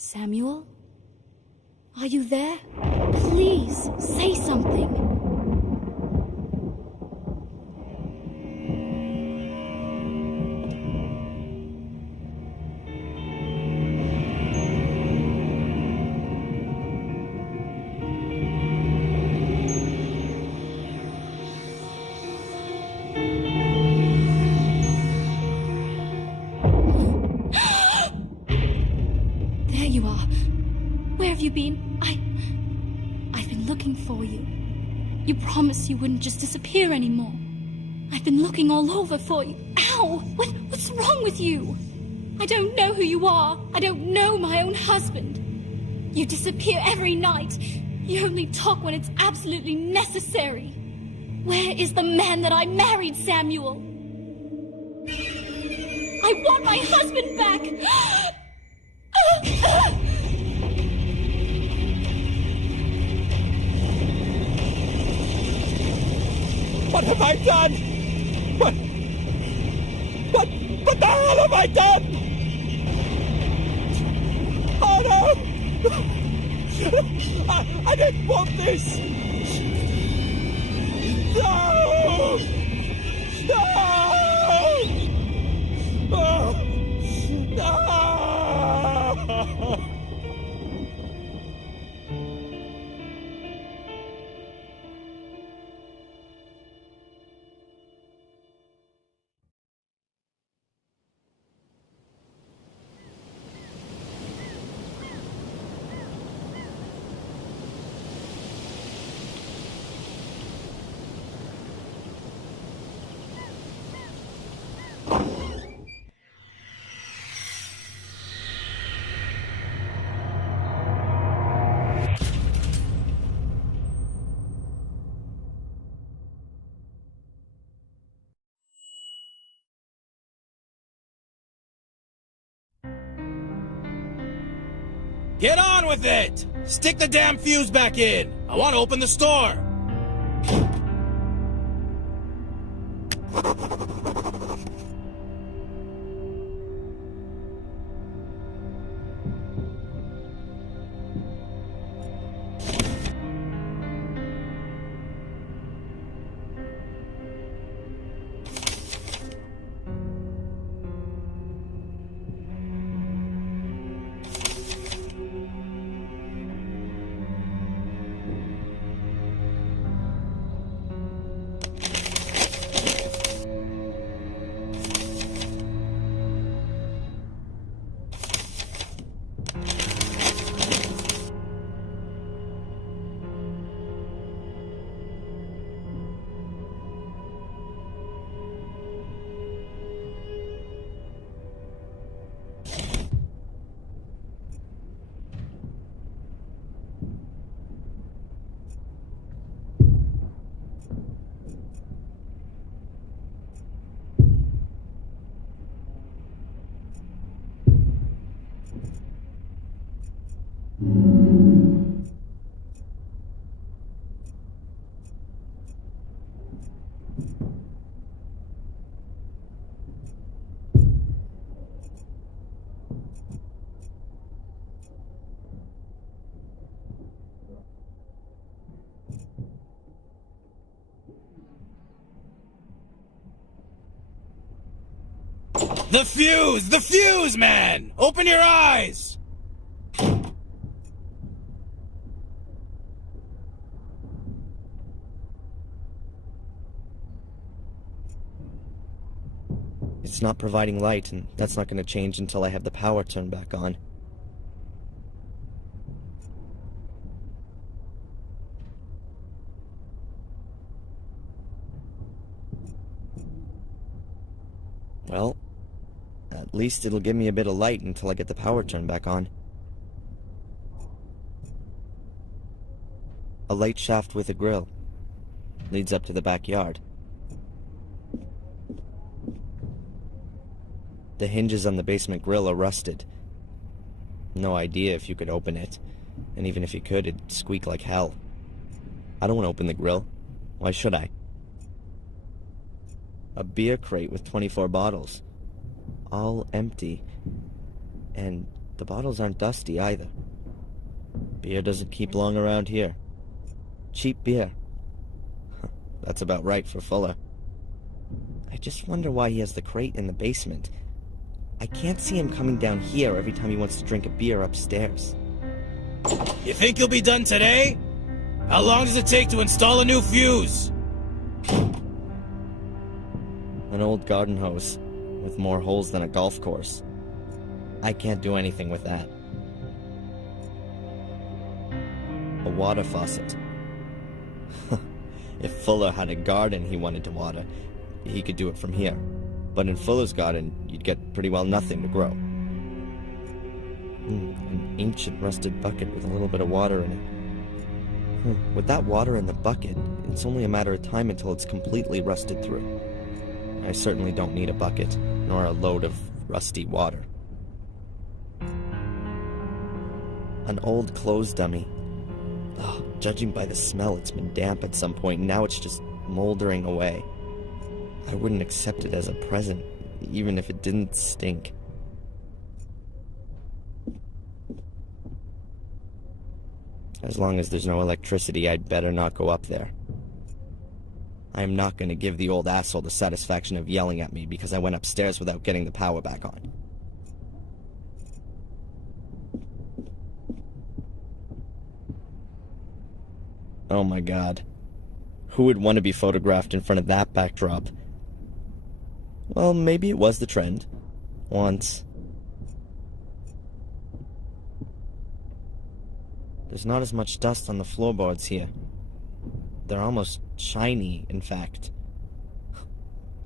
Samuel? Are you there? Please, say something. There you are. Where have you been? I've been looking for you. You promised you wouldn't just disappear anymore. I've been looking all over for you. Ow! What's wrong with you? I don't know who you are. I don't know my own husband. You disappear every night. You only talk when it's absolutely necessary. Where is the man that I married, Samuel? I want my husband back! What have I done? What the hell have I done? Oh no! I didn't want this! No! No! Oh! No! Get on with it! Stick the damn fuse back in! I want to open the store! The fuse! The fuse, man! Open your eyes! It's not providing light, and that's not going to change until I have the power turned back on. Well, at least it'll give me a bit of light until I get the power turned back on. A light shaft with a grill. Leads up to the backyard. The hinges on the basement grill are rusted. No idea if you could open it, and even if you could, it'd squeak like hell. I don't want to open the grill. Why should I? A beer crate with 24 bottles. All empty. And The bottles aren't dusty either. Beer doesn't keep long around here. Cheap beer. That's about right for Fuller. I just wonder why he has the crate in the basement. I can't see him coming down here every time he wants to drink a beer upstairs. You think you'll be done today? How long does it take to install a new fuse? An old garden hose, with more holes than a golf course. I can't do anything with that. A water faucet. If Fuller had a garden he wanted to water, he could do it from here. But in Fuller's garden, you'd get pretty well nothing to grow. An ancient rusted bucket with a little bit of water in it. With that water in the bucket, it's only a matter of time until it's completely rusted through. I certainly don't need a bucket, nor a load of rusty water. An old clothes dummy. Oh, judging by the smell, it's been damp at some point, and now it's just moldering away. I wouldn't accept it as a present, even if it didn't stink. As long as there's no electricity, I'd better not go up there. I'm not going to give the old asshole the satisfaction of yelling at me because I went upstairs without getting the power back on. Oh my god. Who would want to be photographed in front of that backdrop? Well, maybe it was the trend. Once. There's not as much dust on the floorboards here. They're almost shiny, in fact.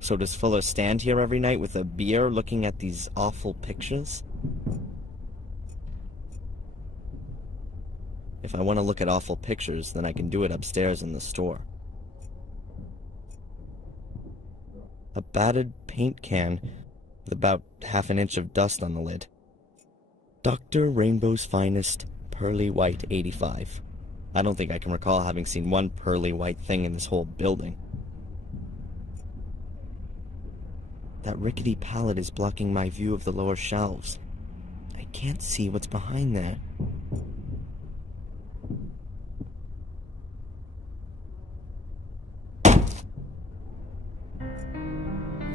So does Fuller stand here every night with a beer looking at these awful pictures? If I want to look at awful pictures, then I can do it upstairs in the store. A battered paint can with about half an inch of dust on the lid. Dr. Rainbow's Finest Pearly White 85. I don't think I can recall having seen one pearly white thing in this whole building. That rickety pallet is blocking my view of the lower shelves. I can't see what's behind there.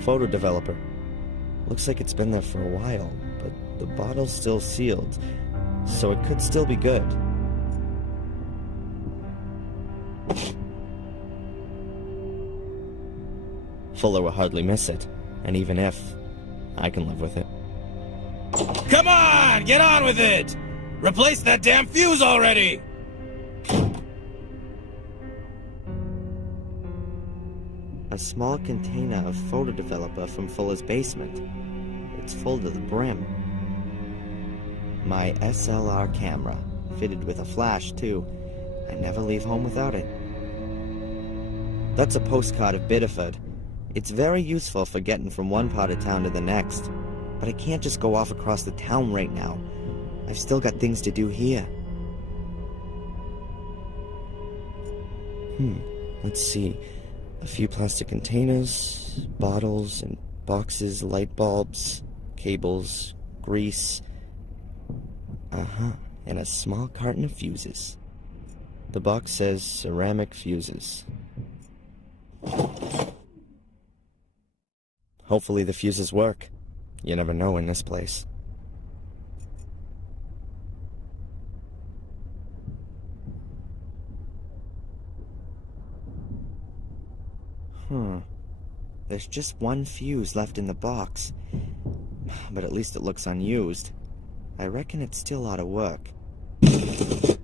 Photo developer. Looks like it's been there for a while, but the bottle's still sealed, so it could still be good. Fuller will hardly miss it, and even if, I can live with it. Come on, get on with it! Replace that damn fuse already! A small container of photo developer from Fuller's basement. It's full to the brim. My SLR camera, fitted with a flash too. I never leave home without it. That's a postcard of Biddeford. It's very useful for getting from one part of town to the next. But I can't just go off across the town right now. I've still got things to do here. Let's see. A few plastic containers, bottles and boxes, light bulbs, cables, grease. And a small carton of fuses. The box says ceramic fuses. Hopefully the fuses work. You never know in this place. There's just one fuse left in the box. But at least it looks unused. I reckon it still ought to work. The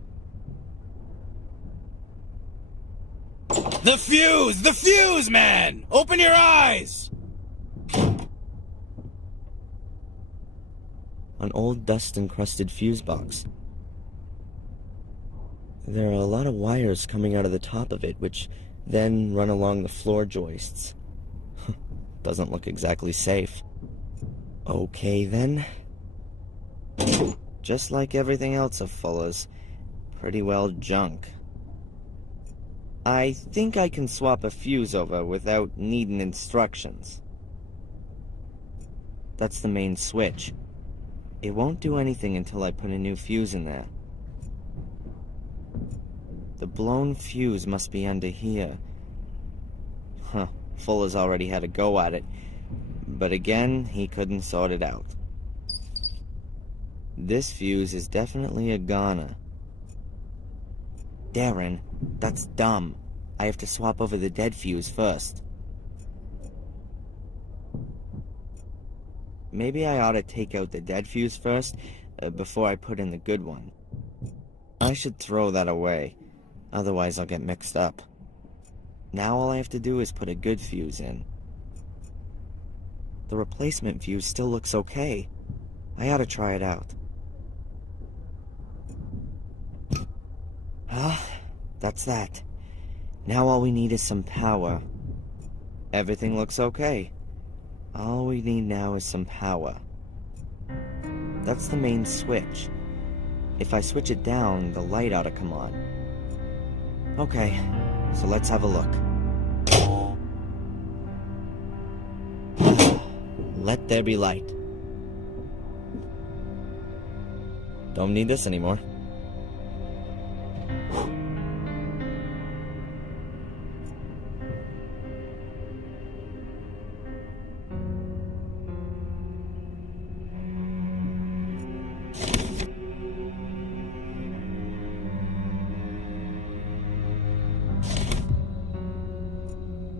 fuse! The fuse, man! Open your eyes! An old dust-encrusted fuse box. There are a lot of wires coming out of the top of it, which then run along the floor joists. Doesn't look exactly safe. Okay, then. Just like everything else of Fuller's, pretty well junk. I think I can swap a fuse over without needing instructions. That's the main switch. It won't do anything until I put a new fuse in there. The blown fuse must be under here. Huh, Fuller's already had a go at it. But again, he couldn't sort it out. This fuse is definitely a goner. Darren, that's dumb. I have to swap over the dead fuse first. Maybe I ought to take out the dead fuse first, before I put in the good one. I should throw that away, otherwise I'll get mixed up. Now all I have to do is put a good fuse in. The replacement fuse still looks okay. I ought to try it out. That's that. Now all we need is some power. Everything looks okay. All we need now is some power. That's the main switch. If I switch it down, the light ought to come on. Okay, so let's have a look. Let there be light. Don't need this anymore.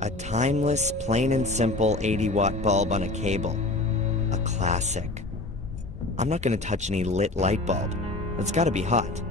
A timeless, plain and simple 80-watt bulb on a cable. A classic. I'm not gonna touch any lit light bulb. It's gotta be hot.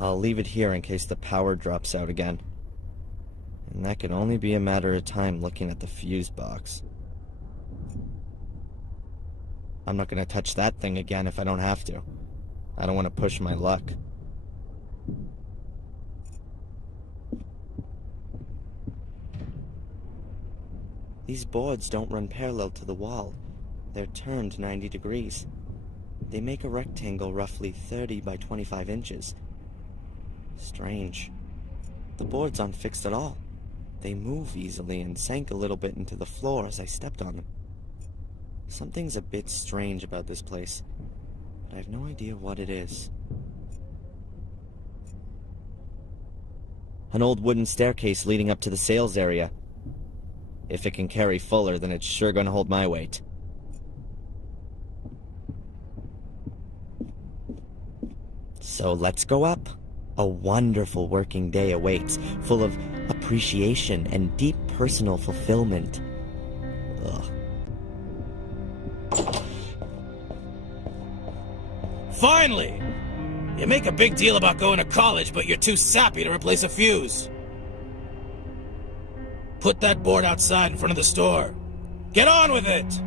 I'll leave it here in case the power drops out again. And that can only be a matter of time looking at the fuse box. I'm not gonna touch that thing again if I don't have to. I don't want to push my luck. These boards don't run parallel to the wall. They're turned 90 degrees. They make a rectangle roughly 30 by 25 inches. Strange. The boards aren't fixed at all. They move easily and sank a little bit into the floor as I stepped on them. Something's a bit strange about this place, but I have no idea what it is. An old wooden staircase leading up to the sales area. If it can carry Fuller, then it's sure gonna hold my weight. So let's go up. A wonderful working day awaits, full of appreciation and deep personal fulfillment. Ugh. Finally! You make a big deal about going to college, but you're too sappy to replace a fuse. Put that board outside in front of the store. Get on with it!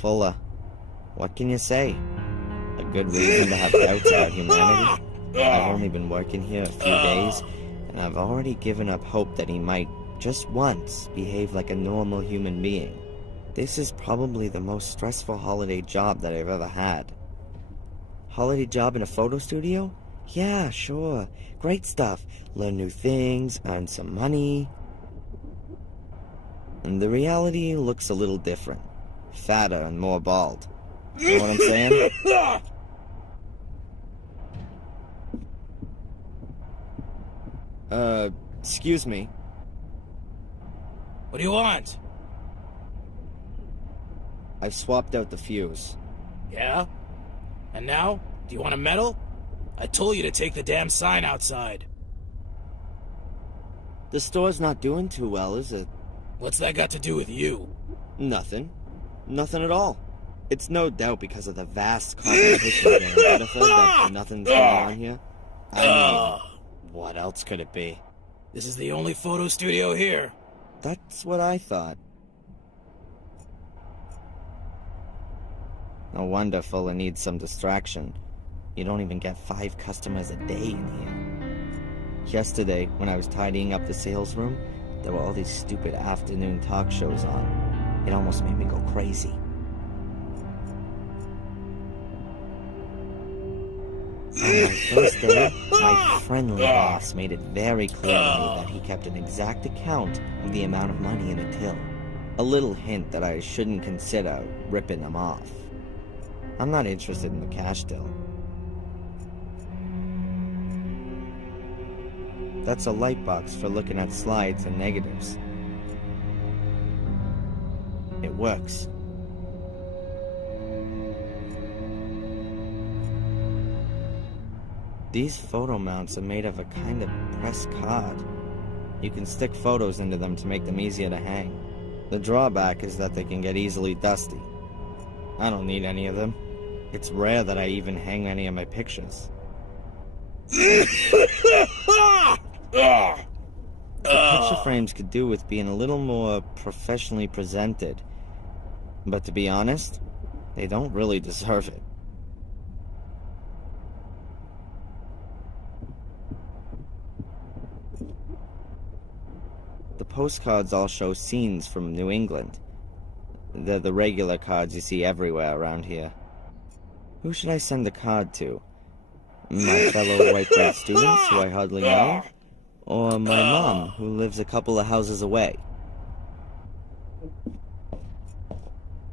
Fuller. What can you say? A good reason to have doubts about humanity? I've only been working here a few days, and I've already given up hope that he might, just once, behave like a normal human being. This is probably the most stressful holiday job that I've ever had. Holiday job in a photo studio? Yeah, sure. Great stuff. Learn new things, earn some money. And the reality looks a little different. Fatter and more bald. You know what I'm saying? Excuse me. What do you want? I've swapped out the fuse. Yeah? And now? Do you want a medal? I told you to take the damn sign outside. The store's not doing too well, is it? What's that got to do with you? Nothing. Nothing at all. It's no doubt because of the vast competition here in Biddeford that nothing's going on here. I mean, what else could it be? This is the only photo studio here. That's what I thought. No wonder Fuller needs some distraction. You don't even get 5 customers a day in here. Yesterday, when I was tidying up the sales room, there were all these stupid afternoon talk shows on. It almost made me go crazy. On my first day, my friendly boss made it very clear to me that he kept an exact account of the amount of money in a till. A little hint that I shouldn't consider ripping them off. I'm not interested in the cash till. That's a light box for looking at slides and negatives. It works. These photo mounts are made of a kind of pressed card. You can stick photos into them to make them easier to hang. The drawback is that they can get easily dusty. I don't need any of them. It's rare that I even hang any of my pictures. The picture frames could do with being a little more professionally presented. But to be honest, they don't really deserve it. The postcards all show scenes from New England. They're the regular cards you see everywhere around here. Who should I send the card to? My fellow white bread students who I hardly know? Or my mom, who lives a couple of houses away?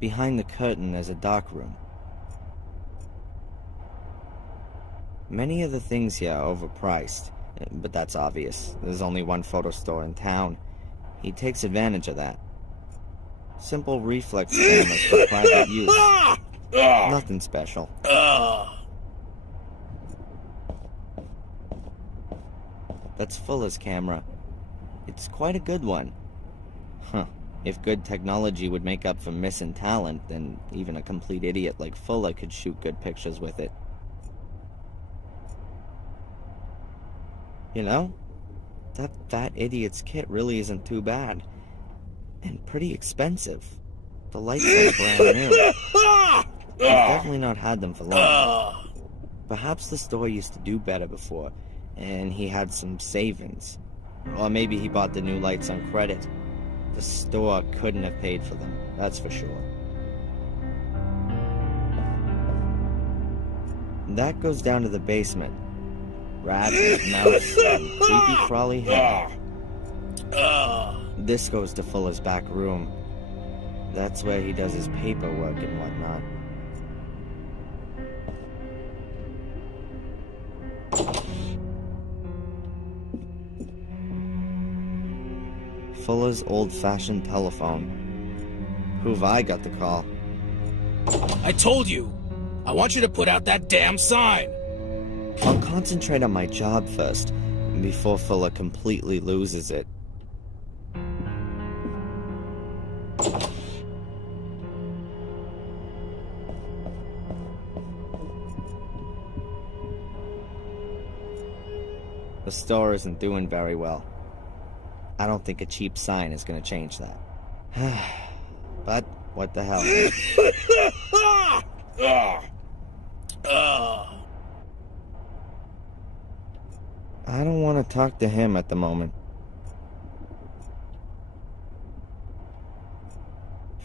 Behind the curtain there's a dark room. Many of the things here are overpriced, but that's obvious. There's only one photo store in town. He takes advantage of that. Simple reflex cameras for private use. Nothing special. That's Fuller's camera. It's quite a good one. Huh. If good technology would make up for missing talent, then even a complete idiot like Fuller could shoot good pictures with it. You know, that fat idiot's kit really isn't too bad. And pretty expensive. The lights are brand new. He's definitely not had them for long. Perhaps the store used to do better before, and he had some savings. Or maybe he bought the new lights on credit. The store couldn't have paid for them, that's for sure. That goes down to the basement. Rat, mouse, and creepy crawly head. This goes to Fuller's back room. That's where he does his paperwork and whatnot. Fuller's old-fashioned telephone. Who've I got to call? I told you! I want you to put out that damn sign! I'll concentrate on my job first, before Fuller completely loses it. The store isn't doing very well. I don't think a cheap sign is going to change that. But, what the hell? I don't want to talk to him at the moment.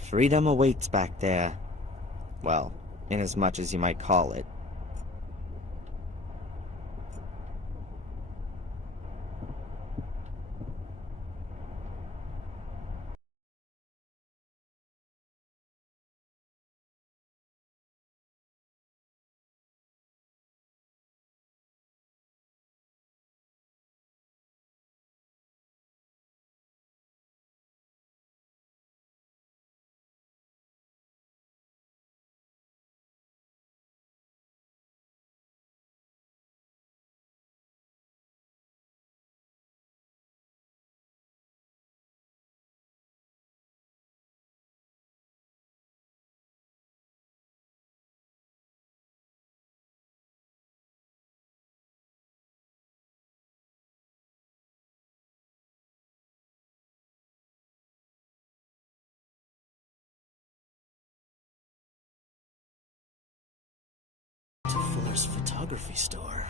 Freedom awaits back there. Well, in as much as you might call it. to Fuller's photography store.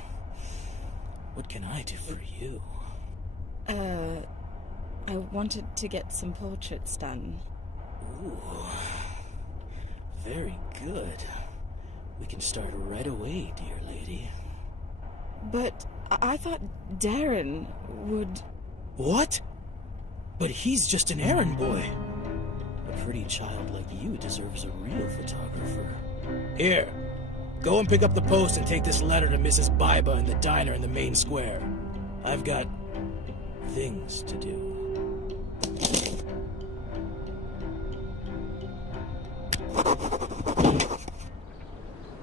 What can I do for you? I wanted to get some portraits done. Ooh. Very good. We can start right away, dear lady. But I thought Darren would... What? But he's just an errand boy. A pretty child like you deserves a real photographer. Here, go and pick up the post and take this letter to Mrs. Biba in the diner in the main square. I've got things to do.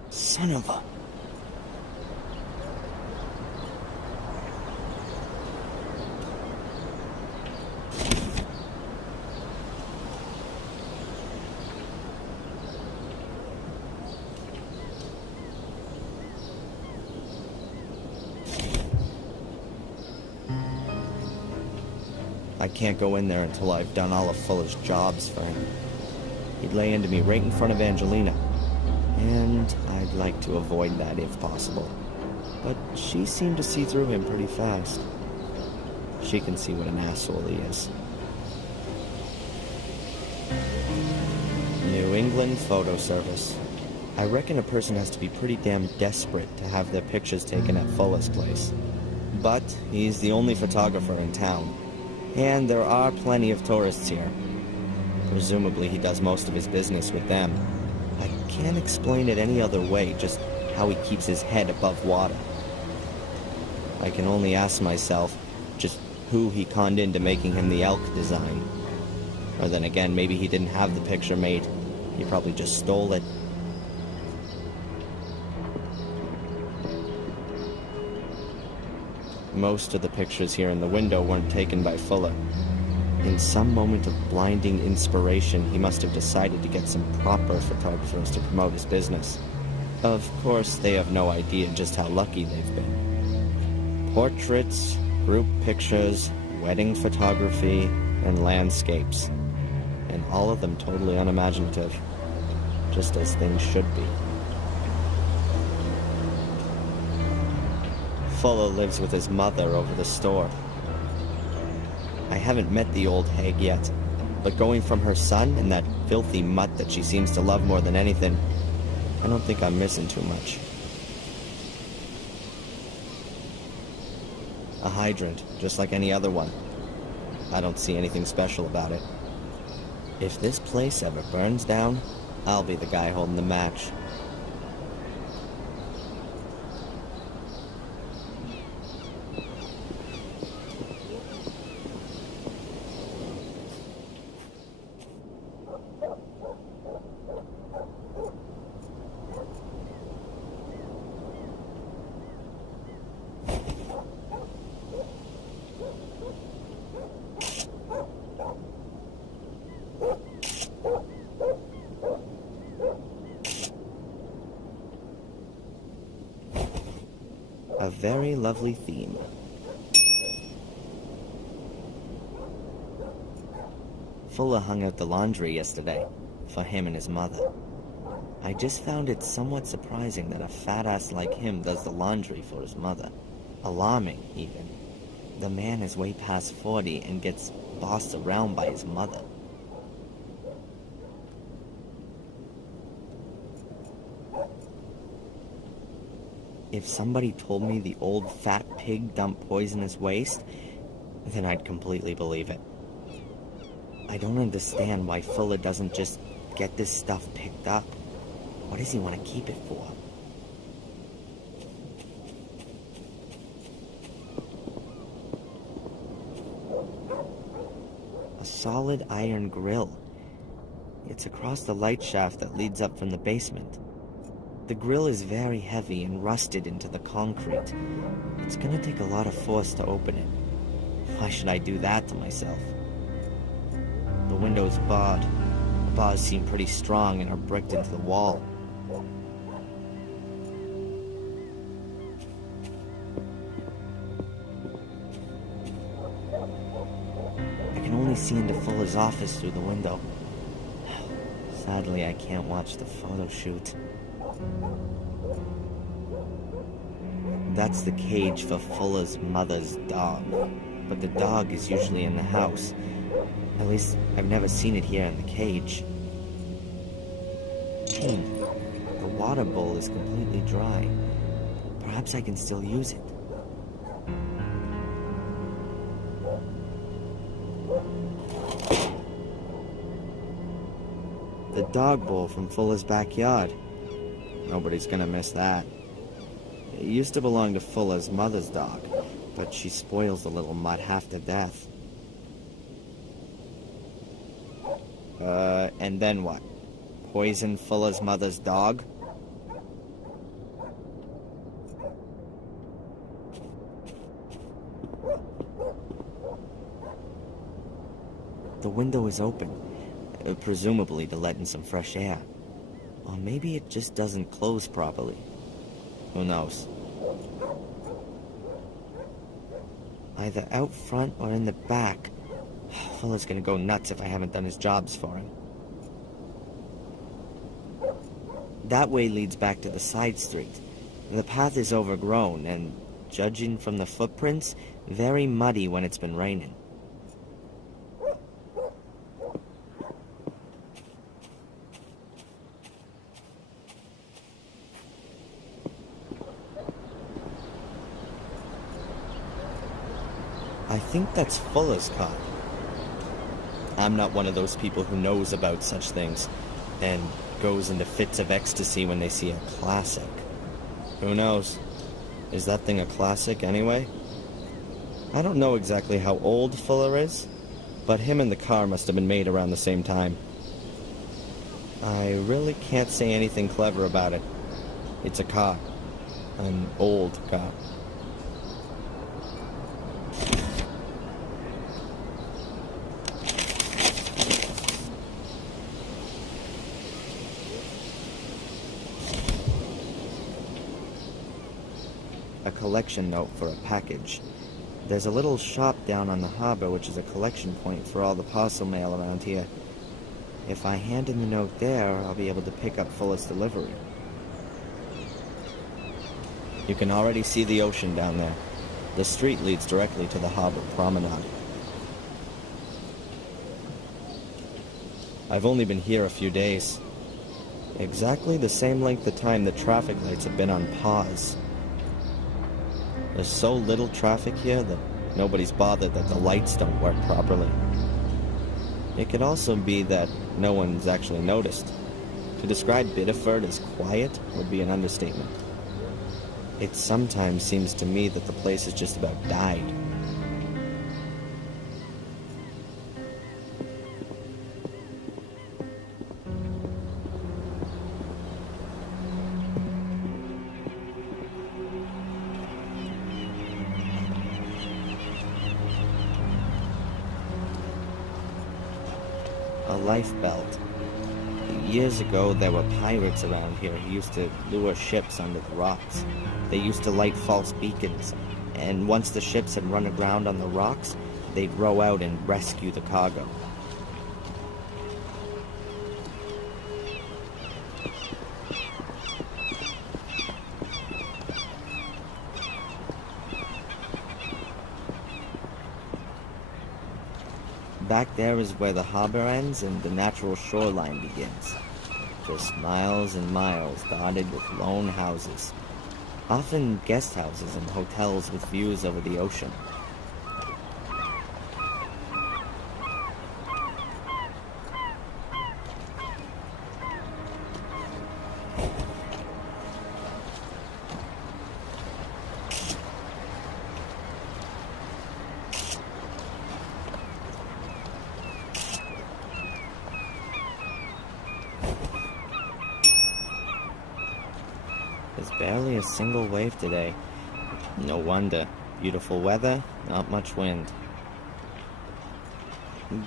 Son of a... I can't go in there until I've done all of Fuller's jobs for him. He'd lay into me right in front of Angelina. And I'd like to avoid that if possible. But she seemed to see through him pretty fast. She can see what an asshole he is. New England Photo Service. I reckon a person has to be pretty damn desperate to have their pictures taken at Fuller's place. But he's the only photographer in town. And there are plenty of tourists here. Presumably he does most of his business with them. I can't explain it any other way, just how he keeps his head above water. I can only ask myself just who he conned into making him the elk design. Or then again, maybe he didn't have the picture made. He probably just stole it. Most of the pictures here in the window weren't taken by Fuller. In some moment of blinding inspiration, he must have decided to get some proper photographers to promote his business. Of course, they have no idea just how lucky they've been. Portraits, group pictures, wedding photography, and landscapes. And all of them totally unimaginative. Just as things should be. Fuller lives with his mother over the store. I haven't met the old hag yet, but going from her son and that filthy mutt that she seems to love more than anything, I don't think I'm missing too much. A hydrant, just like any other one. I don't see anything special about it. If this place ever burns down, I'll be the guy holding the match. A very lovely theme. Fuller hung out the laundry yesterday, for him and his mother. I just found it somewhat surprising that a fat ass like him does the laundry for his mother. Alarming, even. The man is way past 40 and gets bossed around by his mother. If somebody told me the old fat pig dumped poisonous waste, then I'd completely believe it. I don't understand why Fuller doesn't just get this stuff picked up. What does he want to keep it for? A solid iron grill. It's across the light shaft that leads up from the basement. The grill is very heavy and rusted into the concrete. It's gonna take a lot of force to open it. Why should I do that to myself? The window's barred. The bars seem pretty strong and are bricked into the wall. I can only see into Fuller's office through the window. Sadly, I can't watch the photo shoot. That's the cage for Fuller's mother's dog. But the dog is usually in the house. At least, I've never seen it here in the cage. The water bowl is completely dry. Perhaps I can still use it. The dog bowl from Fuller's backyard. Nobody's gonna miss that. It used to belong to Fuller's mother's dog, but she spoils the little mutt half to death. And then what? Poison Fuller's mother's dog? The window is open, presumably to let in some fresh air. Or maybe it just doesn't close properly. Who knows? Either out front or in the back. Fuller's gonna go nuts if I haven't done his jobs for him. That way leads back to the side street. The path is overgrown and, judging from the footprints, very muddy when it's been raining. I think that's Fuller's car. I'm not one of those people who knows about such things and goes into fits of ecstasy when they see a classic. Who knows? Is that thing a classic anyway? I don't know exactly how old Fuller is, but him and the car must have been made around the same time. I really can't say anything clever about it. It's a car. An old car. A collection note for a package. There's a little shop down on the harbor which is a collection point for all the parcel mail around here. If I hand in the note there, I'll be able to pick up Fuller's delivery. You can already see the ocean down there. The street leads directly to the harbor promenade. I've only been here a few days. Exactly the same length of time the traffic lights have been on pause. There's so little traffic here that nobody's bothered that the lights don't work properly. It could also be that no one's actually noticed. To describe Biddeford as quiet would be an understatement. It sometimes seems to me that the place has just about died. A life belt. Years ago, there were pirates around here who used to lure ships under the rocks. They used to light false beacons, and once the ships had run aground on the rocks, they'd row out and rescue the cargo. Back there is where the harbor ends and the natural shoreline begins. Just miles and miles dotted with lone houses. Often guest houses and hotels with views over the ocean. There's barely a single wave today. No wonder. Beautiful weather, not much wind.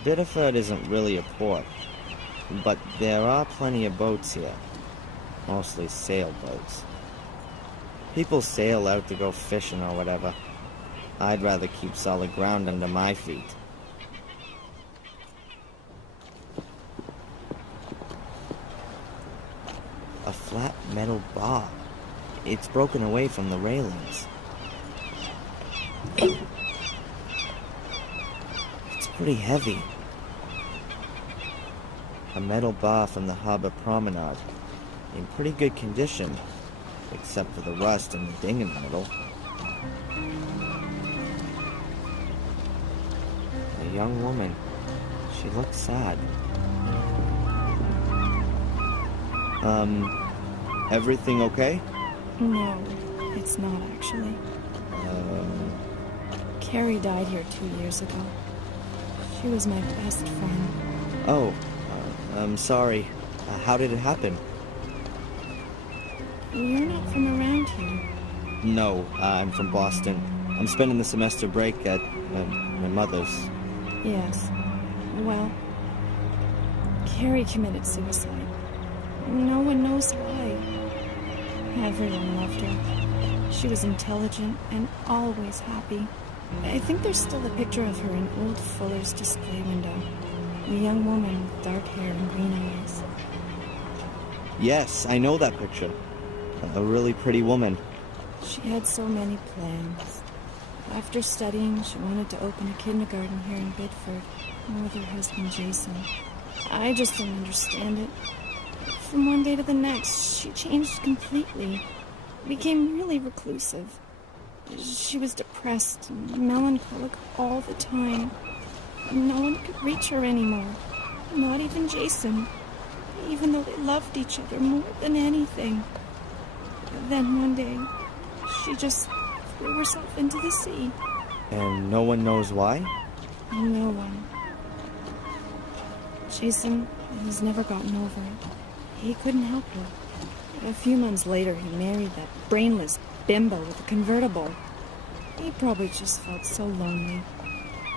Biddeford isn't really a port, but there are plenty of boats here. Mostly sailboats. People sail out to go fishing or whatever. I'd rather keep solid ground under my feet. A flat metal bar. It's broken away from the railings. It's pretty heavy. A metal bar from the harbor promenade. In pretty good condition, except for the rust and the ding in the middle. A young woman. She looks sad. Everything okay? No, it's not actually. Carrie died here 2 years ago. She was my best friend. Oh, I'm sorry. How did it happen? You're not from around here. No, I'm from Boston. I'm spending the semester break at my mother's. Yes. Well, Carrie committed suicide. No one knows why. Everyone loved her. She was intelligent and always happy. I think there's still a picture of her in old Fuller's display window. A young woman with dark hair and green eyes. Yes, I know that picture. A really pretty woman. She had so many plans. After studying, she wanted to open a kindergarten here in Bidford with her husband Jason. I just didn't understand it. From one day to the next, she changed completely. Became really reclusive. She was depressed and melancholic all the time. No one could reach her anymore. Not even Jason. Even though they loved each other more than anything. Then one day, she just threw herself into the sea. And no one knows why? No one. Jason has never gotten over it. He couldn't help her. A few months later, he married that brainless bimbo with a convertible. He probably just felt so lonely.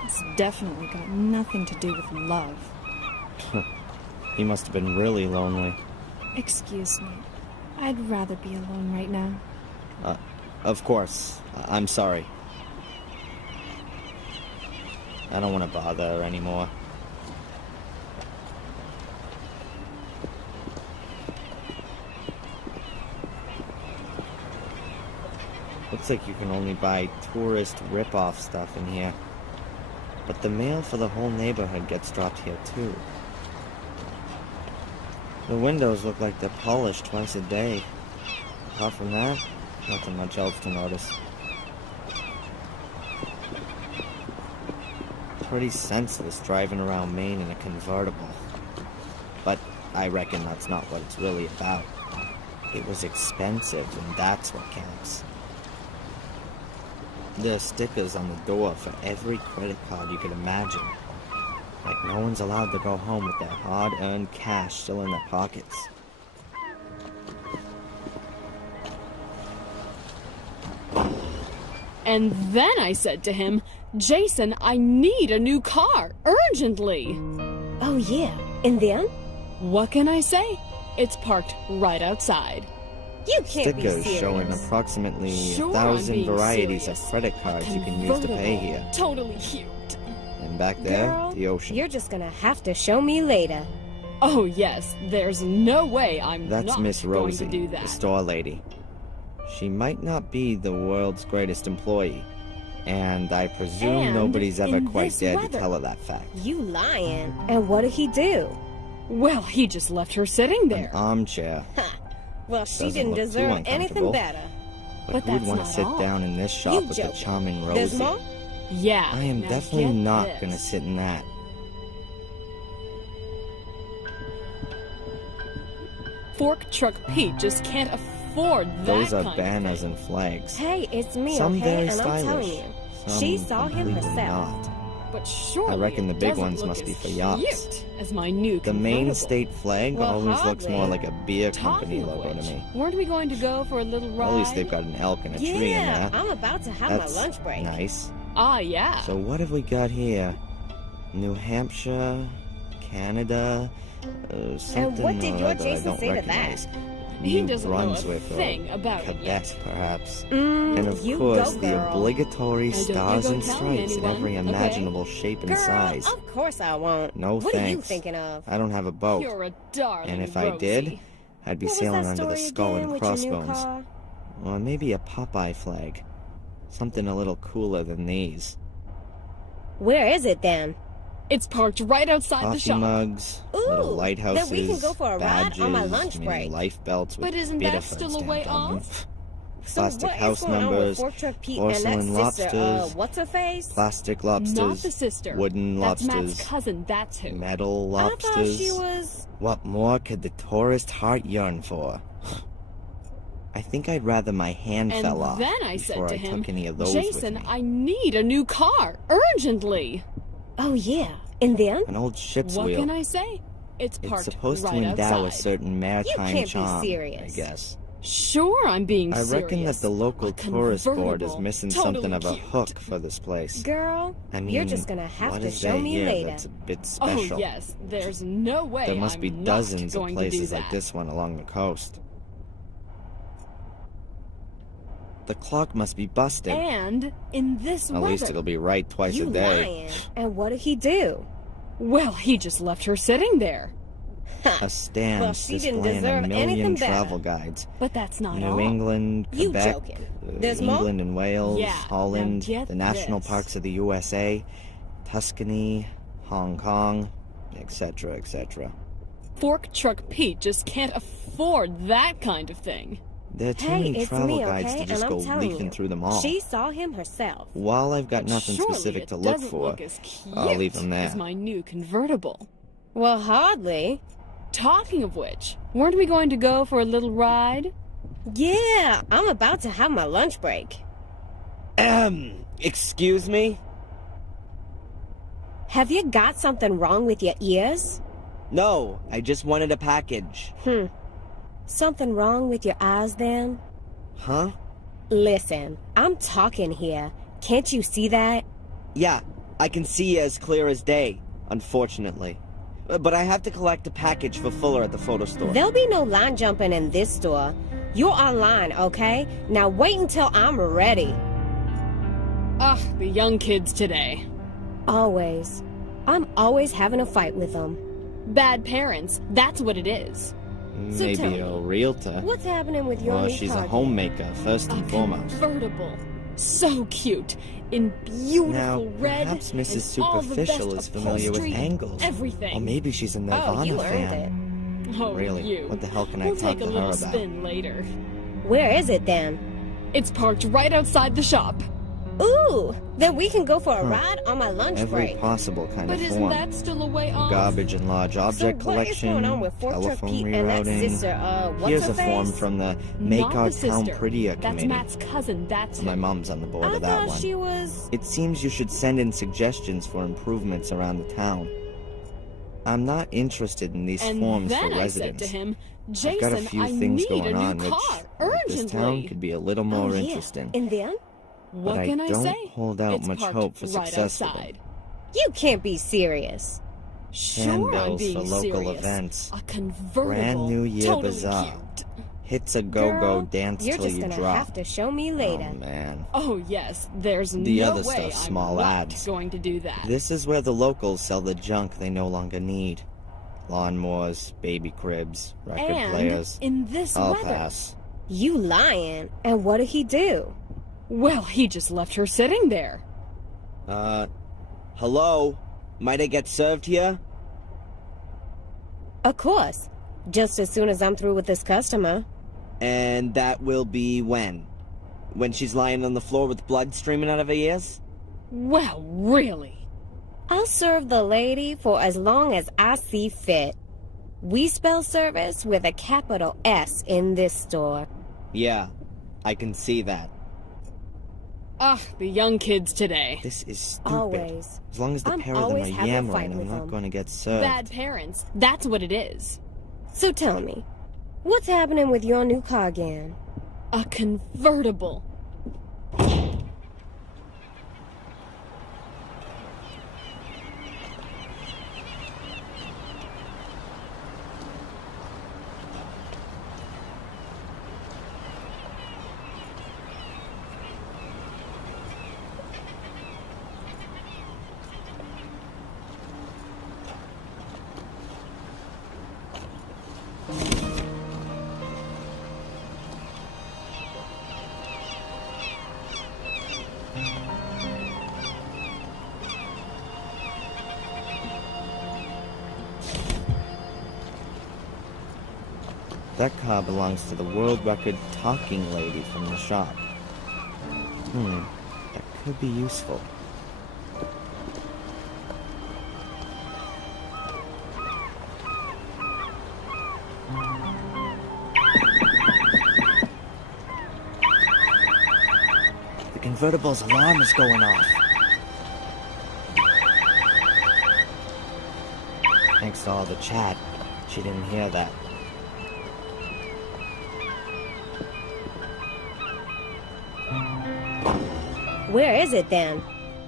It's definitely got nothing to do with love. He must have been really lonely. Excuse me. I'd rather be alone right now. Of course. I'm sorry. I don't want to bother her anymore. Looks like you can only buy tourist rip-off stuff in here. But the mail for the whole neighborhood gets dropped here too. The windows look like they're polished twice a day. Apart from that, nothing much else to notice. Pretty senseless driving around Maine in a convertible. But I reckon that's not what it's really about. It was expensive, and that's what counts. There are stickers on the door for every credit card you could imagine. Like no one's allowed to go home with their hard-earned cash still in their pockets. And then I said to him, Jason, I need a new car, urgently. Oh yeah, and then? What can I say? It's parked right outside. You can't be Stickers serious. showing approximately Sure, 1,000 I'm being varieties serious. of credit cards you can use to pay here. Totally cute. And back there, Girl, the ocean. You're just gonna have to show me later. Oh yes, there's no way I'm That's not Miss going Rosie, to do the that. store lady. She might not be the world's greatest employee, and I presume And nobody's ever in quite this dared to weather. tell her that fact. You lying. And what did he do? Well, he just left her sitting An there. armchair. Well, she Doesn't didn't look too deserve anything uncomfortable. better. But But who would that's want to not sit all. down in this shop You with the joking. charming There's Rosie? more? Yeah. I am now definitely get not this. gonna sit in that. Fork Truck Pete just can't afford that Those are kind banners of thing. and flags. Hey, it's me, Some okay? very And I'm telling stylish. you. Some She saw him completely herself. not. But surely I reckon the it big doesn't ones look must be as for yachts. cute as my new The Maine convertible. state flag Well, always looks more hardly. like a beer company Talking of logo to which, me. weren't we going to go for a little ride? At least they've got an elk and a tree in Yeah, there. I'm about to have That's my lunch break. nice. Ah, yeah. So what have we got here? New Hampshire, Canada, something what did or your other I Jason don't say to recognize. He New doesn't know a Brunswick thing or about it Quebec, yet. perhaps. Mm, And of you course, go, the girl. obligatory Now, don't you stars go and telling stripes in anyone, every okay? imaginable shape and Girl, size. of course I won't. No what are you thanks. thinking of? I don't have a boat, You're a darling, and if I Rosie. did, I'd be What was sailing that under the story skull again and with your new crossbones. car? Or maybe a Popeye flag. Something a little cooler than these. Where is it then? It's parked right outside the Coffee shop. mugs, Ooh, little lighthouses, then we can go for a ride badges, on my lunch mini break. life belts with But isn't Bielefeld that still a way stamped on them. off? So Plastic what is house going on with numbers, Fork Truck Pete porcelain and that sister, lobsters, what's her face? plastic lobsters, Not the sister. wooden That's lobsters, Matt's cousin, that's who. metal I lobsters. thought she was... What more could the tourist heart yearn for? I think I'd rather my hand And fell off then I before said to I him, took any of those Jason, with me. I need a new car, urgently. Oh yeah, and then? An old ship's What wheel. can I say? It's It's parked supposed right to endow a outside. certain maritime can't be charm, serious. I guess. Sure, I'm being I serious. reckon that the local A tourist board is convertible, missing totally something of a cute. hook for this place. Girl, I mean, you're just gonna have what to is show there me here later. that's a bit Oh special? yes, there's no way There must I'm be not dozens of going to do places like that. this one along the coast. The clock must be busted. And in this At weather. least it'll be right twice You a day. lying. And what did he do? Well, he just left her sitting there. A stand Well, she didn't displaying a deserve million anything better. travel guides. But that's not New all. England, You Quebec, joking. There's more? England and Wales, Yeah, Holland, now get the national this. parks of the USA, Tuscany, Hong Kong, etc., etc. Fork Truck Pete just can't afford that kind of thing. There are too Hey, many it's travel me, guides okay? to just and I'm go telling leafing you, through them all. She saw him herself. While I've got But nothing surely specific it to look doesn't for, look as cute I'll leave them there. as my new convertible. Well, hardly. Talking of which, weren't we going to go for a little ride? Yeah, I'm about to have my lunch break. Excuse me? Have you got something wrong with your ears? No, I just wanted a package. Something wrong with your eyes then? Huh? Listen, I'm talking here. Can't you see that? Yeah, I can see as clear as day, unfortunately. But I have to collect a package for Fuller at the photo store. There'll be no line jumping in this store. You're online, okay? Now wait until I'm ready. Ah, the young kids today. Always. I'm always having a fight with them. Bad parents, that's what it is. So tell Maybe me, a realtor. What's happening with your Or new she's a car? homemaker, first and foremost. Convertible. So cute. In beautiful Now, red. perhaps Mrs. and all the best Superficial is familiar with upholstery, angles. Everything. Or maybe she's a Nirvana Oh, you fan. earned Oh, Really? you. What the hell can I We'll talk take a to her little about? spin later. it. Where is it then? It's parked right outside the shop. Ooh, then we can go for a ride on my lunch Every break. possible kind But of isn't form. that still a way off? Garbage and large object so what is collection, going on with Fork Truck telephone Pete and that rerouting. sister? What's Here's her a form face? from the Make Not Our the Town sister. Prettier That's committee. Matt's cousin, that's My who. mom's on the board I of that thought one. she was... It seems you should send in suggestions for improvements around the town. I'm not interested in these And forms then for I said residents. to him, I've Jason, got a few I things need going a new on car, which urgently. this town could be a little more Oh, yeah. interesting. And then? What but can I I don't say? hold out It's much parked hope for right success with them. outside. You can't be serious. Sure, I'm Handbills being for local serious. events. A convertible. Brand New Year totally Bazaar. Cute. Hits a go-go, Girl, dance you're till just you gonna drop. have to show me later. Oh man. Oh yes, there's The no other way stuff's I'm small not ads. going to do that. This is where the locals sell the junk they no longer need. Lawnmowers, baby cribs, record and players. in this I'll weather. pass. You lying. And what did he do? Well, he just left her sitting there. Hello? Might I get served here? Of course. Just as soon as I'm through with this customer. And that will be when? When she's lying on the floor with blood streaming out of her ears? Well, really. I'll serve the lady for as long as I see fit. We spell service with a capital S in this store. Yeah, I can see that. Ah, the young kids today. This is stupid. Always. As long as the I'm pair of them are always having a fight yammering, I'm with not them. going to get served. Bad parents. That's what it is. So tell me, what's happening with your new car again? A convertible. That car belongs to the world record talking lady from the shop. That could be useful. The convertible's alarm is going off. Thanks to all the chat, she didn't hear that. Where is it then?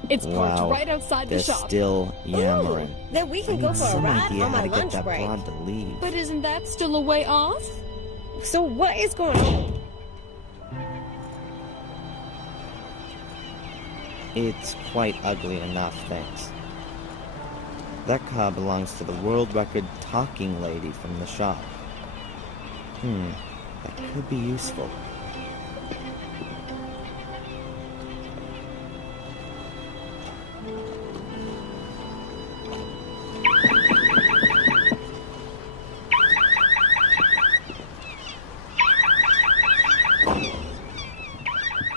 It's parked Wow, right outside the they're shop. still yammering. Ooh, then we I can need go for a some ride idea on how my to get lunch that break. blonde to leave. But isn't that still a way off? So what is going on? It's quite ugly enough, thanks. That car belongs to the world record talking lady from the shop. That could be useful.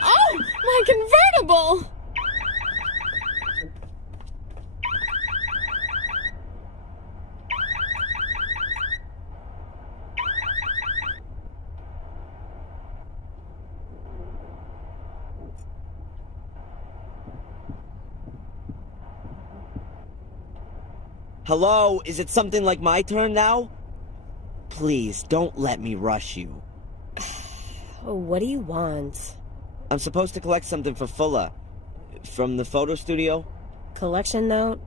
Oh, my convertible! Hello? Is it something like my turn now? Please, don't let me rush you. Oh, what do you want? I'm supposed to collect something for Fuller. From the photo studio? Collection note?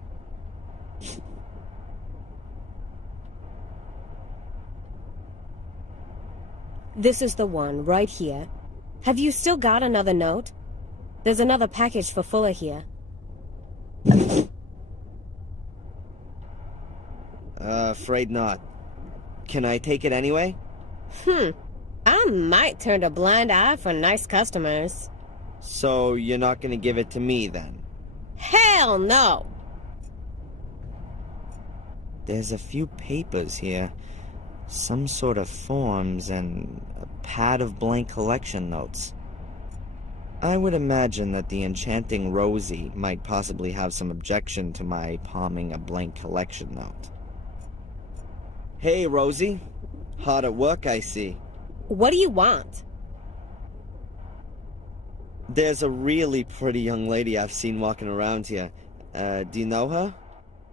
This is the one, right here. Have you still got another note? There's another package for Fuller here. Afraid not. Can I take it anyway? I might turn a blind eye for nice customers. So you're not gonna give it to me then? Hell no! There's a few papers here. Some sort of forms and a pad of blank collection notes. I would imagine that the enchanting Rosie might possibly have some objection to my palming a blank collection note. Hey, Rosie. Hard at work, I see. What do you want? There's a really pretty young lady I've seen walking around here. Do you know her?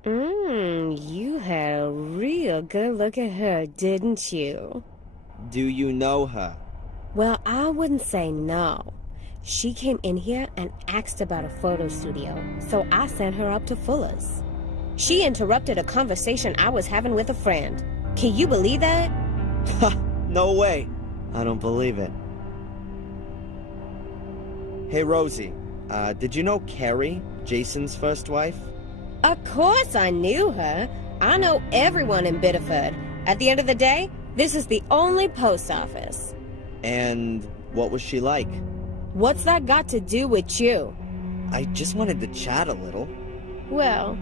You had a real good look at her, didn't you? Do you know her? Well, I wouldn't say no. She came in here and asked about a photo studio, so I sent her up to Fuller's. She interrupted a conversation I was having with a friend. Can you believe that? Ha! No way! I don't believe it. Hey, Rosie. Did you know Carrie, Jason's first wife? Of course I knew her. I know everyone in Biddeford. At the end of the day, this is the only post office. And what was she like? What's that got to do with you? I just wanted to chat a little. Well,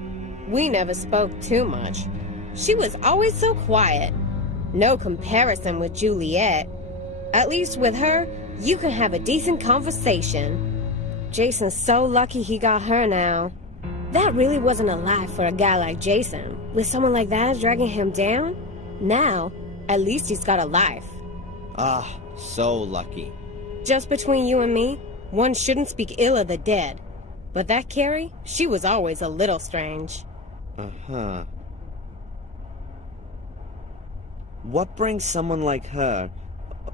we never spoke too much. She was always so quiet. No comparison with Juliet. At least with her, you can have a decent conversation. Jason's so lucky he got her now. That really wasn't a life for a guy like Jason. With someone like that dragging him down, now, at least he's got a life. Ah, so lucky. Just between you and me, one shouldn't speak ill of the dead. But that Carrie, she was always a little strange. Uh-huh. What brings someone like her,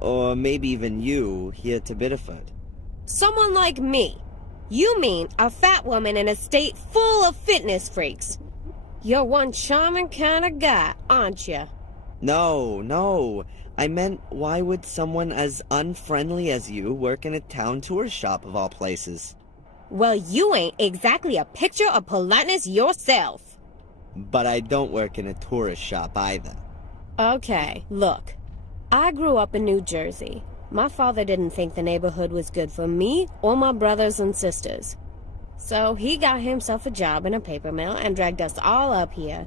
or maybe even you, here to Biddeford? Someone like me. You mean a fat woman in a state full of fitness freaks. You're one charming kind of guy, aren't you? No. I meant, why would someone as unfriendly as you work in a town tourist shop of all places? Well, you ain't exactly a picture of politeness yourself. But I don't work in a tourist shop either. Okay, look. I grew up in New Jersey. My father didn't think the neighborhood was good for me or my brothers and sisters. So he got himself a job in a paper mill and dragged us all up here.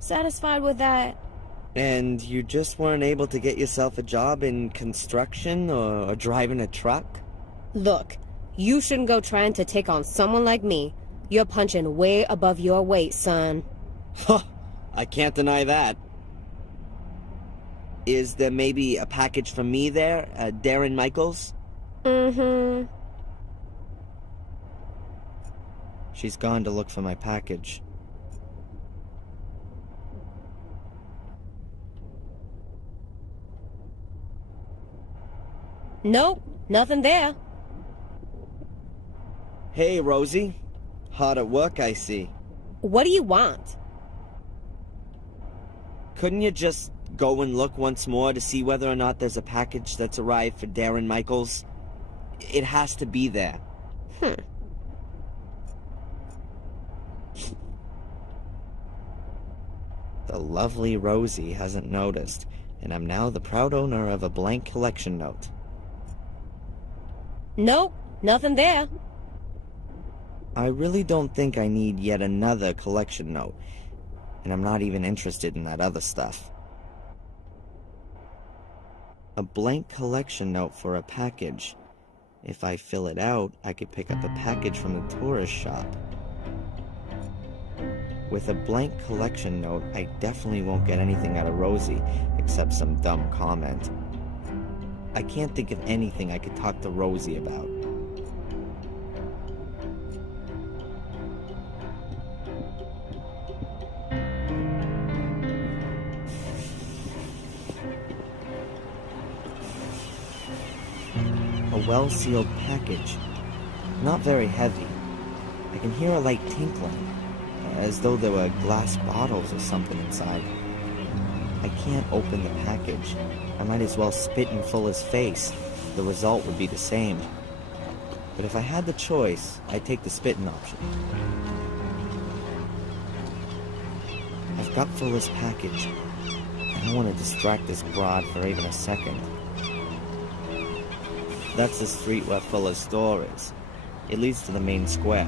Satisfied with that? And you just weren't able to get yourself a job in construction or driving a truck? Look, you shouldn't go trying to take on someone like me. You're punching way above your weight, son. Huh, I can't deny that. Is there maybe a package for me there, Darren Michaels? Mm-hmm. She's gone to look for my package. Nope, nothing there. Hey, Rosie. Hard at work, I see. What do you want? Couldn't you just go and look once more to see whether or not there's a package that's arrived for Darren Michaels? It has to be there. The lovely Rosie hasn't noticed, and I'm now the proud owner of a blank collection note. Nope, nothing there. I really don't think I need yet another collection note, and I'm not even interested in that other stuff. A blank collection note for a package. If I fill it out, I could pick up a package from the tourist shop. With a blank collection note, I definitely won't get anything out of Rosie, except some dumb comment. I can't think of anything I could talk to Rosie about. A well-sealed package. Not very heavy. I can hear a light tinkling, as though there were glass bottles or something inside. I can't open the package. I might as well spit in Fuller's face. The result would be the same. But if I had the choice, I'd take the spitting option. I've got Fuller's package. I don't want to distract this broad for even a second. That's the street where Fuller's store is. It leads to the main square.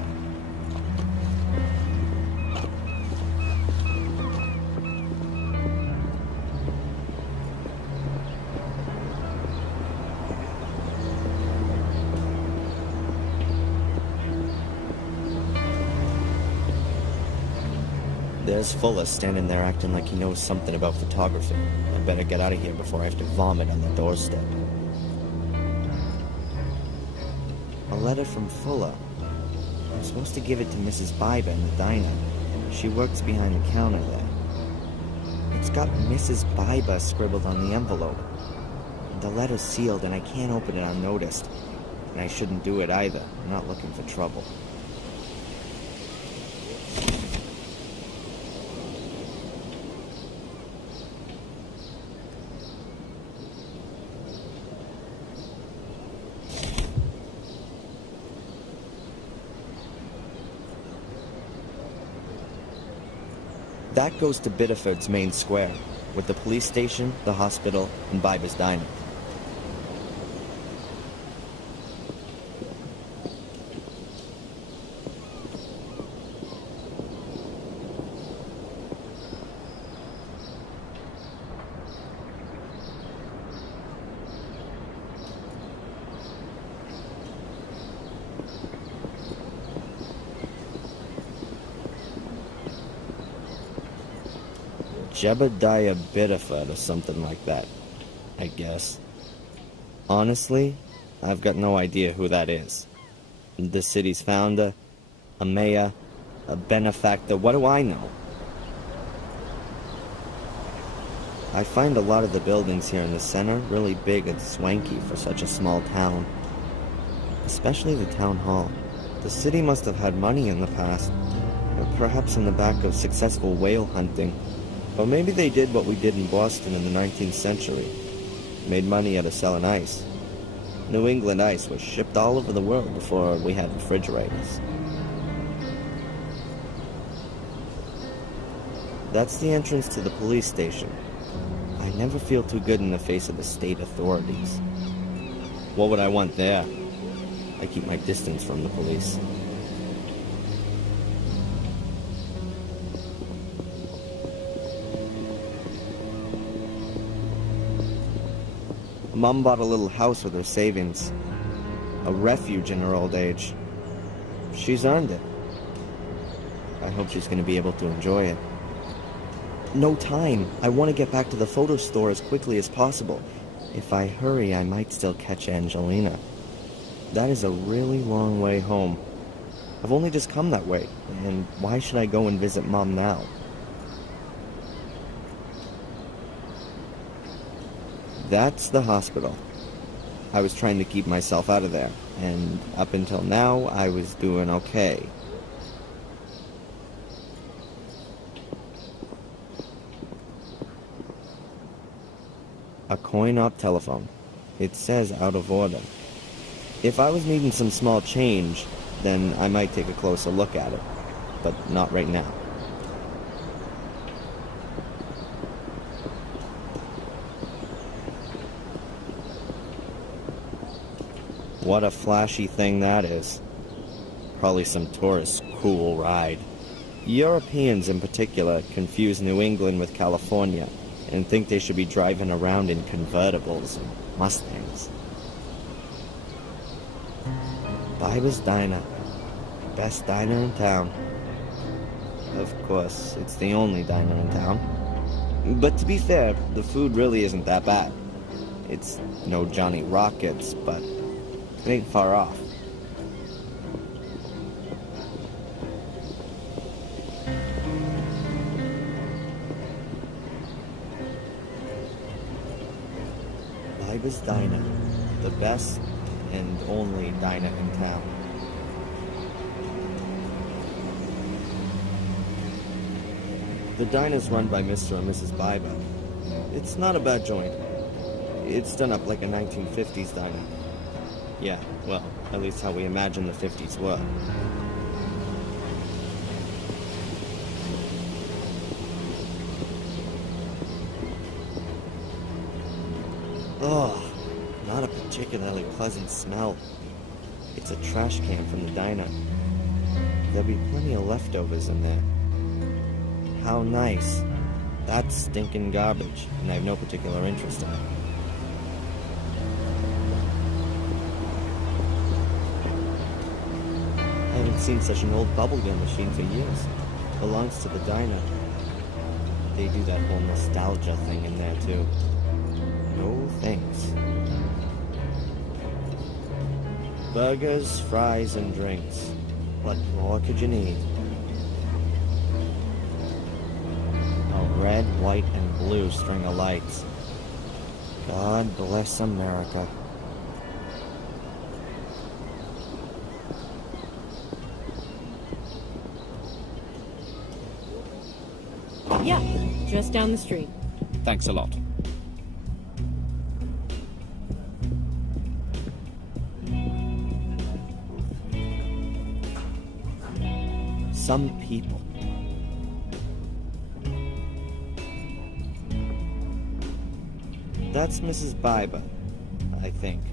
There's Fuller standing there acting like he knows something about photography. I better get out of here before I have to vomit on the doorstep. A letter from Fuller. I'm supposed to give it to Mrs. Biber in the diner. She works behind the counter there. It's got Mrs. Biber scribbled on the envelope. The letter's sealed and I can't open it unnoticed. And I shouldn't do it either. I'm not looking for trouble. That goes to Biddeford's main square, with the police station, the hospital, and Biber's diner. Jebediah Biddeford or something like that, I guess. Honestly, I've got no idea who that is. The city's founder, a mayor, a benefactor, what do I know? I find a lot of the buildings here in the center really big and swanky for such a small town. Especially the town hall. The city must have had money in the past, or perhaps in the back of successful whale hunting. Or maybe they did what we did in Boston in the 19th century. Made money out of selling ice. New England ice was shipped all over the world before we had refrigerators. That's the entrance to the police station. I never feel too good in the face of the state authorities. What would I want there? I keep my distance from the police. Mom bought a little house with her savings. A refuge in her old age. She's earned it. I hope she's going to be able to enjoy it. No time. I want to get back to the photo store as quickly as possible. If I hurry, I might still catch Angelina. That is a really long way home. I've only just come that way, and why should I go and visit Mom now? That's the hospital. I was trying to keep myself out of there, and up until now, I was doing okay. A coin-op telephone. It says out of order. If I was needing some small change, then I might take a closer look at it, but not right now. What a flashy thing that is. Probably some tourist's cool ride. Europeans in particular confuse New England with California and think they should be driving around in convertibles and Mustangs. Biber's Diner. Best diner in town. Of course, it's the only diner in town. But to be fair, the food really isn't that bad. It's no Johnny Rockets, but it ain't far off. Biber's Diner. The best and only diner in town. The diner's run by Mr. and Mrs. Biber. It's not a bad joint. It's done up like a 1950s diner. Yeah, well, at least how we imagine the 50s were. Oh, not a particularly pleasant smell. It's a trash can from the diner. There'll be plenty of leftovers in there. How nice. That's stinking garbage, and I have no particular interest in it. I haven't seen such an old bubblegum machine for years. Belongs to the diner. They do that whole nostalgia thing in there, too. No thanks. Burgers, fries, and drinks. What more could you need? A red, white, and blue string of lights. God bless America. Yeah, just down the street. Thanks a lot. Some people. That's Mrs. Biber, I think.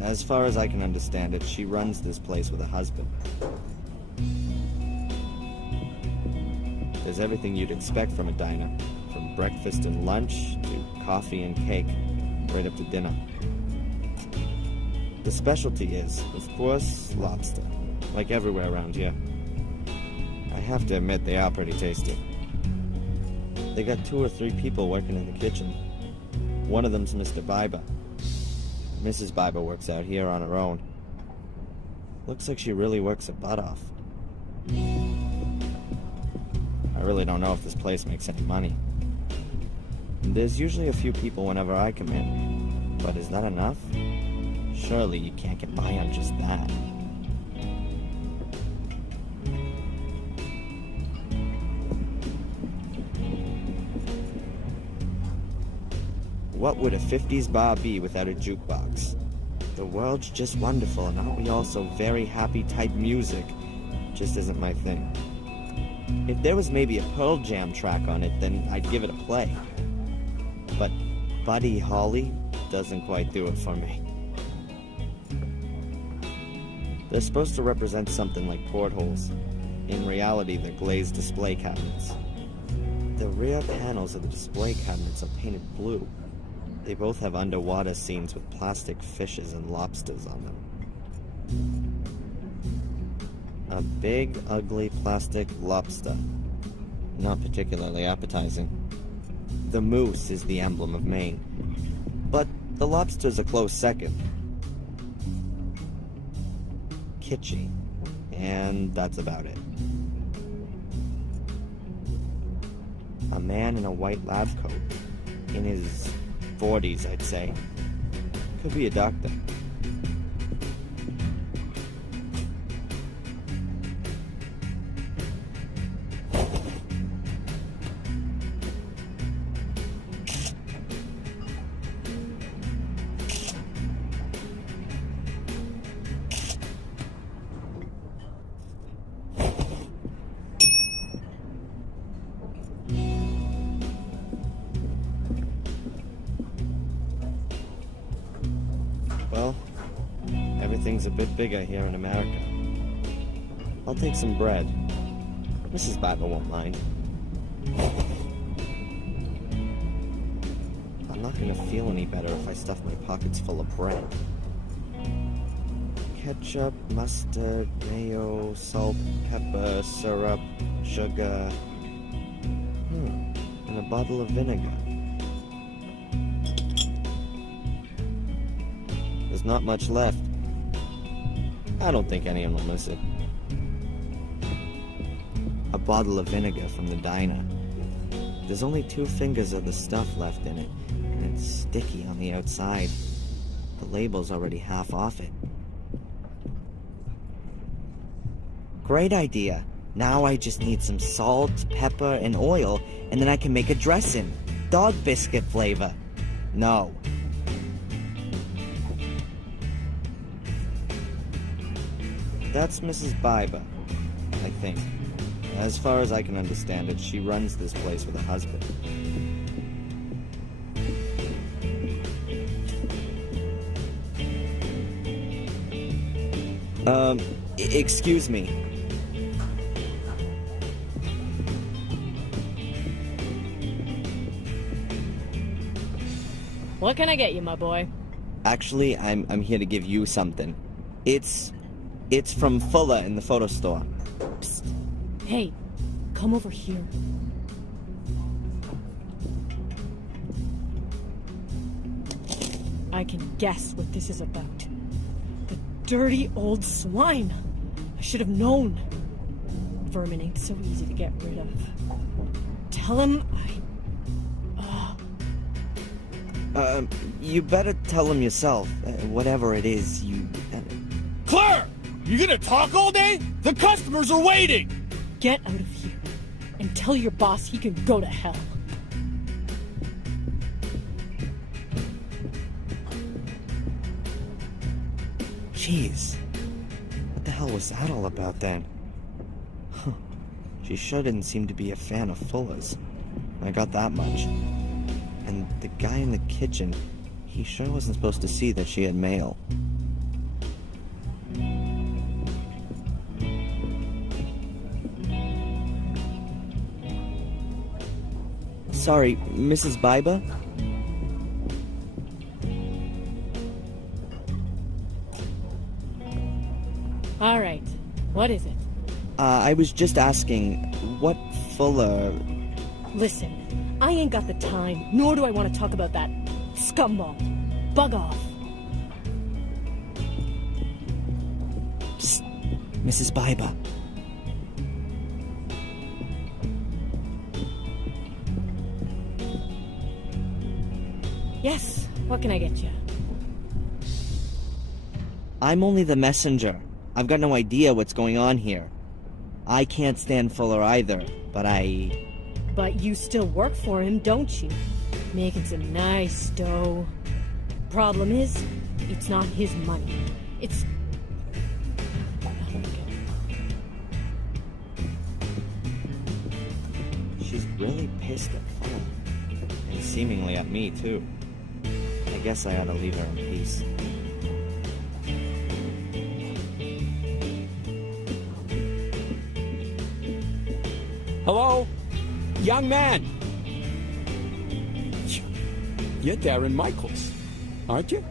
As far as I can understand it, she runs this place with a husband. There's everything you'd expect from a diner, from breakfast and lunch to coffee and cake, right up to dinner. The specialty is, of course, lobster, like everywhere around here. I have to admit they are pretty tasty. They got 2 or 3 people working in the kitchen. One of them's Mr. Biber. Mrs. Biber works out here on her own. Looks like she really works her butt off. I really don't know if this place makes any money. There's usually a few people whenever I come in. But is that enough? Surely you can't get by on just that. What would a 50s bar be without a jukebox? The world's just wonderful, and aren't we all so very happy type music? Just isn't my thing. If there was maybe a Pearl Jam track on it, then I'd give it a play. But Buddy Holly doesn't quite do it for me. They're supposed to represent something like portholes. In reality, they're glazed display cabinets. The rear panels of the display cabinets are painted blue. They both have underwater scenes with plastic fishes and lobsters on them. A big, ugly plastic lobster. Not particularly appetizing. The moose is the emblem of Maine. But the lobster's a close second. Kitschy. And that's about it. A man in a white lab coat. In his 40s, I'd say. Could be a doctor. Well, everything's a bit bigger here in America. I'll take some bread. Mrs. Bible won't mind. I'm not gonna feel any better if I stuff my pockets full of bread. Ketchup, mustard, mayo, salt, pepper, syrup, sugar. And a bottle of vinegar. There's not much left. I don't think anyone will miss it. A bottle of vinegar from the diner. There's only 2 fingers of the stuff left in it, and it's sticky on the outside. The label's already half off it. Great idea. Now I just need some salt, pepper, and oil, and then I can make a dressing. Dog biscuit flavor. No. That's Mrs. Biber, I think. As far as I can understand it, she runs this place with her husband. Excuse me. What can I get you, my boy? Actually, I'm here to give you something. It's from Fuller in the photo store. Psst. Hey, come over here. I can guess what this is about. The dirty old swine. I should have known. Vermin ain't so easy to get rid of. Tell him You better tell him yourself. Whatever it is, you... Claire! You gonna talk all day? The customers are waiting! Get out of here and tell your boss he can go to hell. Jeez. What the hell was that all about then? Huh. She sure didn't seem to be a fan of Fuller's. I got that much. And the guy in the kitchen, he sure wasn't supposed to see that she had mail. Sorry, Mrs. Biber? All right, what is it? I was just asking, what Fuller... Listen, I ain't got the time, nor do I want to talk about that scumball. Bug off. Psst, Mrs. Biber. Yes, what can I get you? I'm only the messenger. I've got no idea what's going on here. I can't stand Fuller either, but But you still work for him, don't you? Making some nice dough. Problem is, it's not his money. It's... She's really pissed at Fuller. And seemingly at me, too. I guess I ought to leave her in peace. Hello? Young man! You're Darren Michaels, aren't you?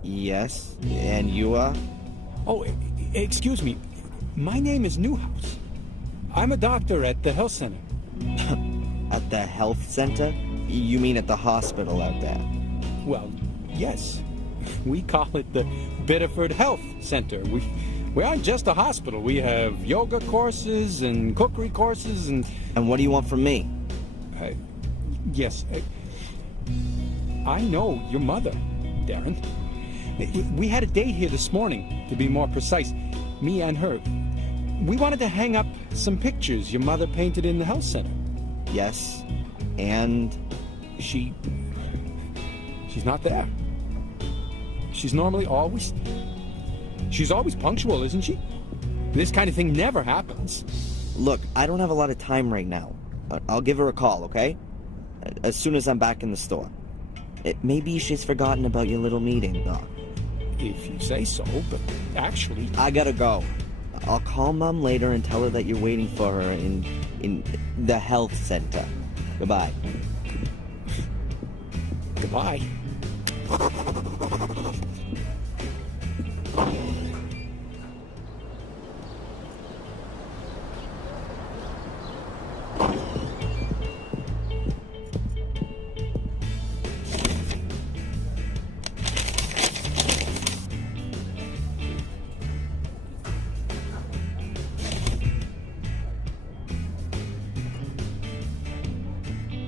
Yes, and you are? Oh, excuse me. My name is Newhouse. I'm a doctor at the health center. At the health center? You mean at the hospital out there? Well, yes. We call it the Biddeford Health Center. We aren't just a hospital. We have yoga courses and cookery courses and... And what do you want from me? Yes. I know your mother, Darren. We had a date here this morning, to be more precise. Me and her. We wanted to hang up some pictures your mother painted in the health center. Yes, and... She's not there. She's normally always... She's always punctual, isn't she? This kind of thing never happens. Look, I don't have a lot of time right now. I'll give her a call, okay? As soon as I'm back in the store. Maybe she's forgotten about your little meeting, Doc. If you say so, but actually... I gotta go. I'll call Mom later and tell her that you're waiting for her in the health center. Goodbye. Goodbye.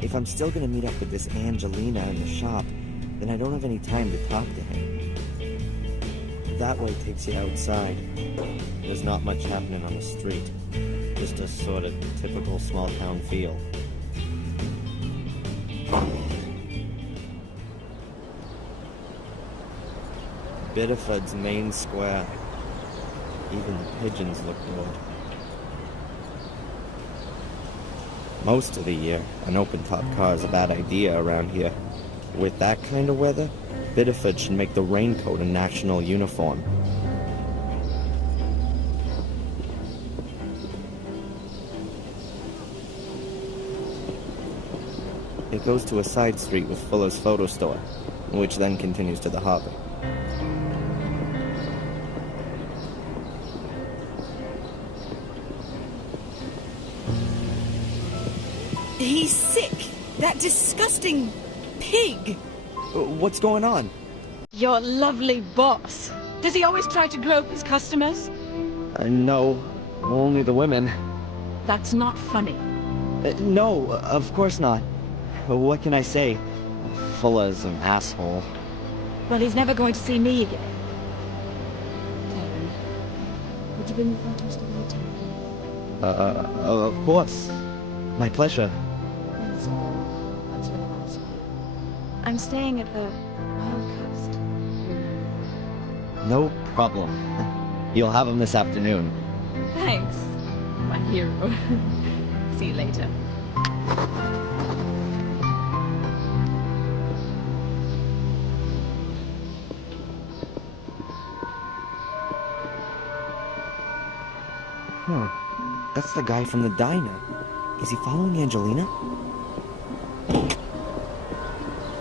If I'm still gonna meet up with this Angelina in the shop, then I don't have any time to talk to him. That way takes you outside. There's not much happening on the street. Just a sort of typical small town feel. Biddeford's main square. Even the pigeons look good. Most of the year, an open-top car is a bad idea around here. With that kind of weather, Biddeford should make the raincoat a national uniform. It goes to a side street with Fuller's photo store, which then continues to the harbor. He's sick. That disgusting pig. What's going on? Your lovely boss. Does he always try to grope his customers? No, only the women. That's not funny. No, of course not. What can I say? Fuller's an asshole. Well, he's never going to see me again. Darren, would you bring the photos to the hotel? Of course. My pleasure. That's what I'm asking. I'm staying at the Wild Coast. No problem. You'll have them this afternoon. Thanks, my hero. See you later. That's the guy from the diner. Is he following Angelina?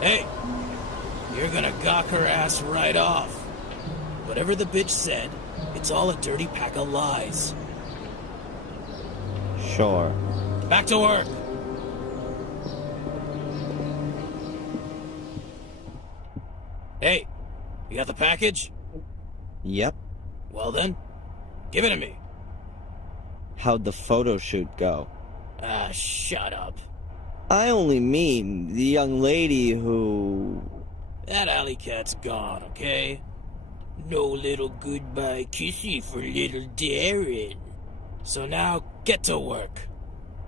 Hey! You're gonna gawk her ass right off. Whatever the bitch said, it's all a dirty pack of lies. Sure. Back to work! Hey, you got the package? Yep. Well then, give it to me. How'd the photo shoot go? Ah, shut up. I only mean the young lady who... That alley cat's gone, okay? No little goodbye kissy for little Darren. So now, get to work.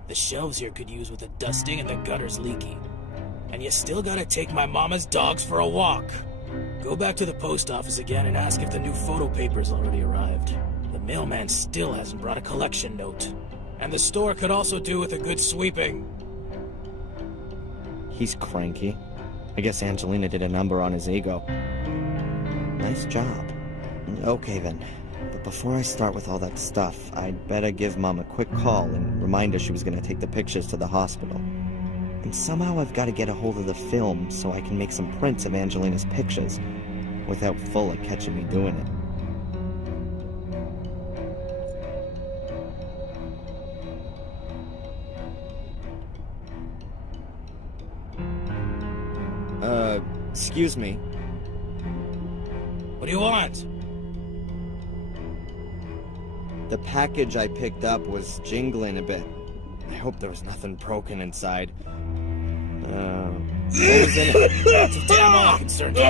The shelves here could use with a dusting and the gutter's leaky. And you still gotta take my mama's dogs for a walk. Go back to the post office again and ask if the new photo paper's already arrived. The mailman still hasn't brought a collection note. And the store could also do with a good sweeping. He's cranky. I guess Angelina did a number on his ego. Nice job. Okay then. Before I start with all that stuff, I'd better give Mom a quick call and remind her she was going to take the pictures to the hospital. And somehow I've got to get a hold of the film so I can make some prints of Angelina's pictures without Fuller catching me doing it. Excuse me. What do you want? The package I picked up was jingling a bit. I hope there was nothing broken inside. What was in it? It's a damn all concerned you.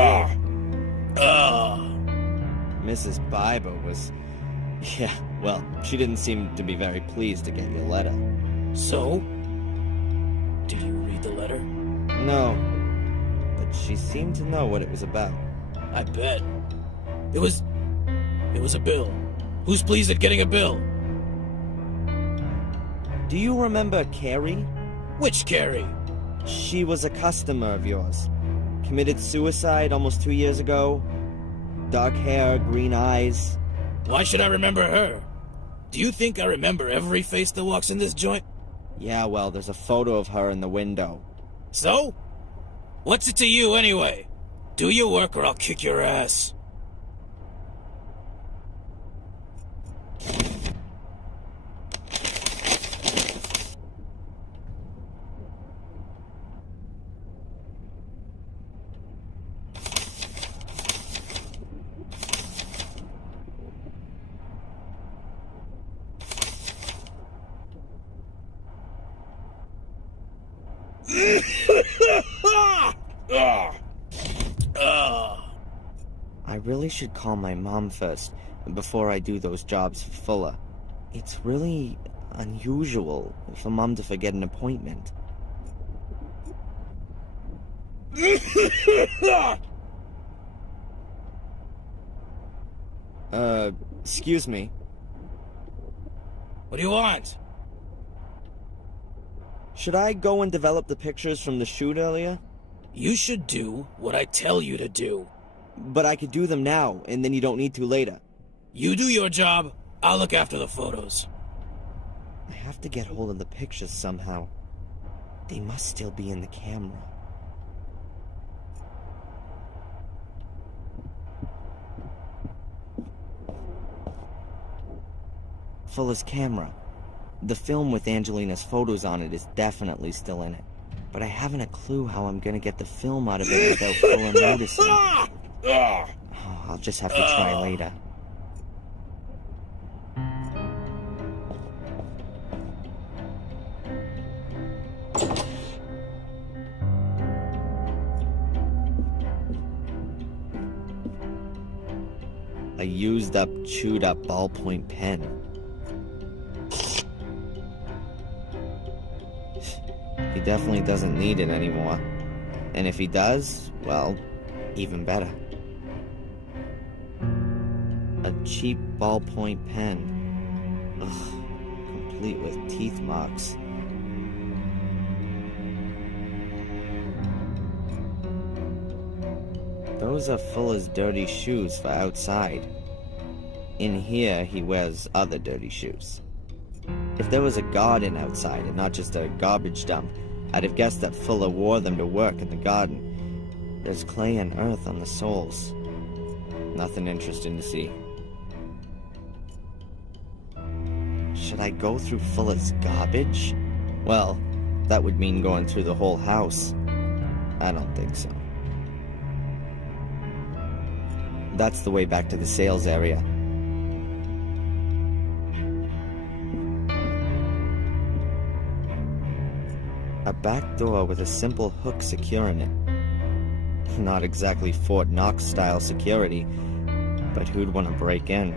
Mrs. Biber was... Yeah, well, she didn't seem to be very pleased to get your letter. So? Did you read the letter? No, but she seemed to know what it was about. I bet. It was a bill. Who's pleased at getting a bill? Do you remember Carrie? Which Carrie? She was a customer of yours. Committed suicide almost 2 years ago. Dark hair, green eyes. Why should I remember her? Do you think I remember every face that walks in this joint? Yeah, well, there's a photo of her in the window. So? What's it to you anyway? Do your work or I'll kick your ass. I really should call my mom first, before I do those jobs for Fuller. It's really unusual for Mom to forget an appointment. Excuse me. What do you want? Should I go and develop the pictures from the shoot earlier? You should do what I tell you to do. But I could do them now, and then you don't need to later. You do your job, I'll look after the photos. I have to get hold of the pictures somehow. They must still be in the camera. Fuller's camera. The film with Angelina's photos on it is definitely still in it. But I haven't a clue how I'm gonna get the film out of it without Fuller noticing. Oh, I'll just have to try later. A used up, chewed up ballpoint pen. He definitely doesn't need it anymore. And if he does, well, even better. A cheap ballpoint pen. Ugh, complete with teeth marks. Those are Fuller's dirty shoes for outside. In here, he wears other dirty shoes. If there was a garden outside and not just a garbage dump, I'd have guessed that Fuller wore them to work in the garden. There's clay and earth on the soles. Nothing interesting to see. Should I go through Fuller's garbage? Well, that would mean going through the whole house. I don't think so. That's the way back to the sales area. A back door with a simple hook securing it. Not exactly Fort Knox-style security, but who'd want to break in?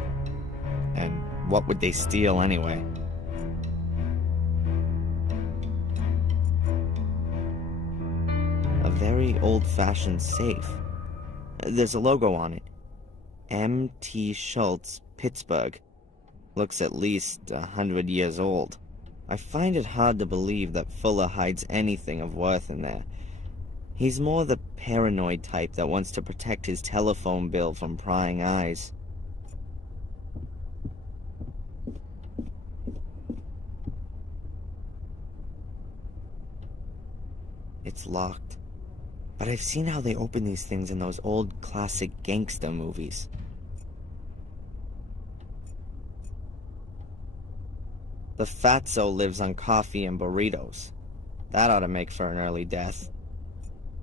And what would they steal anyway? A very old-fashioned safe. There's a logo on it. M.T. Schultz, Pittsburgh. Looks at least 100 years old. I find it hard to believe that Fuller hides anything of worth in there. He's more the paranoid type that wants to protect his telephone bill from prying eyes. It's locked. But I've seen how they open these things in those old classic gangster movies. The fatso lives on coffee and burritos. That ought to make for an early death.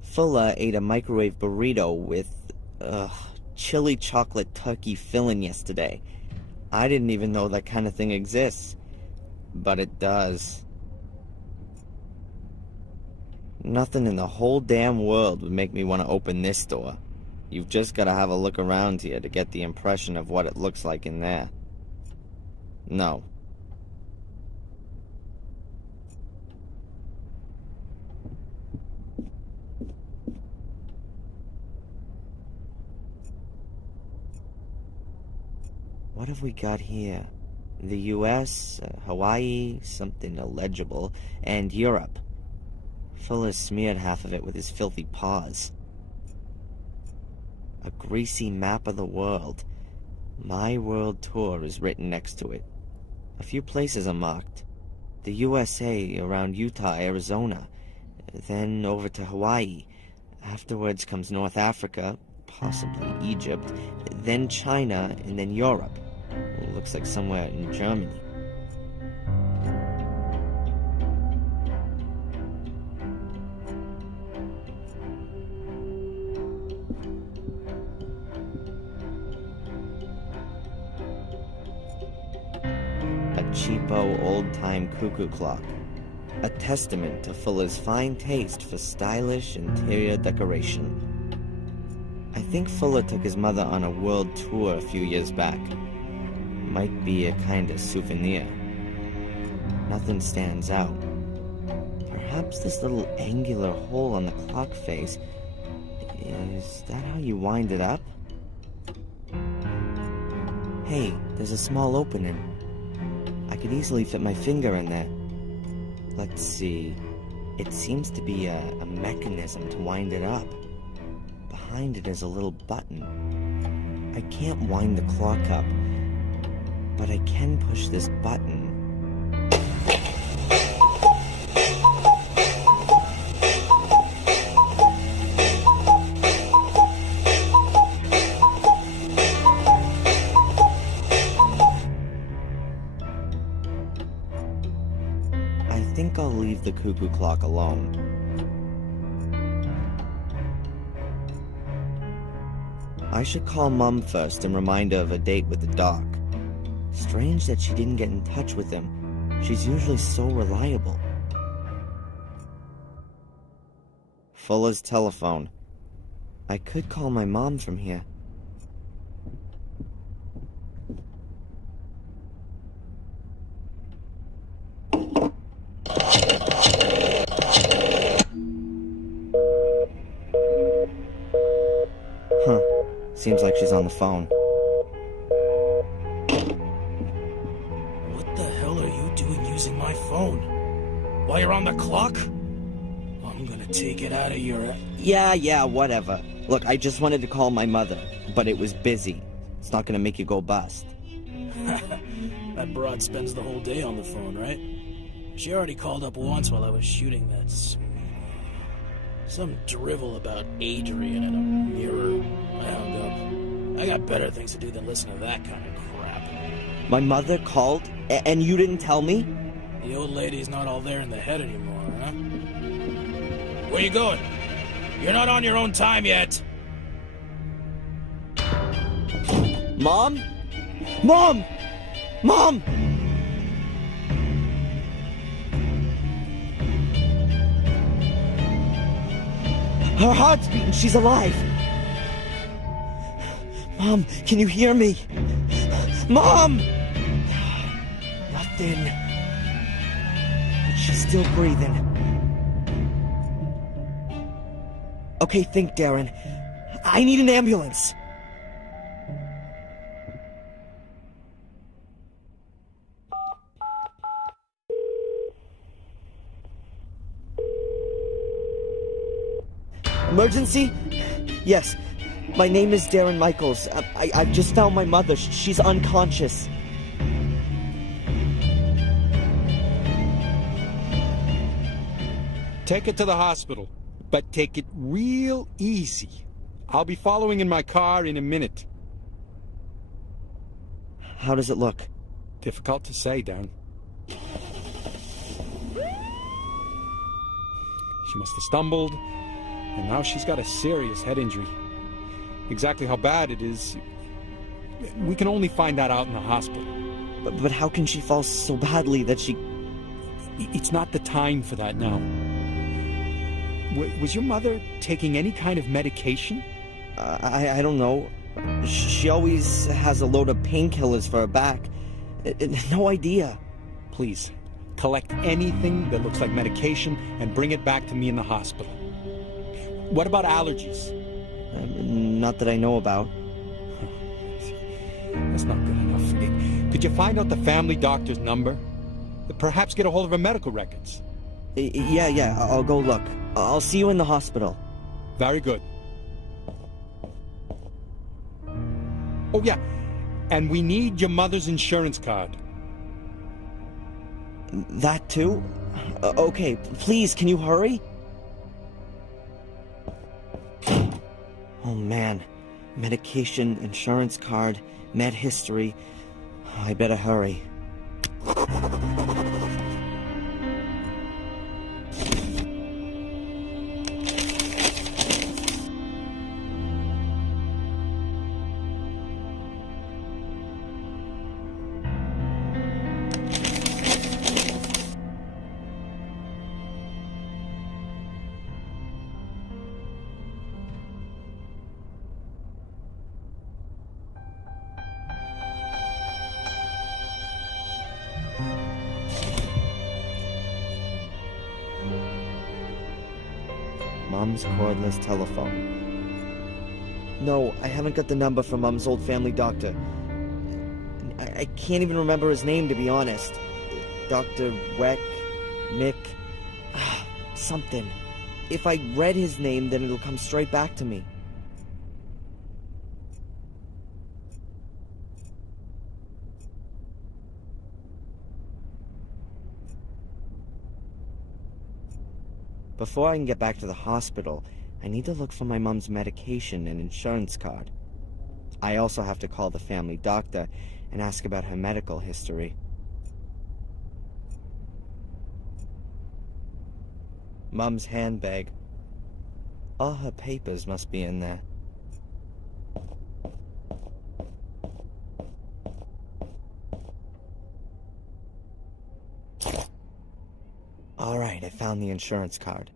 Fuller ate a microwave burrito with, chili chocolate turkey filling yesterday. I didn't even know that kind of thing exists. But it does. Nothing in the whole damn world would make me want to open this door. You've just got to have a look around here to get the impression of what it looks like in there. No. What have we got here? The US, Hawaii, something illegible, and Europe. Fuller smeared half of it with his filthy paws. A greasy map of the world. My World Tour is written next to it. A few places are marked. The USA around Utah, Arizona. Then over to Hawaii. Afterwards comes North Africa, possibly Egypt. Then China, and then Europe. Looks like somewhere in Germany. A cheapo, old-time cuckoo clock. A testament to Fuller's fine taste for stylish interior decoration. I think Fuller took his mother on a world tour a few years back. Might be a kind of souvenir. Nothing stands out. Perhaps this little angular hole on the clock face... Is that how you wind it up? Hey, there's a small opening. I could easily fit my finger in there. Let's see. It seems to be a mechanism to wind it up. Behind it is a little button. I can't wind the clock up, but I can push this button. I think I'll leave the cuckoo clock alone. I should call Mum first and remind her of a date with the doc. Strange that she didn't get in touch with him. She's usually so reliable. Fuller's telephone. I could call my mom from here. Huh. Seems like she's on the phone. What the hell are you doing using my phone? While you're on the clock? I'm gonna take it out of your... Yeah, whatever. Look, I just wanted to call my mother, but it was busy. It's not gonna make you go bust. That broad spends the whole day on the phone, right? She already called up once while I was shooting that sweet... Some drivel about Adrian and a mirror. I hung up. I got better things to do than listen to that kind of crap. My mother called, and you didn't tell me? The old lady's not all there in the head anymore, huh? Where you going? You're not on your own time yet. Mom? Mom! Mom! Her heart's beating. She's alive. Mom, can you hear me? Mom! Nothing. But she's still breathing. Okay, think, Darren. I need an ambulance. Emergency? Yes. My name is Darren Michaels. I've just found my mother. She's unconscious. Take her to the hospital, but take it real easy. I'll be following in my car in a minute. How does it look? Difficult to say, Darren. She must have stumbled, and now she's got a serious head injury. Exactly how bad it is, we can only find that out in the hospital. But how can she fall so badly that she... It's not the time for that now. Was your mother taking any kind of medication? I don't know. She always has a load of painkillers for her back. No idea. Please, collect anything that looks like medication and bring it back to me in the hospital. What about allergies? Not that I know about. That's not good enough. Could you find out the family doctor's number? Perhaps get a hold of her medical records. Yeah, I'll go look. I'll see you in the hospital. Very good. Oh, yeah. And we need your mother's insurance card. That too? Okay, please, can you hurry? Oh man. Medication, insurance card, med history. I better hurry. Mom's cordless telephone. No, I haven't got the number from Mom's old family doctor. I can't even remember his name, to be honest. Dr. Weck, Mick, something. If I read his name, then it'll come straight back to me. Before I can get back to the hospital, I need to look for my mom's medication and insurance card. I also have to call the family doctor and ask about her medical history. Mom's handbag. All her papers must be in there. All right, I found the insurance card.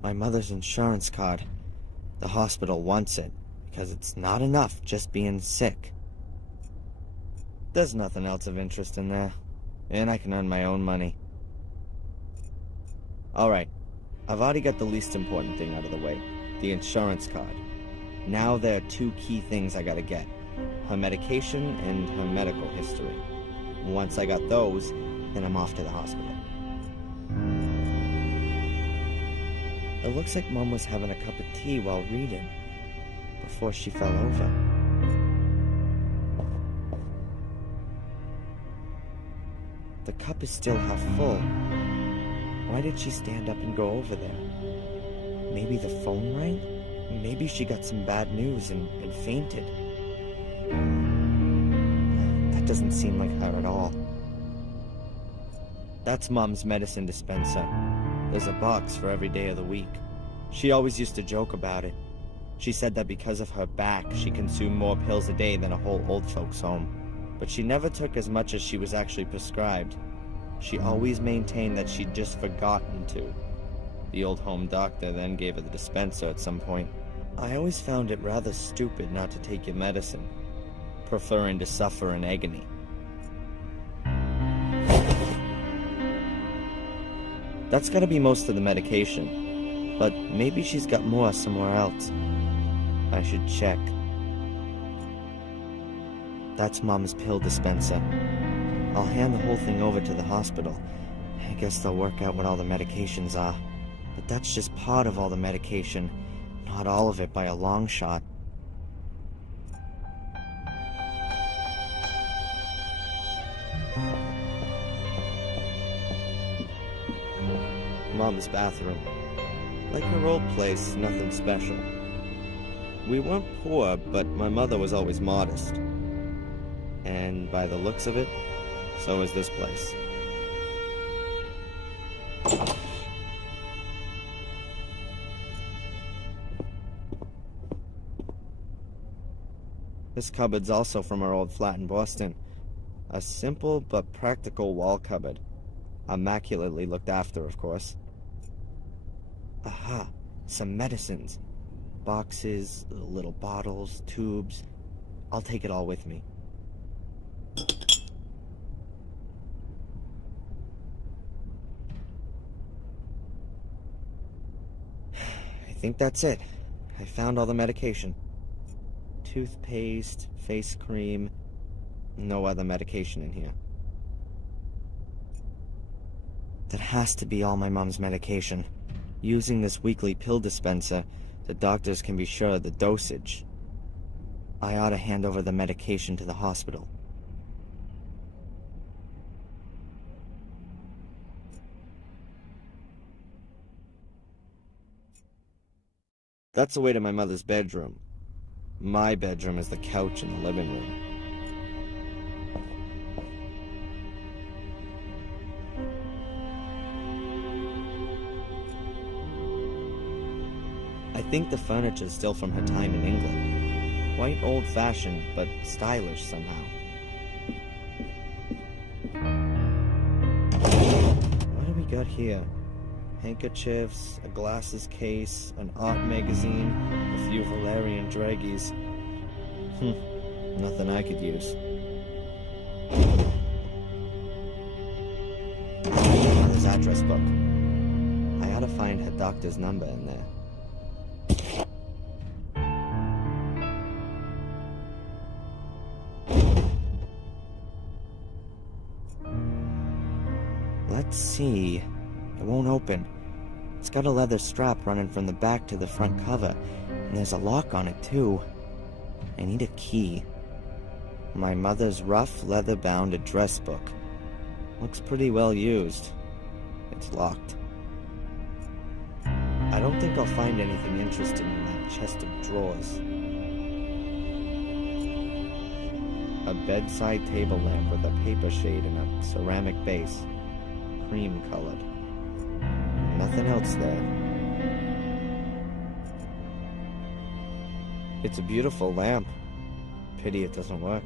My mother's insurance card. The hospital wants it, because it's not enough just being sick. There's nothing else of interest in there, and I can earn my own money. All right, I've already got the least important thing out of the way, the insurance card. Now there are two key things I gotta get. Her medication and her medical history. Once I got those, then I'm off to the hospital. It looks like Mom was having a cup of tea while reading, before she fell over. The cup is still half full. Why did she stand up and go over there? Maybe the phone rang? Maybe she got some bad news and fainted. That doesn't seem like her at all. That's Mom's medicine dispenser. There's a box for every day of the week. She always used to joke about it. She said that because of her back, she consumed more pills a day than a whole old folks' home. But she never took as much as she was actually prescribed. She always maintained that she'd just forgotten to. The old home doctor then gave her the dispenser at some point. I always found it rather stupid not to take your medicine, preferring to suffer in agony. That's gotta be most of the medication, but maybe she's got more somewhere else. I should check. That's Mom's pill dispenser. I'll hand the whole thing over to the hospital. I guess they'll work out what all the medications are. But that's just part of all the medication, not all of it by a long shot. Mom's bathroom. Like her old place, nothing special. We weren't poor, but my mother was always modest. And by the looks of it, so is this place. This cupboard's also from our old flat in Boston. A simple but practical wall cupboard. Immaculately looked after, of course. Aha, some medicines. Boxes, little bottles, tubes. I'll take it all with me. I think that's it. I found all the medication. Toothpaste, face cream, no other medication in here. That has to be all my mom's medication. Using this weekly pill dispenser, the doctors can be sure of the dosage. I ought to hand over the medication to the hospital. That's the way to my mother's bedroom. My bedroom is the couch in the living room. I think the furniture's still from her time in England. Quite old-fashioned, but stylish somehow. What do we got here? Handkerchiefs, a glasses case, an art magazine, a few Valerian draggies. Nothing I could use. Mother's address book. I ought to find her doctor's number in there. Let's see. It won't open. It's got a leather strap running from the back to the front cover, and there's a lock on it too. I need a key. My mother's rough, leather-bound address book. Looks pretty well used. It's locked. I don't think I'll find anything interesting in that chest of drawers. A bedside table lamp with a paper shade and a ceramic base. Cream-colored. Nothing else there. It's a beautiful lamp. Pity it doesn't work.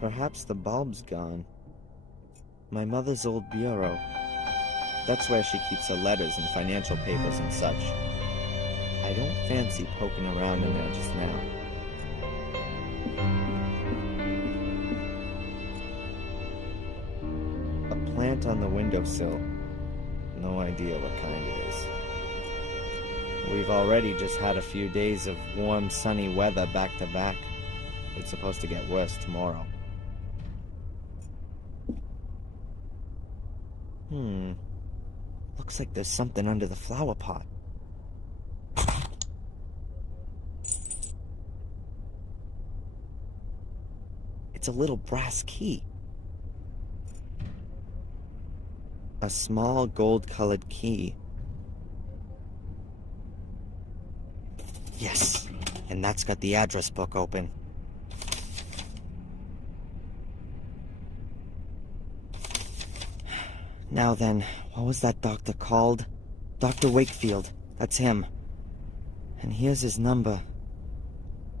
Perhaps the bulb's gone. My mother's old bureau. That's where she keeps her letters and financial papers and such. I don't fancy poking around in there just now. A plant on the windowsill. No idea what kind it is. We've already just had a few days of warm, sunny weather back to back. It's supposed to get worse tomorrow. Looks like there's something under the flower pot. It's a little brass key. A small gold-colored key. Yes, and that's got the address book open. Now then, what was that doctor called? Dr. Wakefield. That's him. And here's his number.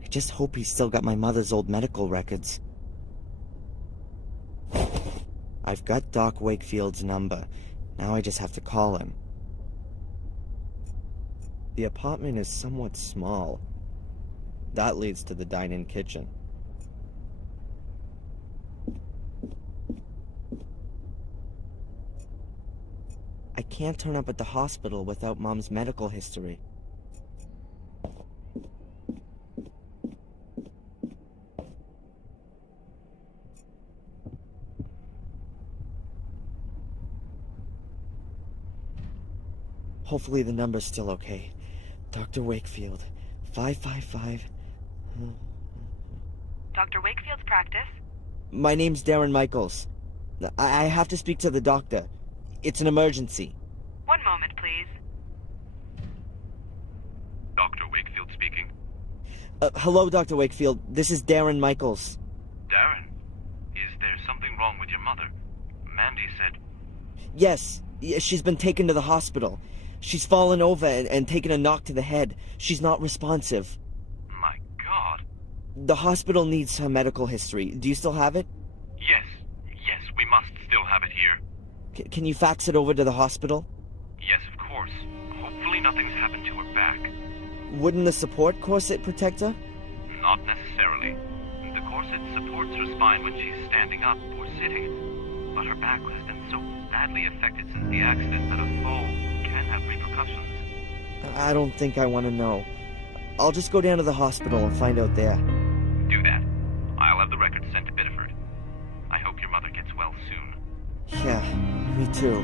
I just hope he's still got my mother's old medical records. I've got Doc Wakefield's number. Now I just have to call him. The apartment is somewhat small. That leads to the dine-in kitchen. I can't turn up at the hospital without Mom's medical history. Hopefully the number's still okay. Dr. Wakefield, 555... Dr. Wakefield's practice? My name's Darren Michaels. I have to speak to the doctor. It's an emergency. One moment, please. Dr. Wakefield speaking. Hello, Dr. Wakefield. This is Darren Michaels. Darren, is there something wrong with your mother? Mandy said... Yes, she's been taken to the hospital. She's fallen over and taken a knock to the head. She's not responsive. My God. The hospital needs her medical history. Do you still have it? Yes, we must still have it here. Can you fax it over to the hospital? Yes, of course. Hopefully nothing's happened to her back. Wouldn't the support corset protect her? Not necessarily. The corset supports her spine when she's standing up or sitting, but her back has been so badly affected since the accident that a fall can have repercussions. I don't think I want to know. I'll just go down to the hospital and find out there. Do that. I'll have the records sent to Biddeford. I hope your mother gets well soon. Yeah, me too.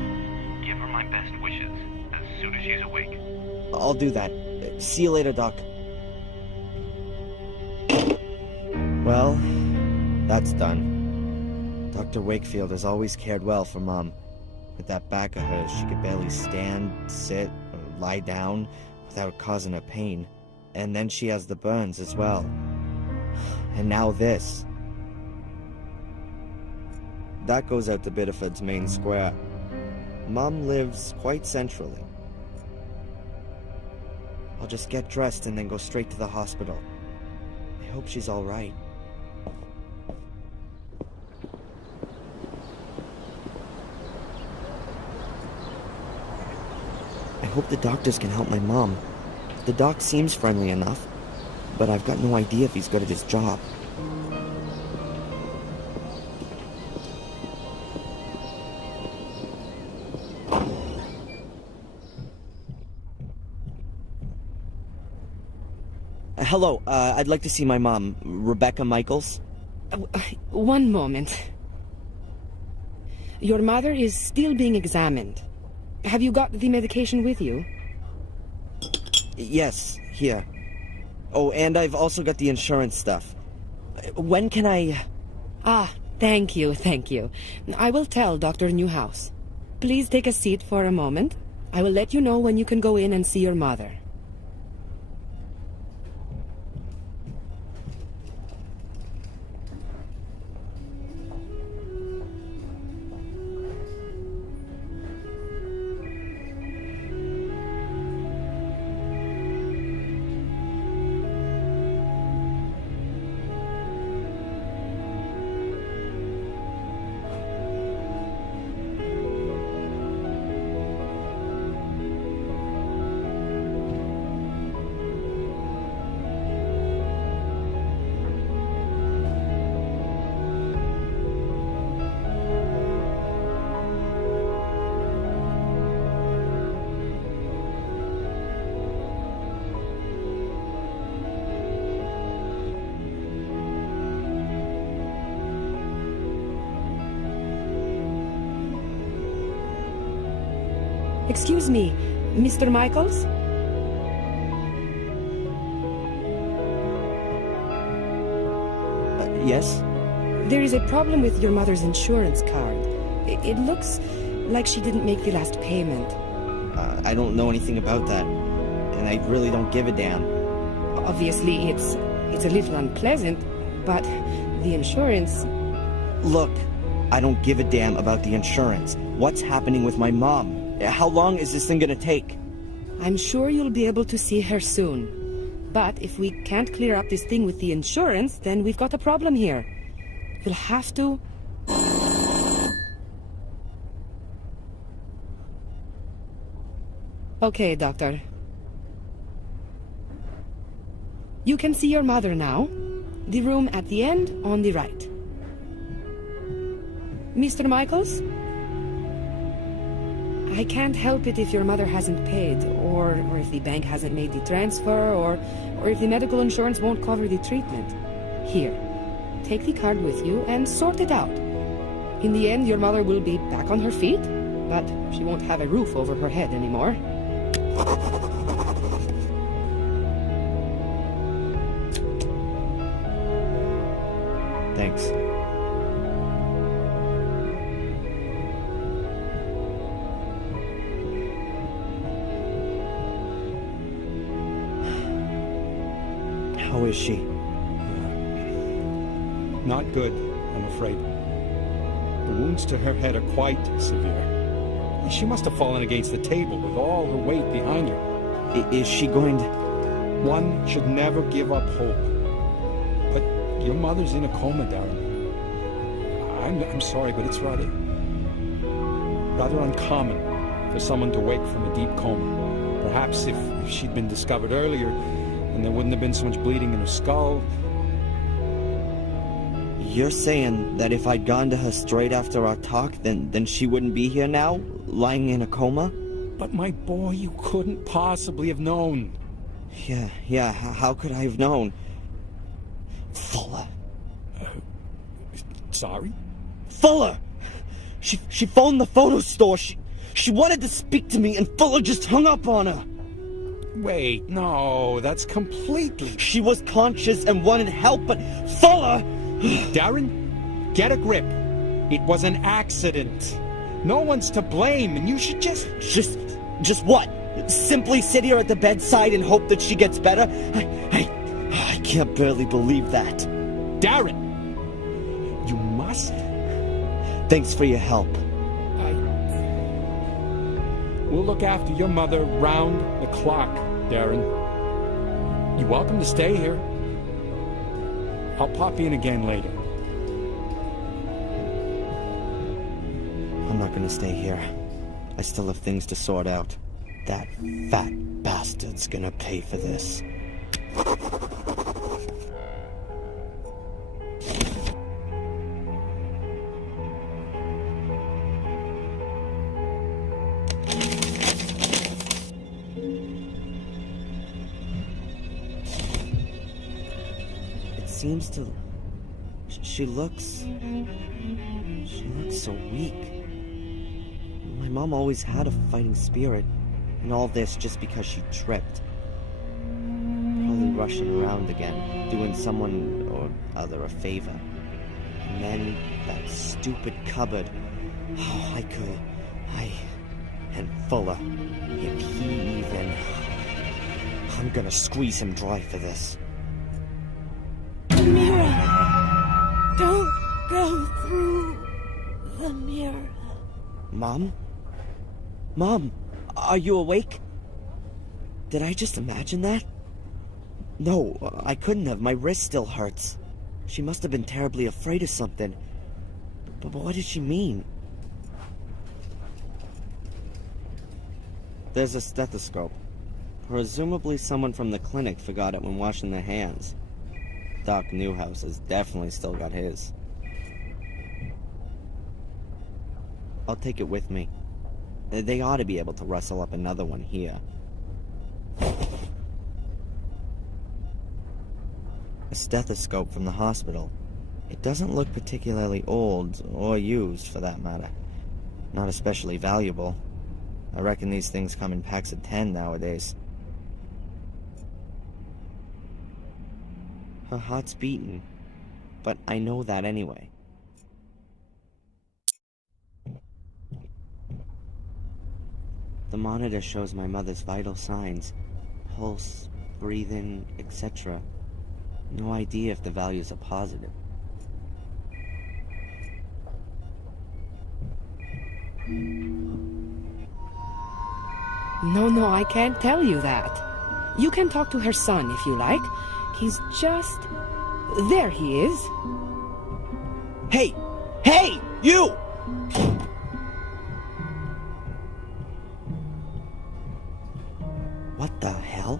Give her my best wishes as soon as she's awake. I'll do that. See you later, Doc. Well, that's done. Dr. Wakefield has always cared well for Mom. With that back of hers, she could barely stand, sit, or lie down without causing her pain. And then she has the burns as well. And now this. That goes out to Biddeford's main square. Mom lives quite centrally. I'll just get dressed and then go straight to the hospital. I hope she's all right. I hope the doctors can help my mom. The doc seems friendly enough, but I've got no idea if he's good at his job. Hello, I'd like to see my mom, Rebecca Michaels. One moment. Your mother is still being examined. Have you got the medication with you? Yes, here. Oh, and I've also got the insurance stuff. When can I... Ah, thank you. I will tell Dr. Newhouse. Please take a seat for a moment. I will let you know when you can go in and see your mother. Excuse me, Mr. Michaels? Yes? There is a problem with your mother's insurance card. It looks like she didn't make the last payment. I don't know anything about that, and I really don't give a damn. Obviously, it's a little unpleasant, but the insurance... Look, I don't give a damn about the insurance. What's happening with my mom? How long is this thing gonna take? I'm sure you'll be able to see her soon. But if we can't clear up this thing with the insurance, then we've got a problem here. You'll have to... Okay, Doctor. You can see your mother now. The room at the end on the right. Mr. Michaels? I can't help it if your mother hasn't paid, or if the bank hasn't made the transfer, or if the medical insurance won't cover the treatment. Here, take the card with you and sort it out. In the end, your mother will be back on her feet, but she won't have a roof over her head anymore. Thanks. How is she? Not good, I'm afraid. The wounds to her head are quite severe. She must have fallen against the table with all her weight behind her. Is she going to... One should never give up hope. But your mother's in a coma, Darren. I'm sorry, but it's rather uncommon for someone to wake from a deep coma. Perhaps if she'd been discovered earlier, and there wouldn't have been so much bleeding in her skull. You're saying that if I'd gone to her straight after our talk, then she wouldn't be here now, lying in a coma? But my boy, you couldn't possibly have known. Yeah, how could I have known? Fuller. Sorry? Fuller! She phoned the photo store. She wanted to speak to me, and Fuller just hung up on her. Wait, no, that's completely... She was conscious and wanted help, but Fuller... Darren, get a grip. It was an accident. No one's to blame, and you should just... Just what? Simply sit here at the bedside and hope that she gets better? I can't barely believe that. Darren! You must... Thanks for your help. We'll look after your mother round the clock, Darren. You're welcome to stay here. I'll pop in again later. I'm not gonna stay here. I still have things to sort out. That fat bastard's gonna pay for this. Seems to... She looks so weak. My mom always had a fighting spirit, and all this just because she tripped. Probably rushing around again, doing someone or other a favor. And then that stupid cupboard. Oh, and Fuller. If he even... I'm gonna squeeze him dry for this. Mira, don't go through the mirror. Mom? Mom, are you awake? Did I just imagine that? No, I couldn't have. My wrist still hurts. She must have been terribly afraid of something. But what did she mean? There's a stethoscope. Presumably someone from the clinic forgot it when washing their hands. Doc Newhouse has definitely still got his. I'll take it with me. They ought to be able to rustle up another one here. A stethoscope from the hospital. It doesn't look particularly old, or used for that matter. Not especially valuable. I reckon these things come in packs of 10 nowadays. Her heart's beating, but I know that anyway. The monitor shows my mother's vital signs. Pulse, breathing, etc. No idea if the values are positive. No, I can't tell you that. You can talk to her son if you like. He's just... There he is. Hey! Hey! You! What the hell?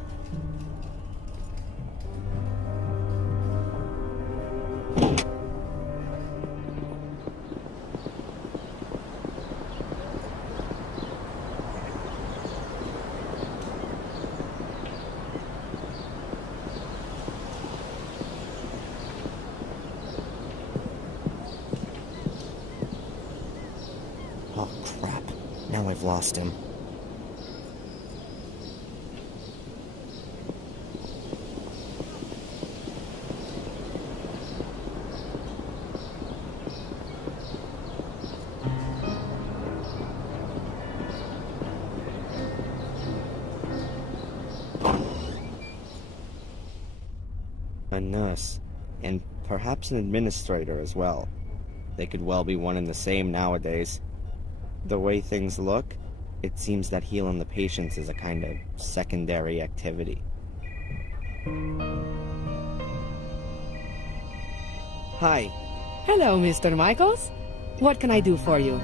Oh, crap. Now I've lost him. A nurse, and perhaps an administrator as well. They could well be one and the same nowadays. The way things look, it seems that healing the patients is a kind of secondary activity. Hi. Hello, Mr. Michaels. What can I do for you?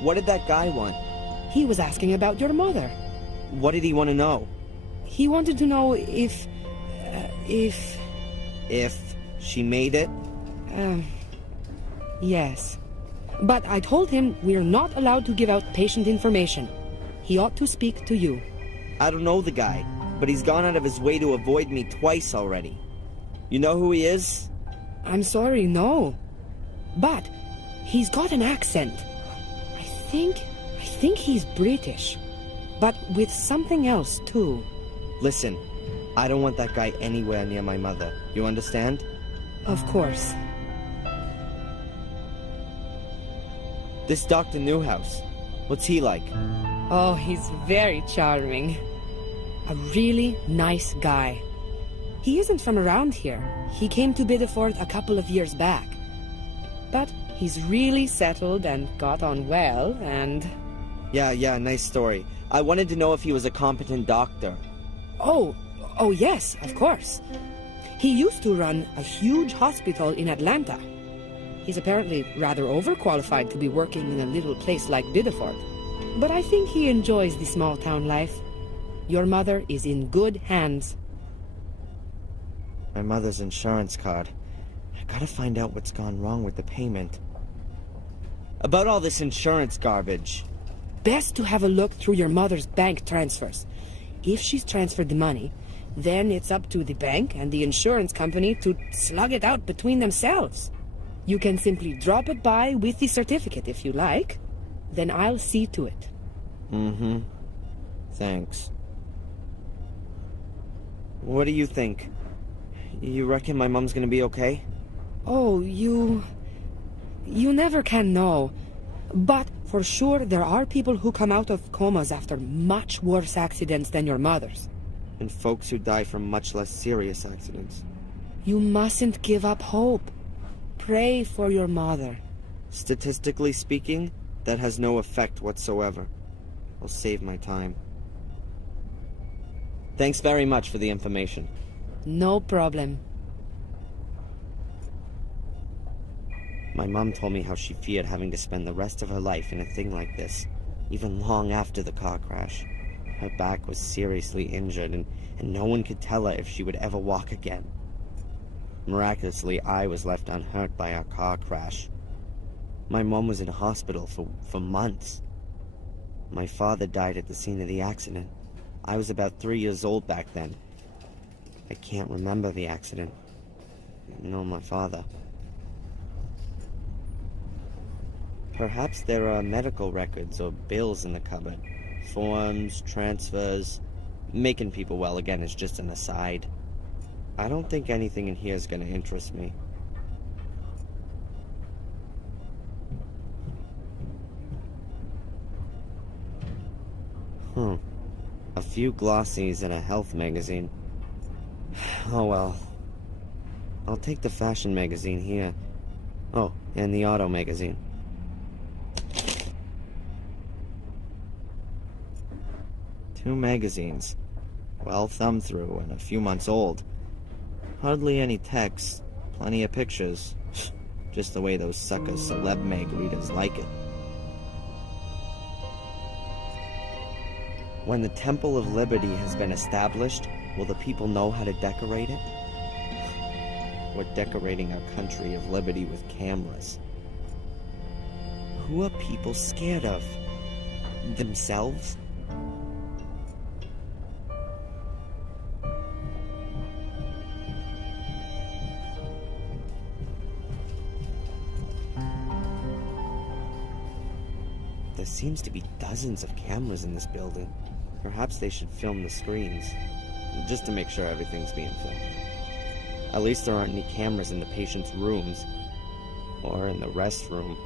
What did that guy want? He was asking about your mother. What did he want to know? He wanted to know if If she made it? Yes. But I told him we're not allowed to give out patient information. He ought to speak to you. I don't know the guy, but he's gone out of his way to avoid me twice already. You know who he is? I'm sorry, no. But he's got an accent. I think he's British. But with something else, too. Listen, I don't want that guy anywhere near my mother. You understand? Of course. This Dr. Newhouse, what's he like? Oh, he's very charming. A really nice guy. He isn't from around here. He came to Biddeford a couple of years back. But he's really settled and got on well, and... Yeah, nice story. I wanted to know if he was a competent doctor. Oh yes, of course. He used to run a huge hospital in Atlanta. He's apparently rather overqualified to be working in a little place like Biddeford. But I think he enjoys the small-town life. Your mother is in good hands. My mother's insurance card. I gotta find out what's gone wrong with the payment. About all this insurance garbage. Best to have a look through your mother's bank transfers. If she's transferred the money, then it's up to the bank and the insurance company to slug it out between themselves. You can simply drop it by with the certificate if you like. Then I'll see to it. Mm-hmm. Thanks. What do you think? You reckon my mom's gonna be okay? Oh, you never can know. But for sure there are people who come out of comas after much worse accidents than your mother's. And folks who die from much less serious accidents. You mustn't give up hope. Pray for your mother. Statistically speaking, that has no effect whatsoever. I'll save my time. Thanks very much for the information. No problem. My mom told me how she feared having to spend the rest of her life in a thing like this, even long after the car crash. Her back was seriously injured, and no one could tell her if she would ever walk again. Miraculously, I was left unhurt by our car crash. My mom was in hospital for months. My father died at the scene of the accident. I was about 3 years old back then. I can't remember the accident, nor my father. Perhaps there are medical records or bills in the cupboard. Forms, transfers. Making people well again is just an aside. I don't think anything in here is going to interest me. A few glossies and a health magazine. Oh well. I'll take the fashion magazine here. Oh, and the auto magazine. Two magazines. Well thumbed through and a few months old. Hardly any text, plenty of pictures. Just the way those sucker celeb mag readers like it. When the Temple of Liberty has been established, will the people know how to decorate it? We're decorating our country of liberty with cameras. Who are people scared of? Themselves? There seems to be dozens of cameras in this building. Perhaps they should film the screens, just to make sure everything's being filmed. At least there aren't any cameras in the patient's rooms, or in the restroom.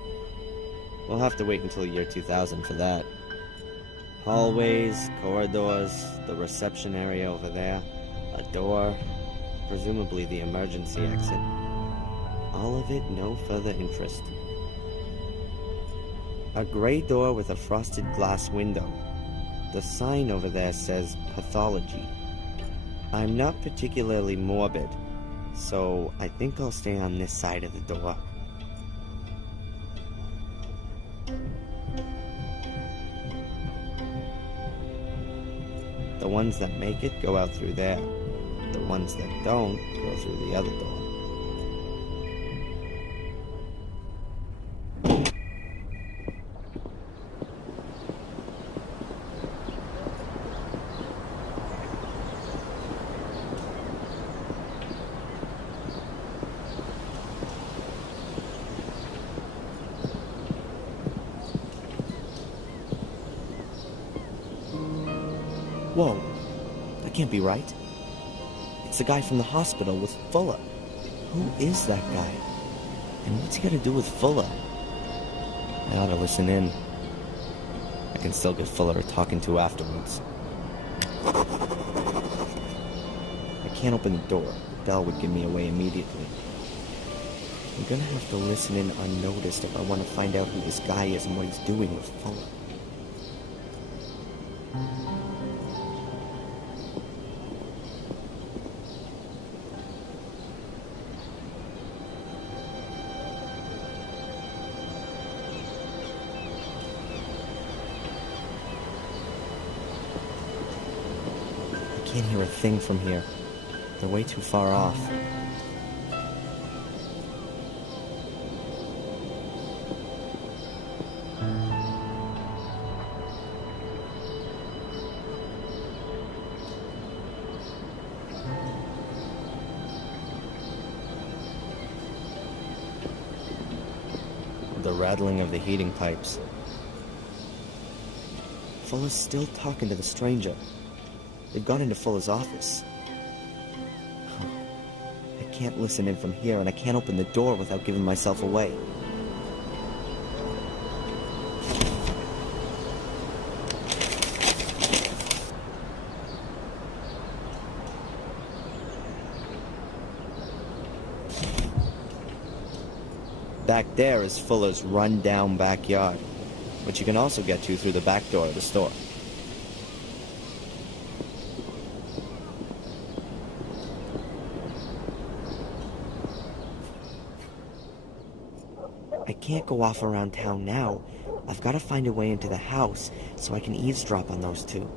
We'll have to wait until the year 2000 for that. Hallways, corridors, the reception area over there. A door, presumably the emergency exit. All of it no further interest. A gray door with a frosted glass window. The sign over there says pathology. I'm not particularly morbid, so I think I'll stay on this side of the door. The ones that make it go out through there. The ones that don't go through the other door. Whoa, that can't be right. It's the guy from the hospital with Fuller. Who is that guy? And what's he got to do with Fuller? I ought to listen in. I can still get Fuller talking to afterwards. I can't open the door. Dell would give me away immediately. I'm gonna have to listen in unnoticed if I want to find out who this guy is and what he's doing with Fuller. I can't hear a thing from here. They're way too far off. The rattling of the heating pipes. Fuller's still talking to the stranger. They've gone into Fuller's office. I can't listen in from here, and I can't open the door without giving myself away. Back there is Fuller's run-down backyard, which you can also get to through the back door of the store. I can't go off around town now. I've got to find a way into the house so I can eavesdrop on those two.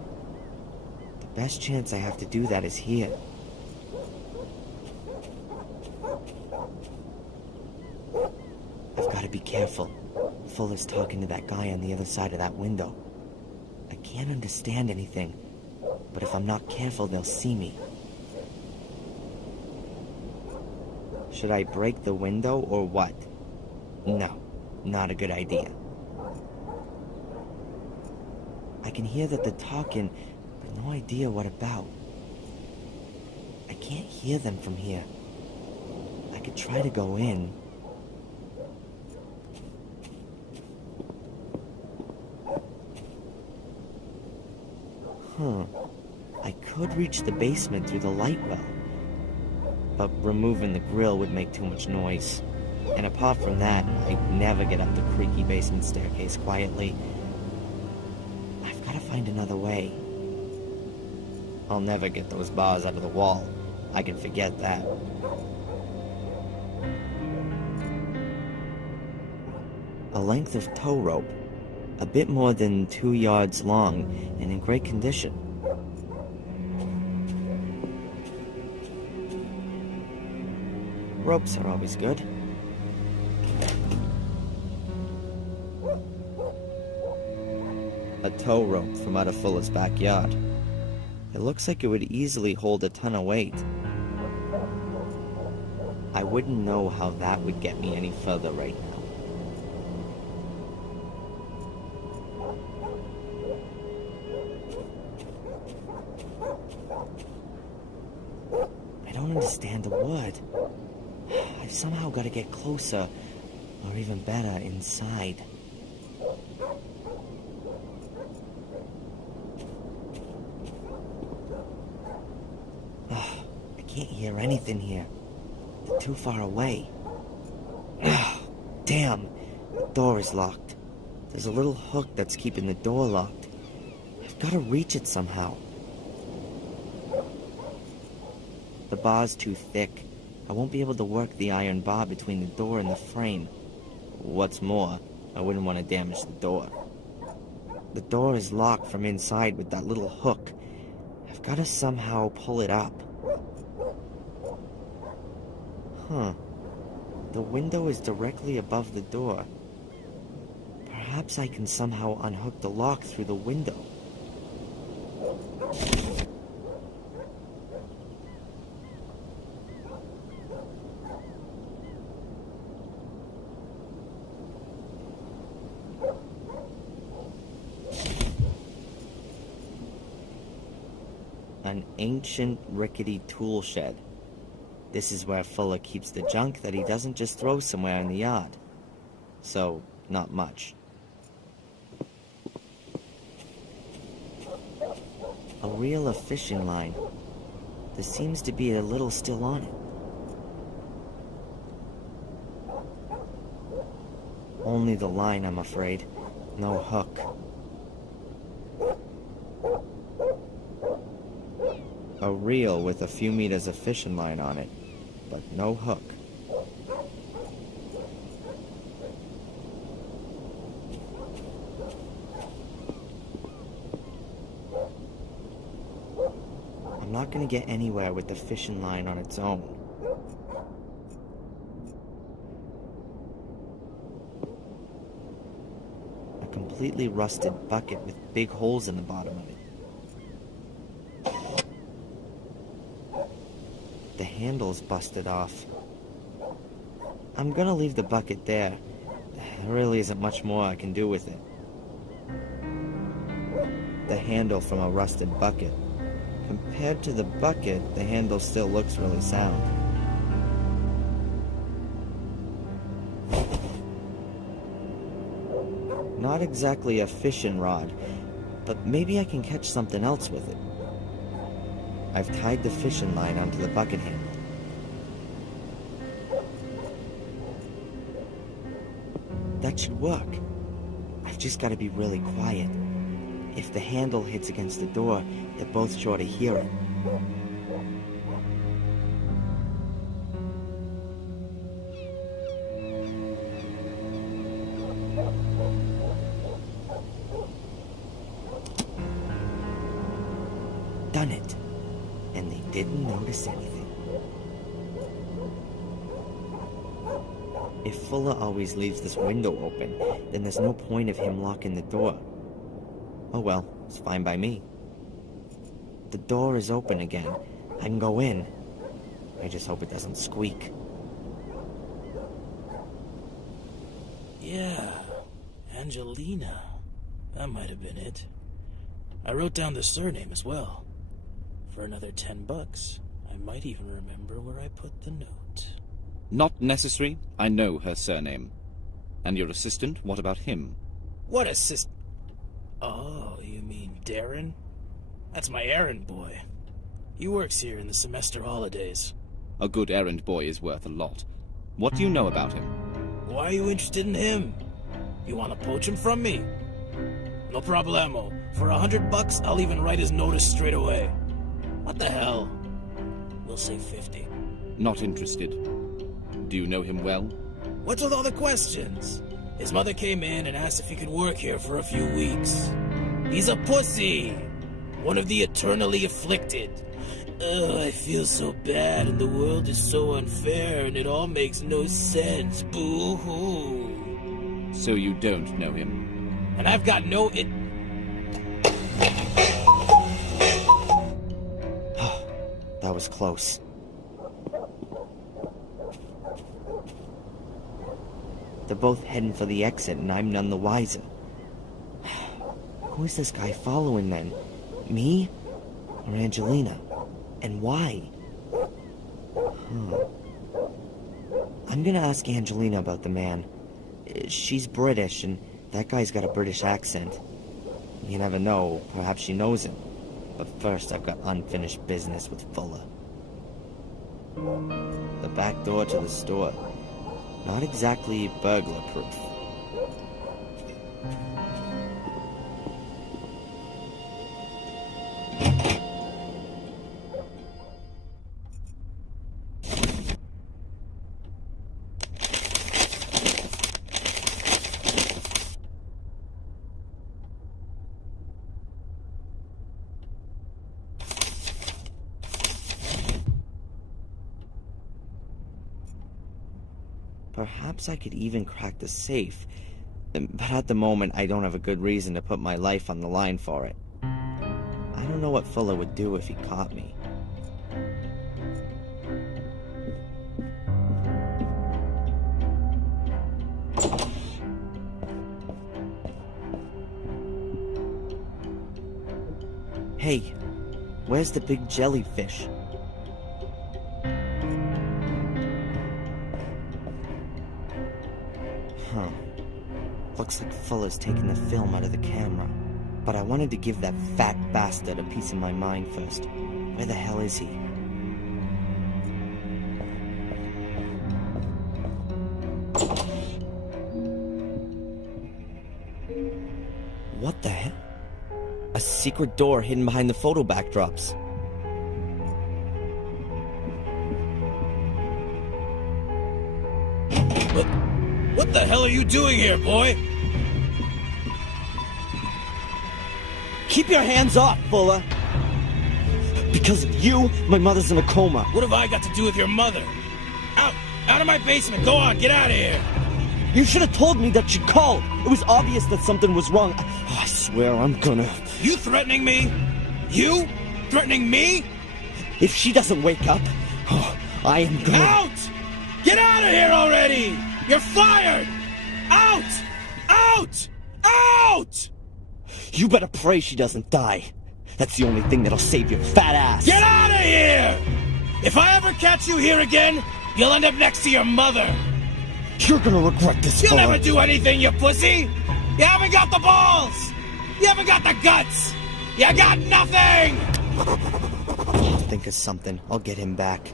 The best chance I have to do that is here. I've got to be careful. Fuller's talking to that guy on the other side of that window. I can't understand anything, but if I'm not careful, they'll see me. Should I break the window or what? No, not a good idea. I can hear that they're talking, but no idea what about. I can't hear them from here. I could try to go in. I could reach the basement through the light well, but removing the grill would make too much noise. And apart from that, I'd never get up the creaky basement staircase quietly. I've got to find another way. I'll never get those bars out of the wall. I can forget that. A length of tow rope, a bit more than 2 yards long and in great condition. Ropes are always good. A tow rope from out of Fuller's backyard. It looks like it would easily hold a ton of weight. I wouldn't know how that would get me any further right now. I don't understand a word. I've somehow got to get closer, or even better, inside. can't hear anything here. They're too far away. Damn, the door is locked. There's a little hook that's keeping the door locked. I've got to reach it somehow. The bar's too thick. I won't be able to work the iron bar between the door and the frame. What's more, I wouldn't want to damage the door. The door is locked from inside with that little hook. I've got to somehow pull it up. Huh. The window is directly above the door. Perhaps I can somehow unhook the lock through the window. An ancient, rickety tool shed. This is where Fuller keeps the junk that he doesn't just throw somewhere in the yard. So, not much. A reel of fishing line. There seems to be a little still on it. Only the line, I'm afraid. No hook. A reel with a few meters of fishing line on it, but no hook. I'm not gonna get anywhere with the fishing line on its own. A completely rusted bucket with big holes in the bottom of it. The handle's busted off. I'm gonna leave the bucket there. There really isn't much more I can do with it. The handle from a rusted bucket. Compared to the bucket, the handle still looks really sound. Not exactly a fishing rod, but maybe I can catch something else with it. I've tied the fishing line onto the bucket handle. That should work. I've just got to be really quiet. If the handle hits against the door, they're both sure to hear it. Done it. And they didn't notice anything. If Fuller always leaves this window open, then there's no point of him locking the door. Oh well, it's fine by me. The door is open again. I can go in. I just hope it doesn't squeak. Yeah, Angelina. That might have been it. I wrote down the surname as well. For another $10, I might even remember where I put the note. Not necessary. I know her surname. And your assistant, what about him? What assistant? Oh, you mean Darren? That's my errand boy. He works here in the semester holidays. A good errand boy is worth a lot. What do you know about him? Why are you interested in him? You want to poach him from me? No problemo. For $100, I'll even write his notice straight away. What the hell? We'll say 50. Not interested. Do you know him well? What's with all the questions? His mother came in and asked if he could work here for a few weeks. He's a pussy! One of the eternally afflicted. Ugh, I feel so bad and the world is so unfair and it all makes no sense. Boo-hoo. So you don't know him? And I've got no That was close. They're both heading for the exit, and I'm none the wiser. Who is this guy following, then? Me? Or Angelina? And why? I'm gonna ask Angelina about the man. She's British, and that guy's got a British accent. You never know, perhaps she knows him. But first, I've got unfinished business with Fuller. The back door to the store. Not exactly burglar-proof. Perhaps I could even crack the safe, but at the moment I don't have a good reason to put my life on the line for it. I don't know what Fuller would do if he caught me. Hey, where's the big jellyfish? Huh. Looks like Fuller's taking the film out of the camera. But I wanted to give that fat bastard a piece of my mind first. Where the hell is he? What the hell? A secret door hidden behind the photo backdrops. What the hell are you doing here, boy? Keep your hands off, Fuller! Because of you, my mother's in a coma. What have I got to do with your mother? Out! Out of my basement! Go on, get out of here! You should have told me that she called. It was obvious that something was wrong. I swear I'm gonna... You threatening me? You? Threatening me? If she doesn't wake up, I am gonna... Out! Get out of here already! You're fired! Out! Out! Out! You better pray she doesn't die. That's the only thing that'll save your fat ass. Get out of here! If I ever catch you here again, you'll end up next to your mother. You're gonna regret this, You'll Fuller. never do anything, you pussy! You haven't got the balls! You haven't got the guts! You got nothing! I'll think of something. I'll get him back.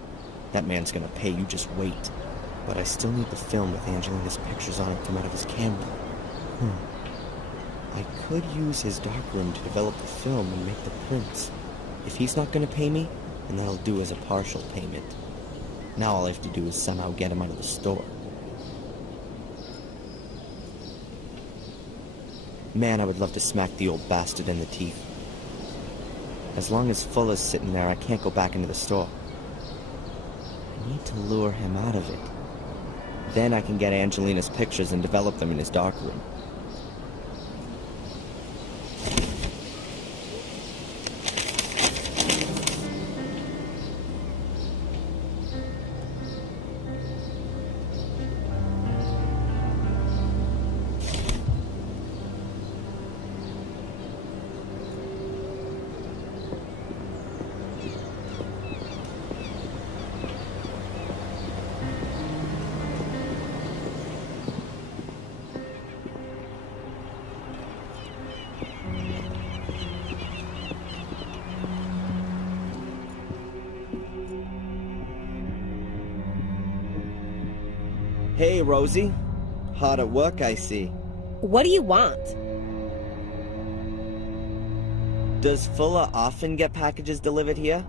That man's gonna pay, you just wait. But I still need the film with Angelina's pictures on it come out of his camera. I could use his darkroom to develop the film and make the prints. If he's not gonna pay me, then that'll do as a partial payment. Now all I have to do is somehow get him out of the store. Man, I would love to smack the old bastard in the teeth. As long as Fuller's sitting there, I can't go back into the store. I need to lure him out of it. Then I can get Angelina's pictures and develop them in his darkroom. Hey, Rosie. Hard at work, I see. What do you want? Does Fuller often get packages delivered here?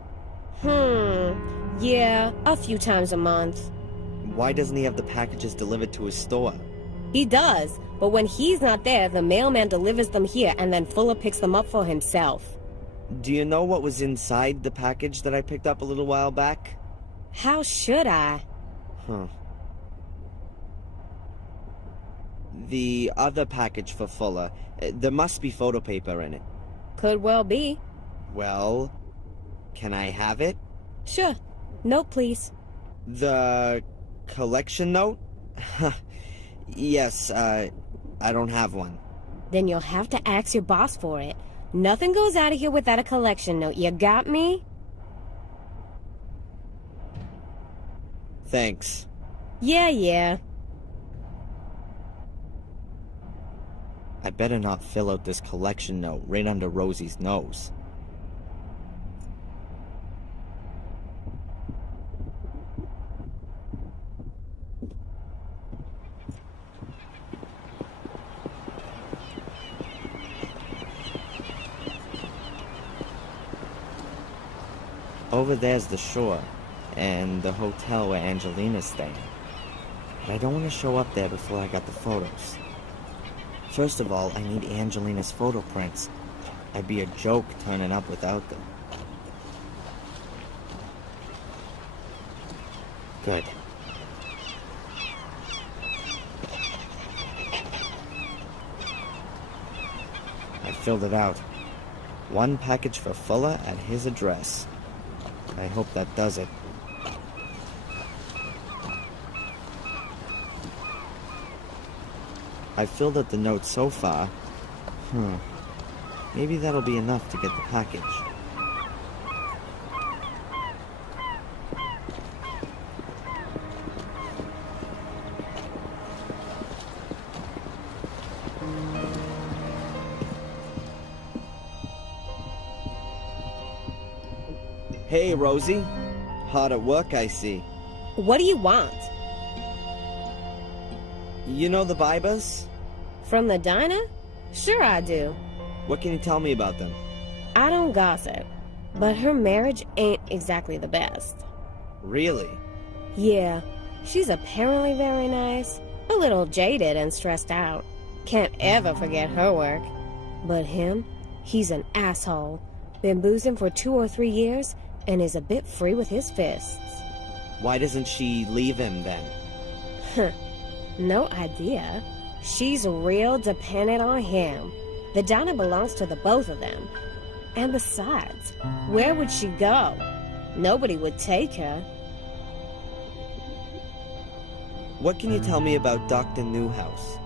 Yeah, a few times a month. Why doesn't he have the packages delivered to his store? He does, but when he's not there, the mailman delivers them here and then Fuller picks them up for himself. Do you know what was inside the package that I picked up a little while back? How should I? The other package for Fuller, there must be photo paper in it. Could well be. Well, can I have it? Sure. Note, please. The collection note? Yes, I don't have one. Then you'll have to ask your boss for it. Nothing goes out of here without a collection note. You got me? Thanks. Yeah. I better not fill out this collection note right under Rosie's nose. Over there's the shore, and the hotel where Angelina's staying. But I don't want to show up there before I got the photos. First of all, I need Angelina's photo prints. I'd be a joke turning up without them. Good. I filled it out. One package for Fuller at his address. I hope that does it. I filled out the note so far. Maybe that'll be enough to get the package. Hey, Rosie. Hard at work, I see. What do you want? You know the Bibers? From the diner? Sure I do. What can you tell me about them? I don't gossip, but her marriage ain't exactly the best. Really? Yeah, she's apparently very nice, a little jaded and stressed out. Can't ever forget her work. But him, he's an asshole. Been boozing for 2 or 3 years and is a bit free with his fists. Why doesn't she leave him then? No idea. She's real dependent on him. The diner belongs to the both of them. And besides, where would she go? Nobody would take her. What can you tell me about Dr. Newhouse?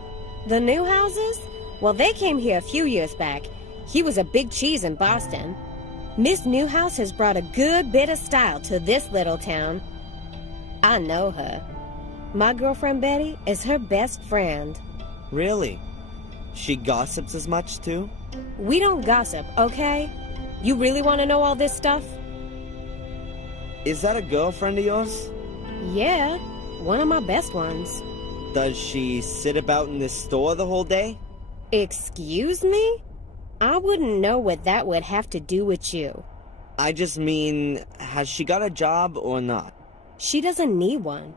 The Newhouses? Well, they came here a few years back. He was a big cheese in Boston. Miss Newhouse has brought a good bit of style to this little town. I know her. My girlfriend Betty is her best friend. Really? She gossips as much, too? We don't gossip, okay? You really want to know all this stuff? Is that a girlfriend of yours? Yeah, one of my best ones. Does she sit about in this store the whole day? Excuse me? I wouldn't know what that would have to do with you. I just mean, has she got a job or not? She doesn't need one.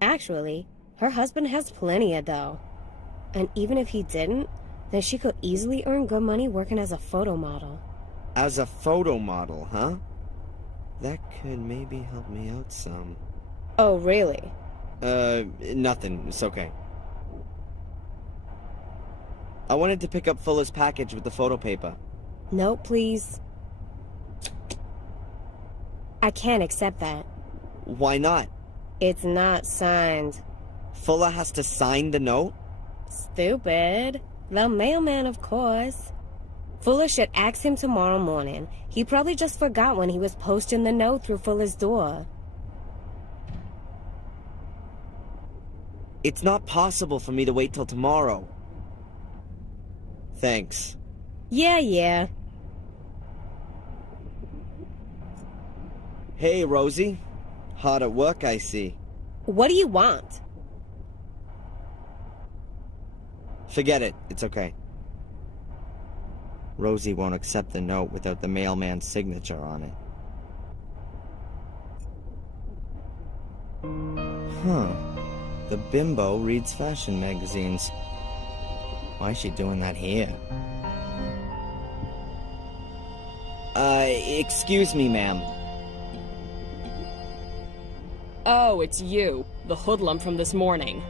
Actually, her husband has plenty of dough. And even if he didn't, then she could easily earn good money working as a photo model. As a photo model, huh? That could maybe help me out some. Oh, really? Nothing. It's okay. I wanted to pick up Fuller's package with the photo paper. No, please. I can't accept that. Why not? It's not signed. Fuller has to sign the note? Stupid. The mailman, of course. Fuller should ask him tomorrow morning. He probably just forgot when he was posting the note through Fuller's door. It's not possible for me to wait till tomorrow. Thanks. Yeah. Hey, Rosie. Hard at work, I see. What do you want? Forget it. It's okay. Rosie won't accept the note without the mailman's signature on it. Huh. The bimbo reads fashion magazines. Why is she doing that here? Excuse me, ma'am. Oh, it's you, the hoodlum from this morning.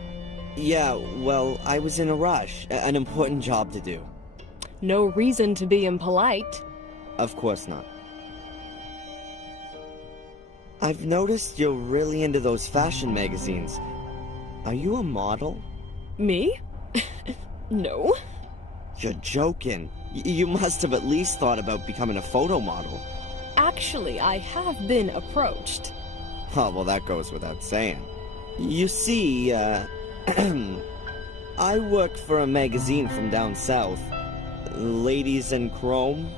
Yeah, well, I was in a rush. An important job to do. No reason to be impolite. Of course not. I've noticed you're really into those fashion magazines. Are you a model? Me? No. You're joking. You must have at least thought about becoming a photo model. Actually, I have been approached. Oh, well, that goes without saying. You see, I work for a magazine from down south. Ladies in Chrome.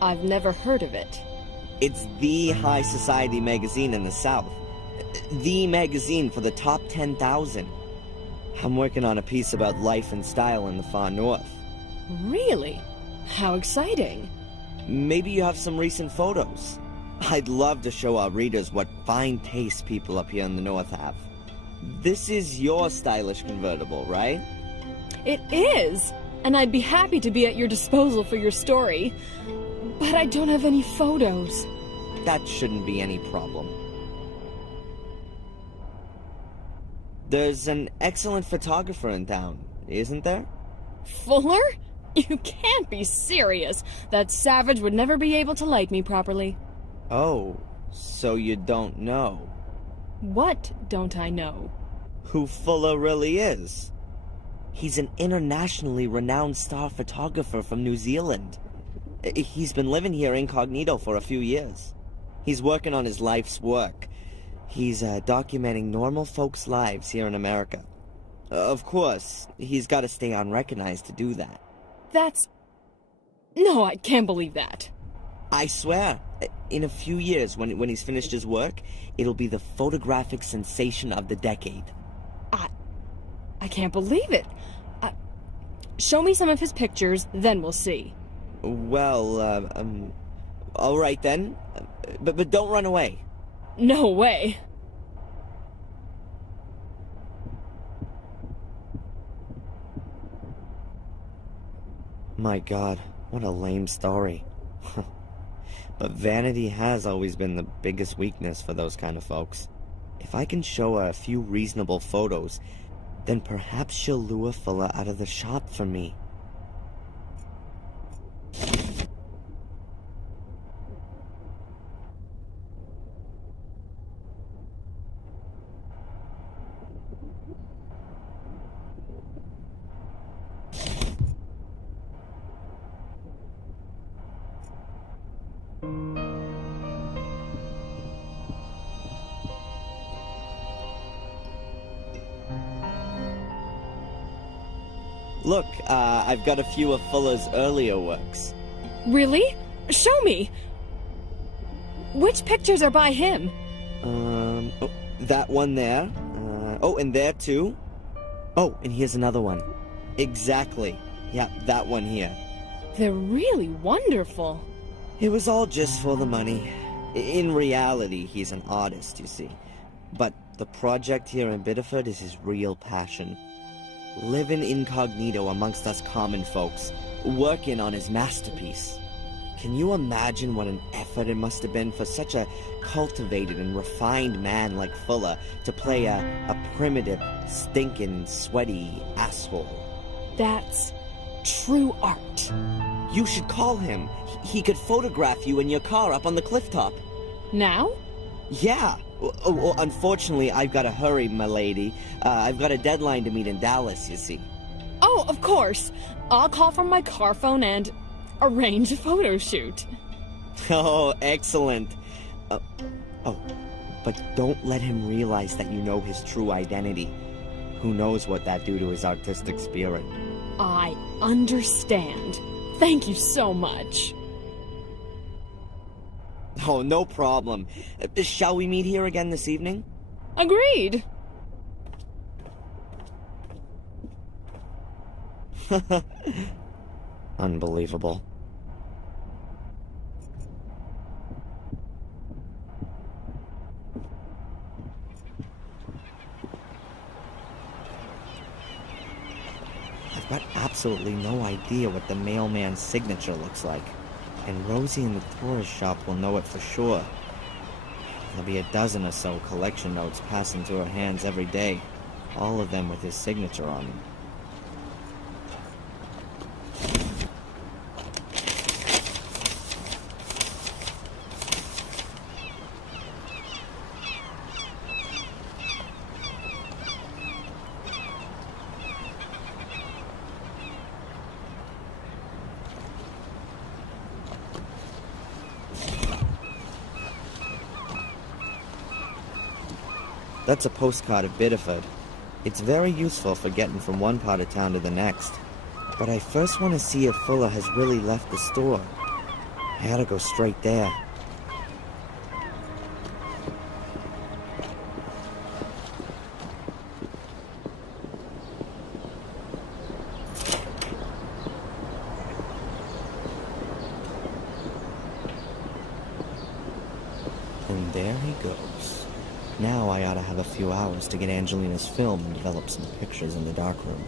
I've never heard of it. It's the high society magazine in the South. The magazine for the top 10,000. I'm working on a piece about life and style in the far north. Really? How exciting. Maybe you have some recent photos. I'd love to show our readers what fine taste people up here in the north have. This is your stylish convertible, right? It is! And I'd be happy to be at your disposal for your story. But I don't have any photos. That shouldn't be any problem. There's an excellent photographer in town, isn't there? Fuller? You can't be serious. That savage would never be able to light me properly. Oh, so you don't know What don't I know? who Fuller really is? He's an internationally renowned star photographer from New Zealand. He's been living here incognito for a few years. He's working on his life's work. He's documenting normal folks' lives here in America. Of course, he's got to stay unrecognized to do that. That's... No, I can't believe that. I swear, in a few years, when he's finished his work, it'll be the photographic sensation of the decade. I can't believe it. Show me some of his pictures, then we'll see. Well, all right then. But don't run away. No way. My God, what a lame story. But vanity has always been the biggest weakness for those kind of folks. If I can show her a few reasonable photos, then perhaps she'll lure Fuller out of the shop for me. Look, I've got a few of Fuller's earlier works. Really? Show me. Which pictures are by him? Oh, that one there. Oh, and there too. Oh, and here's another one. Exactly. Yeah, that one here. They're really wonderful. It was all just for the money. In reality, he's an artist, you see. But the project here in Biddeford is his real passion. Living incognito amongst us common folks, working on his masterpiece. Can you imagine what an effort it must have been for such a cultivated and refined man like Fuller to play a primitive, stinking, sweaty asshole? That's true art. You should call him. He could photograph you in your car up on the cliff top. Now? Yeah. Well, unfortunately, I've got to hurry, my lady. I've got a deadline to meet in Dallas, you see. Oh, of course. I'll call from my car phone and arrange a photo shoot. Oh, excellent. Oh, but don't let him realize that you know his true identity. Who knows what that do to his artistic spirit. I understand. Thank you so much. Oh, no problem. Shall we meet here again this evening? Agreed. Unbelievable. I've got absolutely no idea what the mailman's signature looks like. And Rosie in the tourist shop will know it for sure. There'll be a dozen or so collection notes passing through her hands every day, all of them with his signature on them. That's a postcard of Biddeford. It's very useful for getting from one part of town to the next. But I first want to see if Fuller has really left the store. I ought to go straight there. And there he goes. Now I ought to have a few hours to get Angelina's film and develop some pictures in the darkroom.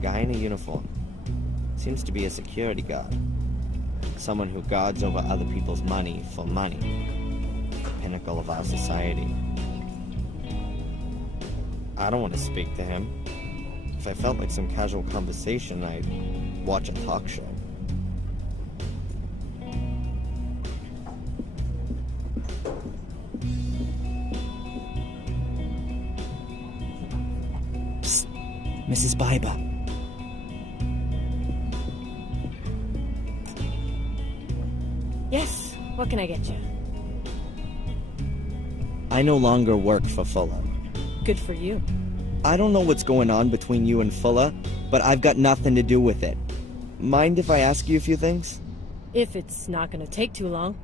Guy in a uniform. Seems to be a security guard. Someone who guards over other people's money for money. The pinnacle of our society. I don't want to speak to him. If I felt like some casual conversation, I'd watch a talk show. Psst, Mrs. Biber. Yes, what can I get you? I no longer work for Fuller. Good for you. I don't know what's going on between you and Fuller, but I've got nothing to do with it. Mind if I ask you a few things? If it's not gonna take too long.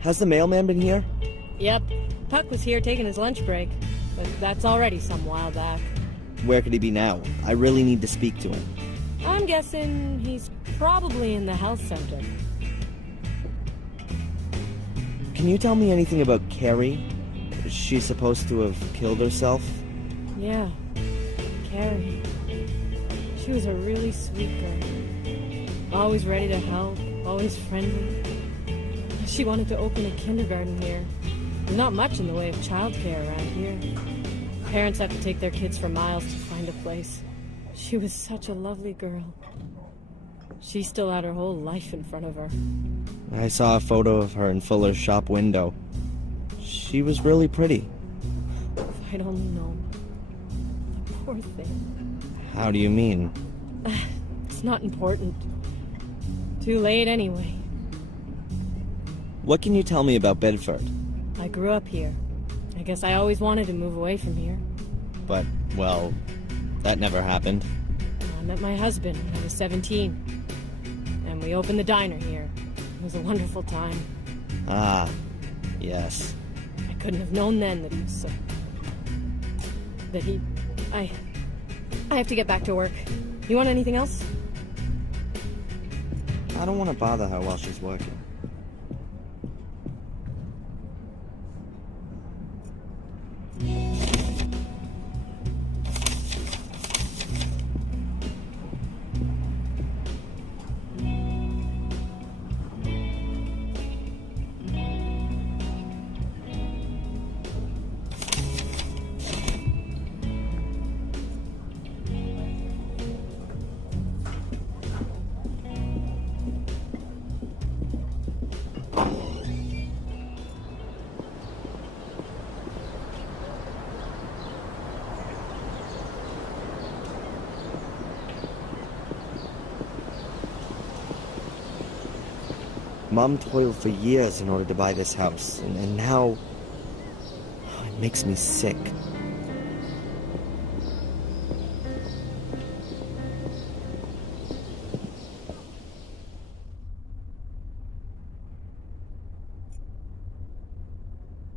Has the mailman been here? Yep, Puck was here taking his lunch break, but that's already some while back. Where could he be now? I really need to speak to him. I'm guessing he's probably in the health center. Can you tell me anything about Carrie? Is she supposed to have killed herself? Yeah, Carrie. She was a really sweet girl. Always ready to help, always friendly. She wanted to open a kindergarten here. There's not much in the way of childcare around here. Parents have to take their kids for miles to find a place. She was such a lovely girl. She still had her whole life in front of her. I saw a photo of her in Fuller's shop window. She was really pretty. If I'd only known. The poor thing. How do you mean? It's not important. Too late anyway. What can you tell me about Bedford? I grew up here. I guess I always wanted to move away from here. But, well, that never happened. I met my husband when I was 17. And we opened the diner here. It was a wonderful time. Ah, yes. I couldn't have known then that he was so... I have to get back to work. You want anything else? I don't want to bother her while she's working. Mom toiled for years in order to buy this house, and now... it makes me sick.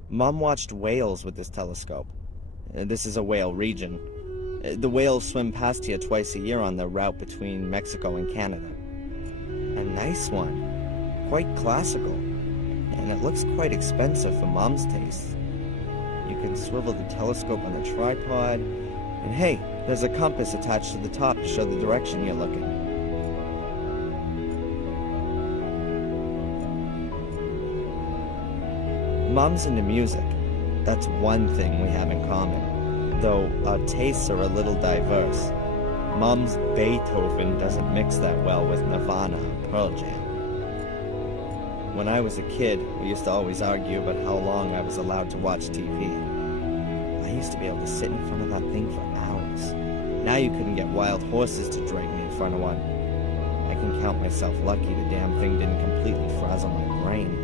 Mom watched whales with this telescope. This is a whale region. The whales swim past here twice a year on their route between Mexico and Canada. A nice one. Quite classical. And it looks quite expensive for Mom's taste. You can swivel the telescope on the tripod. And hey, there's a compass attached to the top to show the direction you're looking. Mom's into music. That's one thing we have in common. Though our tastes are a little diverse. Mom's Beethoven doesn't mix that well with Nirvana or Pearl Jam. When I was a kid, we used to always argue about how long I was allowed to watch TV. I used to be able to sit in front of that thing for hours. Now you couldn't get wild horses to drag me in front of one. I can count myself lucky the damn thing didn't completely frazzle my brain.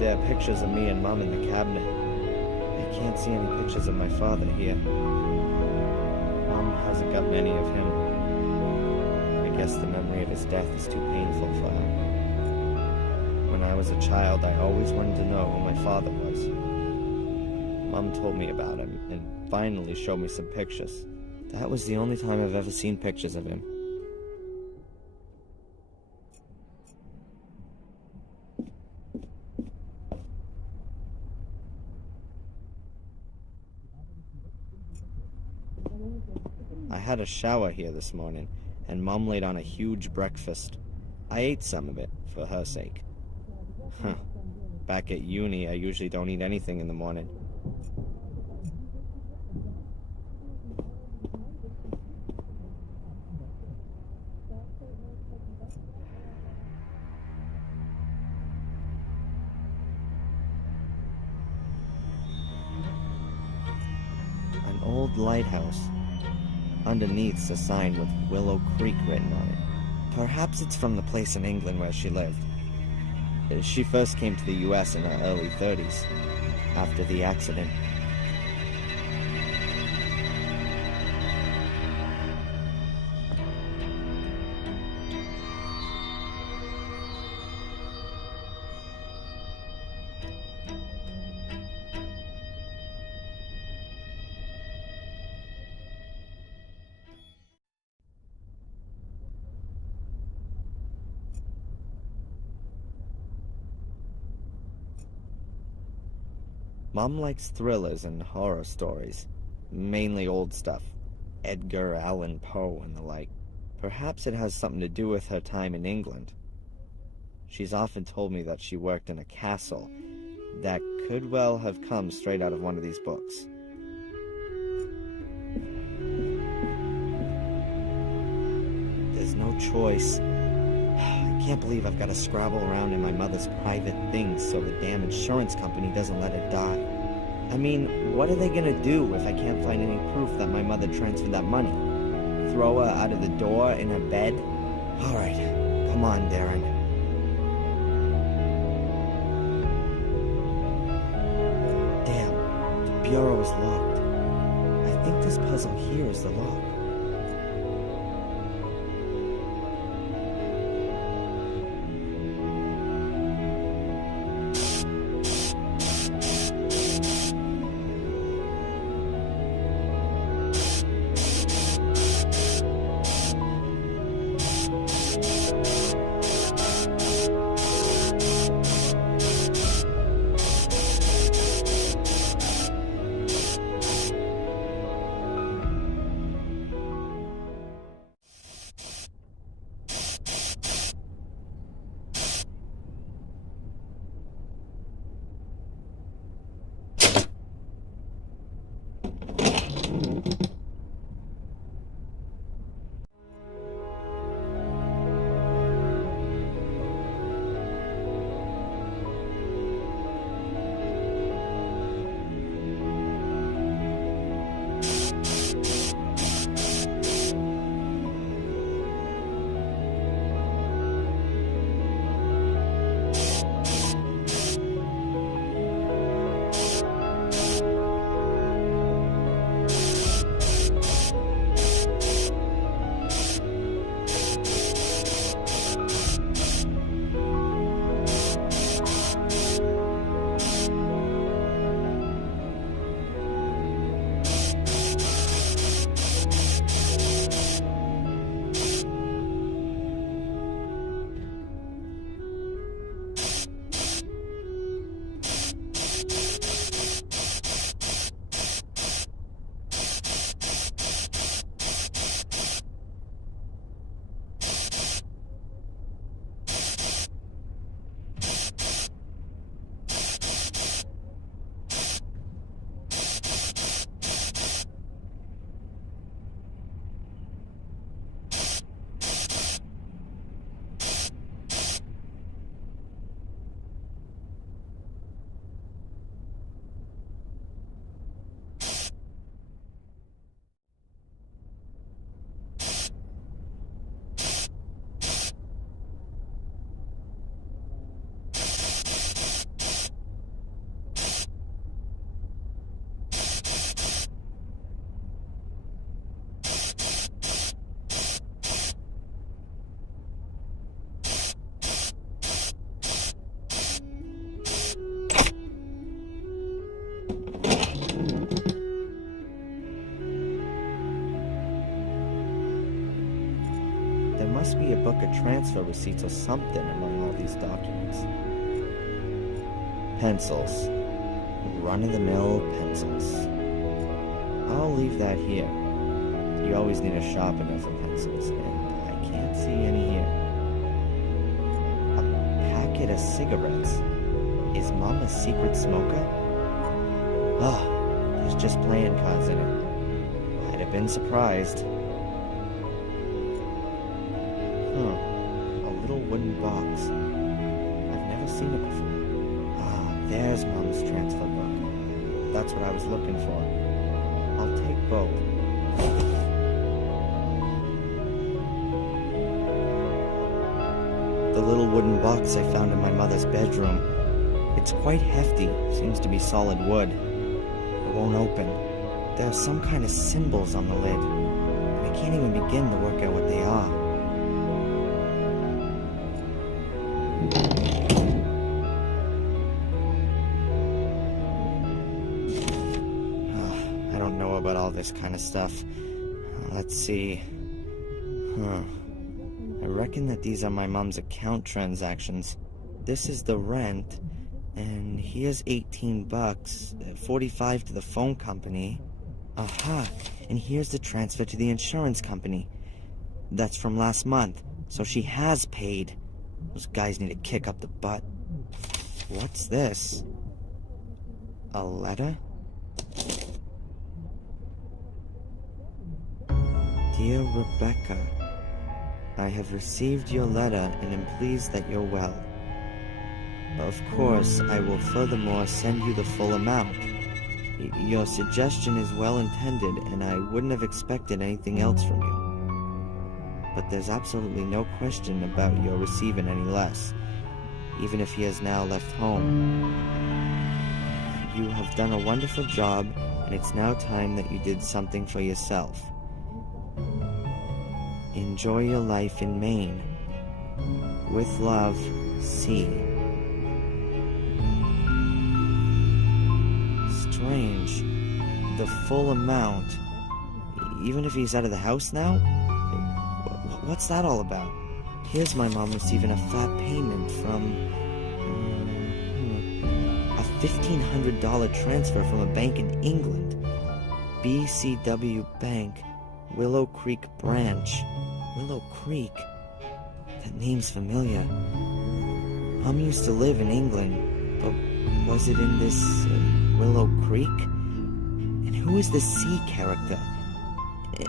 There are pictures of me and Mom in the cabinet. I can't see any pictures of my father here. Mom hasn't got many of him. I guess the memory of his death is too painful for her. When I was a child, I always wanted to know who my father was. Mom told me about him and finally showed me some pictures. That was the only time I've ever seen pictures of him. I had a shower here this morning, and Mom laid on a huge breakfast. I ate some of it, for her sake. Back at uni, I usually don't eat anything in the morning. An old lighthouse. Underneath's a sign with Willow Creek written on it. Perhaps it's from the place in England where she lived. She first came to the US in her early 30s, after the accident. Mom likes thrillers and horror stories, mainly old stuff, Edgar Allan Poe and the like. Perhaps it has something to do with her time in England. She's often told me that she worked in a castle that could well have come straight out of one of these books. There's no choice. I can't believe I've got to scrabble around in my mother's private things so the damn insurance company doesn't let her die. I mean, what are they gonna do if I can't find any proof that my mother transferred that money? Throw her out of the door in her bed? Alright, come on, Darren. Damn, the bureau is locked. I think this puzzle here is the lock. her transfer receipts or something among all these documents. Pencils. Run-of-the-mill pencils. I'll leave that here. You always need a sharpener for pencils, and I can't see any here. A packet of cigarettes. Is Mom a secret smoker? Oh, there's just playing cards in it. I'd have been surprised. A little wooden box. I've never seen it before. Ah, there's Mom's transfer book. That's what I was looking for. I'll take both. The little wooden box I found in my mother's bedroom. It's quite hefty, seems to be solid wood. It won't open. There are some kind of symbols on the lid. I can't even begin to work out what they are. I don't know about all this kind of stuff. Let's see. I reckon that these are my mom's account transactions. This is the rent, and here's 18 bucks, 45 to the phone company. Aha, and here's the transfer to the insurance company. That's from last month, so she has paid. Those guys need to kick up the butt. What's this? A letter? Dear Rebecca, I have received your letter and am pleased that you're well. Of course, I will furthermore send you the full amount. Your suggestion is well intended, and I wouldn't have expected anything else from you. But there's absolutely no question about your receiving any less, even if he has now left home. You have done a wonderful job, and it's now time that you did something for yourself. Enjoy your life in Maine. With love, C. Strange. The full amount. Even if he's out of the house now? What's that all about? Here's my mom receiving a fat payment from... a $1,500 transfer from a bank in England. BCW Bank, Willow Creek Branch. Willow Creek? That name's familiar. Mom used to live in England, but was it in this Willow Creek? And who is this C character?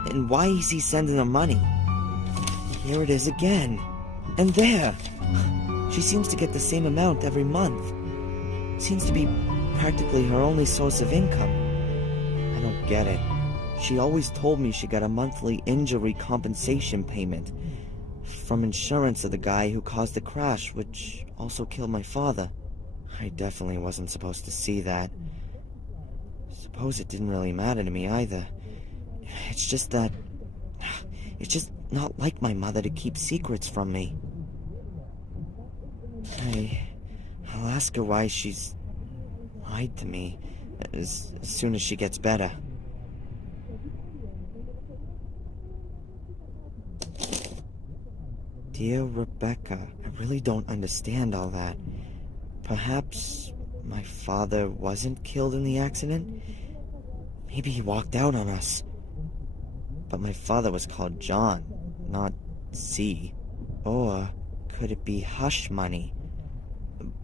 And why is he sending her money? Here it is again. And there! She seems to get the same amount every month. Seems to be practically her only source of income. I don't get it. She always told me she got a monthly injury compensation payment from insurance of the guy who caused the crash, which also killed my father. I definitely wasn't supposed to see that. Suppose it didn't really matter to me either. It's just that... It's just not like my mother to keep secrets from me. I'll ask her why she's lied to me as soon as she gets better. Dear Rebecca, I really don't understand all that. Perhaps my father wasn't killed in the accident? Maybe he walked out on us. But my father was called John, not C. Or could it be hush money?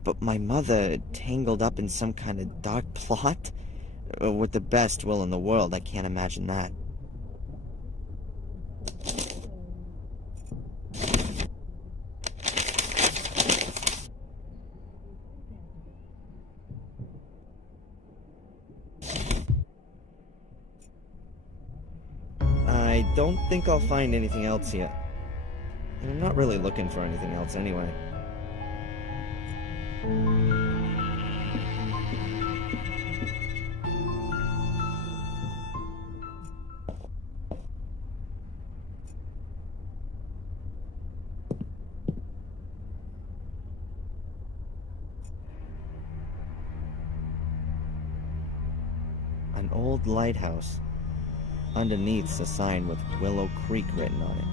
But my mother tangled up in some kind of dark plot? With the best will in the world, I can't imagine that. I don't think I'll find anything else here. And I'm not really looking for anything else anyway. An old lighthouse. Underneath's a sign with Willow Creek written on it.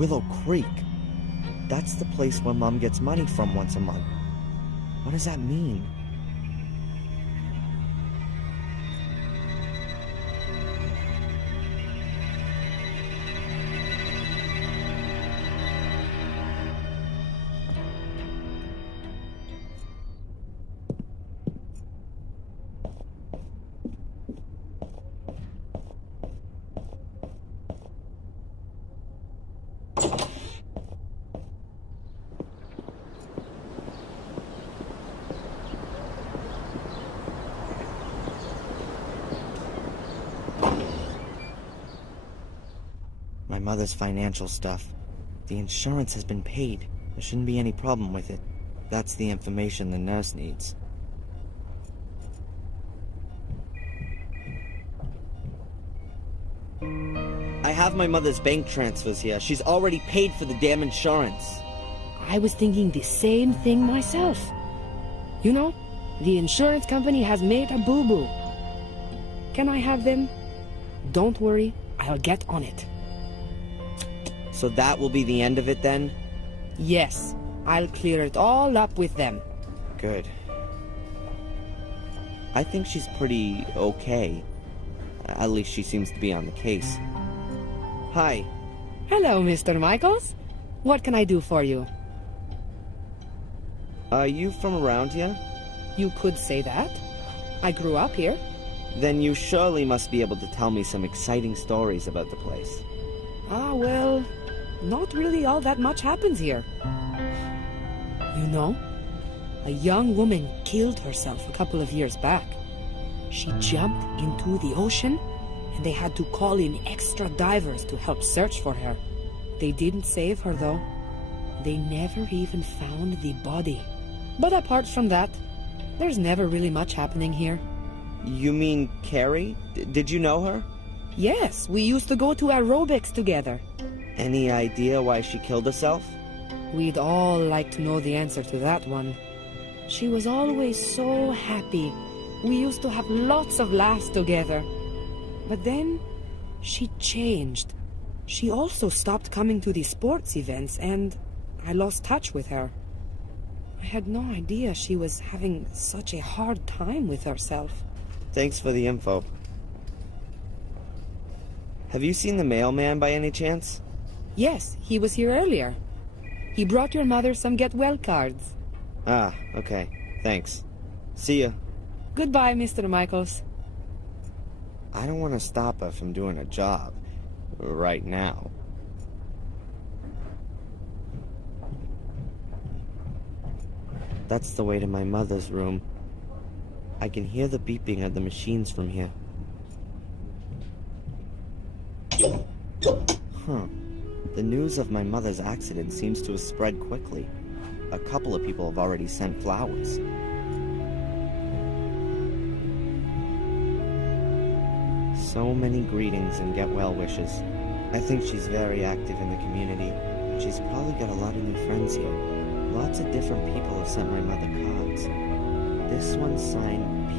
Willow Creek? That's the place where Mom gets money from once a month. What does that mean? My mother's financial stuff. The insurance has been paid. There shouldn't be any problem with it. That's the information the nurse needs. I have my mother's bank transfers here. She's already paid for the damn insurance. I was thinking the same thing myself. You know, the insurance company has made a boo-boo. Can I have them? Don't worry, I'll get on it. So that will be the end of it then? Yes, I'll clear it all up with them. Good. I think she's pretty okay. At least she seems to be on the case. Hi. Hello, Mr. Michaels. What can I do for you? Are you from around here? You could say that. I grew up here. Then you surely must be able to tell me some exciting stories about the place. Ah, well, not really all that much happens here. You know, a young woman killed herself a couple of years back. She jumped into the ocean, and they had to call in extra divers to help search for her. They didn't save her, though. They never even found the body. But apart from that, there's never really much happening here. You mean Carrie? Did you know her? Yes, we used to go to aerobics together. Any idea why she killed herself? We'd all like to know the answer to that one. She was always so happy. We used to have lots of laughs together. But then, she changed. She also stopped coming to the sports events, and I lost touch with her. I had no idea she was having such a hard time with herself. Thanks for the info. Have you seen the mailman by any chance? Yes, he was here earlier. He brought your mother some get well cards. Ah, okay. Thanks. See ya. Goodbye, Mr. Michaels. I don't want to stop her from doing her job. Right now. That's the way to my mother's room. I can hear the beeping of the machines from here. Huh. The news of my mother's accident seems to have spread quickly. A couple of people have already sent flowers. So many greetings and get well wishes. I think she's very active in the community. She's probably got a lot of new friends here. Lots of different people have sent my mother cards. This one's signed P.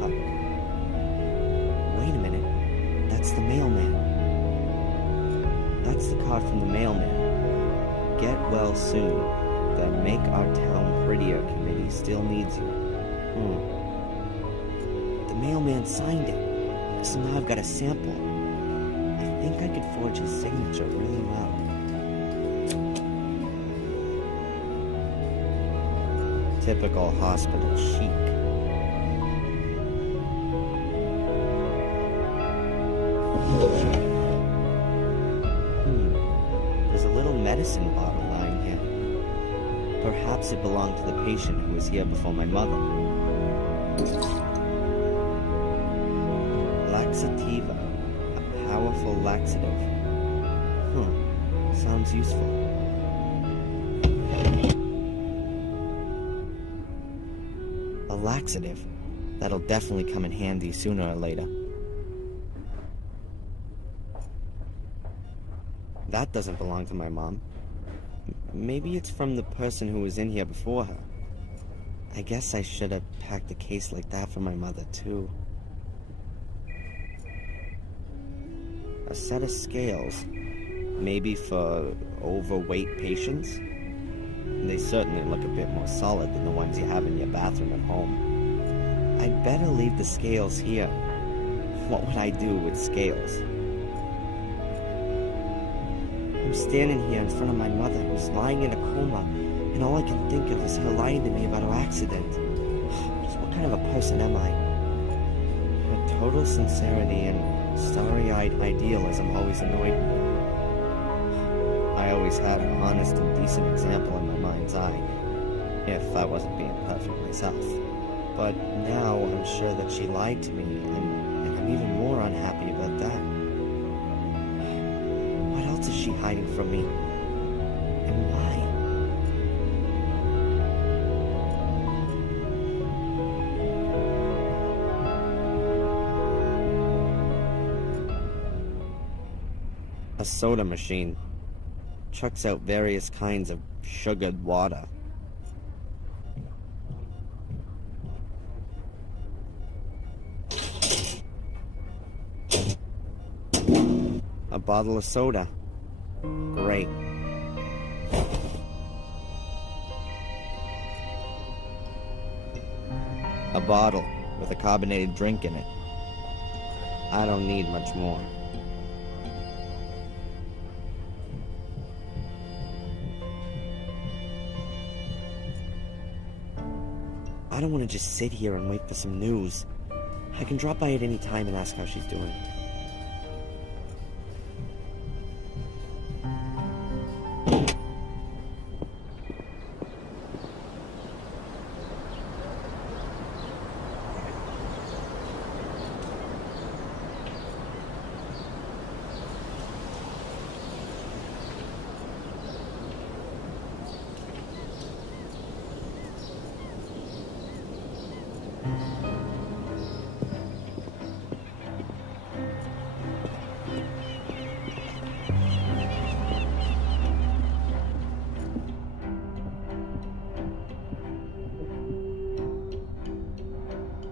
Puck. Wait a minute. That's the mailman. That's the card from the mailman. Get well soon. The Make Our Town Prettier committee still needs you. The mailman signed it. So now I've got a sample. I think I could forge his signature really well. Typical hospital chic. There's a little medicine bottle lying here. Perhaps it belonged to the patient who was here before my mother. Laxativa, a powerful laxative. Sounds useful. A laxative. That'll definitely come in handy sooner or later. That doesn't belong to my mom. Maybe it's from the person who was in here before her. I guess I should have packed a case like that for my mother, too. A set of scales. Maybe for overweight patients? and they certainly look a bit more solid than the ones you have in your bathroom at home. I'd better leave the scales here. What would I do with scales? I'm standing here in front of my mother, who's lying in a coma, and all I can think of is her lying to me about her accident. Just what kind of a person am I? Her total sincerity and starry-eyed idealism always annoyed me. I always had an honest and decent example in my mind's eye, if I wasn't being perfect myself. But now I'm sure that she lied to me, and I'm even more unhappy about that. What else is she hiding from me? And why? A soda machine chucks out various kinds of sugared water. A bottle of soda. Great. A bottle with a carbonated drink in it. I don't need much more. I don't want to just sit here and wait for some news. I can drop by at any time and ask how she's doing.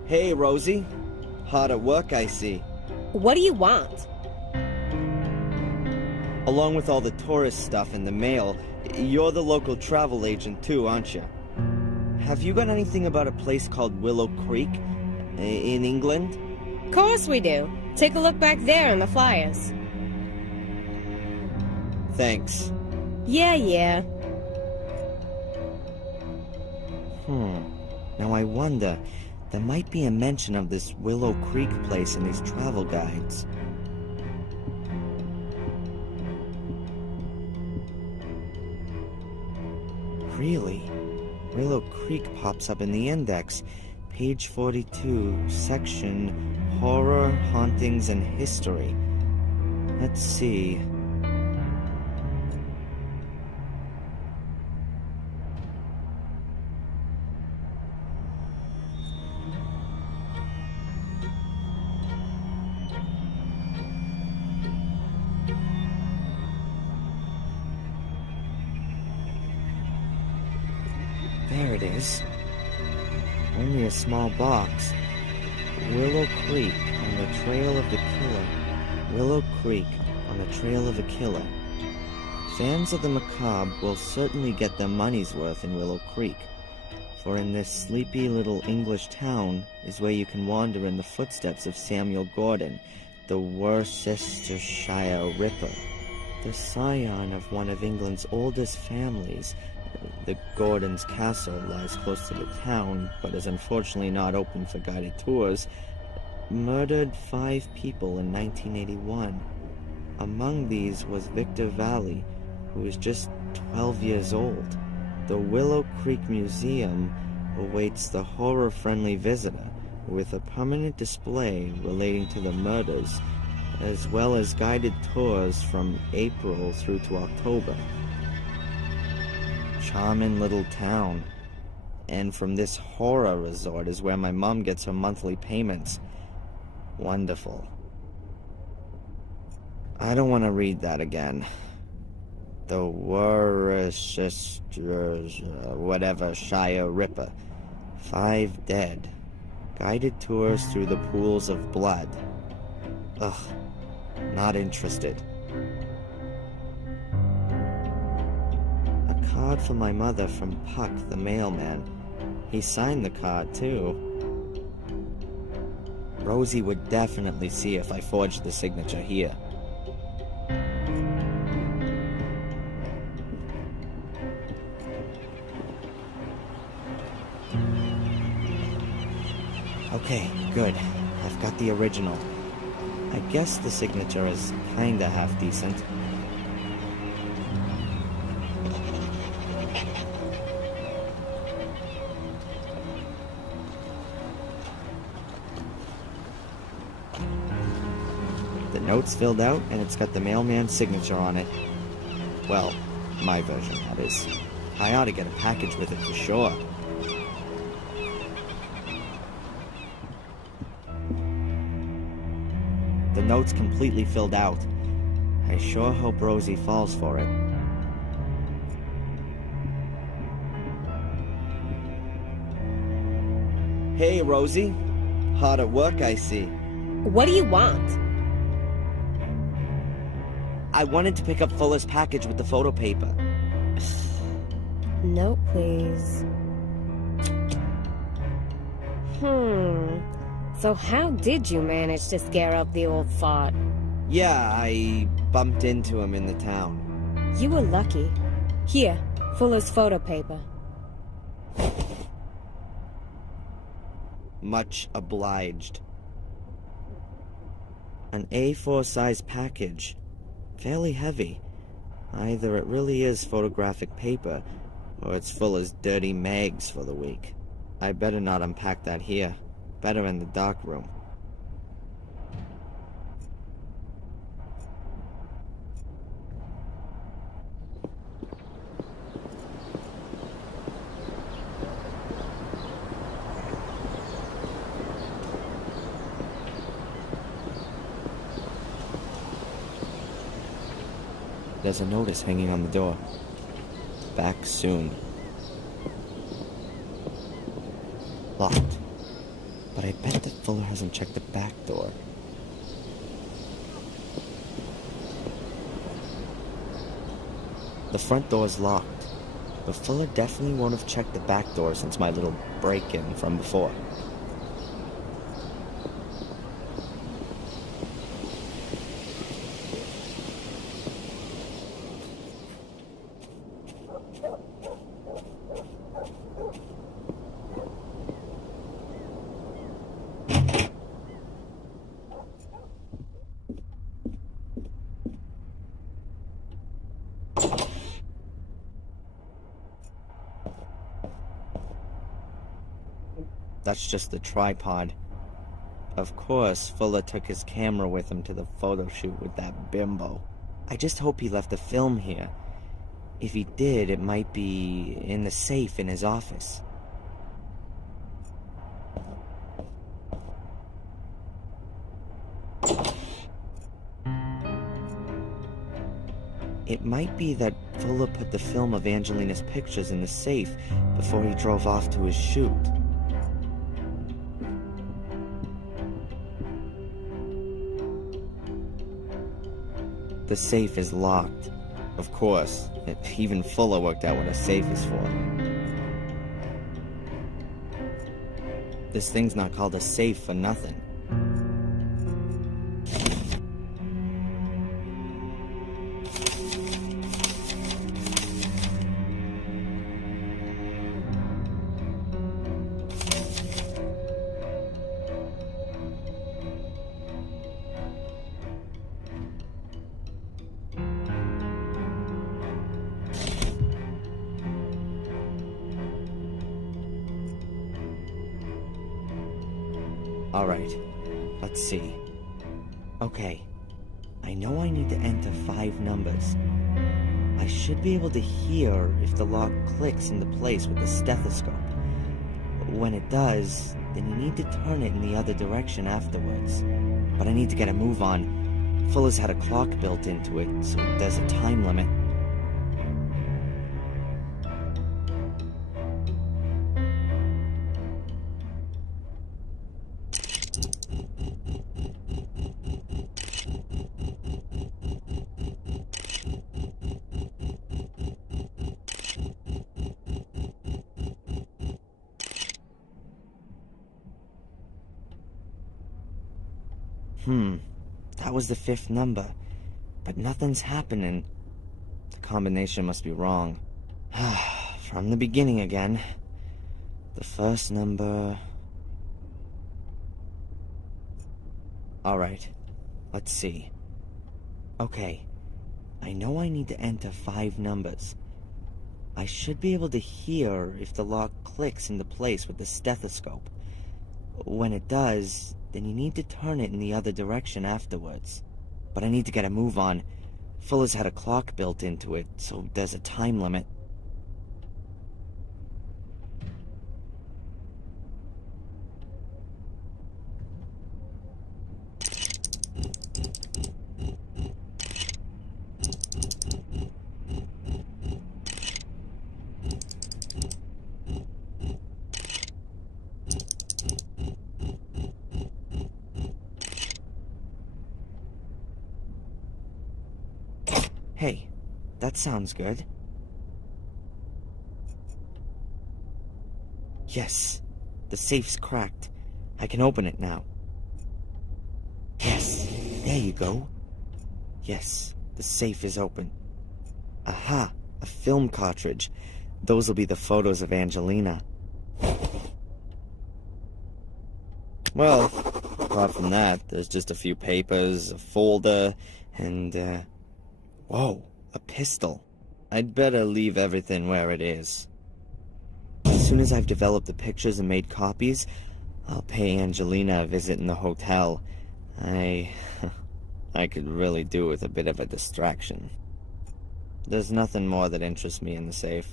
Hey, Rosie. Hard at work, I see. What do you want? Along with all the tourist stuff in the mail, you're the local travel agent too, aren't you? Have you got anything about a place called Willow Creek in England? Of course we do. Take a look back there in the flyers. Thanks. Yeah. Now I wonder, there might be a mention of this Willow Creek place in these travel guides. Really? Willow Creek pops up in the index. Page 42, section Horror, Hauntings, and History. Let's see. There it is. Only a small box. Willow Creek on the trail of the killer. Willow Creek on the trail of a killer. Fans of the macabre will certainly get their money's worth in Willow Creek, for in this sleepy little English town is where you can wander in the footsteps of Samuel Gordon, the Worcestershire Ripper, the scion of one of England's oldest families. The Gordon's castle lies close to the town, but is unfortunately not open for guided tours. Murdered 5 people in 1981. Among these was Victor Valley, who was just 12 years old. The Willow Creek Museum awaits the horror-friendly visitor with a permanent display relating to the murders, as well as guided tours from April through to October. Charming little town. And from this horror resort is where my mom gets her monthly payments. Wonderful. I don't want to read that again. The whatever Shire Ripper. 5 dead. Guided tours through the pools of blood. Ugh. Not interested. A card for my mother from Puck, the mailman. He signed the card, too. Rosie would definitely see if I forged the signature here. Okay, good. I've got the original. I guess the signature is kinda half-decent. The note's filled out, and it's got the mailman's signature on it. Well, my version, that is. I ought to get a package with it for sure. The note's completely filled out. I sure hope Rosie falls for it. Hey, Rosie. Hard at work, I see. What do you want? I wanted to pick up Fuller's package with the photo paper. No, please. So how did you manage to scare up the old fart? Yeah, I bumped into him in the town. You were lucky. Here, Fuller's photo paper. Much obliged. An A4 size package. Fairly heavy. Either it really is photographic paper, or it's Fuller's dirty mags for the week. I better not unpack that here. Better in the dark room. There's a notice hanging on the door. Back soon. Locked. But I bet that Fuller hasn't checked the back door. The front door's locked, but Fuller definitely won't have checked the back door since my little break-in from before. That's just the tripod. Of course, Fuller took his camera with him to the photo shoot with that bimbo. I just hope he left the film here. If he did, it might be in the safe in his office. It might be that Fuller put the film of Angelina's pictures in the safe before he drove off to his shoot. The safe is locked. Of course, even Fuller worked out what a safe is for. This thing's not called a safe for nothing. Alright, let's see. Okay, I know I need to enter 5 numbers. I should be able to hear if the lock clicks into place with the stethoscope. When it does, then you need to turn it in the other direction afterwards. But I need to get a move on. Fuller's had a clock built into it, so there's a time limit. That was the 5th number. But nothing's happening. The combination must be wrong. From the beginning again. The first number... Alright, let's see. Okay, I know I need to enter 5 numbers. I should be able to hear if the lock clicks into place with the stethoscope. When it does, then you need to turn it in the other direction afterwards. But I need to get a move on. Fuller's had a clock built into it, so there's a time limit. Hey, that sounds good. Yes, the safe's cracked. I can open it now. Yes, there you go. Yes, the safe is open. Aha, a film cartridge. Those will be the photos of Angelina. Well, apart from that, there's just a few papers, a folder, and, whoa, a pistol. I'd better leave everything where it is. As soon as I've developed the pictures and made copies, I'll pay Angelina a visit in the hotel. I could really do with a bit of a distraction. There's nothing more that interests me in the safe.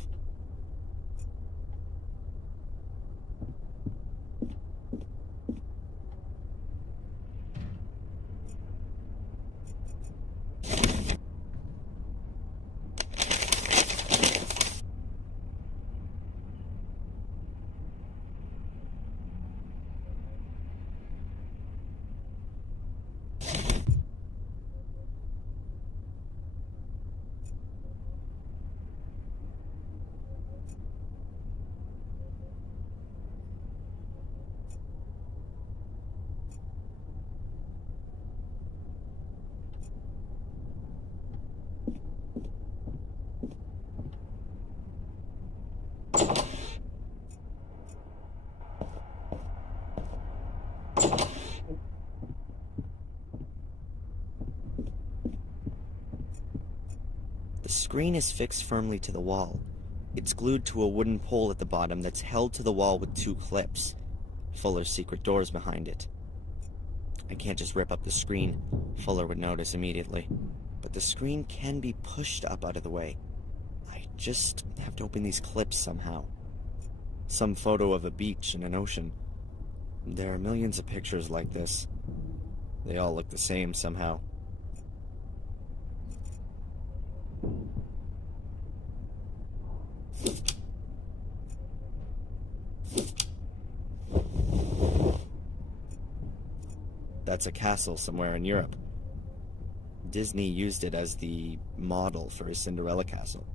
The screen is fixed firmly to the wall. It's glued to a wooden pole at the bottom that's held to the wall with 2 clips. Fuller's secret door's behind it. I can't just rip up the screen. Fuller would notice immediately. But the screen can be pushed up out of the way. I just have to open these clips somehow. Some photo of a beach and an ocean. There are millions of pictures like this. They all look the same somehow. That's a castle somewhere in Europe. Disney used it as the model for his Cinderella castle.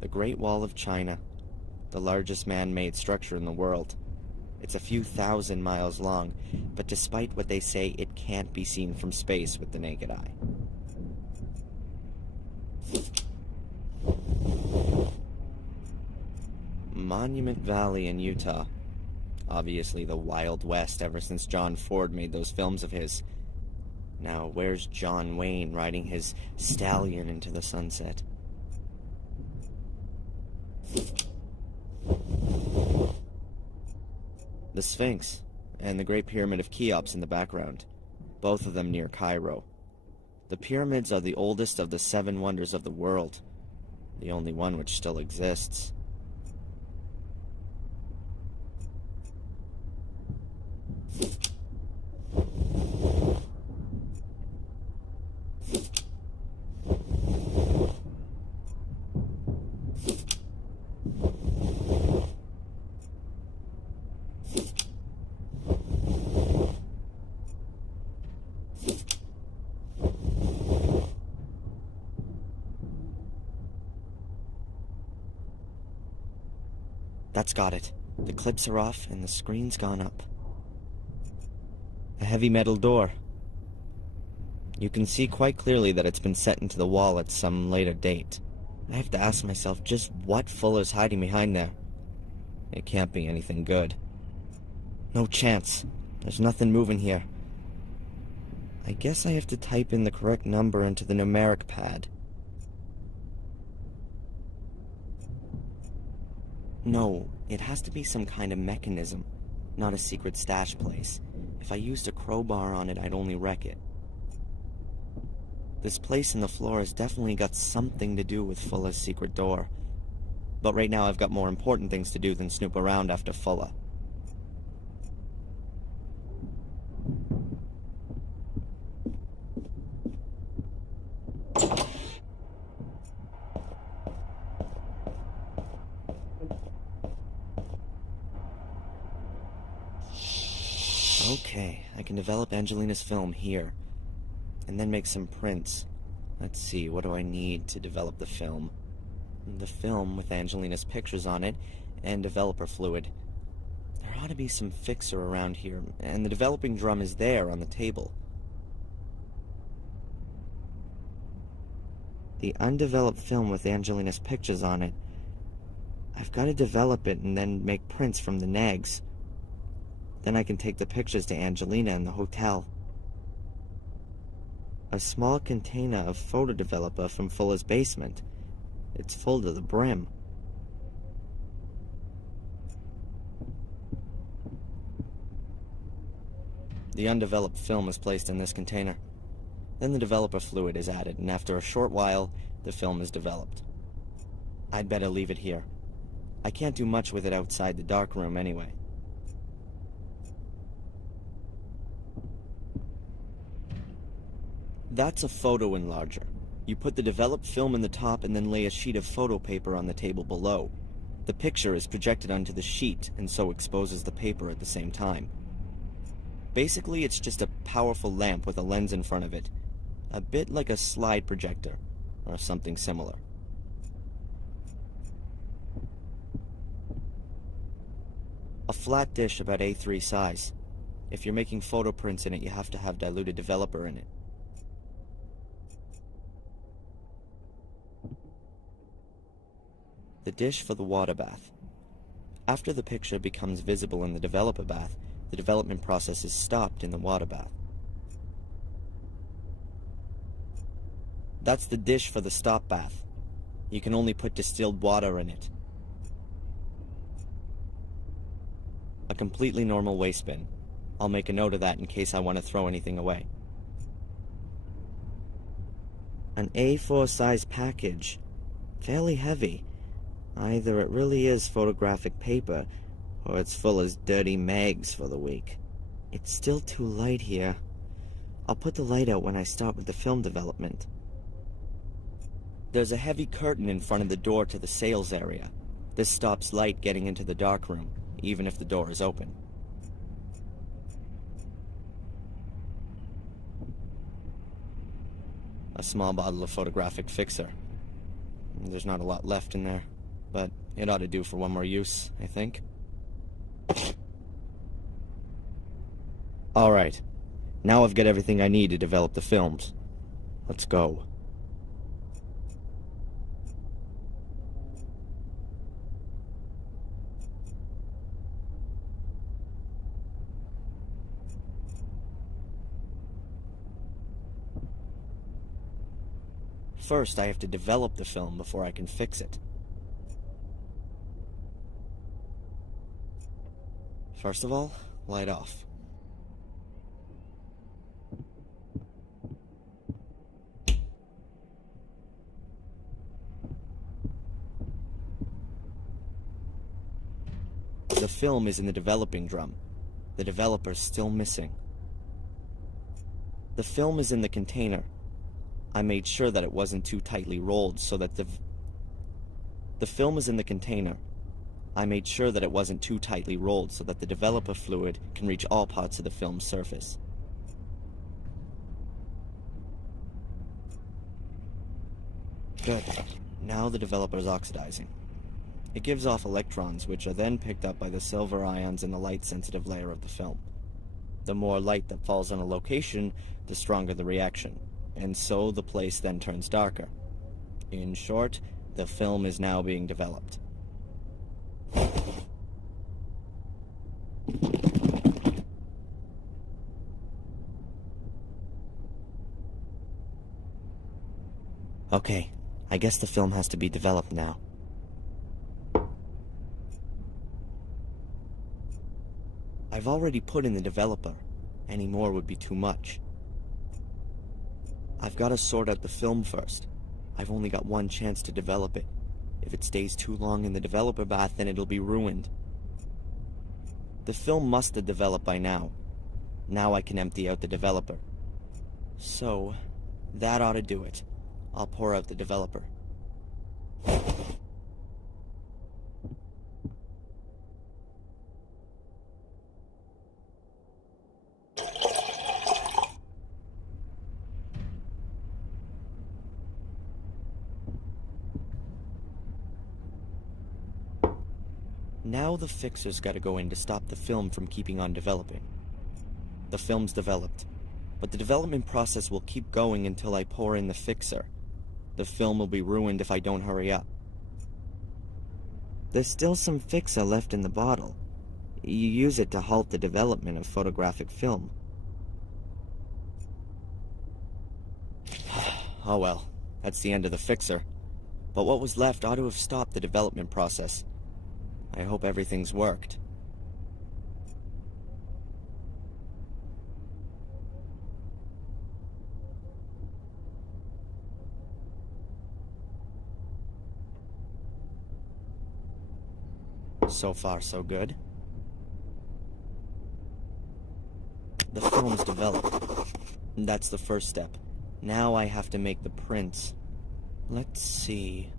The Great Wall of China, the largest man-made structure in the world. It's a few thousand miles long, but despite what they say, it can't be seen from space with the naked eye. Monument Valley in Utah. Obviously the Wild West ever since John Ford made those films of his. Now, where's John Wayne riding his stallion into the sunset? The Sphinx, and the Great Pyramid of Cheops in the background, both of them near Cairo. The pyramids are the oldest of the 7 wonders of the world, the only one which still exists. That's got it. The clips are off and the screen's gone up. A heavy metal door. You can see quite clearly that it's been set into the wall at some later date. I have to ask myself just what Fuller's hiding behind there. It can't be anything good. No chance. There's nothing moving here. I guess I have to type in the correct number into the numeric pad. No, it has to be some kind of mechanism, not a secret stash place. If I used a crowbar on it, I'd only wreck it. This place in the floor has definitely got something to do with Fuller's secret door. But right now I've got more important things to do than snoop around after Fuller. Okay, I can develop Angelina's film here, and then make some prints. Let's see, what do I need to develop the film? The film with Angelina's pictures on it, and developer fluid. There ought to be some fixer around here, and the developing drum is there on the table. The undeveloped film with Angelina's pictures on it. I've got to develop it and then make prints from the nags. Then I can take the pictures to Angelina in the hotel. A small container of photo developer from Fuller's basement. It's full to the brim. The undeveloped film is placed in this container. Then the developer fluid is added, and after a short while, the film is developed. I'd better leave it here. I can't do much with it outside the darkroom anyway. That's a photo enlarger. You put the developed film in the top and then lay a sheet of photo paper on the table below. The picture is projected onto the sheet and so exposes the paper at the same time. Basically, it's just a powerful lamp with a lens in front of it. A bit like a slide projector, or something similar. A flat dish about A3 size. If you're making photo prints in it, you have to have diluted developer in it. The dish for the water bath. After the picture becomes visible in the developer bath, the development process is stopped in the water bath. That's the dish for the stop bath. You can only put distilled water in it. A completely normal waste bin. I'll make a note of that in case I want to throw anything away. An A4 size package. Fairly heavy. Either it really is photographic paper, or it's Fuller's dirty mags for the week. It's still too light here. I'll put the light out when I start with the film development. There's a heavy curtain in front of the door to the sales area. This stops light getting into the darkroom, even if the door is open. A small bottle of photographic fixer. There's not a lot left in there, but it ought to do for one more use, I think. Alright, now I've got everything I need to develop the films. Let's go. First, I have to develop the film before I can fix it. First of all, light off. The film is in the developing drum. The developer's still missing. The film is in the container. I made sure that it wasn't too tightly rolled so that the film is in the container. I made sure that it wasn't too tightly rolled so that the developer fluid can reach all parts of the film's surface. Good. Now the developer is oxidizing. It gives off electrons, which are then picked up by the silver ions in the light-sensitive layer of the film. The more light that falls on a location, the stronger the reaction, and so the place then turns darker. In short, the film is now being developed. Okay, I guess the film has to be developed now. I've already put in the developer. Any more would be too much. I've got to sort out the film first. I've only got one chance to develop it. If it stays too long in the developer bath, then it'll be ruined. The film must have developed by now. Now I can empty out the developer. So, that ought to do it. I'll pour out the developer. Now the fixer's gotta go in to stop the film from keeping on developing. The film's developed, but the development process will keep going until I pour in the fixer. The film will be ruined if I don't hurry up. There's still some fixer left in the bottle. You use it to halt the development of photographic film. Oh well, that's the end of the fixer. But what was left ought to have stopped the development process. I hope everything's worked. So far, so good. The film's developed. That's the first step. Now I have to make the prints. Let's see.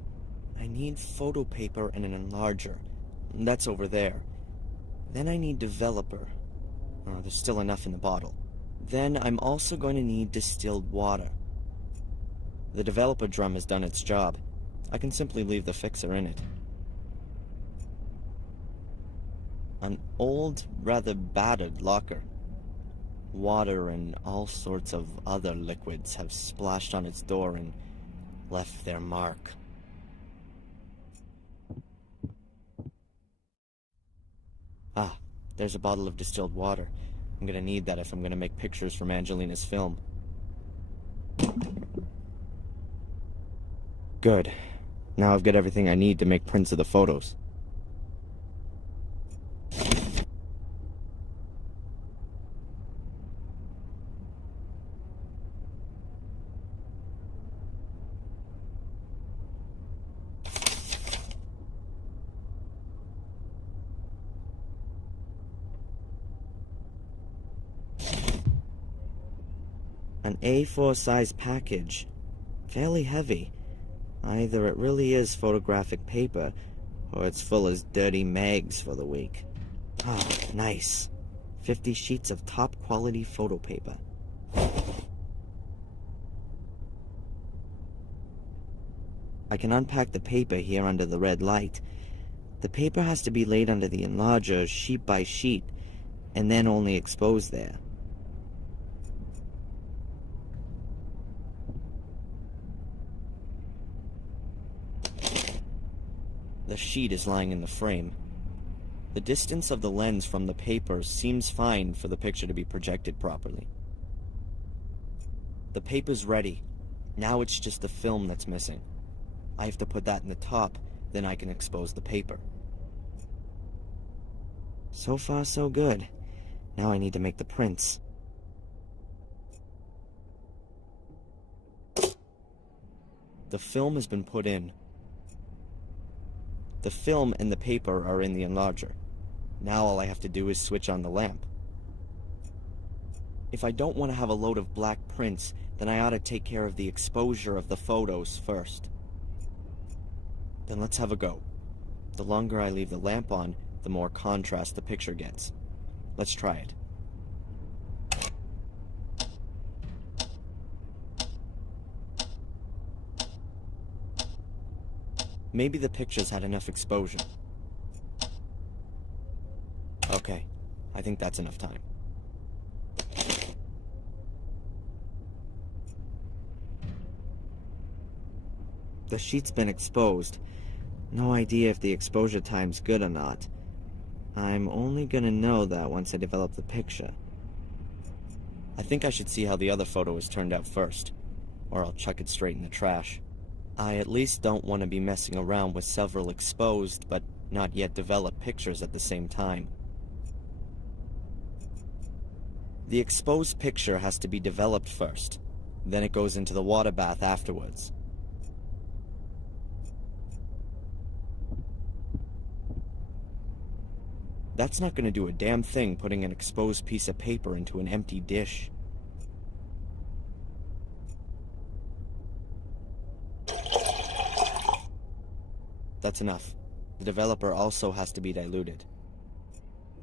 I need photo paper and an enlarger. That's over there. Then I need developer. Oh, there's still enough in the bottle. Then I'm also going to need distilled water. The developer drum has done its job. I can simply leave the fixer in it. An old, rather battered locker. Water and all sorts of other liquids have splashed on its door and left their mark. Ah, there's a bottle of distilled water. I'm gonna need that if I'm gonna make pictures from Angelina's film. Good. Now I've got everything I need to make prints of the photos. An A4 size package. Fairly heavy. Either it really is photographic paper, or it's full as dirty mags for the week. Ah, nice. 50 sheets of top quality photo paper. I can unpack the paper here under the red light. The paper has to be laid under the enlarger sheet by sheet, and then only exposed there. The sheet is lying in the frame. The distance of the lens from the paper seems fine for the picture to be projected properly. The paper's ready. Now it's just the film that's missing. I have to put that in the top, then I can expose the paper. So far, so good. Now I need to make the prints. The film has been put in. The film and the paper are in the enlarger. Now all I have to do is switch on the lamp. If I don't want to have a load of black prints, then I ought to take care of the exposure of the photos first. Then let's have a go. The longer I leave the lamp on, the more contrast the picture gets. Let's try it. Maybe the pictures had enough exposure. Okay, I think that's enough time. The sheet's been exposed. No idea if the exposure time's good or not. I'm only gonna know that once I develop the picture. I think I should see how the other photo has turned out first, or I'll chuck it straight in the trash. I at least don't want to be messing around with several exposed but not yet developed pictures at the same time. The exposed picture has to be developed first, then it goes into the water bath afterwards. That's not going to do a damn thing putting an exposed piece of paper into an empty dish. That's enough. The developer also has to be diluted.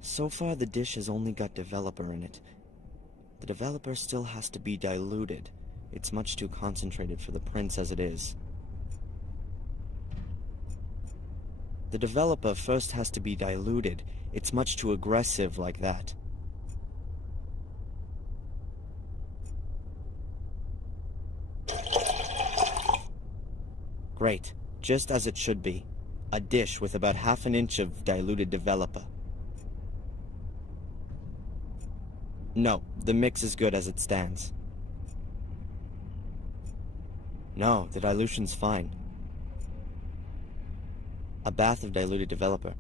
So far, the dish has only got developer in it. The developer still has to be diluted. It's much too concentrated for the prints as it is. The developer first has to be diluted. It's much too aggressive like that. Great. Just as it should be. A dish with about half an inch of diluted developer. No, the mix is good as it stands. No, the dilution's fine. A bath of diluted developer.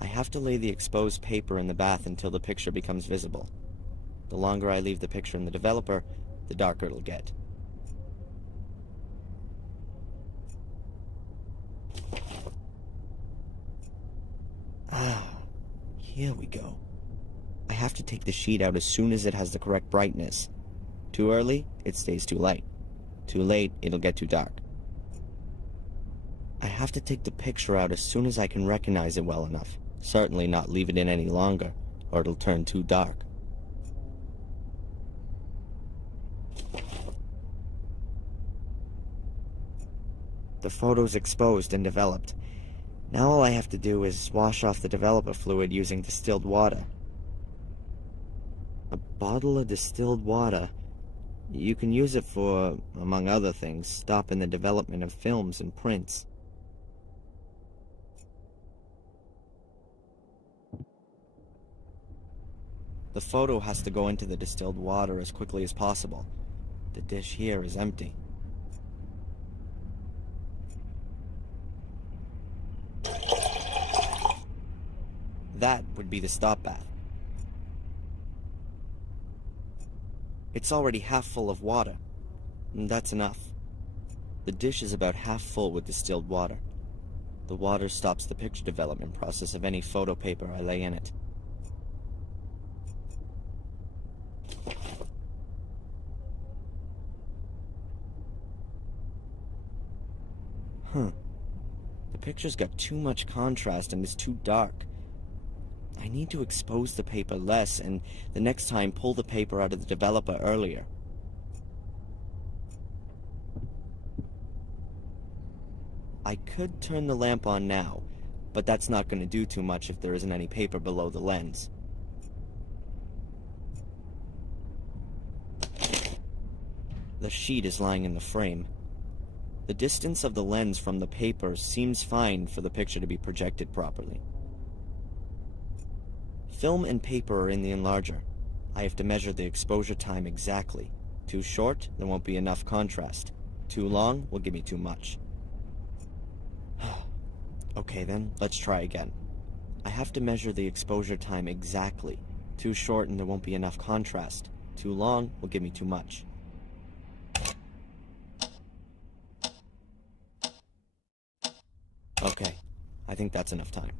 I have to lay the exposed paper in the bath until the picture becomes visible. The longer I leave the picture in the developer, the darker it'll get. Ah, here we go. I have to take the sheet out as soon as it has the correct brightness. Too early, it stays too light. Too late, it'll get too dark. I have to take the picture out as soon as I can recognize it well enough. Certainly not leave it in any longer, or it'll turn too dark. The photo's exposed and developed. Now all I have to do is wash off the developer fluid using distilled water. A bottle of distilled water. You can use it for, among other things, stopping the development of films and prints. The photo has to go into the distilled water as quickly as possible. The dish here is empty. That would be the stop bath. It's already half full of water. And that's enough. The dish is about half full with distilled water. The water stops the picture development process of any photo paper I lay in it. The picture's got too much contrast and is too dark. I need to expose the paper less and the next time pull the paper out of the developer earlier. I could turn the lamp on now, but that's not going to do too much if there isn't any paper below the lens. The sheet is lying in the frame. The distance of the lens from the paper seems fine for the picture to be projected properly. Film and paper are in the enlarger. I have to measure the exposure time exactly. Too short, there won't be enough contrast. Too long will give me too much. Okay then, let's try again. I have to measure the exposure time exactly. Too short and there won't be enough contrast. Too long will give me too much. Okay, I think that's enough time.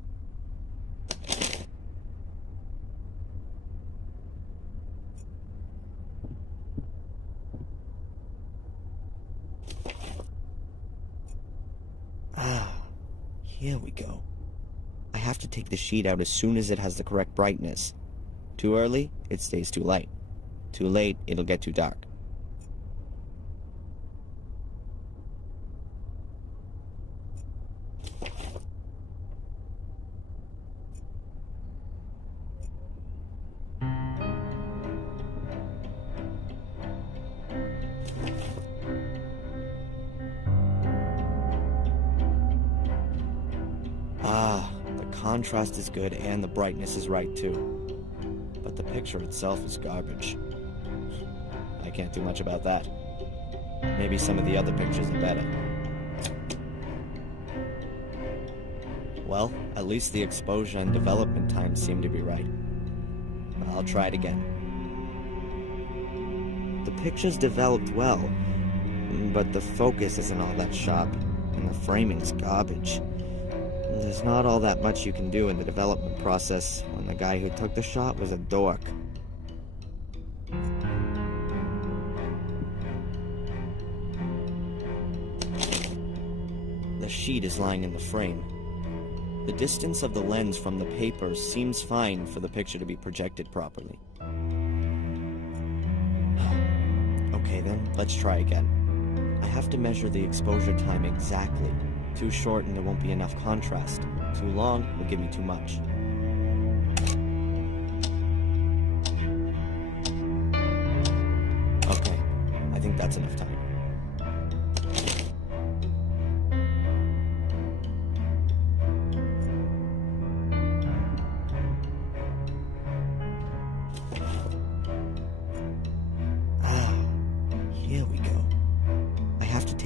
Here we go. I have to take the sheet out as soon as it has the correct brightness. Too early, it stays too light. Too late, it'll get too dark. Ah, the contrast is good and the brightness is right too. But the picture itself is garbage. I can't do much about that. Maybe some of the other pictures are better. Well, at least the exposure and development times seem to be right. I'll try it again. The pictures developed well, but the focus isn't all that sharp, and the framing's garbage. There's not all that much you can do in the development process when the guy who took the shot was a dork. The sheet is lying in the frame. The distance of the lens from the paper seems fine for the picture to be projected properly. Okay then, let's try again. I have to measure the exposure time exactly. Too short and there won't be enough contrast. Too long will give me too much. Okay, I think that's enough time.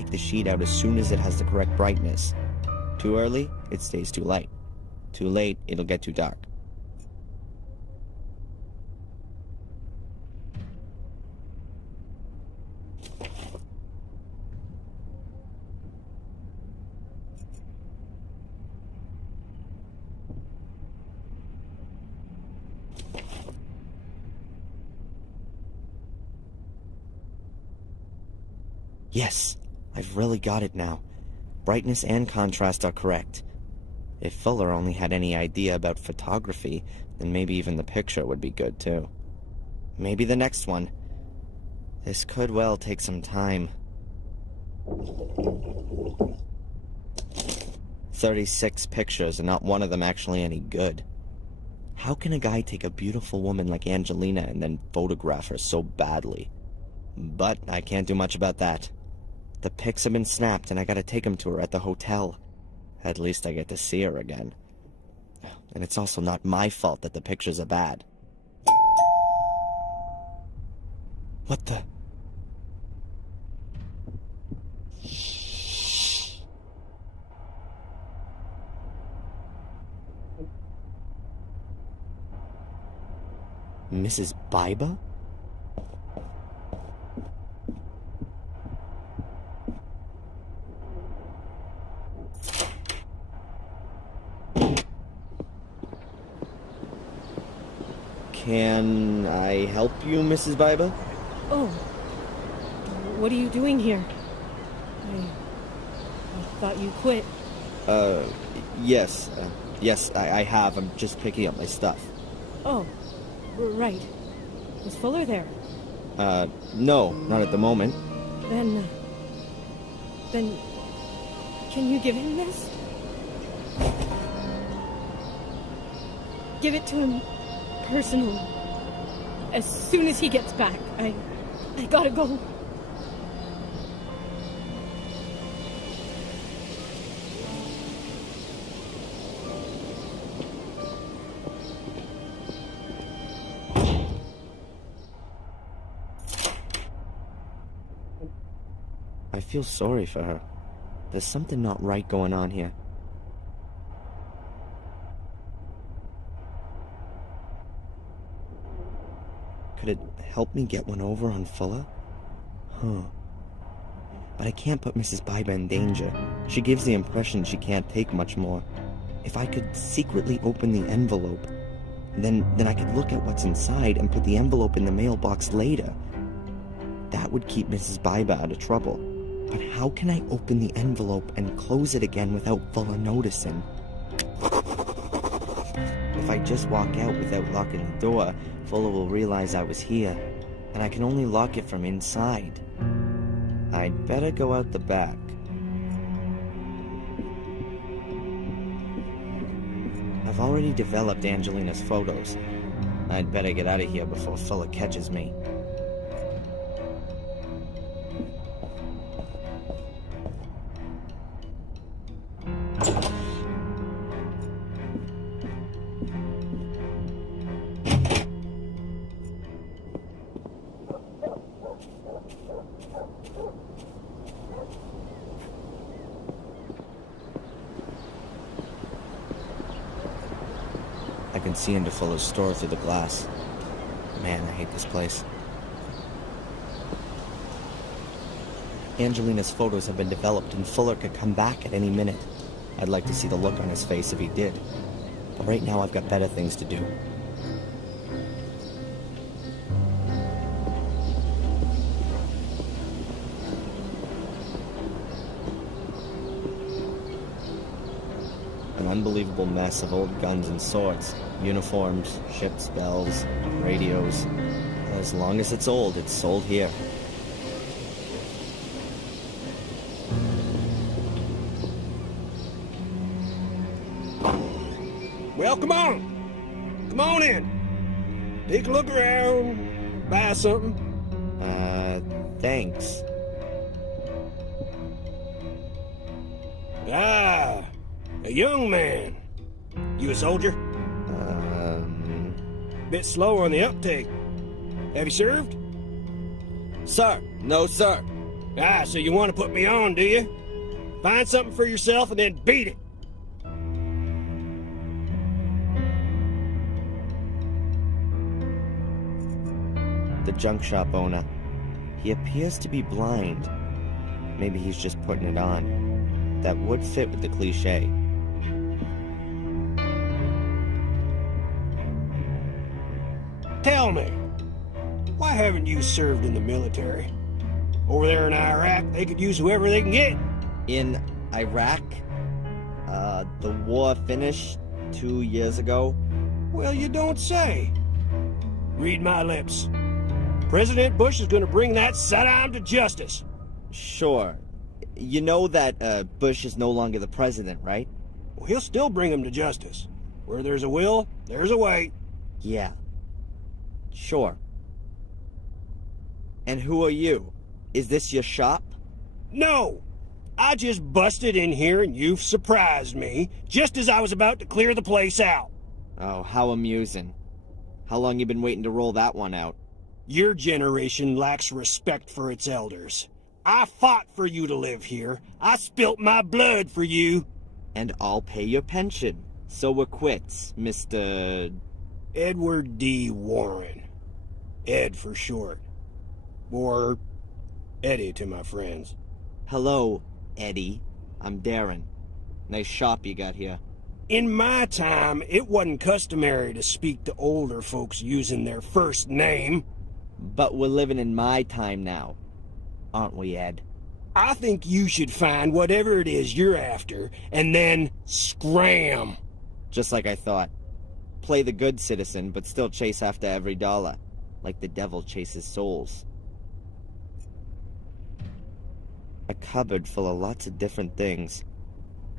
The sheet out as soon as it has the correct brightness. Too early, it stays too light. Too late, it'll get too dark. Yes! I've really got it now. Brightness and contrast are correct. If Fuller only had any idea about photography, then maybe even the picture would be good too. Maybe the next one. This could well take some time. 36 pictures and not one of them actually any good. How can a guy take a beautiful woman like Angelina and then photograph her so badly? But I can't do much about that. The pics have been snapped and I gotta take them to her at the hotel. At least I get to see her again. And it's also not my fault that the pictures are bad. What the? Mrs. Biba? Can I help you, Mrs. Biba? Oh. What are you doing here? I thought you quit. Yes. Yes, I have. I'm just picking up my stuff. Oh, right. Was Fuller there? No, not at the moment. Then, can you give him this? Give it to him personally. As soon as he gets back. I gotta go. I feel sorry for her. There's something not right going on here. Could it help me get one over on Fuller? Huh. But I can't put Mrs. Biba in danger. She gives the impression she can't take much more. If I could secretly open the envelope, then I could look at what's inside and put the envelope in the mailbox later. That would keep Mrs. Biba out of trouble. But how can I open the envelope and close it again without Fuller noticing? If I just walk out without locking the door, Fuller will realize I was here, and I can only lock it from inside. I'd better go out the back. I've already developed Angelina's photos. I'd better get out of here before Fuller catches me. I can see into Fuller's store through the glass. Man, I hate this place. Angelina's photos have been developed and Fuller could come back at any minute. I'd like to see the look on his face if he did. But right now I've got better things to do. An unbelievable mess of old guns and swords, uniforms, ships' bells, radios. As long as it's old, it's sold here. Well, come on. Come on in. Take a look around. Buy something. Thanks. Ah, a young man. You a soldier? Bit slow on the uptake. Have you served? Sir! No, sir! Ah, so you want to put me on, do you? Find something for yourself and then beat it. The junk shop owner. He appears to be blind. Maybe he's just putting it on. That would fit with the cliché. Tell me, why haven't you served in the military? Over there in Iraq, they could use whoever they can get. In Iraq? The war finished 2 years ago. Well, you don't say. Read my lips. President Bush is going to bring that Saddam to justice. Sure. You know that Bush is no longer the president, right? Well, he'll still bring him to justice. Where there's a will, there's a way. Yeah. Sure. And who are you? Is this your shop? No! I just busted in here and you've surprised me, just as I was about to clear the place out. Oh, how amusing. How long you been waiting to roll that one out? Your generation lacks respect for its elders. I fought for you to live here. I spilt my blood for you. And I'll pay your pension. So we're quits, Mr. Edward D. Warren. Ed for short. Or Eddie to my friends. Hello, Eddie. I'm Darren. Nice shop you got here. In my time, it wasn't customary to speak to older folks using their first name. But we're living in my time now, aren't we, Ed? I think you should find whatever it is you're after, and then scram. Just like I thought. Play the good citizen, but still chase after every dollar, like the devil chases souls. A cupboard full of lots of different things.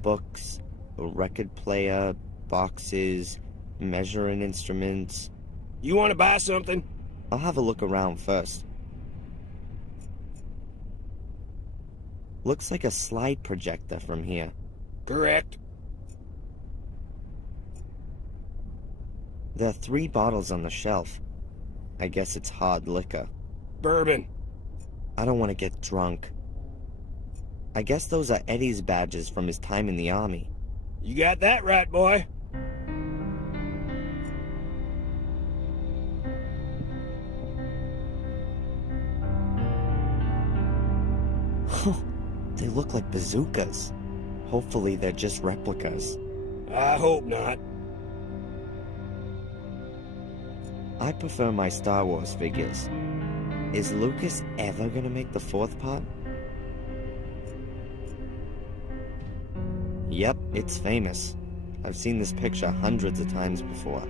Books, a record player, boxes, measuring instruments. You want to buy something? I'll have a look around first. Looks like a slide projector from here. Correct. There are 3 bottles on the shelf. I guess it's hard liquor. Bourbon. I don't want to get drunk. I guess those are Eddie's badges from his time in the army. You got that right, boy. They look like bazookas. Hopefully they're just replicas. I hope not. I prefer my Star Wars figures. Is Lucas ever gonna make the 4th part? Yep, it's famous. I've seen this picture hundreds of times before.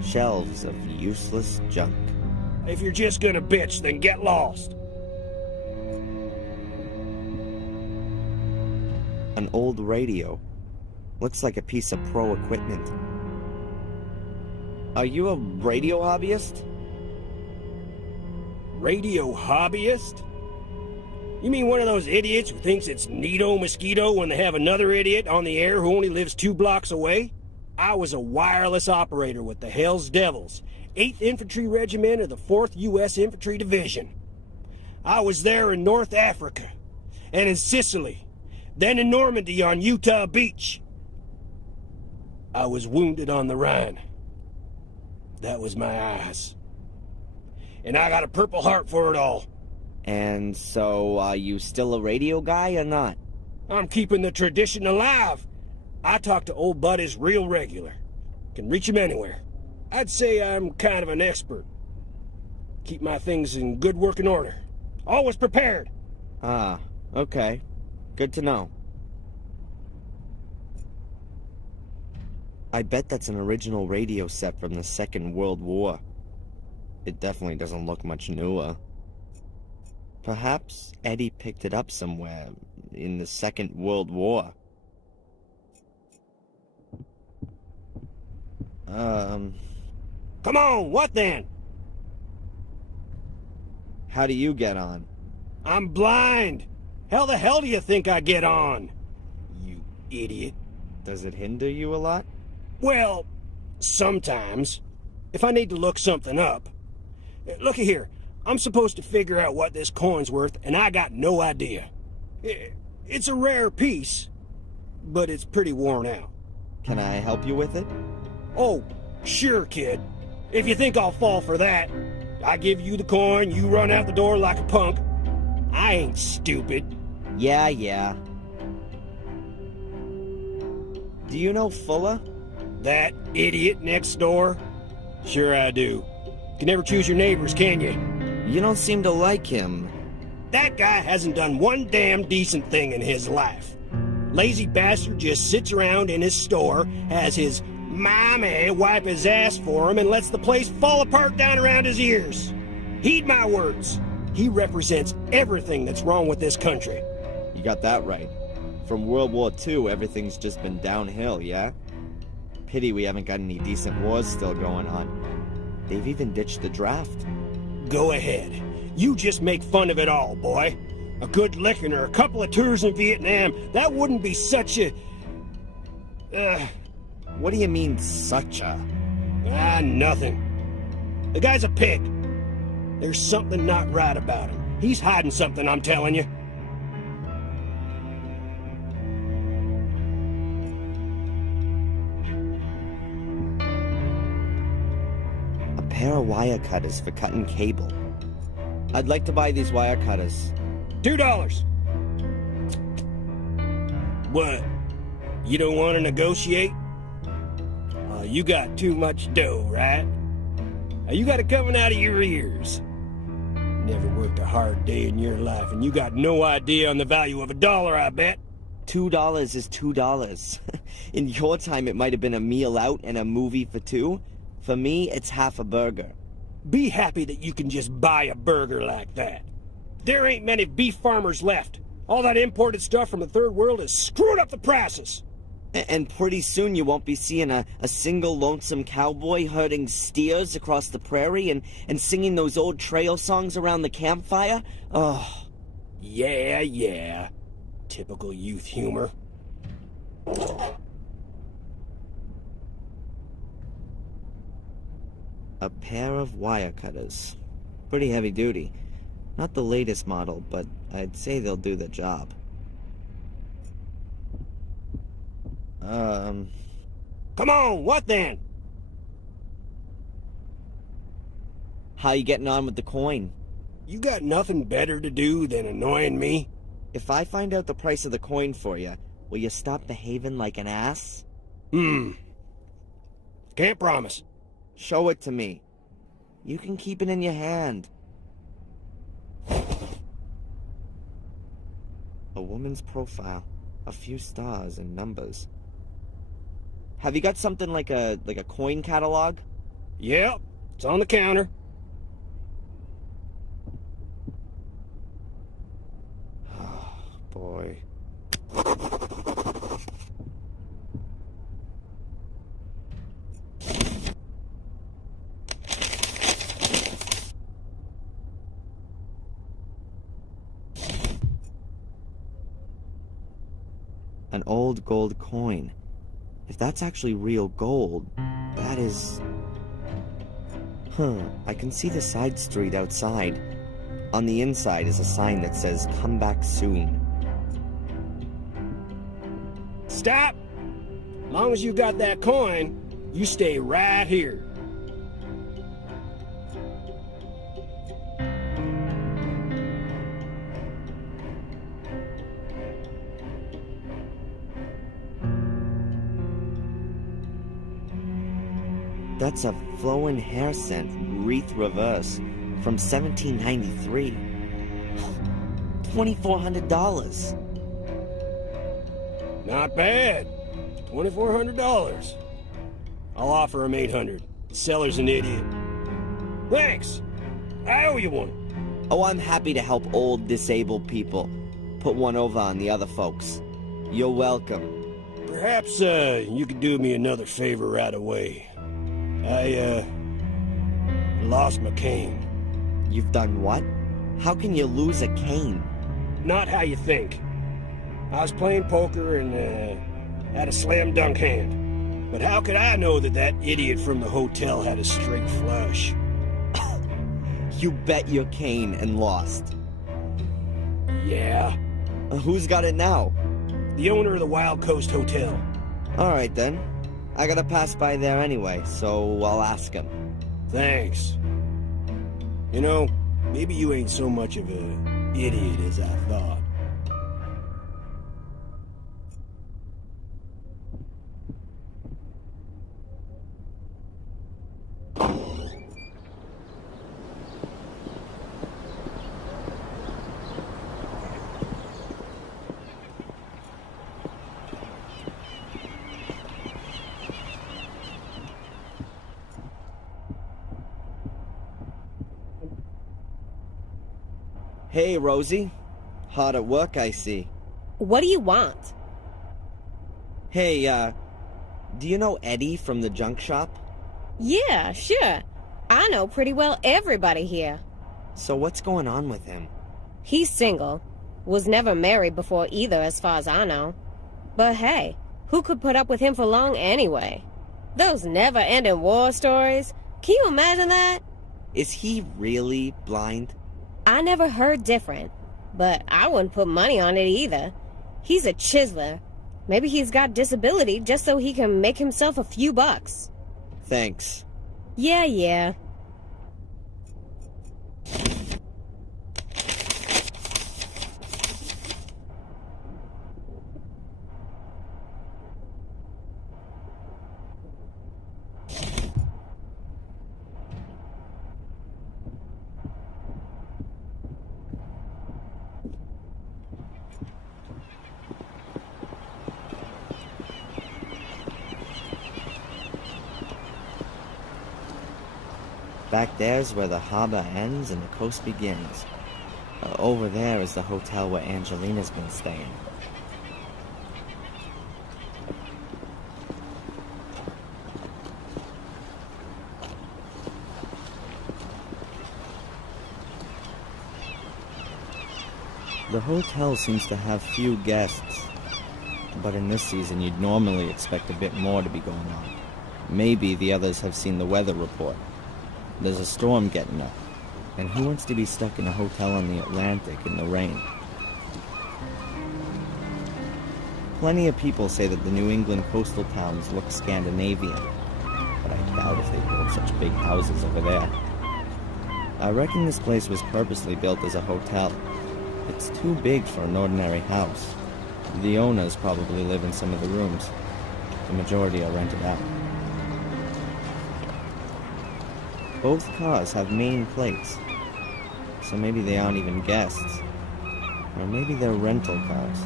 Shelves of useless junk. If you're just gonna bitch, then get lost. An old radio. Looks like a piece of pro equipment. Are you a radio hobbyist? Radio hobbyist? You mean one of those idiots who thinks it's Nito Mosquito when they have another idiot on the air who only lives 2 blocks away? I was a wireless operator with the Hells Devils, 8th Infantry Regiment of the 4th U.S. Infantry Division. I was there in North Africa, and in Sicily, then in Normandy on Utah Beach. I was wounded on the Rhine. That was my eyes. And I got a Purple Heart for it all. And so, are you still a radio guy or not? I'm keeping the tradition alive. I talk to old buddies real regular. Can reach him anywhere. I'd say I'm kind of an expert. Keep my things in good working order. Always prepared. Ah, okay. Good to know. I bet that's an original radio set from the Second World War. It definitely doesn't look much newer. Perhaps Eddie picked it up somewhere in the Second World War. Come on, what then? How do you get on? I'm blind. How the hell do you think I get on? You idiot. Does it hinder you a lot? Well, sometimes. If I need to look something up. Looky here. I'm supposed to figure out what this coin's worth, and I got no idea. It's a rare piece, but it's pretty worn out. Can I help you with it? Oh, sure, kid. If you think I'll fall for that, I give you the coin, you run out the door like a punk. I ain't stupid. Yeah. Do you know Fuller? That idiot next door? Sure I do. Can never choose your neighbors, can you? You don't seem to like him. That guy hasn't done one damn decent thing in his life. Lazy bastard just sits around in his store, has his mommy wipe his ass for him, and lets the place fall apart down around his ears. Heed my words. He represents everything that's wrong with this country. You got that right. From World War II, everything's just been downhill, yeah? Pity we haven't got any decent wars still going on. They've even ditched the draft. Go ahead. You just make fun of it all, boy. A good licking or a couple of tours in Vietnam, that wouldn't be such a... What do you mean, such a? Nothing. The guy's a pig. There's something not right about him. He's hiding something, I'm telling you. A pair of wire cutters for cutting cable. I'd like to buy these wire cutters. $2. What? You don't want to negotiate? You got too much dough, right? You got it coming out of your ears. Never worked a hard day in your life, and you got no idea on the value of $1, I bet. $2 is $2. In your time, it might have been a meal out and a movie for two. For me, it's half a burger. Be happy that you can just buy a burger like that. There ain't many beef farmers left. All that imported stuff from the third world has screwed up the prices. And pretty soon you won't be seeing a single lonesome cowboy herding steers across the prairie and singing those old trail songs around the campfire. Oh. Yeah. Typical youth humor. A pair of wire cutters. Pretty heavy duty. Not the latest model, but I'd say they'll do the job. Come on, what then? How you getting on with the coin? You got nothing better to do than annoying me? If I find out the price of the coin for you, will you stop behaving like an ass? Can't promise. Show it to me. You can keep it in your hand. A woman's profile. A few stars and numbers. Have you got something like a coin catalog? Yep, it's on the counter. Oh, boy. An old gold coin. If that's actually real gold, that is... I can see the side street outside. On the inside is a sign that says, "Come back soon." Stop! Long as you got that coin, you stay right here. That's a flowing hair scent, wreath reverse, from 1793. $2,400. Not bad. $2,400. I'll offer him $800. The seller's an idiot. Thanks. I owe you one. Oh, I'm happy to help old, disabled people. Put one over on the other folks. You're welcome. Perhaps, you could do me another favor right away. I lost my cane. You've done what? How can you lose a cane? Not how you think. I was playing poker and, had a slam dunk hand. But how could I know that that idiot from the hotel had a straight flush? You bet your cane and lost. Yeah. Who's got it now? The owner of the Wild Coast Hotel. Alright then. I gotta pass by there anyway, so I'll ask him. Thanks. You know, maybe you ain't so much of an idiot as I thought. Hey, Rosie. Hard at work, I see. What do you want? Hey, do you know Eddie from the junk shop? Yeah, sure. I know pretty well everybody here. So what's going on with him? He's single. Was never married before either, as far as I know. But hey, who could put up with him for long anyway? Those never-ending war stories. Can you imagine that? Is he really blind? I never heard different, but I wouldn't put money on it either. He's a chiseler. Maybe he's got disability just so he can make himself a few bucks. Thanks. Yeah. Back there's where the harbor ends and the coast begins. Over there is the hotel where Angelina's been staying. The hotel seems to have few guests, but in this season you'd normally expect a bit more to be going on. Maybe the others have seen the weather report. There's a storm getting up, and who wants to be stuck in a hotel on the Atlantic in the rain? Plenty of people say that the New England coastal towns look Scandinavian, but I doubt if they build such big houses over there. I reckon this place was purposely built as a hotel. It's too big for an ordinary house. The owners probably live in some of the rooms. The majority are rented out. Both cars have main plates, so maybe they aren't even guests. Or maybe they're rental cars.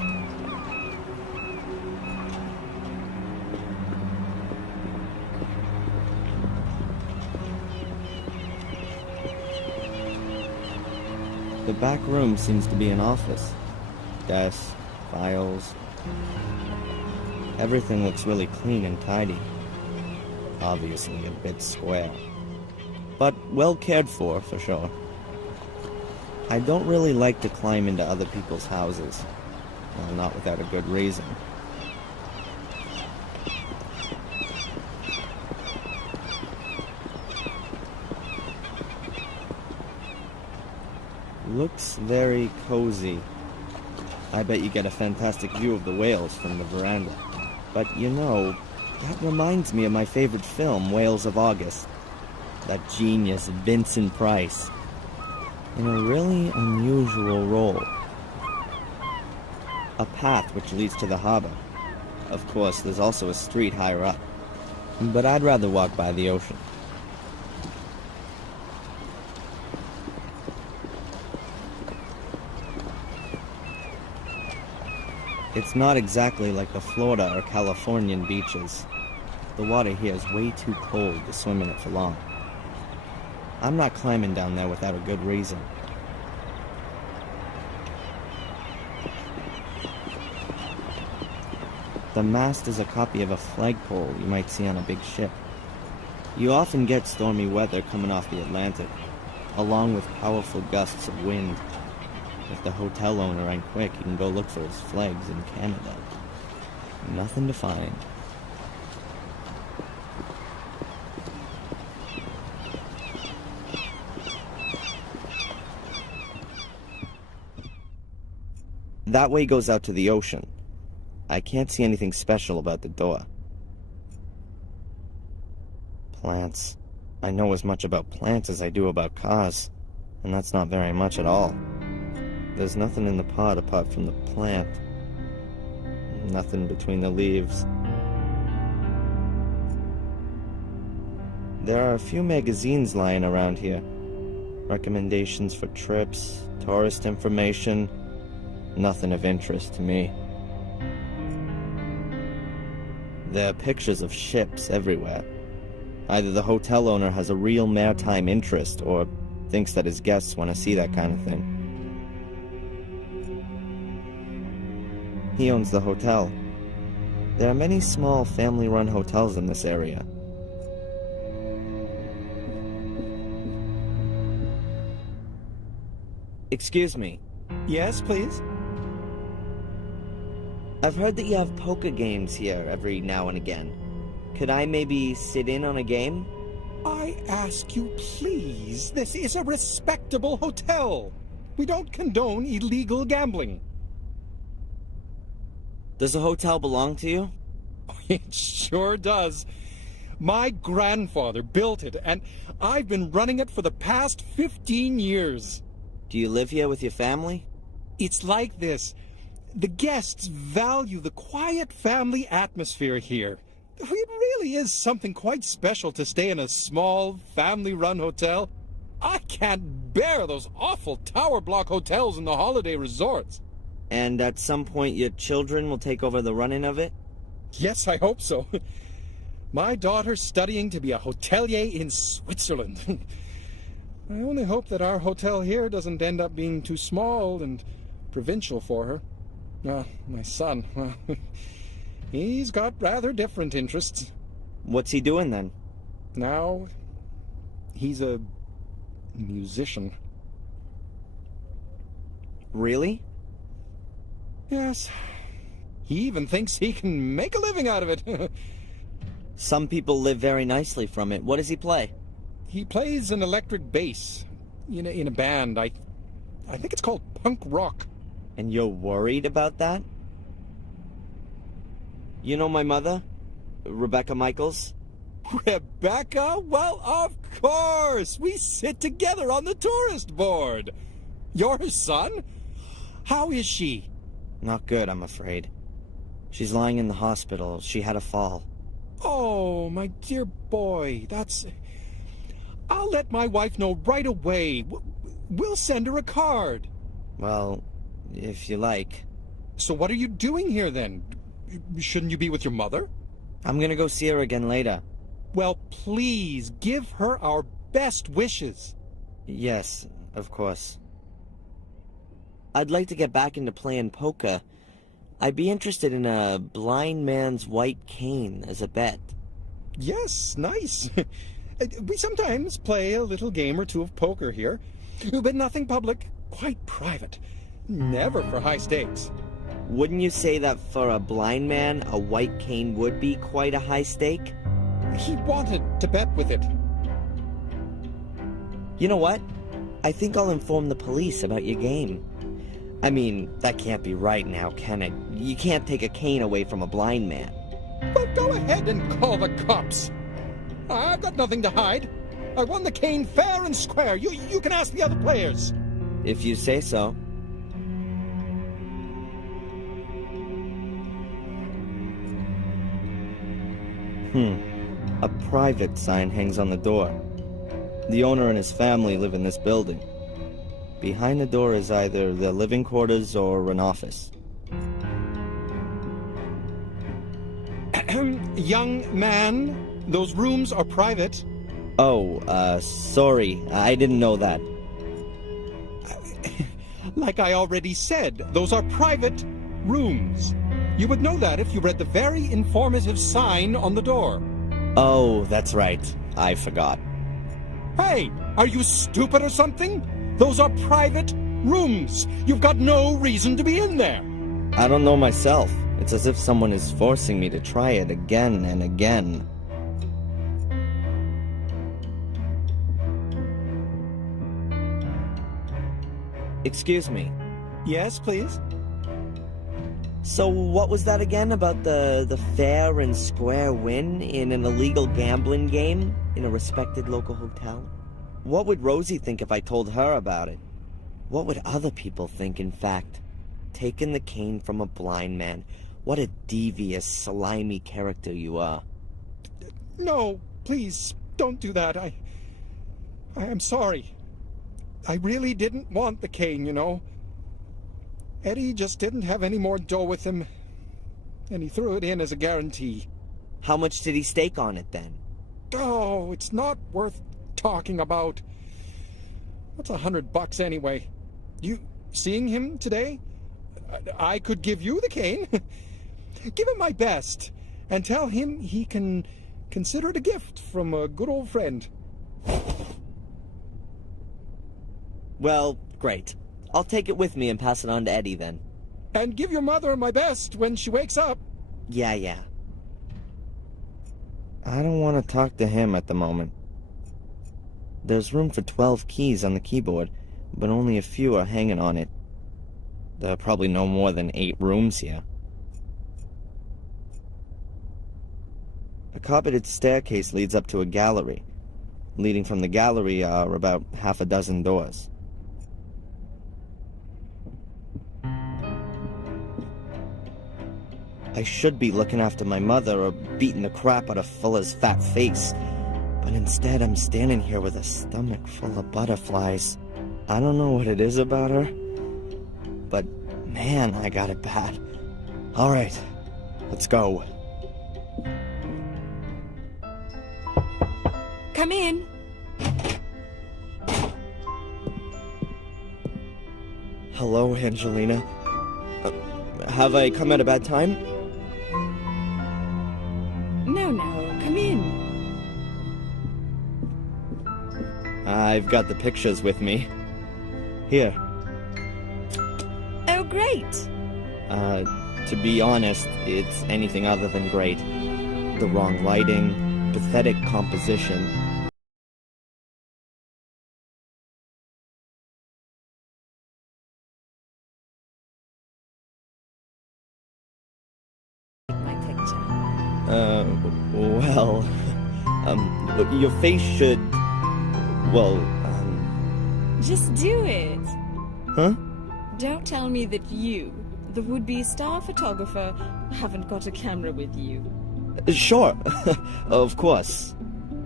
The back room seems to be an office. Desks, files. Everything looks really clean and tidy. Obviously a bit square. But well cared for sure. I don't really like to climb into other people's houses. Well, not without a good reason. Looks very cozy. I bet you get a fantastic view of the whales from the veranda. But you know, That reminds me of my favorite film, Whales of August. That genius, Vincent Price. In a really unusual role. A path which leads to the harbor. Of course, there's also a street higher up. But I'd rather walk by the ocean. It's not exactly like the Florida or Californian beaches. The water here is way too cold to swim in it for long. I'm not climbing down there without a good reason. The mast is a copy of a flagpole you might see on a big ship. You often get stormy weather coming off the Atlantic, along with powerful gusts of wind. If the hotel owner ain't quick, you can go look for his flags in Canada. Nothing to find. That way goes out to the ocean. I can't see anything special about the door. Plants. I know as much about plants as I do about cars, and that's not very much at all. There's nothing in the pot apart from the plant. Nothing between the leaves. There are a few magazines lying around here. Recommendations for trips, tourist information. Nothing of interest to me. There are pictures of ships everywhere. Either the hotel owner has a real maritime interest or thinks that his guests want to see that kind of thing. He owns the hotel. There are many small family-run hotels in this area. Excuse me. Yes, please? I've heard that you have poker games here every now and again. Could I maybe sit in on a game? I ask you, please. This is a respectable hotel. We don't condone illegal gambling. Does the hotel belong to you? It sure does. My grandfather built it, and I've been running it for the past 15 years. Do you live here with your family? It's like this. The guests value the quiet family atmosphere here. It really is something quite special to stay in a small, family-run hotel. I can't bear those awful tower block hotels in the holiday resorts. And at some point your children will take over the running of it? Yes, I hope so. My daughter's studying to be a hotelier in Switzerland. I only hope that our hotel here doesn't end up being too small and provincial for her. My son, he's got rather different interests. What's he doing then? Now, he's a musician. Really? Yes. He even thinks he can make a living out of it. Some people live very nicely from it. What does he play? He plays an electric bass in a band. I think it's called punk rock. And you're worried about that? You know my mother? Rebecca Michaels? Rebecca? Well, of course! We sit together on the tourist board. Your son? How is she? Not good, I'm afraid. She's lying in the hospital. She had a fall. Oh, my dear boy, I'll let my wife know right away. We'll send her a card. Well, if you like. So what are you doing here, then? Shouldn't you be with your mother? I'm gonna go see her again later. Well, please, give her our best wishes. Yes, of course. I'd like to get back into playing poker. I'd be interested in a blind man's white cane as a bet. Yes, nice. We sometimes play a little game or two of poker here, but nothing public, quite private. Never for high stakes. Wouldn't you say that for a blind man, a white cane would be quite a high stake? He wanted to bet with it. You know what? I think I'll inform the police about your game. I mean, that can't be right now, can it? You can't take a cane away from a blind man. Well, go ahead and call the cops. I've got nothing to hide. I won the cane fair and square. You can ask the other players. If you say so. A private sign hangs on the door. The owner and his family live in this building. Behind the door is either the living quarters or an office. Young man, those rooms are private. Oh, sorry. I didn't know that. Like I already said, those are private rooms. You would know that if you read the very informative sign on the door. Oh, that's right. I forgot. Hey, are you stupid or something? Those are private rooms. You've got no reason to be in there. I don't know myself. It's as if someone is forcing me to try it again and again. Excuse me. Yes, please? So what was that again about the fair and square win in an illegal gambling game in a respected local hotel? What would Rosie think if I told her about it? What would other people think, in fact? Taking the cane from a blind man. What a devious, slimy character you are. No, please, don't do that. I am sorry. I really didn't want the cane, you know. Eddie just didn't have any more dough with him, and he threw it in as a guarantee. How much did he stake on it, then? Oh, it's not worth talking about. What's $100 anyway? You seeing him today? I could give you the cane. Give him my best, and tell him he can consider it a gift from a good old friend. Well, great. I'll take it with me and pass it on to Eddie, then. And give your mother my best when she wakes up. Yeah. I don't want to talk to him at the moment. There's room for 12 keys on the keyboard, but only a few are hanging on it. There are probably no more than 8 rooms here. A carpeted staircase leads up to a gallery. Leading from the gallery are about half a dozen doors. I should be looking after my mother or beating the crap out of Fuller's fat face. But instead, I'm standing here with a stomach full of butterflies. I don't know what it is about her, but man, I got it bad. All right, let's go. Come in. Hello, Angelina. Have I come at a bad time? No, come in. I've got the pictures with me. Here. Oh, great. To be honest, it's anything other than great. The wrong lighting, pathetic composition. My picture. Well, your face should, Just do it. Huh? Don't tell me that you, the would-be star photographer, haven't got a camera with you. Sure, of course.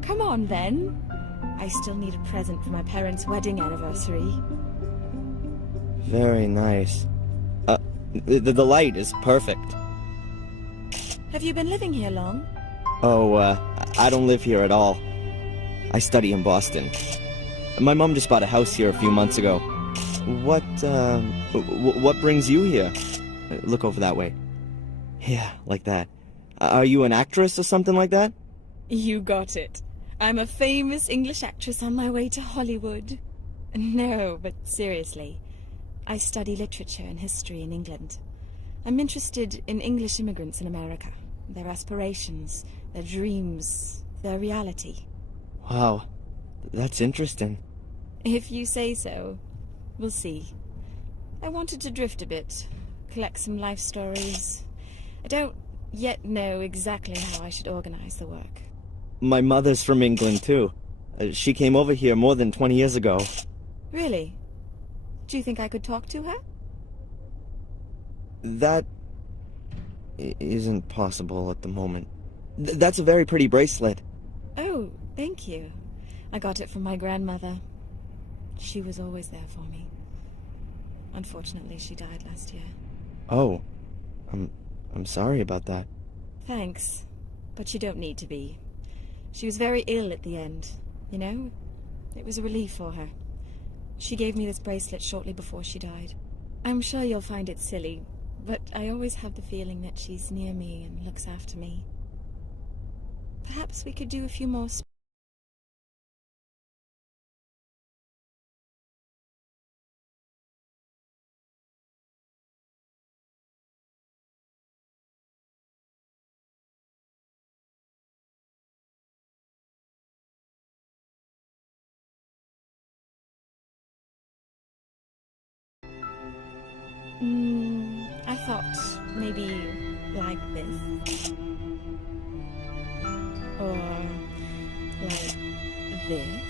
Come on, then. I still need a present for my parents' wedding anniversary. Very nice. The light is perfect. Have you been living here long? Oh, I don't live here at all. I study in Boston. My mom just bought a house here a few months ago. What brings you here? Look over that way. Yeah, like that. Are you an actress or something like that? You got it. I'm a famous English actress on my way to Hollywood. No, but seriously. I study literature and history in England. I'm interested in English immigrants in America. Their aspirations, their dreams, their reality. Wow, that's interesting. If you say so. We'll see. I wanted to drift a bit, collect some life stories. I don't yet know exactly how I should organize the work. My mother's from England, too. She came over here more than 20 years ago. Really? Do you think I could talk to her? That isn't possible at the moment. That's a very pretty bracelet. Oh, thank you. I got it from my grandmother. She was always there for me. Unfortunately, she died last year. Oh, I'm sorry about that. Thanks, but you don't need to be. She was very ill at the end, you know? It was a relief for her. She gave me this bracelet shortly before she died. I'm sure you'll find it silly, but I always have the feeling that she's near me and looks after me. Perhaps we could do a few more I thought maybe like this. Or like this.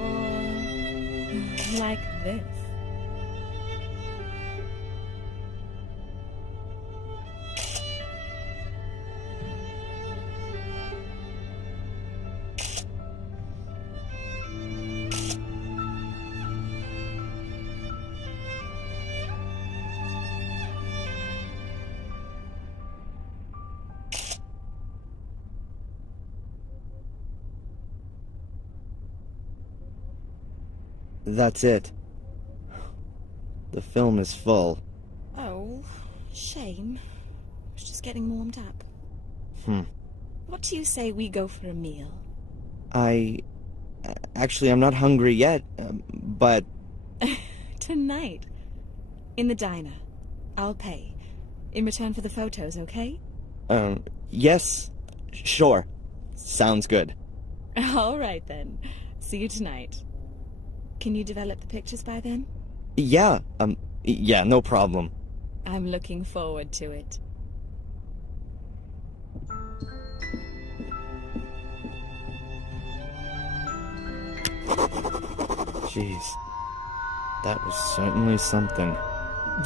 Or like this. That's it. The film is full. Oh, shame. I was just getting warmed up. What do you say we go for a meal? Actually, I'm not hungry yet, but... Tonight. In the diner. I'll pay. In return for the photos, okay? Yes. Sure. Sounds good. All right, then. See you tonight. Can you develop the pictures by then? Yeah, yeah, no problem. I'm looking forward to it. Jeez. That was certainly something.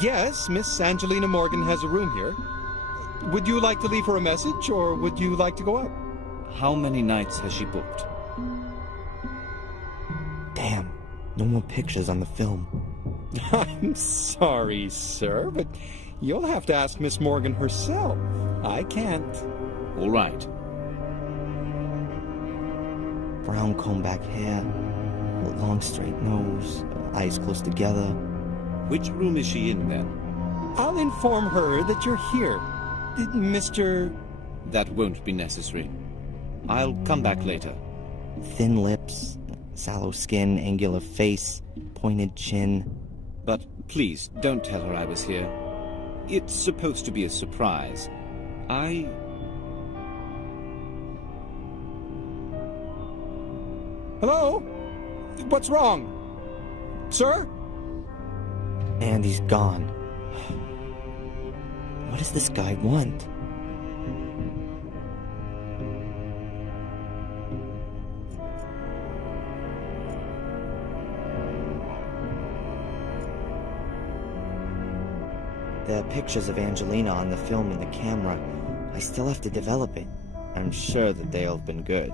Yes, Miss Angelina Morgan has a room here. Would you like to leave her a message, or would you like to go out? How many nights has she booked? Damn, no more pictures on the film. I'm sorry, sir, but you'll have to ask Miss Morgan herself. I can't. All right. Brown comb-back hair, long straight nose, eyes close together. Which room is she in, then? I'll inform her that you're here. Mr... That won't be necessary. I'll come back later. Thin lips, sallow skin, angular face, pointed chin. But please, don't tell her I was here. It's supposed to be a surprise. Hello? What's wrong? Sir? And he's gone. What does this guy want? There are pictures of Angelina on the film and the camera. I still have to develop it. I'm sure that they'll have been good.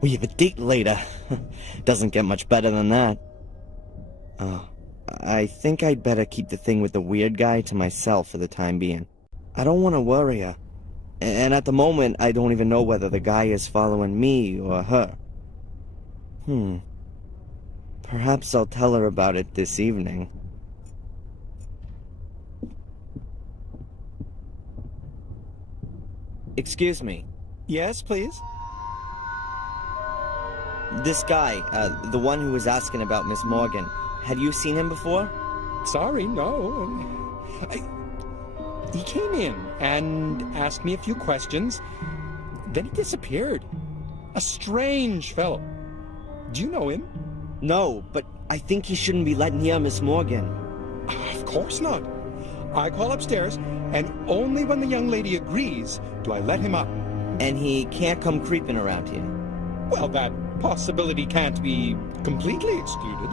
We have a date later. Doesn't get much better than that. Oh, I think I'd better keep the thing with the weird guy to myself for the time being. I don't want to worry her. And at the moment, I don't even know whether the guy is following me or her. Perhaps I'll tell her about it this evening. Excuse me. Yes, please? This guy, the one who was asking about Miss Morgan, had you seen him before? Sorry, no. He came in and asked me a few questions. Then he disappeared. A strange fellow. Do you know him? No, but I think he shouldn't be letting here, Miss Morgan. Of course not. I call upstairs, and only when the young lady agrees do I let him up. And he can't come creeping around here. Well, that possibility can't be completely excluded.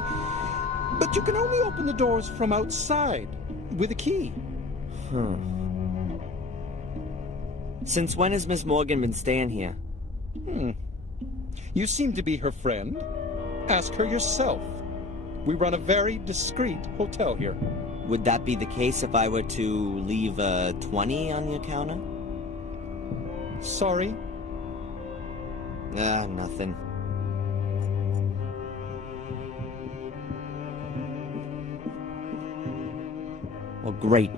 But you can only open the doors from outside with a key. Since when has Miss Morgan been staying here? You seem to be her friend. Ask her yourself. We run a very discreet hotel here. Would that be the case if I were to leave a 20 on your counter? Sorry. Nothing. Well, great.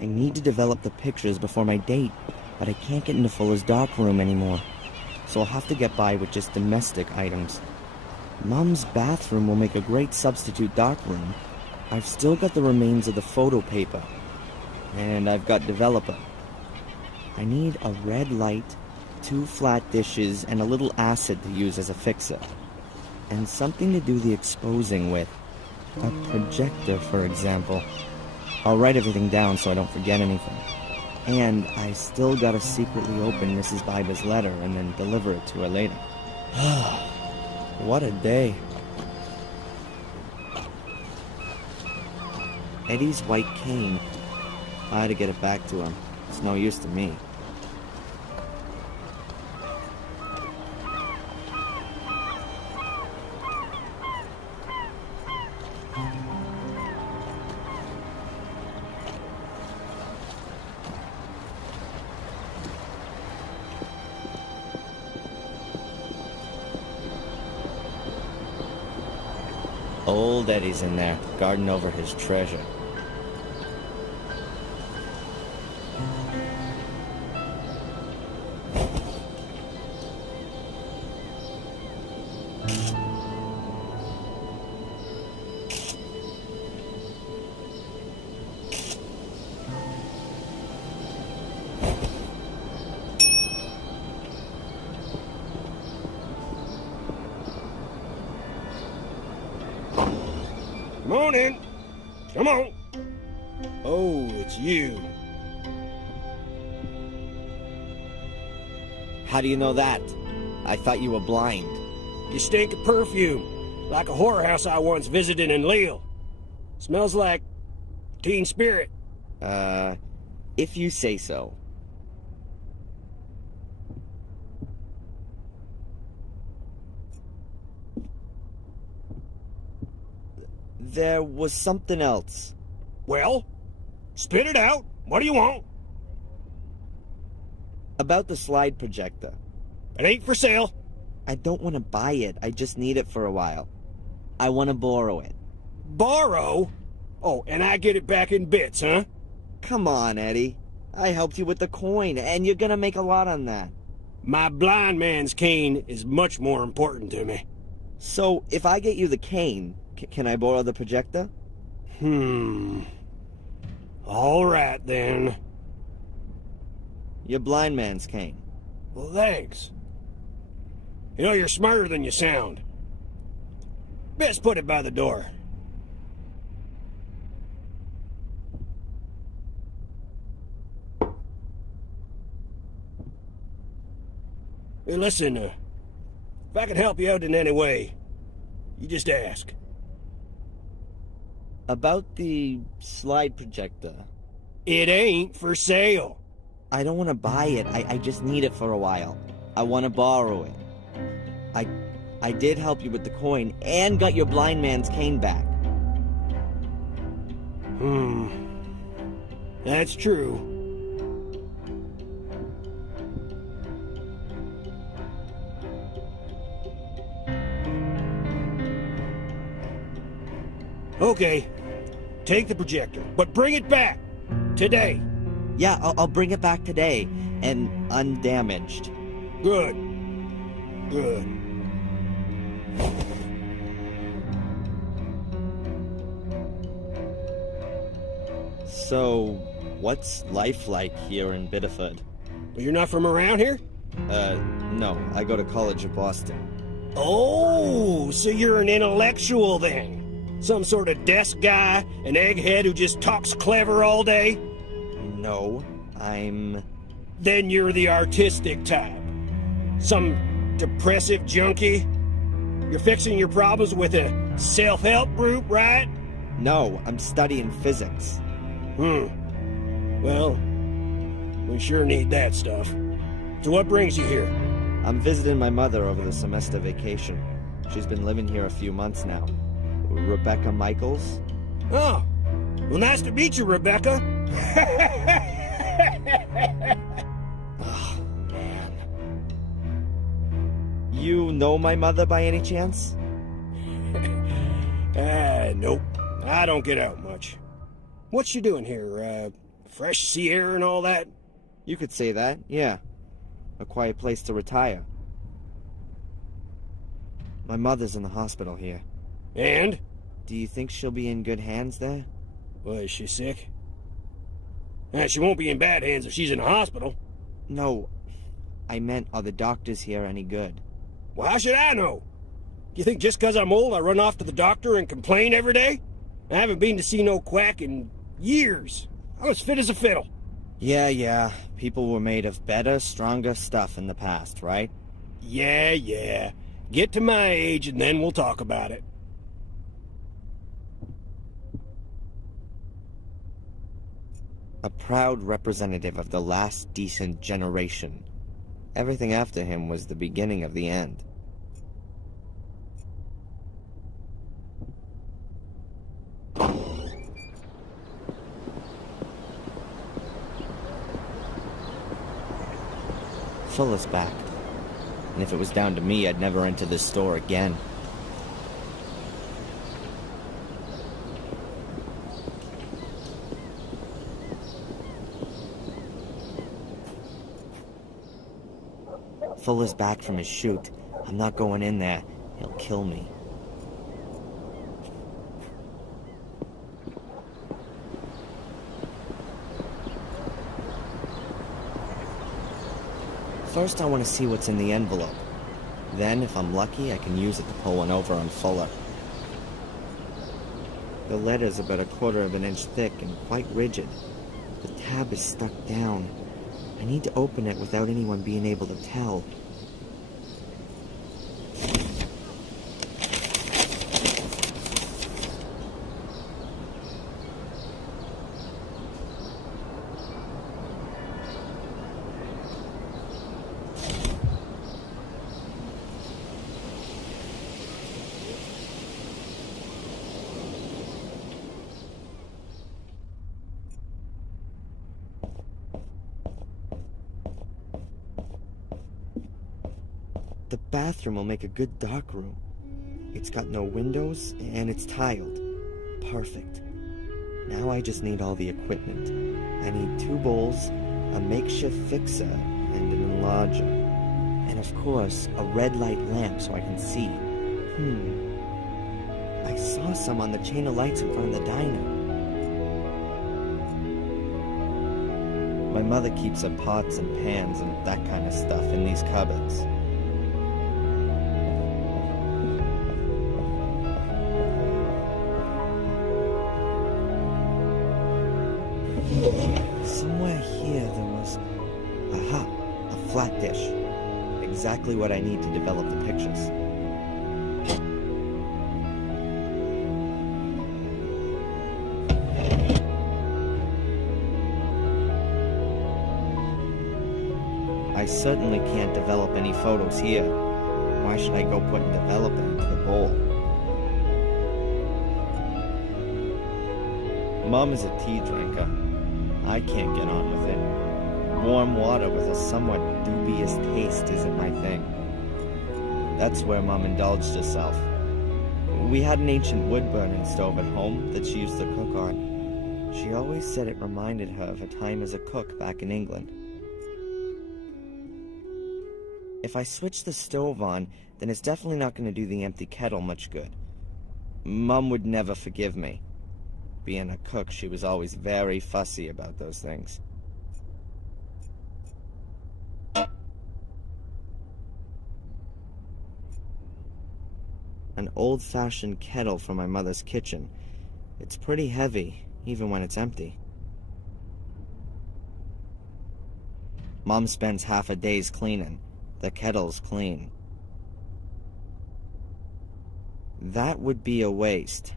I need to develop the pictures before my date, but I can't get into Fuller's darkroom anymore. So I'll have to get by with just domestic items. Mom's bathroom will make a great substitute darkroom. I've still got the remains of the photo paper. And I've got developer. I need a red light, 2 flat dishes, and a little acid to use as a fixer. And something to do the exposing with. A projector, for example. I'll write everything down so I don't forget anything. And I still gotta secretly open Mrs. Biber's letter and then deliver it to her later. What a day. Eddie's white cane. I had to get it back to him. It's no use to me. Old Eddie's in there, guarding over his treasure. Come on in. Come on. Oh, it's you. How do you know that? I thought you were blind. You stink of perfume, like a whorehouse I once visited in Lille. Smells like teen spirit. If you say so. There was something else. Well, spit it out. What do you want? About the slide projector. It ain't for sale. I don't want to buy it. I just need it for a while. I want to borrow it. Borrow? Oh, and I get it back in bits, huh? Come on, Eddie. I helped you with the coin, and you're gonna make a lot on that. My blind man's cane is much more important to me. So, if I get you the cane, can I borrow the projector? All right, then. Your blind man's cane. Well, thanks. You know, you're smarter than you sound. Best put it by the door. Hey, listen, if I can help you out in any way, you just ask. About the slide projector. It ain't for sale. I don't want to buy it. I just need it for a while. I want to borrow it. I did help you with the coin and got your blind man's cane back. That's true. Okay, take the projector, but bring it back today. Yeah, I'll bring it back today, and undamaged. Good. Good. So, what's life like here in Biddeford? You're not from around here? No. I go to college in Boston. Oh, so you're an intellectual then? Some sort of desk guy, an egghead who just talks clever all day? No, I'm... Then you're the artistic type. Some depressive junkie? You're fixing your problems with a self-help group, right? No, I'm studying physics. Well, we sure need that stuff. So what brings you here? I'm visiting my mother over the semester vacation. She's been living here a few months now. Rebecca Michaels? Oh, well, nice to meet you, Rebecca. Oh, man. You know my mother by any chance? Nope. I don't get out much. What's she doing here? Fresh sea air and all that? You could say that, yeah. A quiet place to retire. My mother's in the hospital here. And? Do you think she'll be in good hands there? Well, is she sick? She won't be in bad hands if she's in the hospital. No, I meant, are the doctors here any good? Well, how should I know? Do you think just 'cause I'm old I run off to the doctor and complain every day? I haven't been to see no quack in years. I'm as fit as a fiddle. Yeah. People were made of better, stronger stuff in the past, right? Yeah. Get to my age and then we'll talk about it. A proud representative of the last decent generation. Everything after him was the beginning of the end. Fulla's back. And if it was down to me, I'd never enter this store again. Fulla's back from his shoot. I'm not going in there. He'll kill me. First, I want to see what's in the envelope. Then, if I'm lucky, I can use it to pull one over on Fuller. The letter's about 1/4 of an inch thick and quite rigid. The tab is stuck down. I need to open it without anyone being able to tell. The bathroom will make a good dark room. It's got no windows, and it's tiled. Perfect. Now I just need all the equipment. I need 2 bowls, a makeshift fixer, and an enlarger. And of course, a red light lamp so I can see. I saw some on the chain of lights in front of the diner. My mother keeps her pots and pans and that kind of stuff in these cupboards. Somewhere here there was... Aha! A flat dish. Exactly what I need to develop the pictures. I certainly can't develop any photos here. Why should I go putting developer into the bowl? Mom is a tea drinker. I can't get on with it. Warm water with a somewhat dubious taste isn't my thing. That's where Mom indulged herself. We had an ancient wood-burning stove at home that she used to cook on. She always said it reminded her of her time as a cook back in England. If I switch the stove on, then it's definitely not going to do the empty kettle much good. Mom would never forgive me. Being a cook, she was always very fussy about those things. An old-fashioned kettle from my mother's kitchen. It's pretty heavy, even when it's empty. Mom spends half a day's cleaning. The kettle's clean. That would be a waste.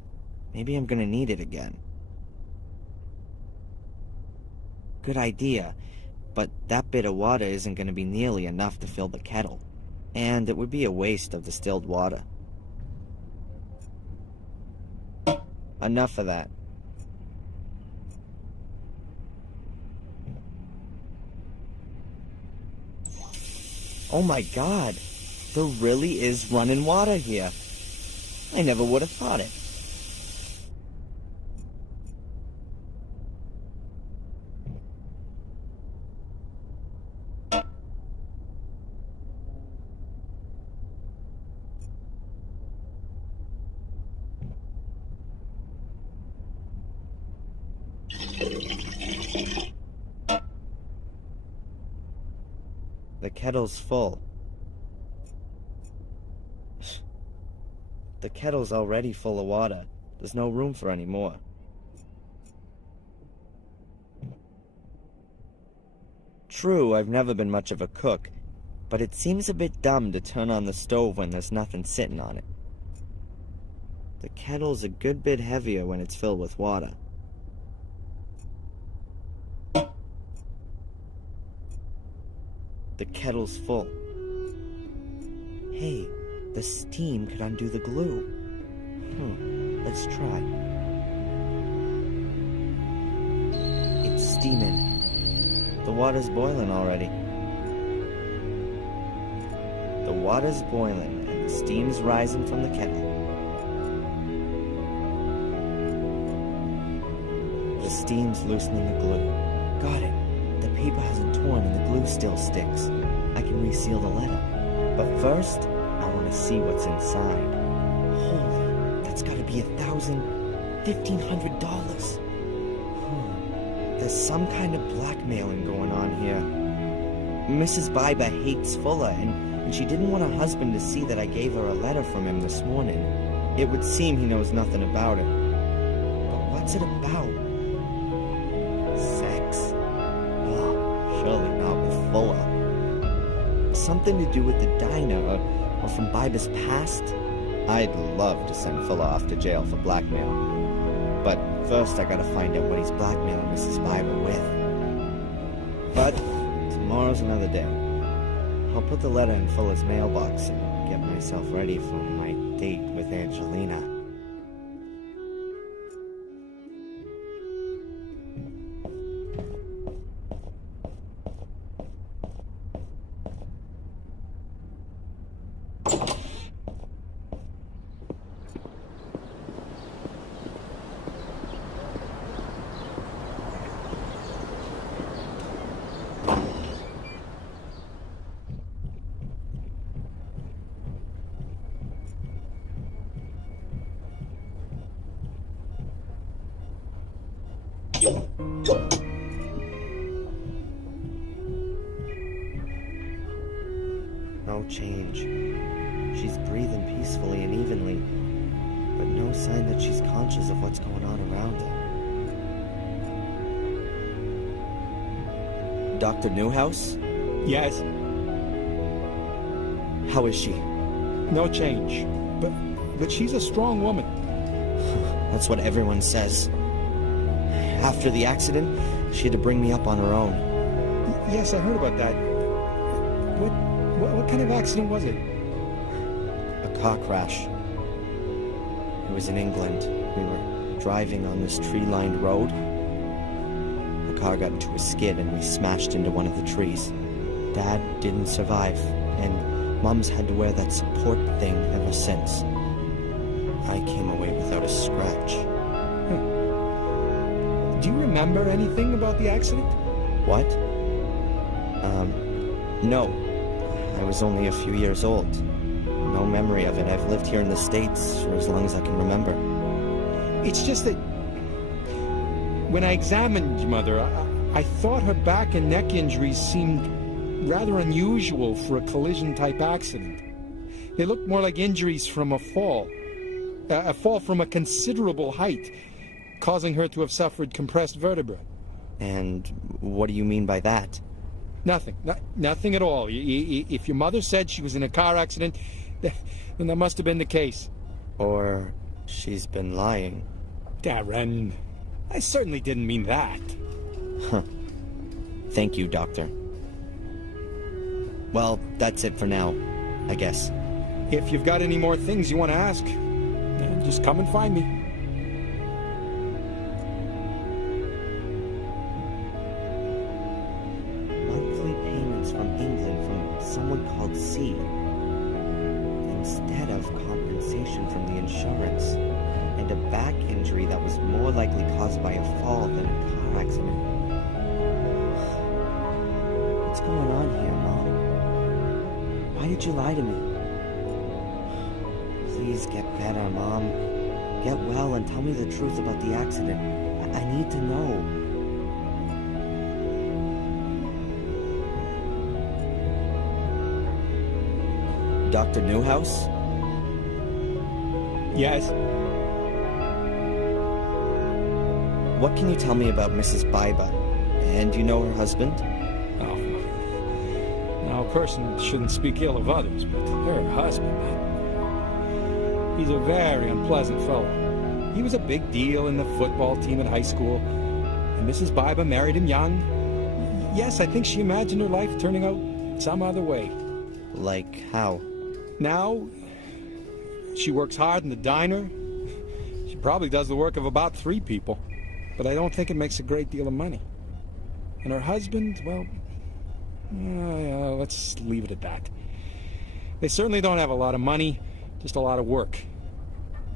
Maybe I'm gonna need it again. Good idea, but that bit of water isn't gonna be nearly enough to fill the kettle. And it would be a waste of distilled water. Enough of that. Oh my god, there really is running water here. I never would have thought it. The kettle's full. The kettle's already full of water. There's no room for any more. True, I've never been much of a cook, but it seems a bit dumb to turn on the stove when there's nothing sitting on it. The kettle's a good bit heavier when it's filled with water. The kettle's full. Hey, the steam could undo the glue. Let's try. It's steaming. The water's boiling already. The water's boiling and the steam's rising from the kettle. The steam's loosening the glue. Got it. The paper hasn't torn and the glue still sticks. I can reseal the letter. But first, I want to see what's inside. Holy, that's gotta be $1,500. There's some kind of blackmailing going on here. Mrs. Biber hates Fuller, and she didn't want her husband to see that I gave her a letter from him this morning. It would seem he knows nothing about it. But what's it about? Sex. Surely not with Fuller. Something to do with the diner, or from Biber's past? I'd love to send Fuller off to jail for blackmail. But first I gotta find out what he's blackmailing Mrs. Biber with. But tomorrow's another day. I'll put the letter in Fuller's mailbox and get myself ready for my date with Angelina. No change. She's breathing peacefully and evenly, but no sign that she's conscious of what's going on around her. Dr. Newhouse? Yes. How is she? No change. But she's a strong woman. That's what everyone says. After the accident, she had to bring me up on her own. Yes, I heard about that. What kind of accident was it? A car crash. It was in England. We were driving on this tree-lined road. The car got into a skid and we smashed into one of the trees. Dad didn't survive, and Mom's had to wear that support thing ever since. I came away without a scratch. Do you remember anything about the accident? What? No. I was only a few years old. No memory of it. I've lived here in the States for as long as I can remember. It's just that when I examined your mother, I thought her back and neck injuries seemed rather unusual for a collision-type accident. They looked more like injuries from a fall. A fall from a considerable height, causing her to have suffered compressed vertebrae. And what do you mean by that? Nothing. Nothing at all. If your mother said she was in a car accident, then that must have been the case. Or she's been lying. Darren, I certainly didn't mean that. Huh. Thank you, Doctor. Well, that's it for now, I guess. If you've got any more things you want to ask, then just come and find me. Monthly payments from England from someone called C. Instead of compensation from the insurance. And a back injury that was more likely caused by a fall than a car accident. What's going on here, Mom? Why did you lie to me? Please get better, Mom. Get well and tell me the truth about the accident. I need to know. Dr. Newhouse? Yes? What can you tell me about Mrs. Baiba? And you know her husband? Oh. Now, a person shouldn't speak ill of others, but her husband, he's a very unpleasant fellow. He was a big deal in the football team at high school, and Mrs. Baiba married him young. Yes, I think she imagined her life turning out some other way. Like how? Now, she works hard in the diner. She probably does the work of about 3 people, but I don't think it makes a great deal of money. And her husband, well, let's leave it at that. They certainly don't have a lot of money, just a lot of work.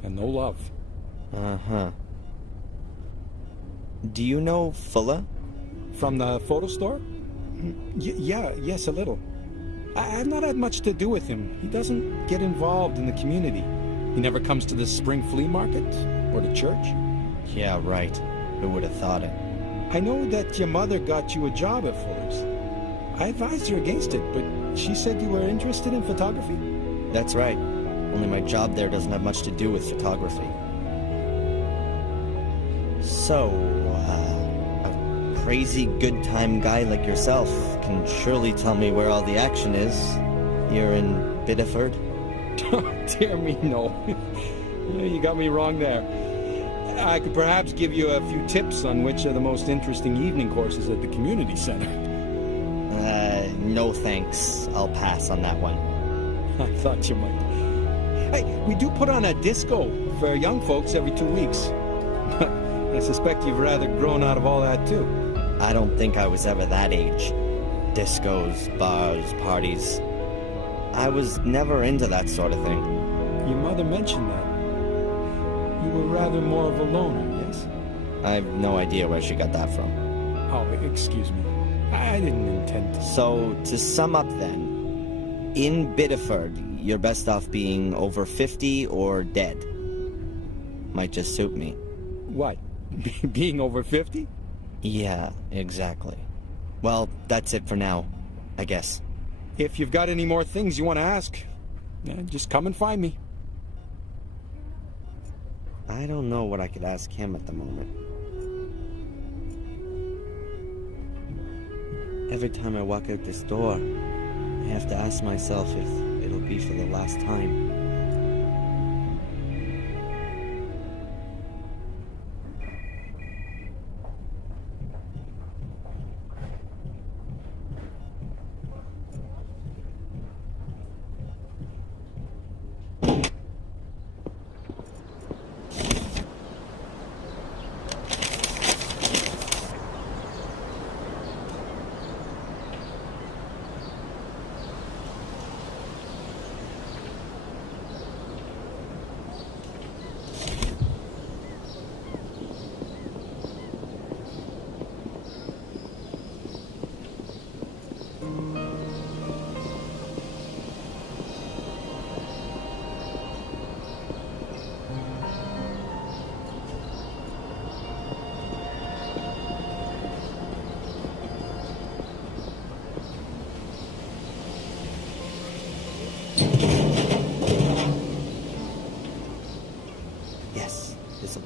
And no love. Uh-huh. Do you know Fuller? From the photo store? Yes, a little. I've not had much to do with him. He doesn't get involved in the community. He never comes to the spring flea market or the church. Yeah, right. Who would have thought it? I know that your mother got you a job at Fuller's. I advised her against it, but she said you were interested in photography. That's right. Only my job there doesn't have much to do with photography. So, a crazy good time guy like yourself can surely tell me where all the action is. Here in Biddeford? Dear me, no. You got me wrong there. I could perhaps give you a few tips on which are the most interesting evening courses at the community center. No thanks. I'll pass on that one. I thought you might. Hey, we do put on a disco for young folks every 2 weeks. I suspect you've rather grown out of all that, too. I don't think I was ever that age. Discos, bars, parties. I was never into that sort of thing. Your mother mentioned that. You were rather more of a loner, yes? I've no idea where she got that from. Oh, excuse me. I didn't intend to. So, to sum up then, in Biddeford, you're best off being over 50 or dead. Might just suit me. What? Being over 50? Yeah, exactly. Well, that's it for now, I guess. If you've got any more things you want to ask, just come and find me. I don't know what I could ask him at the moment. Every time I walk out this door, I have to ask myself if it'll be for the last time.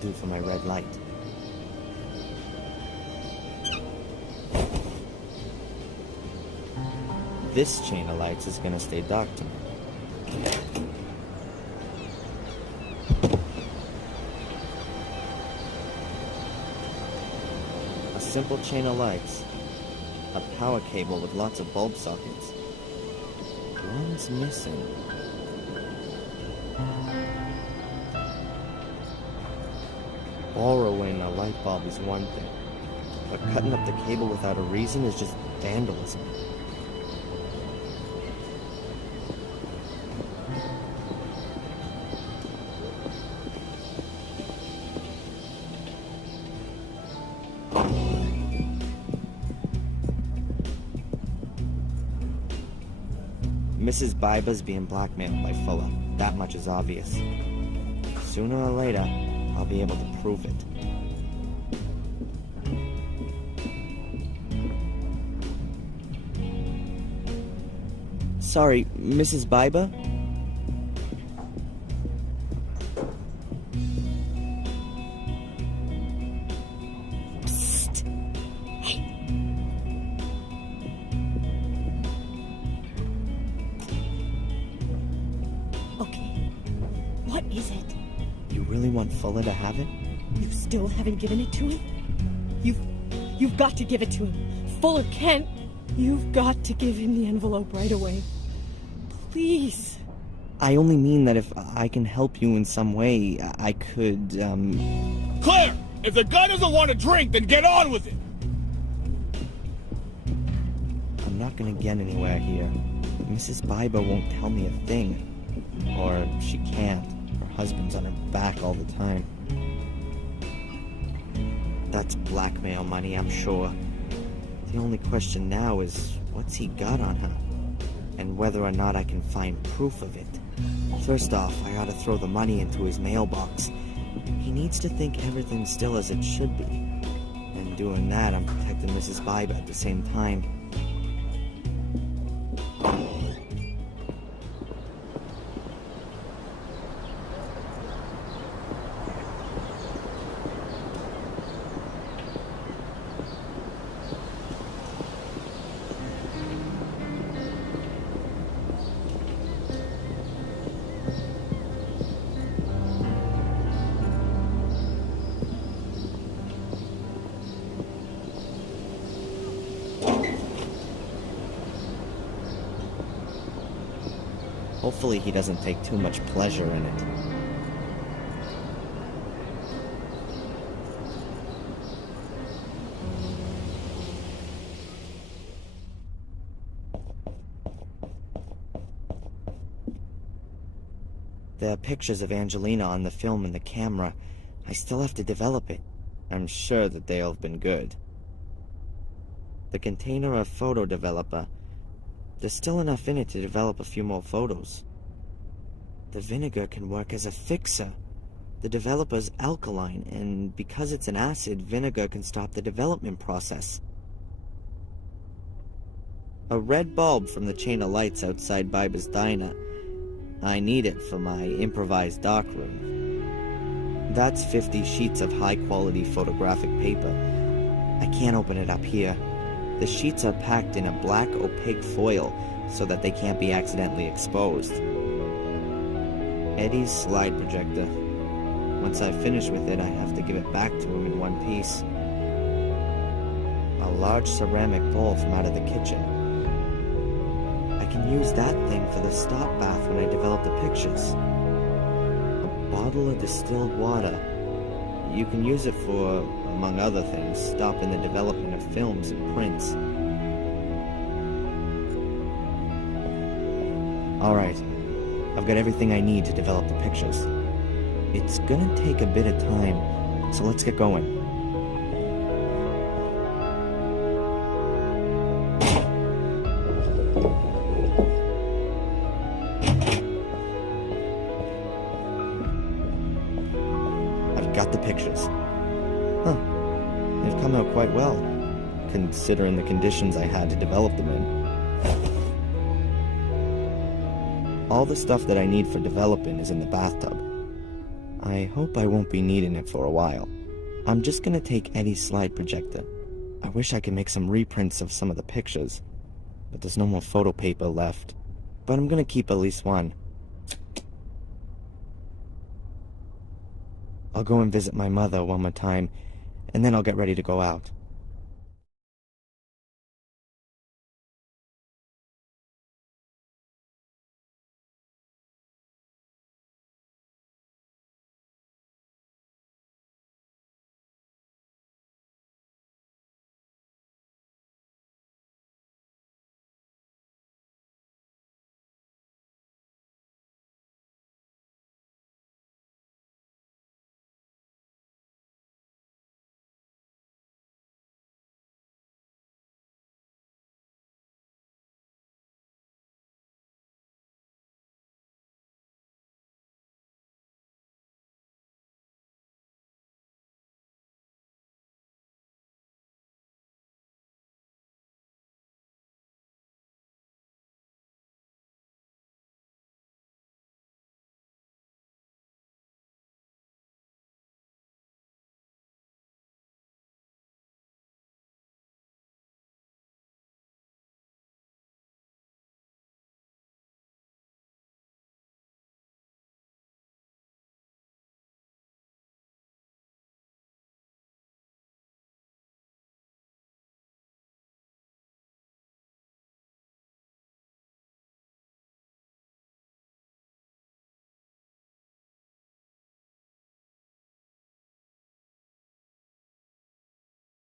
do for my red light. This chain of lights is gonna stay dark tonight. A simple chain of lights. A power cable with lots of bulb sockets. One's missing. Borrowing a light bulb is one thing, but cutting up the cable without a reason is just vandalism. Mrs. Biba's being blackmailed by Fuller. That much is obvious. Sooner or later, I'll be able to prove it. Sorry, Mrs. Biba? Psst. Hey. Okay. What is it? You really want Fuller to have it? You still haven't given it to him? You've got to give it to him. Fuller can't. You've got to give him the envelope right away. Please. I only mean that if I can help you in some way, I could, Claire! If the guy doesn't want to drink, then get on with it! I'm not gonna get anywhere here. Mrs. Biba won't tell me a thing. Or she can't. Her husband's on her back all the time. That's blackmail money, I'm sure. The only question now is, what's he got on her? And whether or not I can find proof of it. First off, I ought to throw the money into his mailbox. He needs to think everything's still as it should be. And doing that, I'm protecting Mrs. Biba at the same time. Hopefully he doesn't take too much pleasure in it. There are pictures of Angelina on the film and the camera. I still have to develop it. I'm sure that they'll have been good. The container of photo developer. There's still enough in it to develop a few more photos. The vinegar can work as a fixer. The developer's alkaline, and because it's an acid, vinegar can stop the development process. A red bulb from the chain of lights outside Biba's diner. I need it for my improvised darkroom. That's 50 sheets of high-quality photographic paper. I can't open it up here. The sheets are packed in a black opaque foil so that they can't be accidentally exposed. Eddie's slide projector. Once I finish with it, I have to give it back to him in one piece. A large ceramic bowl from out of the kitchen. I can use that thing for the stop bath when I develop the pictures. A bottle of distilled water. You can use it for, among other things, stopping the development of films and prints. Alright, I've got everything I need to develop the pictures. It's gonna take a bit of time, so let's get going. Got the pictures. Huh. They've come out quite well, considering the conditions I had to develop them in. All the stuff that I need for developing is in the bathtub. I hope I won't be needing it for a while. I'm just gonna take Eddie's slide projector. I wish I could make some reprints of some of the pictures, but there's no more photo paper left. But I'm gonna keep at least one. I'll go and visit my mother one more time, and then I'll get ready to go out.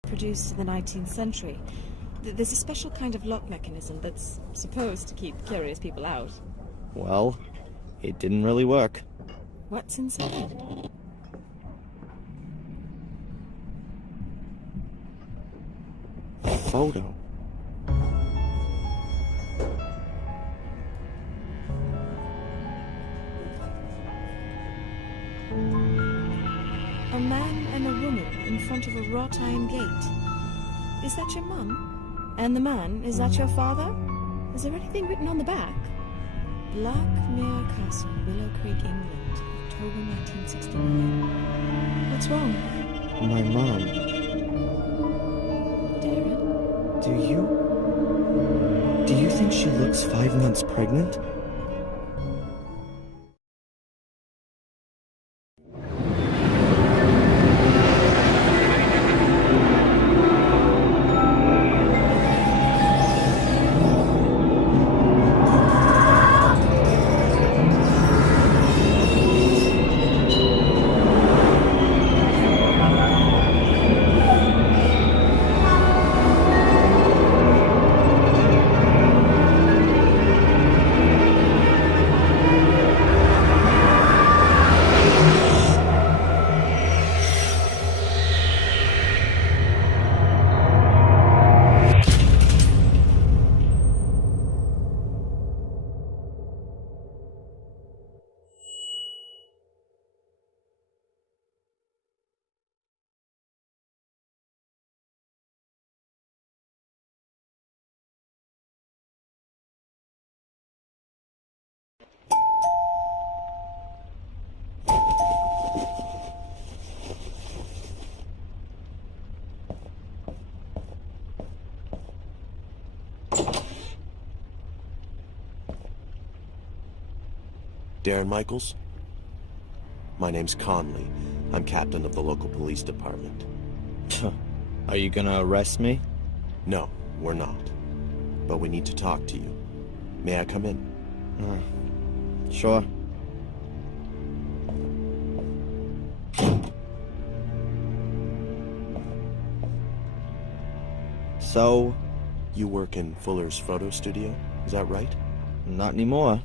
Produced in the 19th century. There's a special kind of lock mechanism that's supposed to keep curious people out. Well, it didn't really work. What's inside? A photo. A man and a woman in front of a wrought iron gate. Is that your mum? And the man, is that your father? Is there anything written on the back? Blackmere Castle, Willow Creek, England, October 1969. What's wrong? My mom. Darren? Do you think she looks 5 months pregnant? Darren Michaels? My name's Conley. I'm captain of the local police department. Are you gonna arrest me? No, we're not. But we need to talk to you. May I come in? Sure. So? You work in Fuller's photo studio, is that right? Not anymore.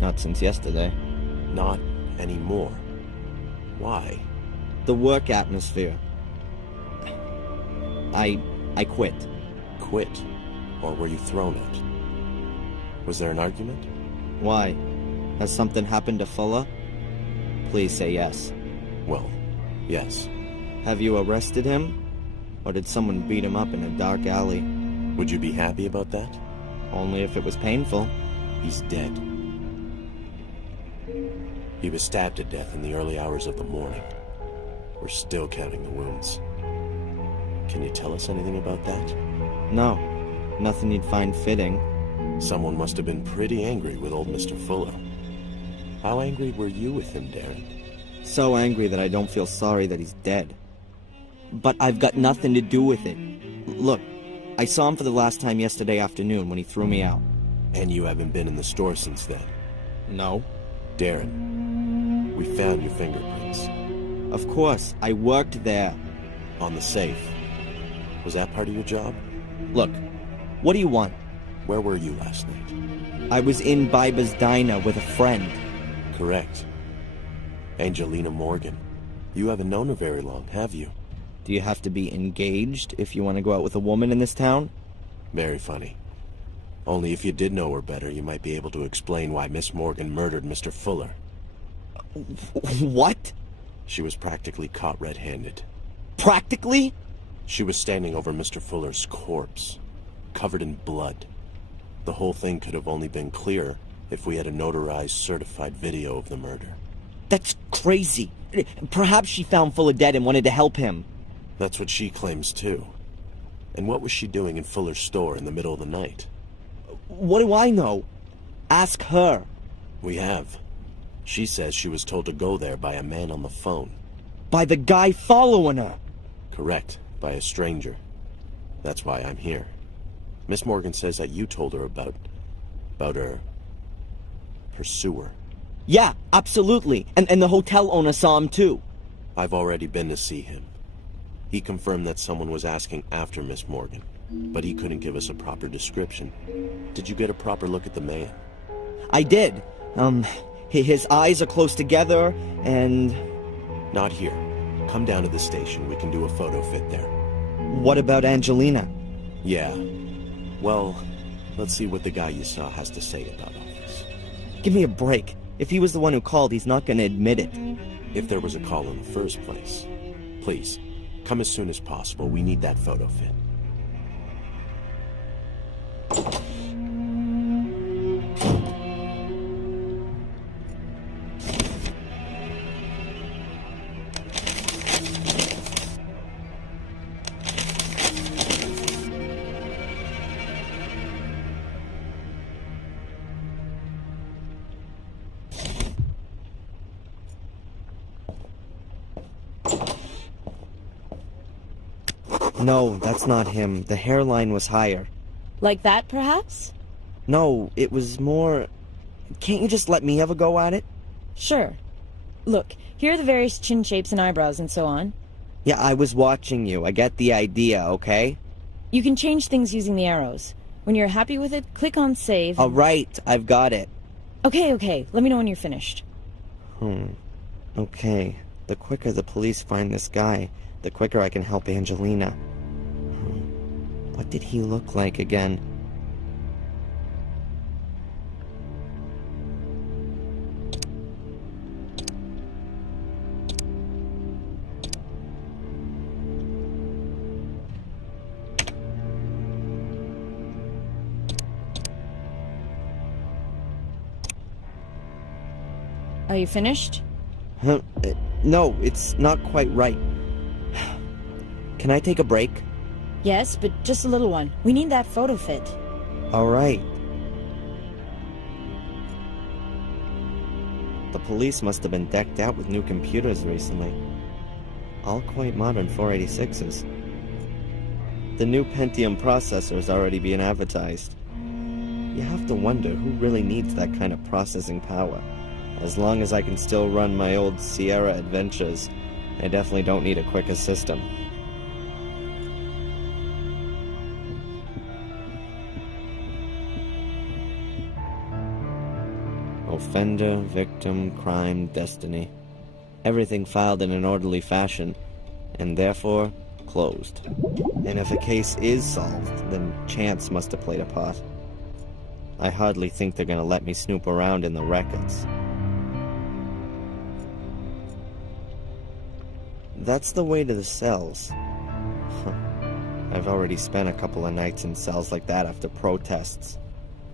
Not since yesterday. Not anymore. Why? The work atmosphere. I quit. Quit? Or were you thrown out? Was there an argument? Why? Has something happened to Fuller? Please say yes. Well, yes. Have you arrested him? Or did someone beat him up in a dark alley? Would you be happy about that? Only if it was painful. He's dead. He was stabbed to death in the early hours of the morning. We're still counting the wounds. Can you tell us anything about that? No, nothing you'd find fitting. Someone must have been pretty angry with old Mr. Fuller. How angry were you with him, Darren? So angry that I don't feel sorry that he's dead. But I've got nothing to do with it. Look, I saw him for the last time yesterday afternoon when he threw me out. And you haven't been in the store since then? No. Darren, we found your fingerprints. Of course, I worked there. On the safe. Was that part of your job? Look, what do you want? Where were you last night? I was in Biba's diner with a friend. Correct. Angelina Morgan. You haven't known her very long, have you? Do you have to be engaged if you want to go out with a woman in this town? Very funny. Only if you did know her better, you might be able to explain why Miss Morgan murdered Mr. Fuller. What? She was practically caught red-handed. Practically? She was standing over Mr. Fuller's corpse, covered in blood. The whole thing could have only been clear if we had a notarized, certified video of the murder. That's crazy. Perhaps she found Fuller dead and wanted to help him. That's what she claims, too. And what was she doing in Fuller's store in the middle of the night? What do I know? Ask her. We have. She says she was told to go there by a man on the phone. By the guy following her. Correct. By a stranger. That's why I'm here. Miss Morgan says that you told her about her pursuer. Yeah, absolutely. And the hotel owner saw him too. I've already been to see him. He confirmed that someone was asking after Miss Morgan, but he couldn't give us a proper description. Did you get a proper look at the man? I did. His eyes are close together, and... Not here. Come down to the station. We can do a photo fit there. What about Angelina? Yeah. Well, let's see what the guy you saw has to say about all this. Give me a break. If he was the one who called, he's not going to admit it. If there was a call in the first place. Please, come as soon as possible. We need that photo fit. No, that's not him. The hairline was higher. Like that, perhaps? No, it was more... Can't you just let me have a go at it? Sure. Look, here are the various chin shapes and eyebrows and so on. Yeah, I was watching you. I get the idea, okay? You can change things using the arrows. When you're happy with it, click on save. All right, I've got it. Okay. Let me know when you're finished. Okay. The quicker the police find this guy, the quicker I can help Angelina. What did he look like again? Are you finished? No, it's not quite right. Can I take a break? Yes, but just a little one. We need that photo fit. All right. The police must have been decked out with new computers recently. All quite modern 486s. The new Pentium processor is already being advertised. You have to wonder who really needs that kind of processing power. As long as I can still run my old Sierra Adventures, I definitely don't need a quicker system. Offender, victim, crime, destiny. Everything filed in an orderly fashion, and therefore closed. And if a case is solved, then chance must have played a part. I hardly think they're gonna let me snoop around in the records. That's the way to the cells. I've already spent a couple of nights in cells like that after protests.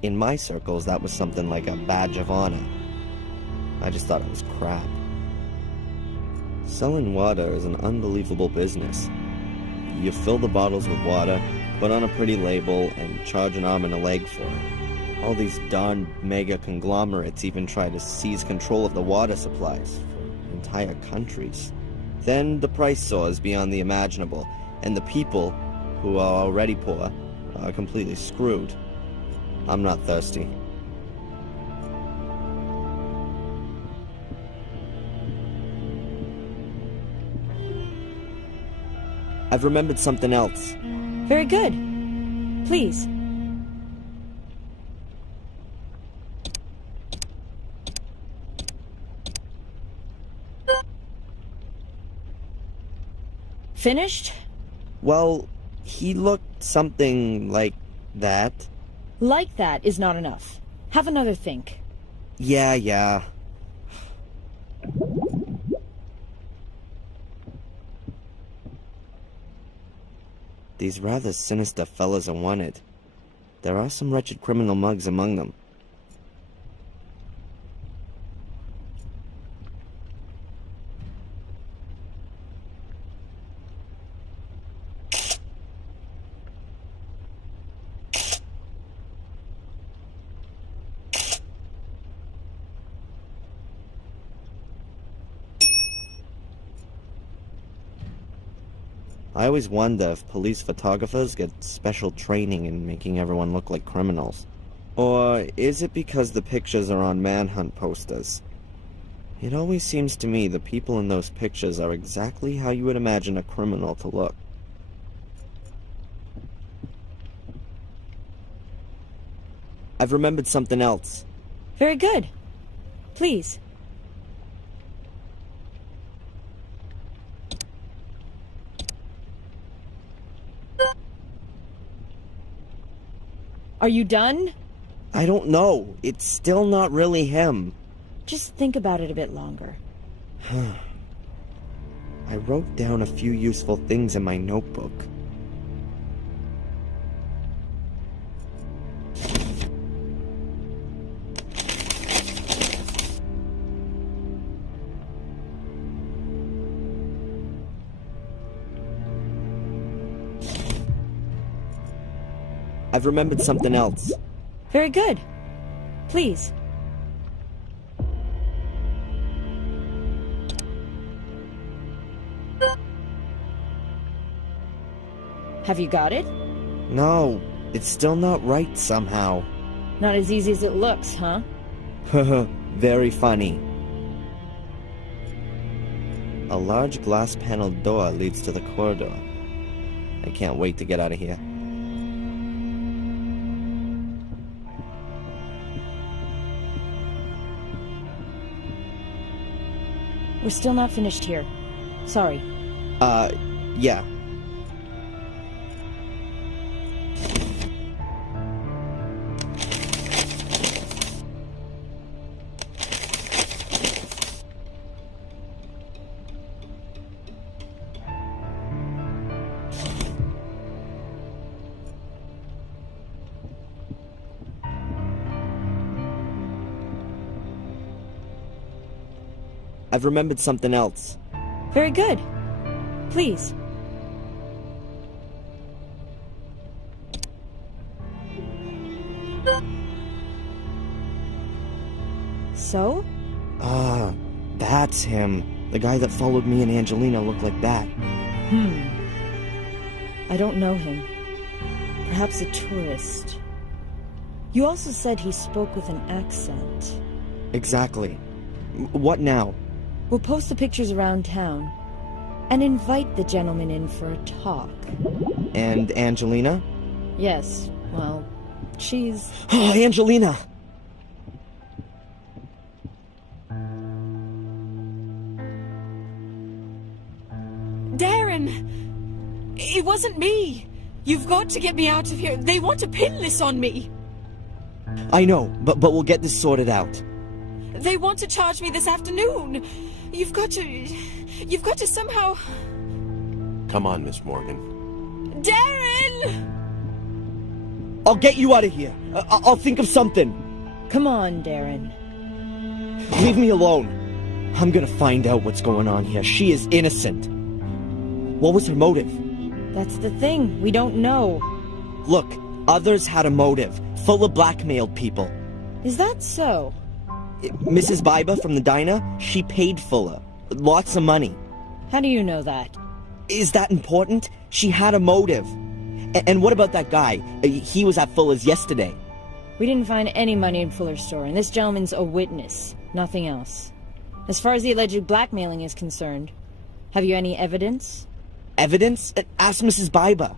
In my circles, that was something like a badge of honor. I just thought it was crap. Selling water is an unbelievable business. You fill the bottles with water, put on a pretty label, and charge an arm and a leg for it. All these darn mega conglomerates even try to seize control of the water supplies for entire countries. Then the price soars beyond the imaginable, and the people, who are already poor, are completely screwed. I'm not thirsty. I've remembered something else. Very good. Please. Finished? Well, he looked something like that. Like that is not enough. Have another think. Yeah. These rather sinister fellas are wanted. There are some wretched criminal mugs among them. I always wonder if police photographers get special training in making everyone look like criminals. Or is it because the pictures are on manhunt posters? It always seems to me the people in those pictures are exactly how you would imagine a criminal to look. I've remembered something else. Very good. Please. Are you done? I don't know. It's still not really him. Just think about it a bit longer. I wrote down a few useful things in my notebook. I've remembered something else. Very good. Please. Have you got it? No, it's still not right somehow. Not as easy as it looks, huh? Very funny. A large glass-paneled door leads to the corridor. I can't wait to get out of here. We're still not finished here. Sorry. Yeah. I've remembered something else. Very good. Please. So? Ah, that's him. The guy that followed me and Angelina looked like that. I don't know him. Perhaps a tourist. You also said he spoke with an accent. Exactly. What now? We'll post the pictures around town and invite the gentleman in for a talk. And Angelina? Yes, well, she's... Oh, Angelina! Darren! It wasn't me! You've got to get me out of here. They want to pin this on me! I know, but we'll get this sorted out. They want to charge me this afternoon. You've got to somehow... Come on, Miss Morgan. Darren! I'll get you out of here. I'll think of something. Come on, Darren. Leave me alone. I'm gonna find out what's going on here. She is innocent. What was her motive? That's the thing. We don't know. Look, others had a motive. Fuller blackmailed people. Is that so? Mrs. Biba from the diner, she paid Fuller. Lots of money. How do you know that? Is that important? She had a motive. And what about that guy? He was at Fuller's yesterday. We didn't find any money in Fuller's store, and this gentleman's a witness. Nothing else. As far as the alleged blackmailing is concerned, have you any evidence? Evidence? Ask Mrs. Biba.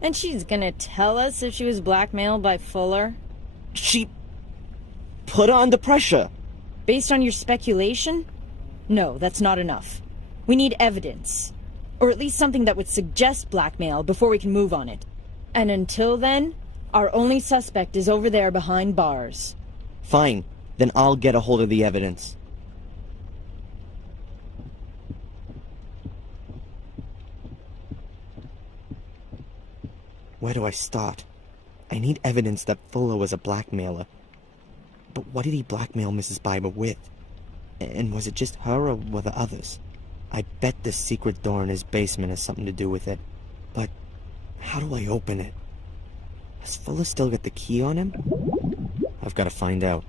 And she's gonna tell us if she was blackmailed by Fuller? She put her under pressure. Based on your speculation? No, that's not enough. We need evidence. Or at least something that would suggest blackmail before we can move on it. And until then, our only suspect is over there behind bars. Fine. Then I'll get a hold of the evidence. Where do I start? I need evidence that Fuller was a blackmailer. But what did he blackmail Mrs. Biba with? And was it just her or were there others? I bet the secret door in his basement has something to do with it. But how do I open it? Has Fuller still got the key on him? I've got to find out.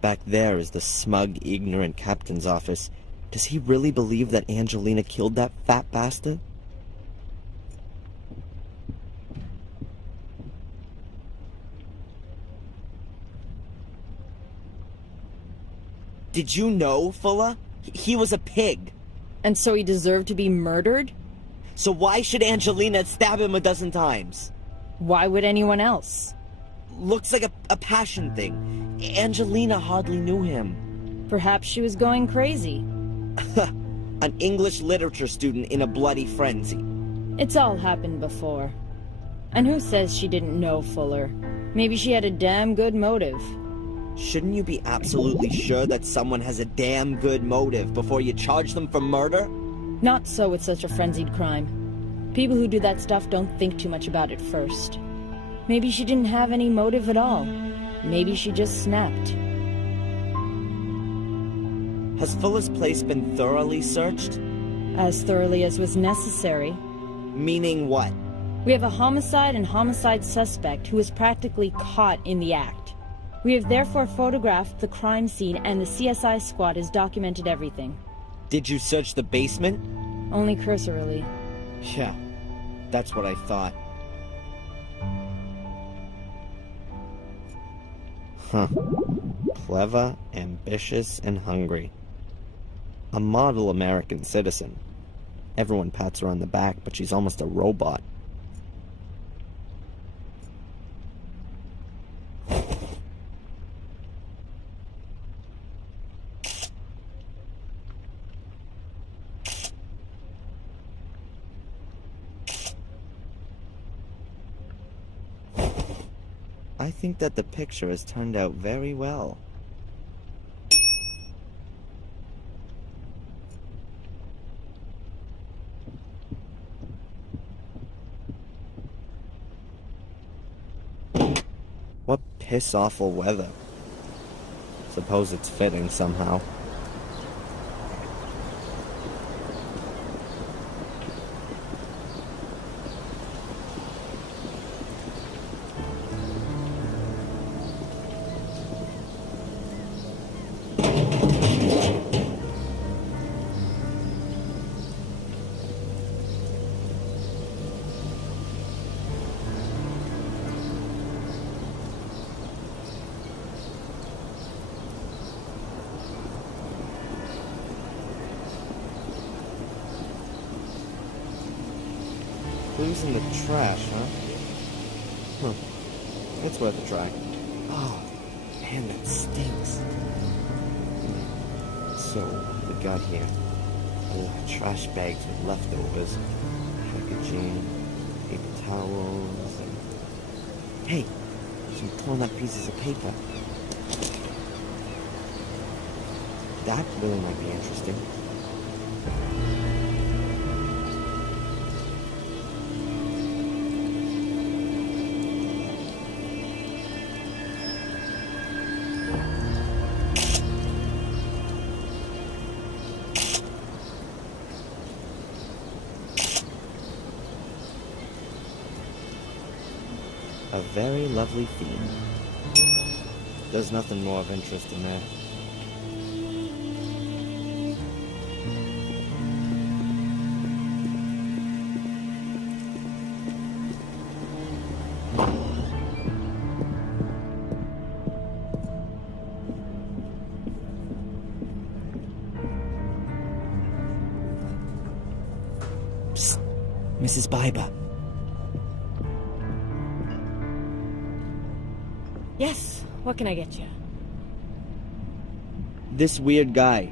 Back there is the smug, ignorant captain's office. Does he really believe that Angelina killed that fat bastard? Did you know, Fuller? He was a pig. And so he deserved to be murdered? So why should Angelina stab him a dozen times? Why would anyone else? Looks like a passion thing. Angelina hardly knew him. Perhaps she was going crazy. An English literature student in a bloody frenzy. It's all happened before. And who says she didn't know Fuller? Maybe she had a damn good motive. Shouldn't you be absolutely sure that someone has a damn good motive before you charge them for murder? Not so with such a frenzied crime. People who do that stuff don't think too much about it first. Maybe she didn't have any motive at all. Maybe she just snapped. Has Fuller's place been thoroughly searched? As thoroughly as was necessary. Meaning what? We have a homicide and homicide suspect who was practically caught in the act. We have therefore photographed the crime scene and the CSI squad has documented everything. Did you search the basement? Only cursorily. Yeah, that's what I thought. Huh. Clever, ambitious, and hungry. A model American citizen. Everyone pats her on the back, but she's almost a robot. I think that the picture has turned out very well. What piss-awful weather. Suppose it's fitting somehow. Clues in the trash, huh? It's worth a try. Oh, man, that stinks. So, what we got here? Trash bags with leftovers, packaging, paper towels, and... Hey, Some torn up pieces of paper. That really might be interesting. A very lovely theme. There's nothing more of interest in that. Psst, Mrs. Biber. Yes, what can I get you? This weird guy,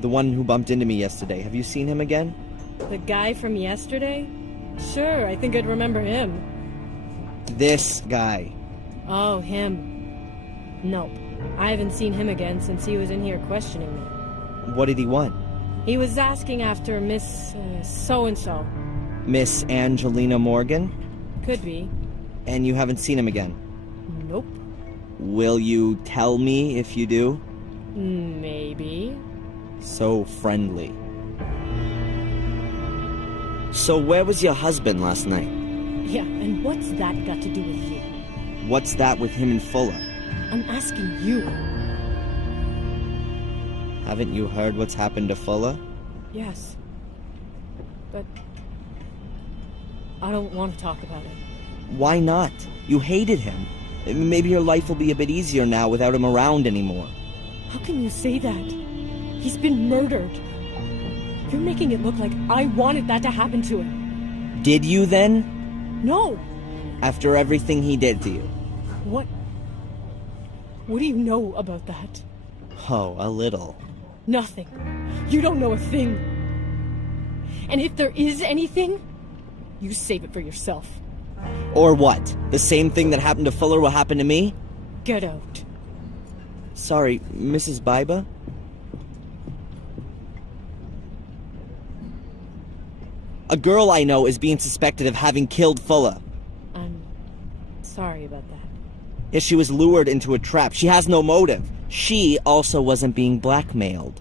the one who bumped into me yesterday, have you seen him again? The guy from yesterday? Sure, I think I'd remember him. This guy. Oh, him. Nope. I haven't seen him again since he was in here questioning me. What did he want? He was asking after Miss so-and-so. Miss Angelina Morgan? Could be. And you haven't seen him again? Nope. Will you tell me if you do? Maybe. So friendly. So where was your husband last night? Yeah, and what's that got to do with you? What's that with him and Fuller? I'm asking you. Haven't you heard what's happened to Fuller? Yes. But I don't want to talk about it. Why not? You hated him. Maybe your life will be a bit easier now without him around anymore. How can you say that? He's been murdered. You're making it look like I wanted that to happen to him. Did you then? No. After everything he did to you? What do you know about that? Oh, a little. Nothing. You don't know a thing. And if there is anything, you save it for yourself. Or what? The same thing that happened to Fuller will happen to me? Get out. Sorry, Mrs. Biber? A girl I know is being suspected of having killed Fuller. I'm sorry about that. Yes, she was lured into a trap. She has no motive. She also wasn't being blackmailed.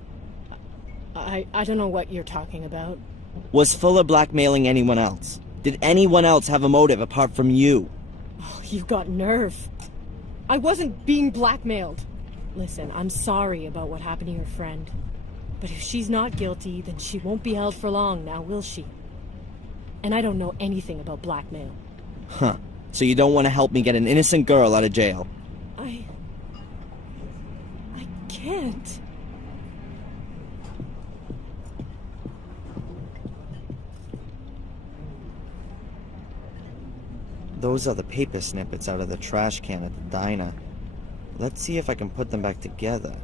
I don't know what you're talking about. Was Fuller blackmailing anyone else? Did anyone else have a motive apart from you? Oh, you've got nerve. I wasn't being blackmailed. Listen, I'm sorry about what happened to your friend. But if she's not guilty, then she won't be held for long now, will she? And I don't know anything about blackmail. Huh. So you don't want to help me get an innocent girl out of jail? I can't. Those are the paper snippets out of the trash can at the diner. Let's see if I can put them back together.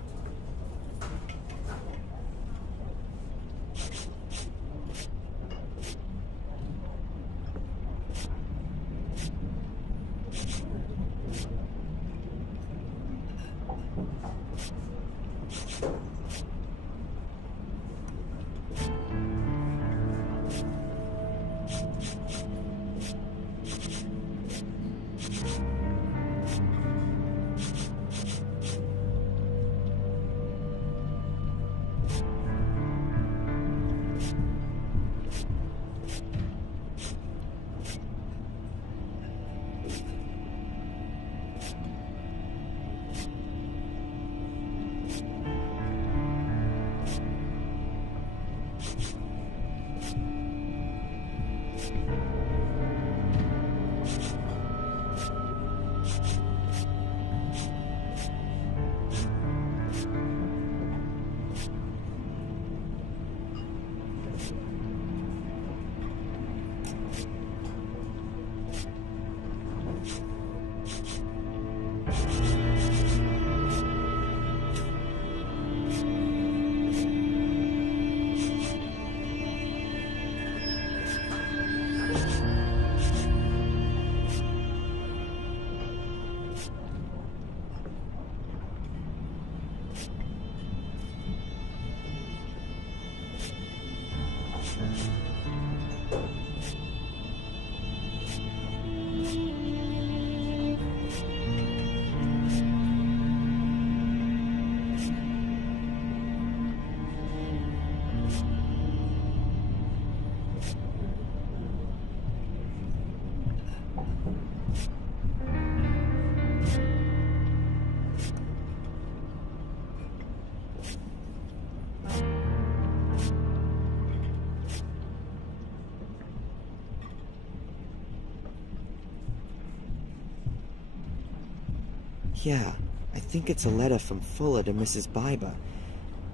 Yeah, I think it's a letter from Fuller to Mrs. Biber.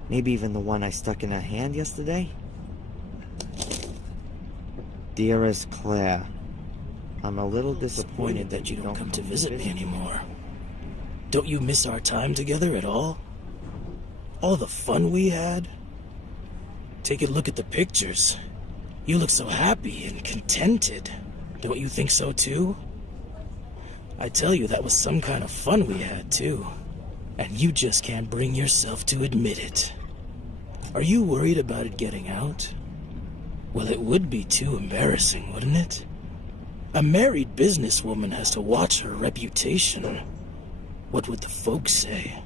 Maybe even the one I stuck in her hand yesterday? Dearest Claire, I'm a little disappointed that you don't come to visit me anymore. Don't you miss our time together at all? All the fun we had? Take a look at the pictures. You look so happy and contented. Don't you think so too? I tell you, that was some kind of fun we had too. And you just can't bring yourself to admit it. Are you worried about it getting out? Well, it would be too embarrassing, wouldn't it? A married businesswoman has to watch her reputation. What would the folks say?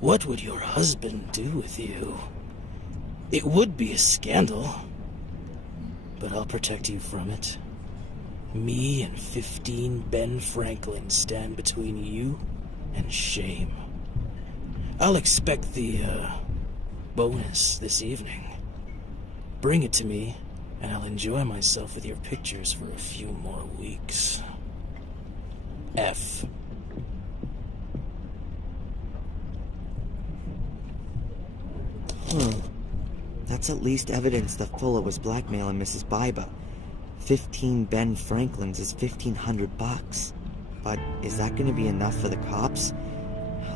What would your husband do with you? It would be a scandal. But I'll protect you from it. Me and 15 Ben Franklin stand between you and shame. I'll expect the, bonus this evening. Bring it to me, and I'll enjoy myself with your pictures for a few more weeks. F. That's at least evidence that Fuller was blackmailing Mrs. Biber. 15 Ben Franklins is $1,500. But is that going to be enough for the cops?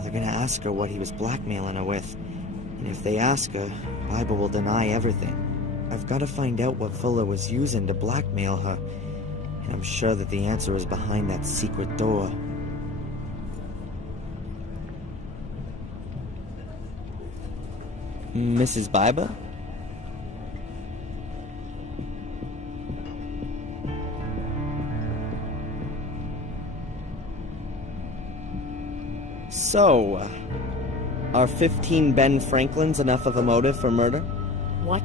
They're going to ask her what he was blackmailing her with. And if they ask her, Biber will deny everything. I've got to find out what Fuller was using to blackmail her. And I'm sure that the answer is behind that secret door. Mrs. Biber? So, are 15 Ben Franklins enough of a motive for murder? What?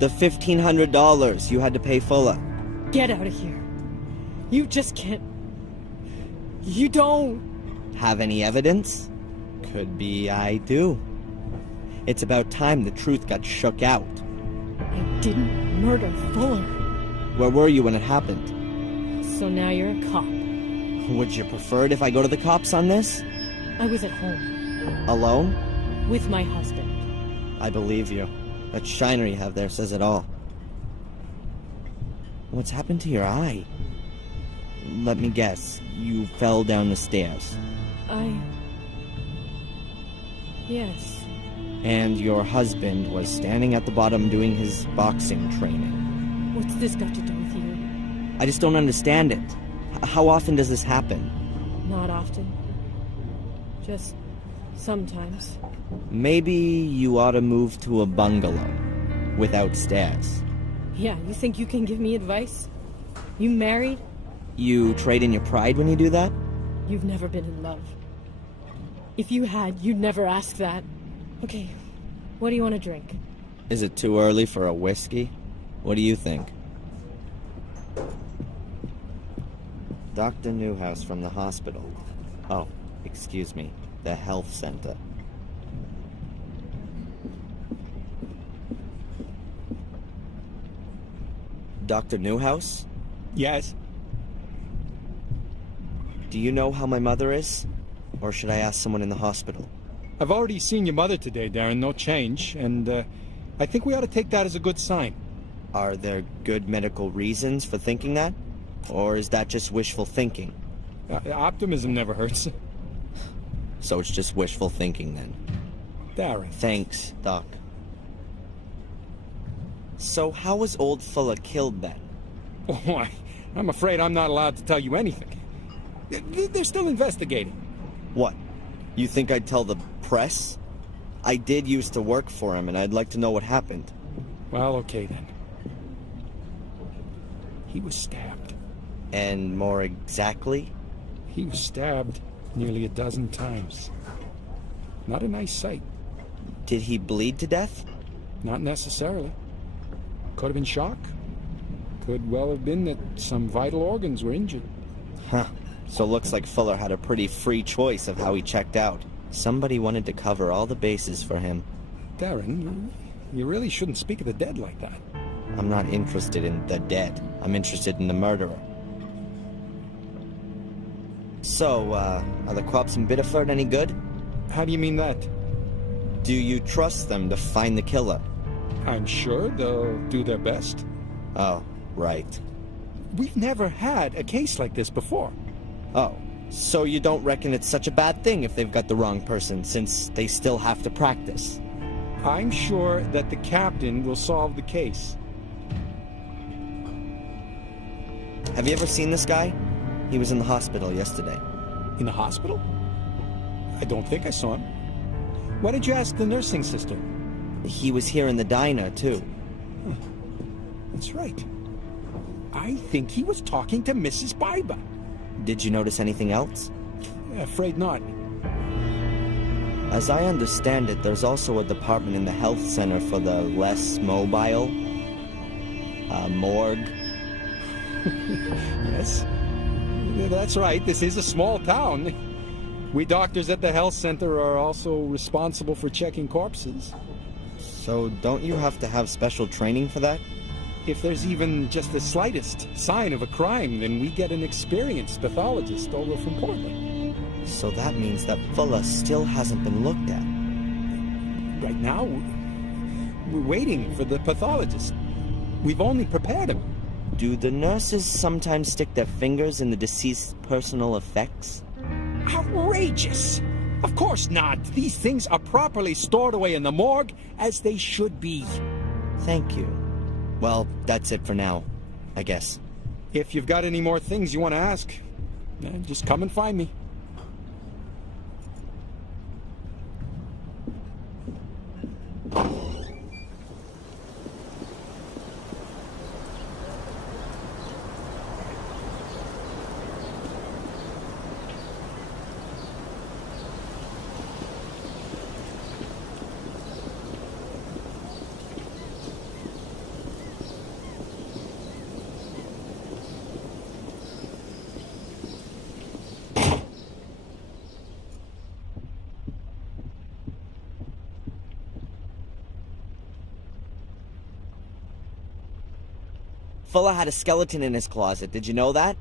The $1,500 you had to pay Fuller. Get out of here. You just can't... You don't... Have any evidence? Could be I do. It's about time the truth got shook out. I didn't murder Fuller. Where were you when it happened? So now you're a cop. Would you prefer it if I go to the cops on this? I was at home. Alone? With my husband. I believe you. That shiner you have there says it all. What's happened to your eye? Let me guess. You fell down the stairs. Yes. And your husband was standing at the bottom doing his boxing training. What's this got to do with you? I just don't understand it. How often does this happen? Not often. Just sometimes. Maybe you ought to move to a bungalow without stairs. Yeah, you think you can give me advice? You married? You trade in your pride when you do that? You've never been in love. If you had, you'd never ask that. Okay, what do you want to drink? Is it too early for a whiskey? What do you think? Dr. Newhouse from the hospital. Oh, excuse me, the health center. Dr. Newhouse? Yes? Do you know how my mother is? Or should I ask someone in the hospital? I've already seen your mother today, Darren. No change. And, I think we ought to take that as a good sign. Are there good medical reasons for thinking that? Or is that just wishful thinking? Optimism never hurts. So it's just wishful thinking, then? Darren. Thanks, Doc. So how was old Fuller killed, then? Oh, I'm afraid I'm not allowed to tell you anything. They're still investigating. What? You think I'd tell the press? I did used to work for him, and I'd like to know what happened. Well, okay then. He was stabbed. And more exactly? He was stabbed nearly a dozen times. Not a nice sight. Did he bleed to death? Not necessarily. Could have been shock. Could well have been that some vital organs were injured. Huh. So it looks like Fuller had a pretty free choice of how he checked out. Somebody wanted to cover all the bases for him. Darren, you really shouldn't speak of the dead like that. I'm not interested in the dead. I'm interested in the murderer. So, are the cops in Biddeford any good? How do you mean that? Do you trust them to find the killer? I'm sure they'll do their best. Oh, right. We've never had a case like this before. Oh, so you don't reckon it's such a bad thing if they've got the wrong person, since they still have to practice? I'm sure that the captain will solve the case. Have you ever seen this guy? He was in the hospital yesterday. In the hospital? I don't think I saw him. Why did you ask the nursing sister? He was here in the diner, too. That's right. I think he was talking to Mrs. Biber. Did you notice anything else? Afraid not. As I understand it, there's also a department in the health center for the less mobile. Morgue. Yes. That's right. This is a small town. We doctors at the health center are also responsible for checking corpses. So don't you have to have special training for that? If there's even just the slightest sign of a crime, then we get an experienced pathologist over from Portland. So that means that Fuller still hasn't been looked at. Right now, we're waiting for the pathologist. We've only prepared him. Do the nurses sometimes stick their fingers in the deceased's personal effects? Outrageous! Of course not. These things are properly stored away in the morgue, as they should be. Thank you. Well, that's it for now, I guess. If you've got any more things you want to ask, just come and find me. Fuller had a skeleton in his closet. Did you know that?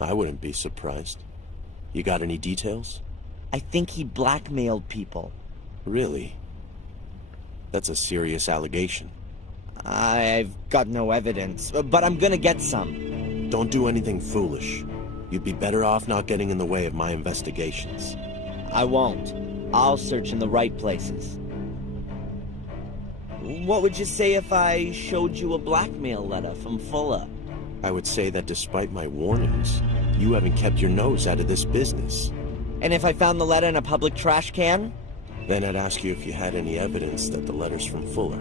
I wouldn't be surprised. You got any details? I think he blackmailed people. Really? That's a serious allegation. I've got no evidence, but I'm gonna get some. Don't do anything foolish. You'd be better off not getting in the way of my investigations. I won't. I'll search in the right places. What would you say if I showed you a blackmail letter from Fuller? I would say that despite my warnings, you haven't kept your nose out of this business. And if I found the letter in a public trash can? Then I'd ask you if you had any evidence that the letter's from Fuller.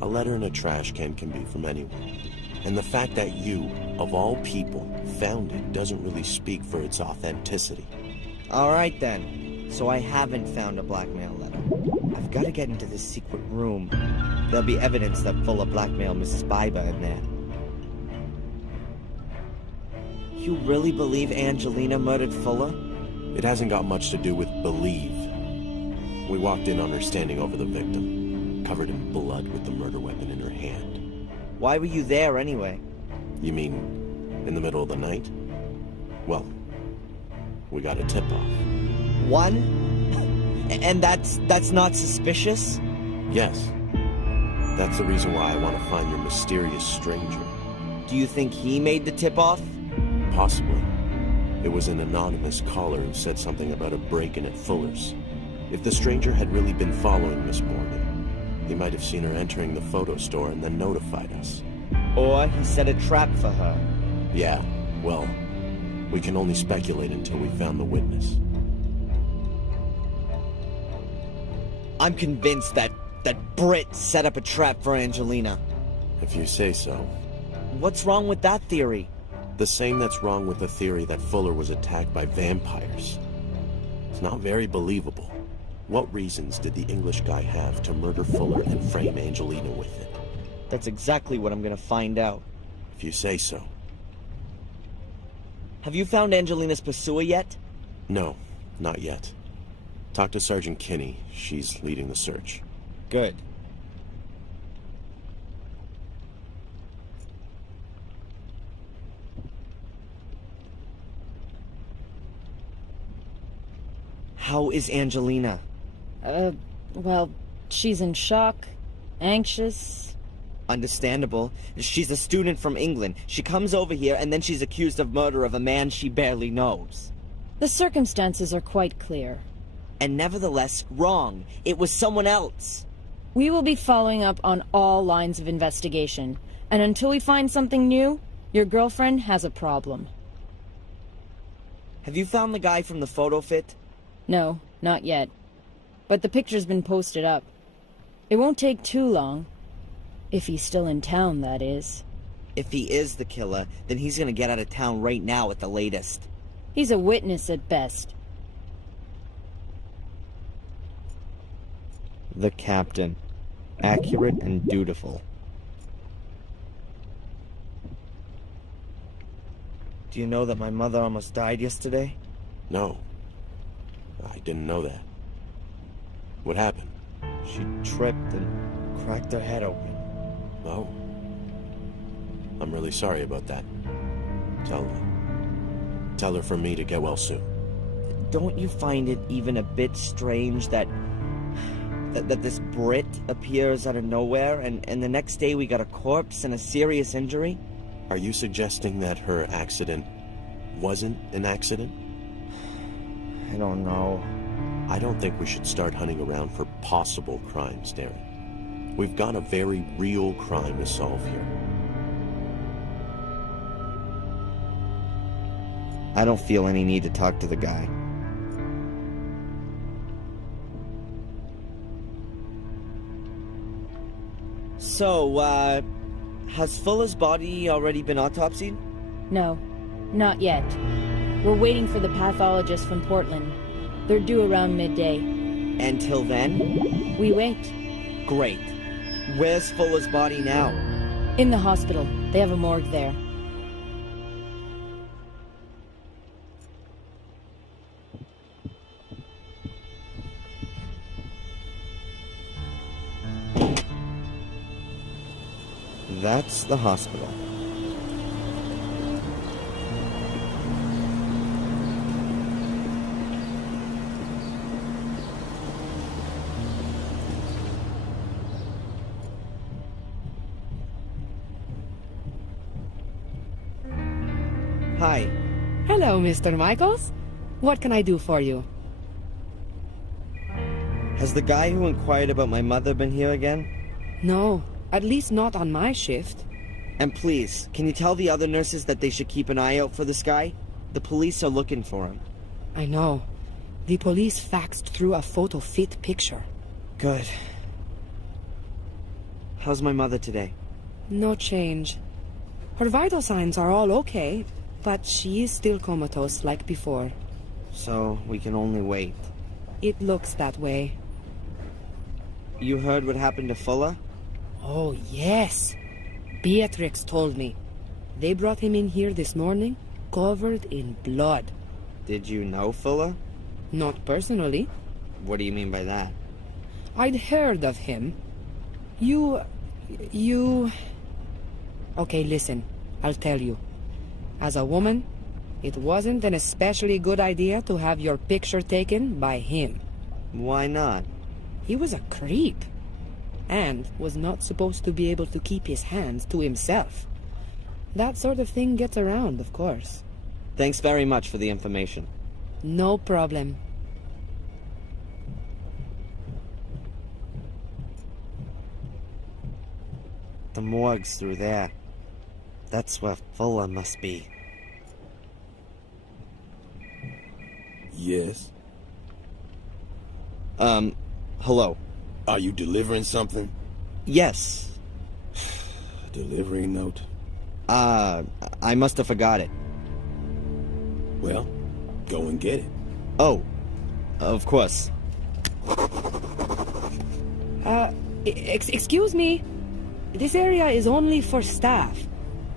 A letter in a trash can be from anyone. And the fact that you, of all people, found it doesn't really speak for its authenticity. All right then. So I haven't found a blackmail letter. I've got to get into this secret room. There'll be evidence that Fuller blackmailed Mrs. Biber in there. You really believe Angelina murdered Fuller? It hasn't got much to do with believe. We walked in on her standing over the victim, covered in blood with the murder weapon in her hand. Why were you there anyway? You mean in the middle of the night? Well, we got a tip-off. One? And that's not suspicious? Yes. That's the reason why I want to find your mysterious stranger. Do you think he made the tip-off? Possibly. It was an anonymous caller who said something about a break-in at Fuller's. If the stranger had really been following Miss Morgan, he might have seen her entering the photo store and then notified us. Or he set a trap for her. Yeah, well, we can only speculate until we found the witness. I'm convinced that Britt set up a trap for Angelina. If you say so. What's wrong with that theory? The same that's wrong with the theory that Fuller was attacked by vampires. It's not very believable. What reasons did the English guy have to murder Fuller and frame Angelina with it? That's exactly what I'm gonna find out. If you say so. Have you found Angelina's pursuer yet? No, not yet. Talk to Sergeant Kinney. She's leading the search. Good. How is Angelina? Well, she's in shock, anxious. Understandable. She's a student from England. She comes over here and then she's accused of murder of a man she barely knows. The circumstances are quite clear. And nevertheless, wrong. It was someone else. We will be following up on all lines of investigation. And until we find something new, your girlfriend has a problem. Have you found the guy from the photo fit? No, not yet. But the picture's been posted up. It won't take too long. If he's still in town, that is. If he is the killer, then he's gonna get out of town right now at the latest. He's a witness at best. The captain. Accurate and dutiful. Do you know that my mother almost died yesterday? No. I didn't know that. What happened? She tripped and cracked her head open. Oh. I'm really sorry about that. Tell her from me to get well soon. Don't you find it even a bit strange that this Brit appears out of nowhere and the next day we got a corpse and a serious injury? Are you suggesting that her accident wasn't an accident? I don't know. I don't think we should start hunting around for possible crimes, Darren. We've got a very real crime to solve here. I don't feel any need to talk to the guy. So, has Fuller's body already been autopsied? No, not yet. We're waiting for the pathologist from Portland. They're due around midday. Until then? We wait. Great. Where's Fuller's body now? In the hospital. They have a morgue there. That's the hospital. Hi. Hello, Mr. Michaels. What can I do for you? Has the guy who inquired about my mother been here again? No, at least not on my shift. And please, can you tell the other nurses that they should keep an eye out for this guy? The police are looking for him. I know. The police faxed through a photo fit picture. Good. How's my mother today? No change. Her vital signs are all okay, but she is still comatose like before. So, we can only wait. It looks that way. You heard what happened to Fuller? Oh, yes. Beatrix told me. They brought him in here this morning, covered in blood. Did you know Fuller? Not personally. What do you mean by that? I'd heard of him. You... Okay, listen. I'll tell you. As a woman, it wasn't an especially good idea to have your picture taken by him. Why not? He was a creep. And was not supposed to be able to keep his hands to himself. That sort of thing gets around, of course. Thanks very much for the information. No problem. The morgue's through there. That's where Fuller must be. Yes? Hello. Are you delivering something? Yes. Delivery note? I must have forgot it. Well, go and get it. Oh, of course. Excuse me. This area is only for staff.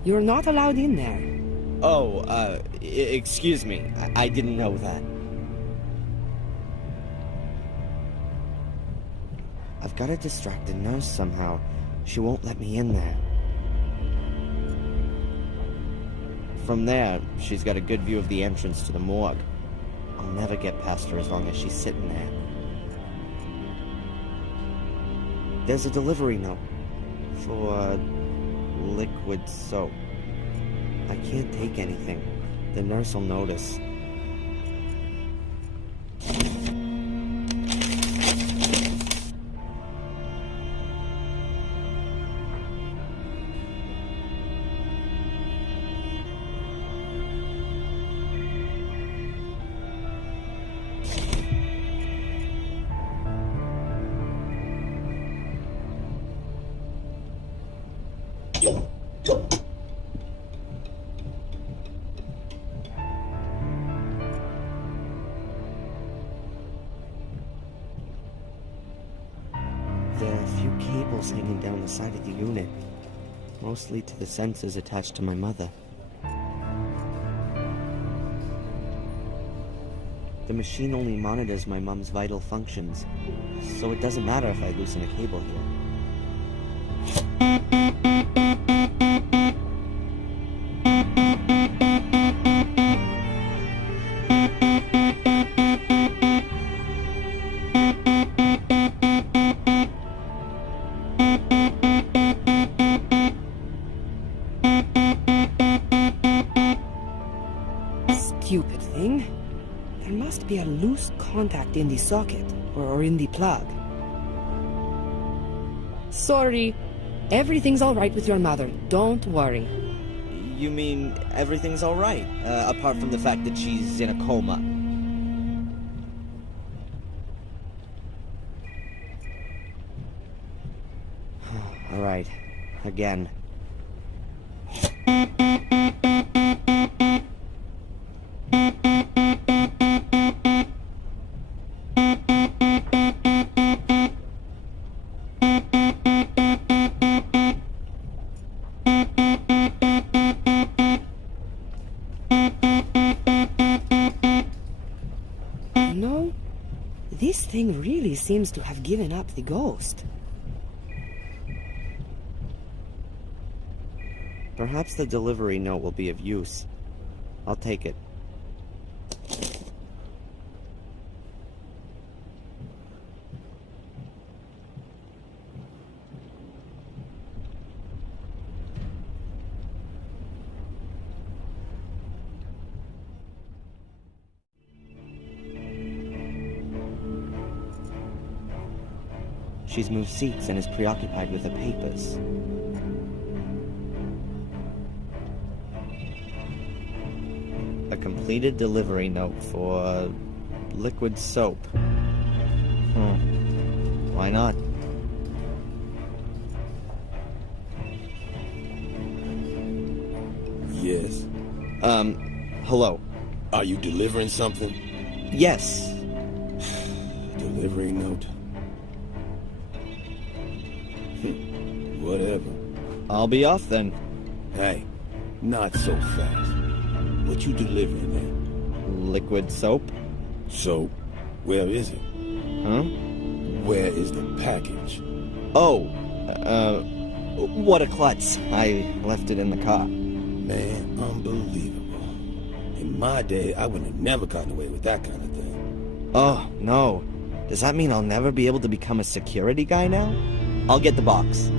You're not allowed in there. Oh, excuse me. I didn't know that. I've got to distract the nurse somehow. She won't let me in there. From there, she's got a good view of the entrance to the morgue. I'll never get past her as long as she's sitting there. There's a delivery note for liquid soap. I can't take anything. The nurse will notice. There are a few cables hanging down the side of the unit, mostly to the sensors attached to my mother. The machine only monitors my mom's vital functions, so it doesn't matter if I loosen a cable here. Stupid thing. There must be a loose contact in the socket, or in the plug. Sorry. Everything's all right with your mother. Don't worry. You mean everything's alright, apart from the fact that she's in a coma? Alright. Again. No, this thing really seems to have given up the ghost. Perhaps the delivery note will be of use. I'll take it. She's moved seats and is preoccupied with the papers. A completed delivery note for liquid soap. Why not? Yes. Hello. Are you delivering something? Yes. Delivery note. Whatever. I'll be off then. Hey, not so fast. What you delivering then? Liquid soap? Soap? Where is it? Huh? Where is the package? Oh, what a klutz. I left it in the car. Man, unbelievable. In my day, I would have never gotten away with that kind of thing. Oh, no. Does that mean I'll never be able to become a security guy now? I'll get the box.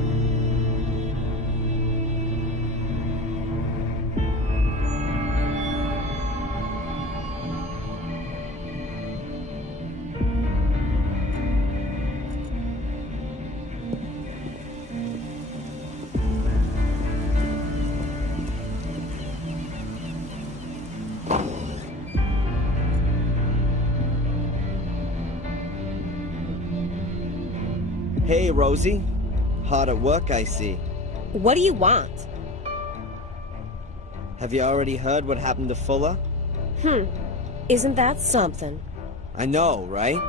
Hey, Rosie. Hard at work, I see. What do you want? Have you already heard what happened to Fuller? Isn't that something? I know, right?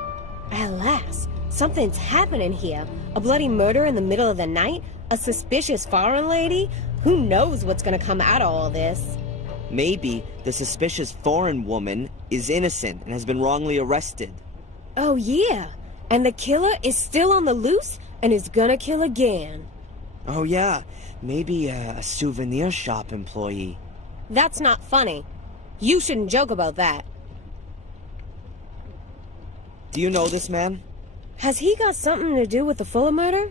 Alas, something's happening here. A bloody murder in the middle of the night? A suspicious foreign lady? Who knows what's gonna come out of all this? Maybe the suspicious foreign woman is innocent and has been wrongly arrested. Oh yeah, and the killer is still on the loose and is gonna kill again. Oh yeah, maybe a souvenir shop employee. That's not funny. You shouldn't joke about that. Do you know this man? Has he got something to do with the Fuller murder?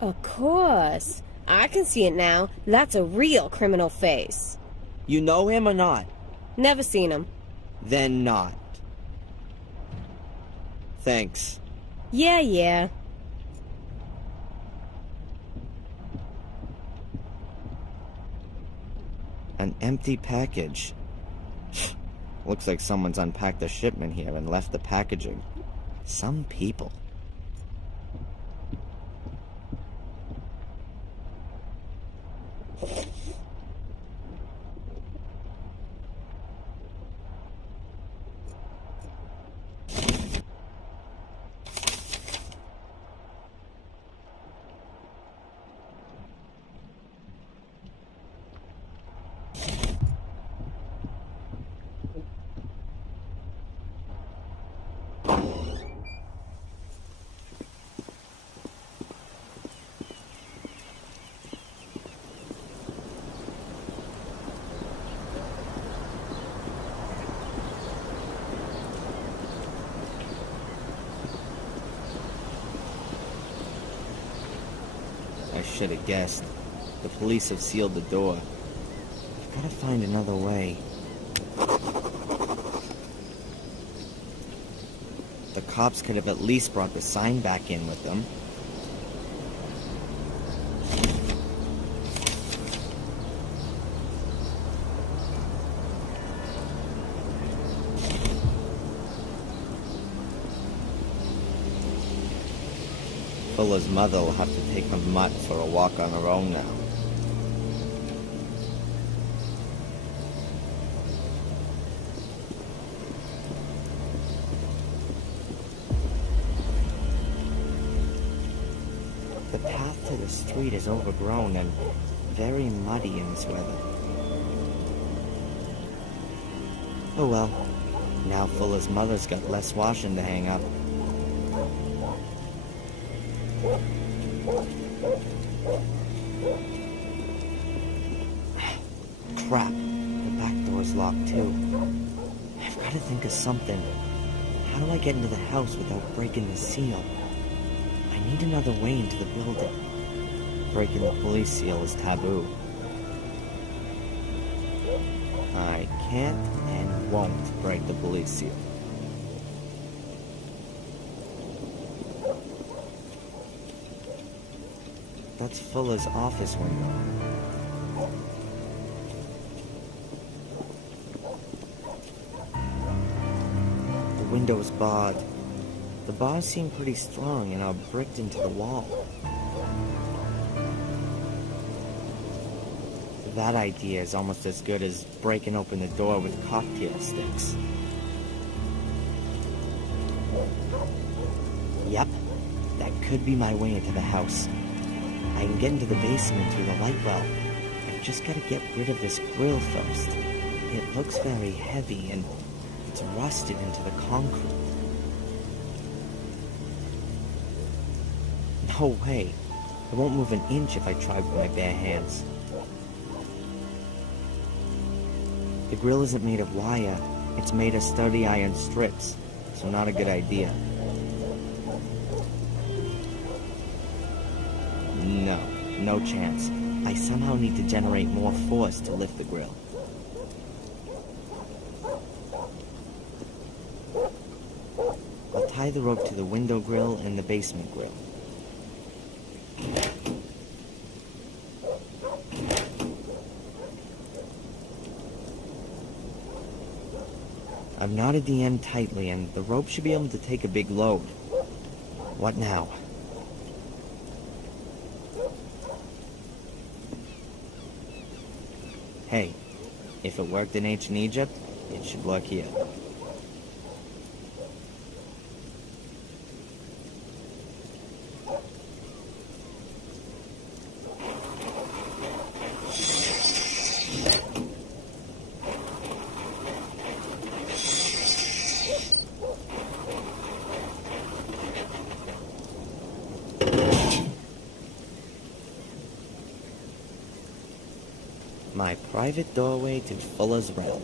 Of course. I can see it now. That's a real criminal face. You know him or not? Never seen him. Then not. Thanks. Yeah. An empty package. Looks like someone's unpacked the shipment here and left the packaging. Some people. I should have guessed. The police have sealed the door. I've got to find another way. The cops could have at least brought the sign back in with them. Fuller's mother will have to take the mutt for a walk on her own now. The path to the street is overgrown and very muddy in this weather. Oh well, now Fuller's mother's got less washing to hang up. Crap, the back door's locked too. I've got to think of something. How do I get into the house without breaking the seal? I need another way into the building. Breaking the police seal is taboo. I can't and won't break the police seal. That's Fuller's office window. The window's barred. The bars seem pretty strong and are bricked into the wall. That idea is almost as good as breaking open the door with cocktail sticks. Yep, that could be my way into the house. I can get into the basement through the light well. I've just got to get rid of this grill first. It looks very heavy and it's rusted into the concrete. No way. I won't move an inch if I try with my bare hands. The grill isn't made of wire. It's made of sturdy iron strips, so not a good idea. No chance. I somehow need to generate more force to lift the grill. I'll tie the rope to the window grill and the basement grill. I've knotted the end tightly and the rope should be able to take a big load. What now? Hey, if it worked in ancient Egypt, it should work here. My private doorway to Fuller's realm.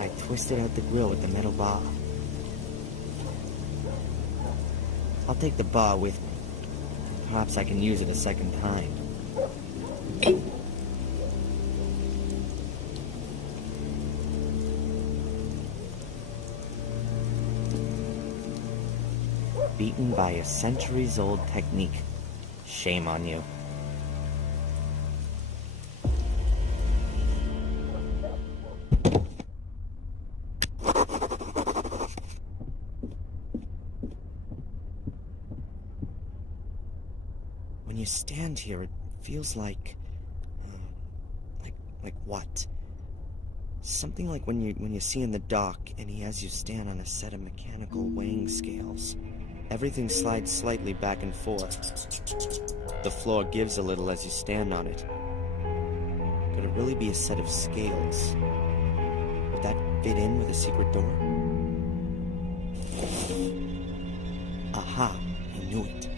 I twisted out the grill with the metal bar. I'll take the bar with me. Perhaps I can use it a second time. Beaten by a centuries-old technique. Shame on you. When you stand here, it feels like what? Something like when you see in the dock and he has you stand on a set of mechanical weighing scales. Everything slides slightly back and forth. The floor gives a little as you stand on it. Could it really be a set of scales? Would that fit in with a secret door? Aha, I knew it.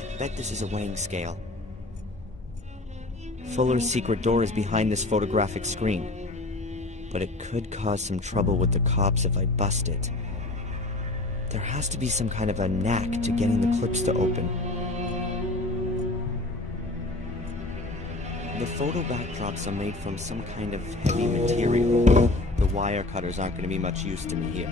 I bet this is a weighing scale. Fuller's secret door is behind this photographic screen. But it could cause some trouble with the cops if I bust it. There has to be some kind of a knack to getting the clips to open. The photo backdrops are made from some kind of heavy material. The wire cutters aren't going to be much use to me here.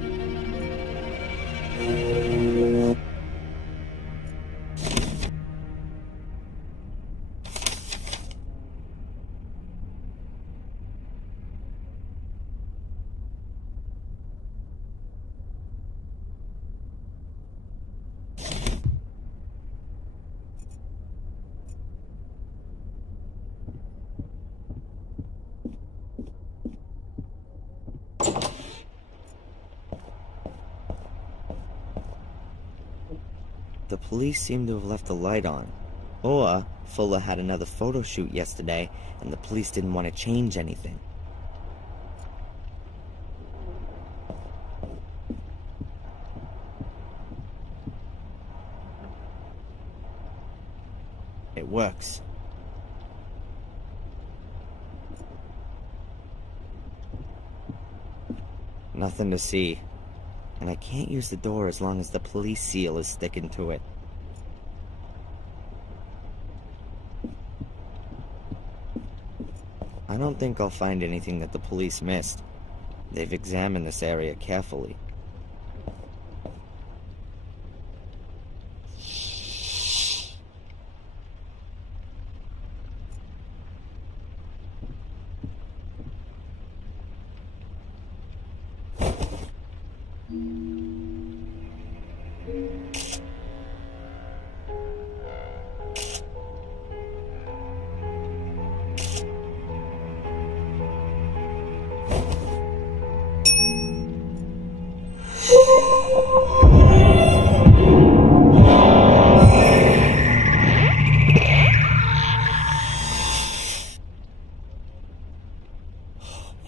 The police seem to have left the light on. Or Fuller had another photo shoot yesterday, and the police didn't want to change anything. It works. Nothing to see. And I can't use the door as long as the police seal is sticking to it. I don't think I'll find anything that the police missed. They've examined this area carefully.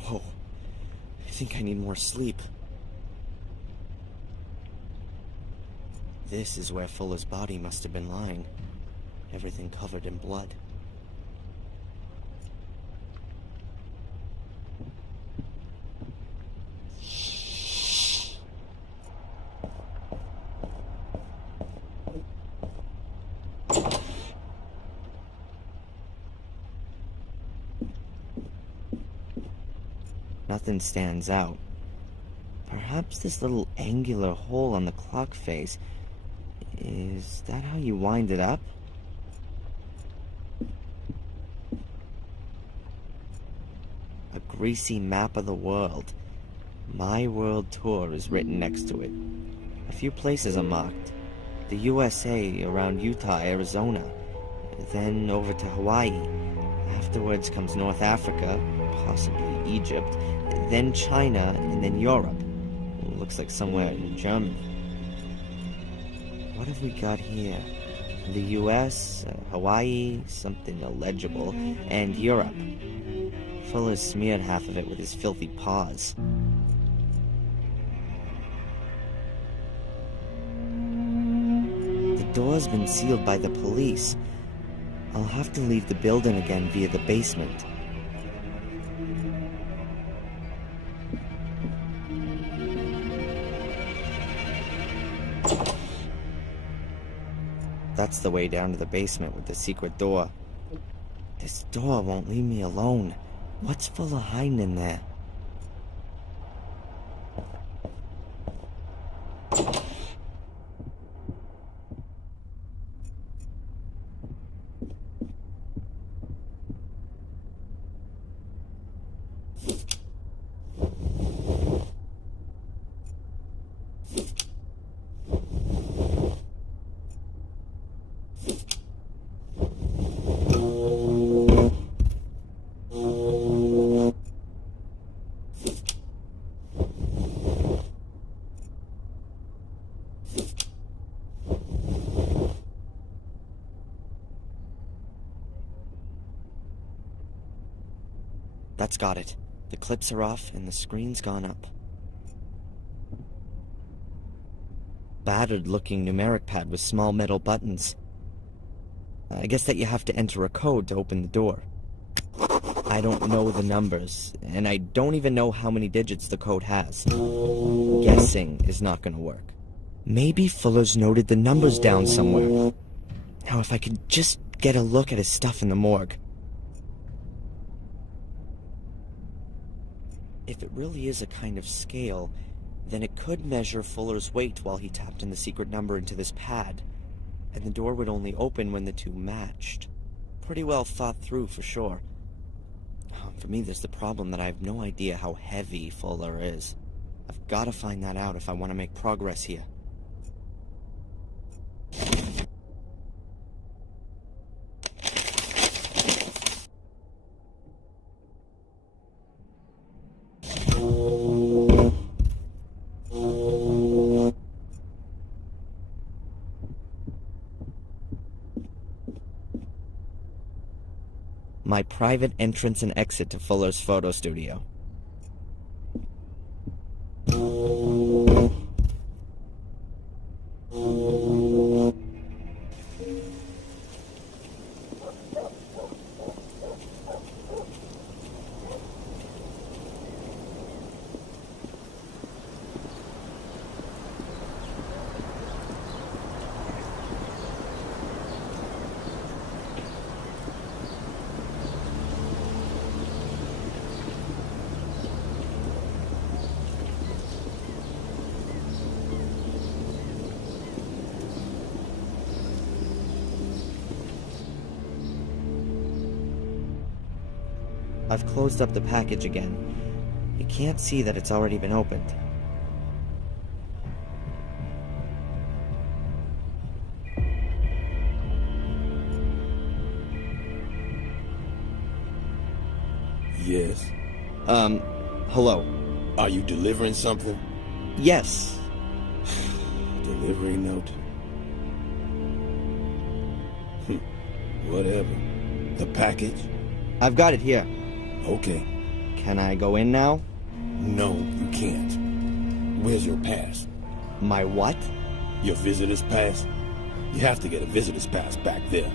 Whoa. I think I need more sleep. This is where Fuller's body must have been lying. Everything covered in blood. Nothing stands out. Perhaps this little angular hole on the clock face. Is that how you wind it up? A greasy map of the world. My World Tour is written next to it. A few places are marked. The USA around Utah, Arizona. Then over to Hawaii. Afterwards comes North Africa, possibly Egypt. Then China, and then Europe. Looks like somewhere in Germany. What have we got here? The US, Hawaii, something illegible, and Europe. Fuller smeared half of it with his filthy paws. The door's been sealed by the police. I'll have to leave the building again via the basement. That's the way down to the basement with the secret door. This door won't leave me alone. What's Fuller hiding in there? That's got it. The clips are off and the screen's gone up. Battered-looking numeric pad with small metal buttons. I guess that you have to enter a code to open the door. I don't know the numbers, and I don't even know how many digits the code has. Guessing is not gonna work. Maybe Fuller's noted the numbers down somewhere. Now, if I could just get a look at his stuff in the morgue. If it really is a kind of scale, then it could measure Fuller's weight while he tapped in the secret number into this pad, and the door would only open when the two matched. Pretty well thought through, for sure. For me, there's the problem that I have no idea how heavy Fuller is. I've got to find that out if I want to make progress here. My private entrance and exit to Fuller's photo studio. I've closed up the package again. You can't see that it's already been opened. Yes. Hello. Are you delivering something? Yes. Delivery note. Whatever. The package? I've got it here. Okay. Can I go in now? No, you can't. Where's your pass? My what? Your visitor's pass? You have to get a visitor's pass back there.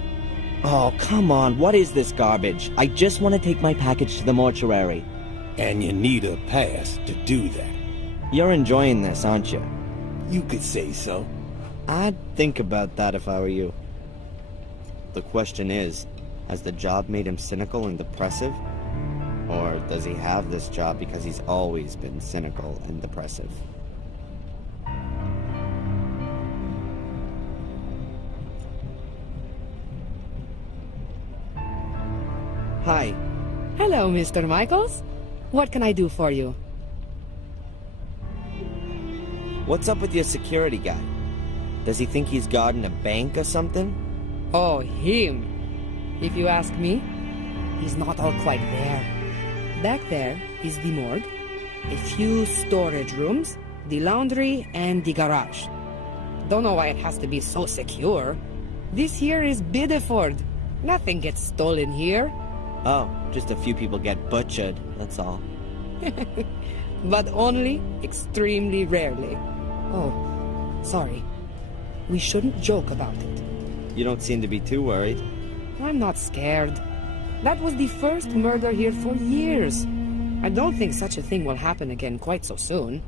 Oh, come on. What is this garbage? I just want to take my package to the mortuary. And you need a pass to do that. You're enjoying this, aren't you? You could say so. I'd think about that if I were you. The question is, has the job made him cynical and depressive? Or does he have this job because he's always been cynical and depressive? Hi. Hello, Mr. Michaels. What can I do for you? What's up with your security guy? Does he think he's guarding a bank or something? Oh, him. If you ask me, he's not all quite there. Back there is the morgue, a few storage rooms, the laundry, and the garage. Don't know why it has to be so secure. This here is Biddeford. Nothing gets stolen here. Oh, just a few people get butchered, that's all. But only extremely rarely. Oh, sorry. We shouldn't joke about it. You don't seem to be too worried. I'm not scared. That was the first murder here for years. I don't think such a thing will happen again quite so soon.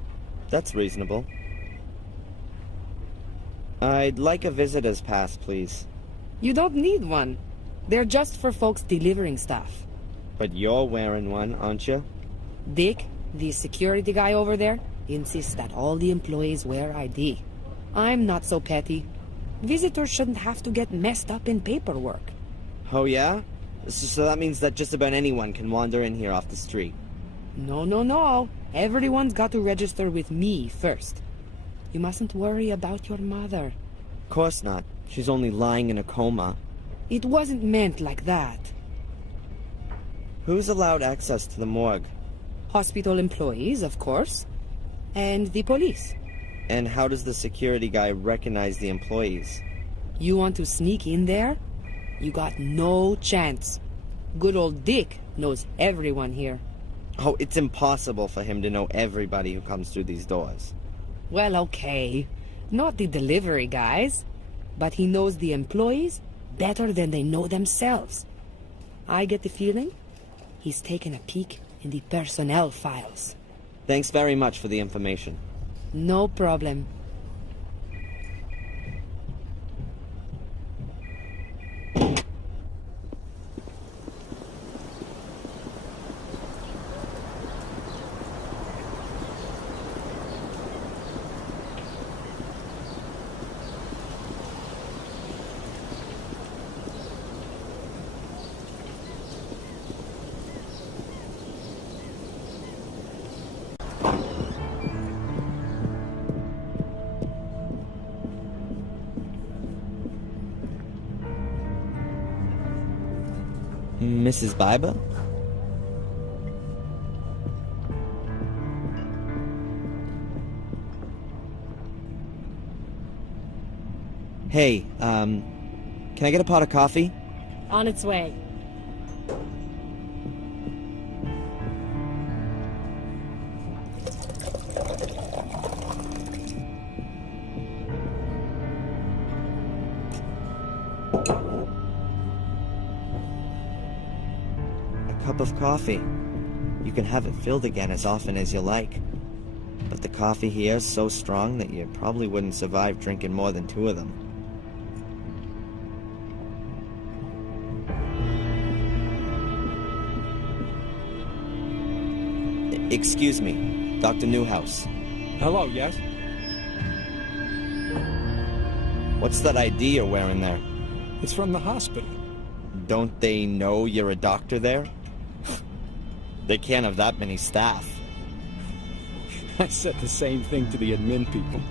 That's reasonable. I'd like a visitor's pass, please. You don't need one. They're just for folks delivering stuff. But you're wearing one, aren't you? Dick, the security guy over there, insists that all the employees wear ID. I'm not so petty. Visitors shouldn't have to get messed up in paperwork. Oh, yeah? So that means that just about anyone can wander in here off the street. No, no, no. Everyone's got to register with me first. You mustn't worry about your mother. Of course not. She's only lying in a coma. It wasn't meant like that. Who's allowed access to the morgue? Hospital employees, of course. And the police. And how does the security guy recognize the employees? You want to sneak in there? You got no chance. Good old Dick knows everyone here. Oh, it's impossible for him to know everybody who comes through these doors. Well, okay. Not the delivery guys. But he knows the employees better than they know themselves. I get the feeling he's taken a peek in the personnel files. Thanks very much for the information. No problem. Mrs. Biber? Hey, can I get a pot of coffee? On its way. Cup of coffee. You can have it filled again as often as you like. But the coffee here is so strong that you probably wouldn't survive drinking more than 2 of them. Excuse me, Dr. Newhouse. Hello, yes? What's that ID you're wearing there? It's from the hospital. Don't they know you're a doctor there? They can't have that many staff. I said the same thing to the admin people.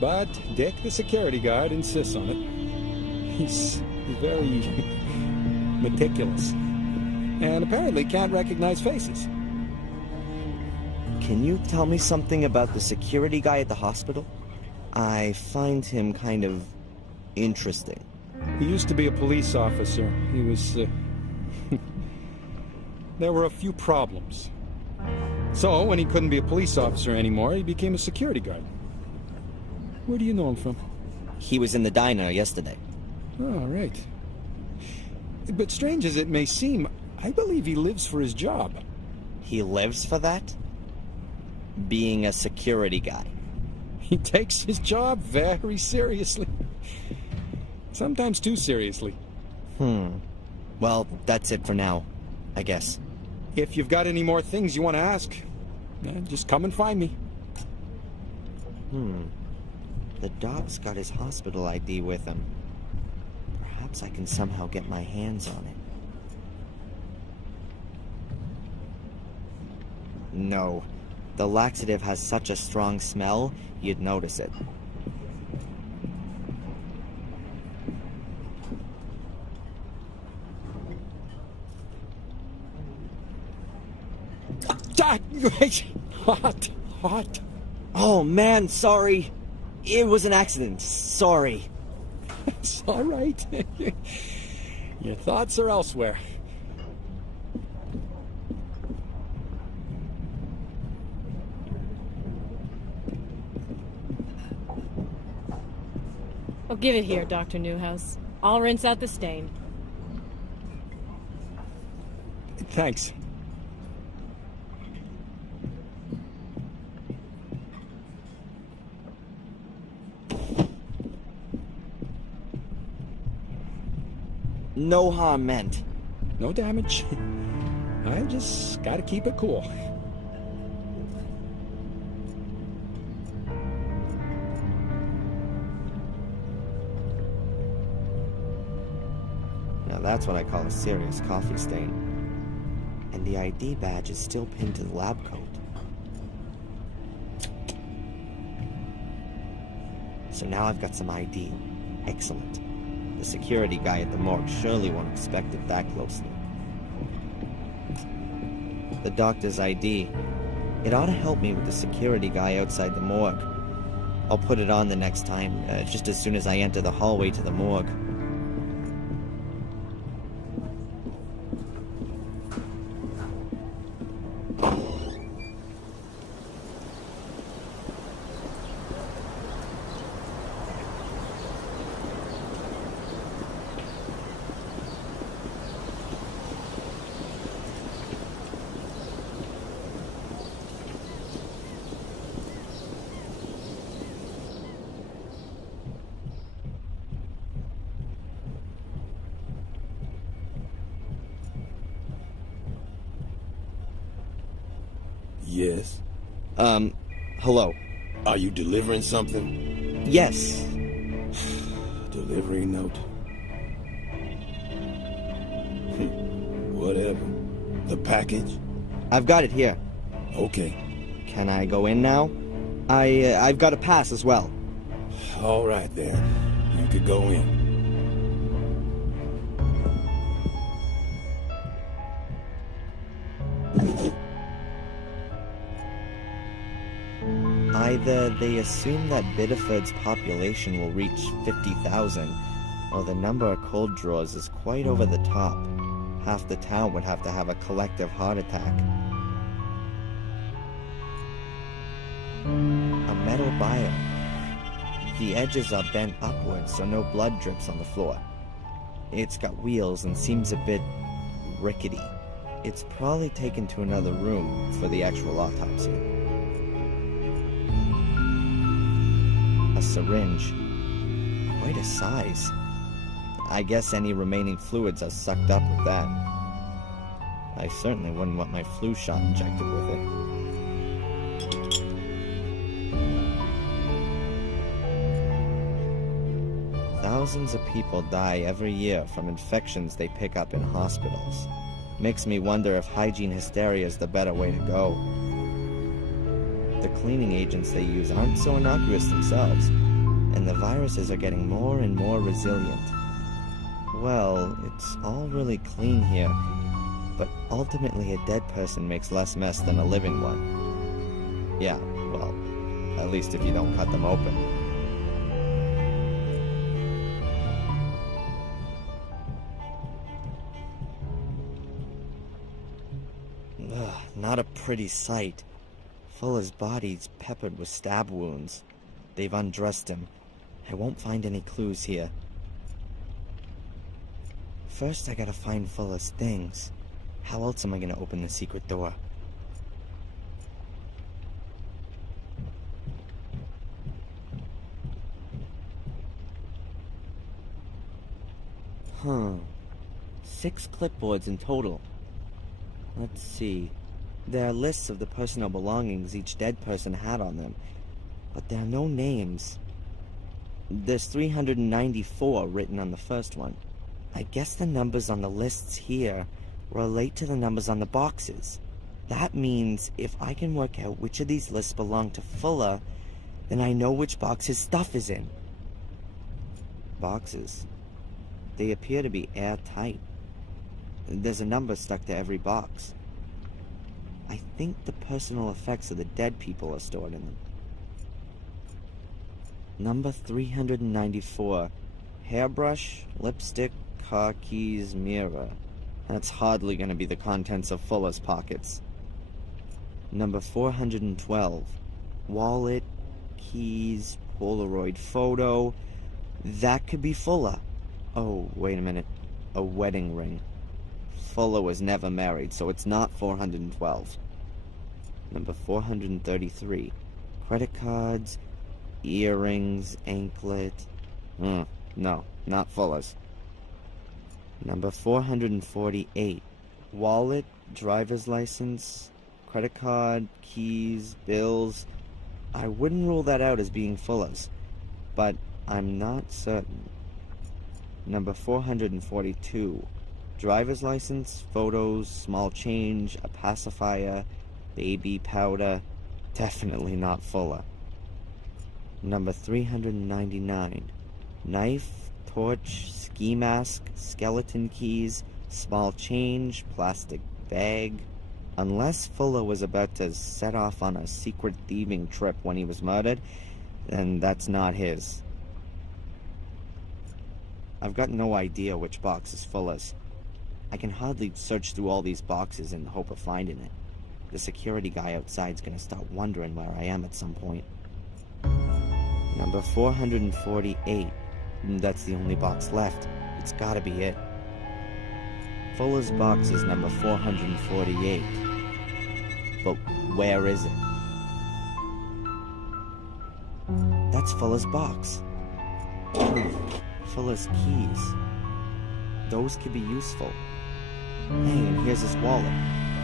But Dick, the security guard, insists on it. He's very meticulous. And apparently can't recognize faces. Can you tell me something about the security guy at the hospital? I find him kind of interesting. He used to be a police officer. He was, There were a few problems. So, when he couldn't be a police officer anymore, he became a security guard. Where do you know him from? He was in the diner yesterday. Oh, right. But strange as it may seem, I believe he lives for his job. He lives for that? Being a security guy. He takes his job very seriously. Sometimes too seriously. Well, that's it for now, I guess. If you've got any more things you want to ask, just come and find me. The dog's got his hospital ID with him. Perhaps I can somehow get my hands on it. No. The laxative has such a strong smell, you'd notice it. Hot. Oh man, sorry. It was an accident. Sorry. It's all right. Your thoughts are elsewhere. Oh, give it here, Dr. Newhouse. I'll rinse out the stain. Thanks. No harm meant. No damage. I just gotta keep it cool. Now that's what I call a serious coffee stain. And the ID badge is still pinned to the lab coat. So now I've got some ID. Excellent. The security guy at the morgue surely won't inspect it that closely. The doctor's ID. It ought to help me with the security guy outside the morgue. I'll put it on the next time, just as soon as I enter the hallway to the morgue. Yes? Hello. Are you delivering something? Yes. Delivery note. Whatever. The package? I've got it here. Okay. Can I go in now? I've got a pass as well. All right, then. You could go in. Either they assume that Biddeford's population will reach 50,000, or the number of cold drawers is quite over the top. Half the town would have to have a collective heart attack. A metal biome. The edges are bent upwards so no blood drips on the floor. It's got wheels and seems a bit rickety. It's probably taken to another room for the actual autopsy. A syringe. Quite a size. I guess any remaining fluids are sucked up with that. I certainly wouldn't want my flu shot injected with it. Thousands of people die every year from infections they pick up in hospitals. Makes me wonder if hygiene hysteria is the better way to go. The cleaning agents they use aren't so innocuous themselves, and the viruses are getting more and more resilient. Well, it's all really clean here, but ultimately a dead person makes less mess than a living one. Yeah, well, at least if you don't cut them open. Ugh, not a pretty sight. Fuller's body's peppered with stab wounds. They've undressed him. I won't find any clues here. First, I gotta find Fuller's things. How else am I gonna open the secret door? Huh. 6 clipboards in total. Let's see. There are lists of the personal belongings each dead person had on them, but there are no names. There's 394 written on the first one. I guess the numbers on the lists here relate to the numbers on the boxes. That means if I can work out which of these lists belong to Fuller, then I know which box his stuff is in. Boxes. They appear to be airtight. There's a number stuck to every box. I think the personal effects of the dead people are stored in them. Number 394. Hairbrush, lipstick, car keys, mirror. That's hardly going to be the contents of Fuller's pockets. Number 412. Wallet, keys, Polaroid photo. That could be Fuller. Oh, wait a minute. A wedding ring. Fuller was never married, so it's not 412. Number 433. Credit cards, earrings, anklet. No, not Fuller's. Number 448. Wallet, driver's license, credit card, keys, bills. I wouldn't rule that out as being Fuller's, but I'm not certain. Number 442. Driver's license, photos, small change, a pacifier, baby powder. Definitely not Fuller. Number 399. Knife, torch, ski mask, skeleton keys, small change, plastic bag. Unless Fuller was about to set off on a secret thieving trip when he was murdered, then that's not his. I've got no idea which box is Fuller's. I can hardly search through all these boxes in the hope of finding it. The security guy outside's gonna start wondering where I am at some point. Number 448. That's the only box left. It's gotta be it. Fuller's box is number 448. But where is it? That's Fuller's box. Fuller's keys. Those could be useful. Hey, and here's his wallet.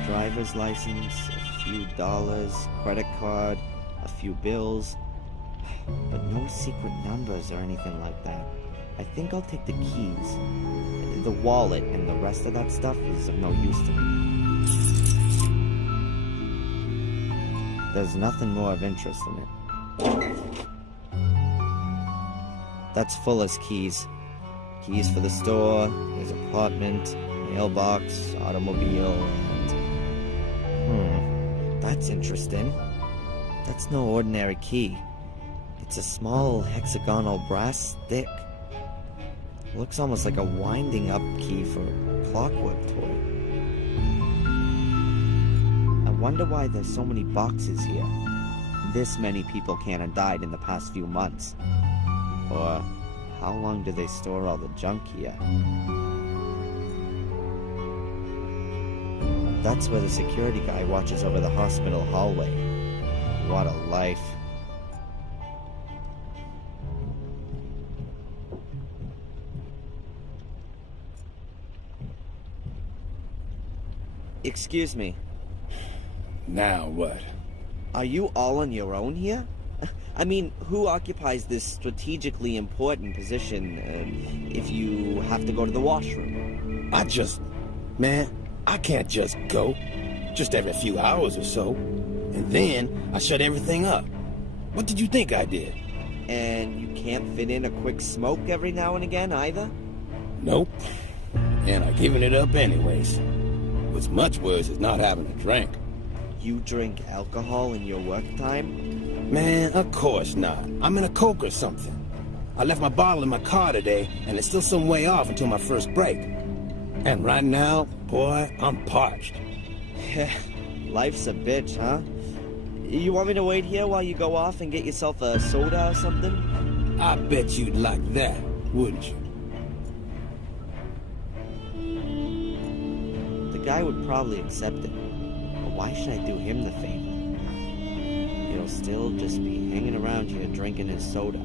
Driver's license, a few dollars, credit card, a few bills. But no secret numbers or anything like that. I think I'll take the keys. The wallet and the rest of that stuff is of no use to me. There's nothing more of interest in it. That's Fuller's keys. Keys for the store, his apartment, mailbox, automobile, and... That's interesting. That's no ordinary key. It's a small hexagonal brass stick. Looks almost like a winding up key for a clockwork toy. I wonder why there's so many boxes here. This many people can't have died in the past few months. Or how long do they store all the junk here? That's where the security guy watches over the hospital hallway. What a life. Excuse me. Now what? Are you all on your own here? I mean, who occupies this strategically important position if you have to go to the washroom? Man, I can't just go. Just every few hours or so. And then I shut everything up. What did you think I did? And you can't fit in a quick smoke every now and again either? Nope. And I've given it up anyways. What's much worse is not having a drink. You drink alcohol in your work time? Man, of course not. I'm in a Coke or something. I left my bottle in my car today, and it's still some way off until my first break. And right now, boy, I'm parched. Life's a bitch, huh? You want me to wait here while you go off and get yourself a soda or something? I bet you'd like that, wouldn't you? The guy would probably accept it. But why should I do him the favor? He'll still just be hanging around here drinking his soda.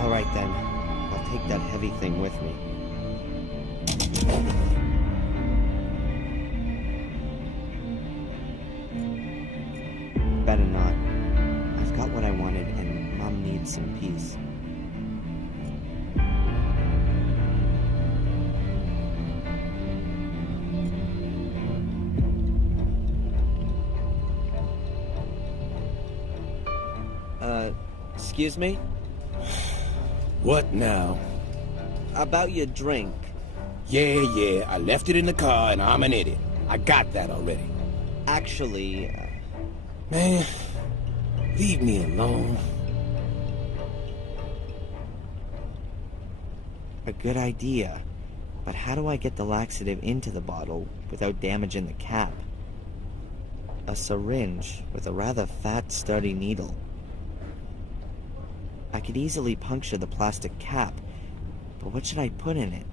Alright then, I'll take that heavy thing with me. Better not. I've got what I wanted, and Mom needs some peace. Excuse me? What now? About your drink. Yeah, I left it in the car and I'm an idiot. I got that already. Actually, Man, leave me alone. A good idea. But how do I get the laxative into the bottle without damaging the cap? A syringe with a rather fat, sturdy needle. I could easily puncture the plastic cap, but what should I put in it?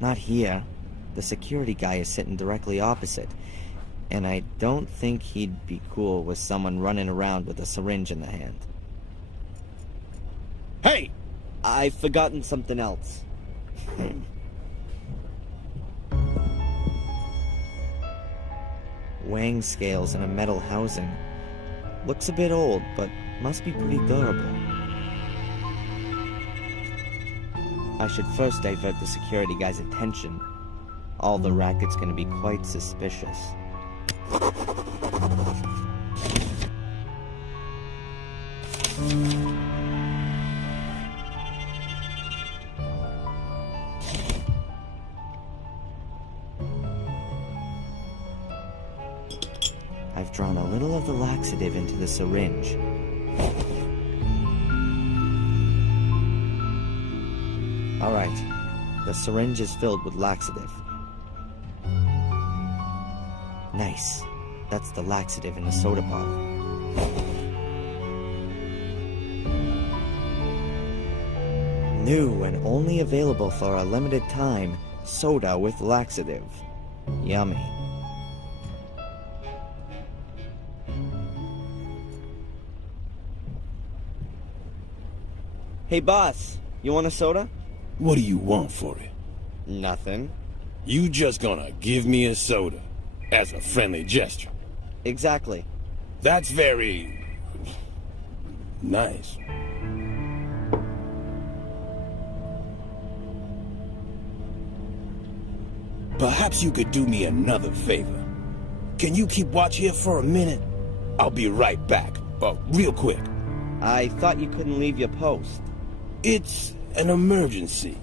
Not here. The security guy is sitting directly opposite. And I don't think he'd be cool with someone running around with a syringe in the hand. Hey! I've forgotten something else. Weighing scales in a metal housing. Looks a bit old, but must be pretty durable. I should first divert the security guy's attention. All the racket's gonna be quite suspicious. I've drawn a little of the laxative into the syringe. Alright, the syringe is filled with laxative. Nice. That's the laxative in the soda bottle. New and only available for a limited time, soda with laxative. Yummy. Hey boss, you want a soda? What do you want for it? Nothing. You just gonna give me a soda as a friendly gesture? Exactly. That's very... nice. Perhaps you could do me another favor. Can you keep watch here for a minute? I'll be right back, real quick. I thought you couldn't leave your post. It's an emergency.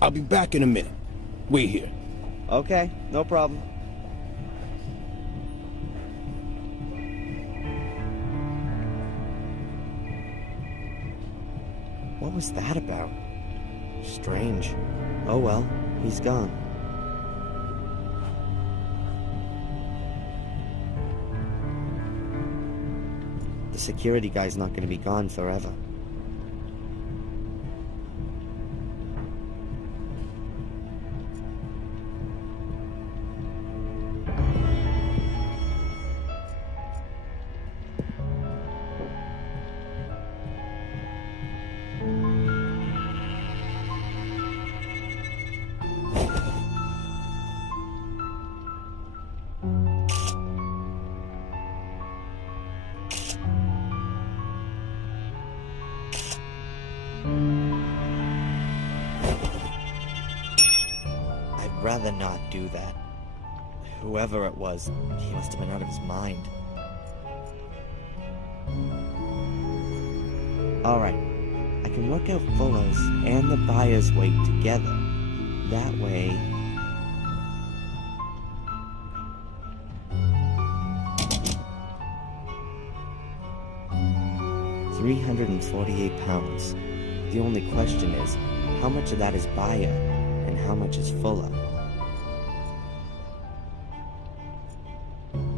I'll be back in a minute. Wait here. Okay, no problem. What was that about? Strange. Oh well, he's gone. The security guy's not gonna be gone forever. I'd rather not do that. Whoever it was, he must have been out of his mind. Alright, I can work out Fuller's and the buyer's weight together. That way... £348. The only question is, how much of that is buyer and how much is Fuller?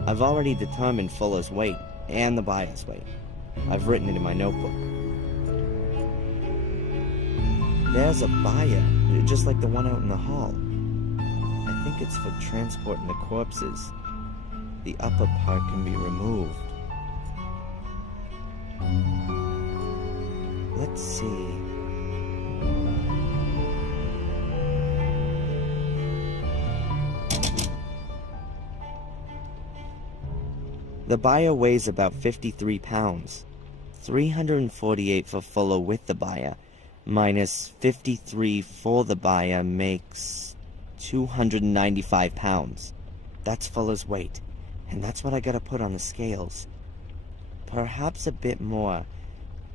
I've already determined Fuller's weight and the buyer's weight. I've written it in my notebook. There's a buyer, just like the one out in the hall. I think it's for transporting the corpses. The upper part can be removed. Let's see. The buyer weighs about 53 pounds. 348 for Fuller with the buyer, minus 53 for the buyer makes 295 pounds. That's Fuller's weight, and that's what I gotta put on the scales. Perhaps a bit more.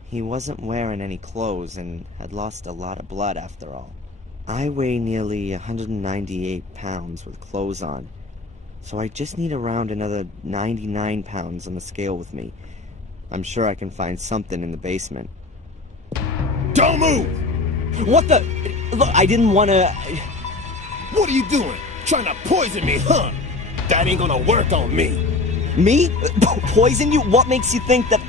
He wasn't wearing any clothes and had lost a lot of blood after all. I weigh nearly 198 pounds with clothes on, so I just need around another 99 pounds on the scale with me. I'm sure I can find something in the basement. Don't move! What the? Look, I didn't want to... What are you doing? Trying to poison me, huh? That ain't gonna work on me. Me? Poison you? What makes you think that...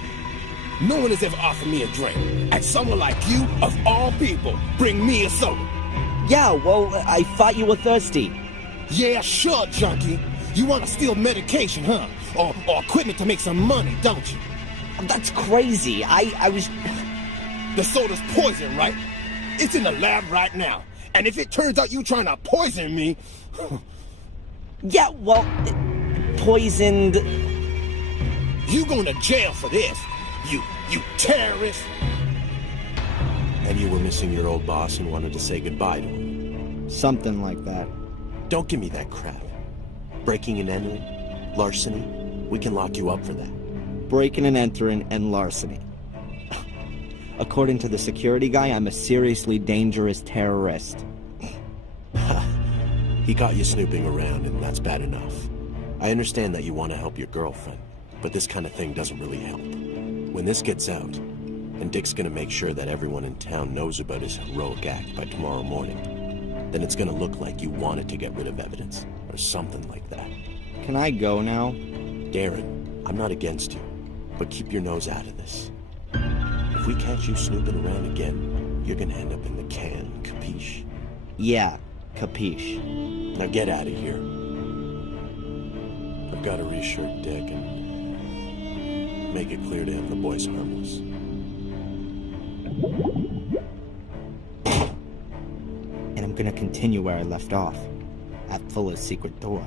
No one has ever offered me a drink. And someone like you, of all people, bring me a soda. Yeah, well, I thought you were thirsty. Yeah, sure, junkie. You want to steal medication, huh? Or equipment to make some money, don't you? That's crazy. I was... The soda's poison, right? It's in the lab right now. And if it turns out you trying to poison me... Yeah, well, poisoned... You going to jail for this, you terrorist. And you were missing your old boss and wanted to say goodbye to him. Something like that. Don't give me that crap. Breaking and entering, larceny, we can lock you up for that. Breaking and entering and larceny. According to the security guy, I'm a seriously dangerous terrorist. He caught you snooping around, and that's bad enough. I understand that you want to help your girlfriend, but this kind of thing doesn't really help. When this gets out, and Dick's gonna make sure that everyone in town knows about his heroic act by tomorrow morning, then it's gonna look like you wanted to get rid of evidence, or something like that. Can I go now? Darren, I'm not against you, but keep your nose out of this. If we catch you snooping around again, you're gonna end up in the can, capiche? Yeah, capiche. Now get out of here. I've got to reassure Dick and make it clear to him the boy's harmless. And I'm gonna continue where I left off, at Fuller's secret door.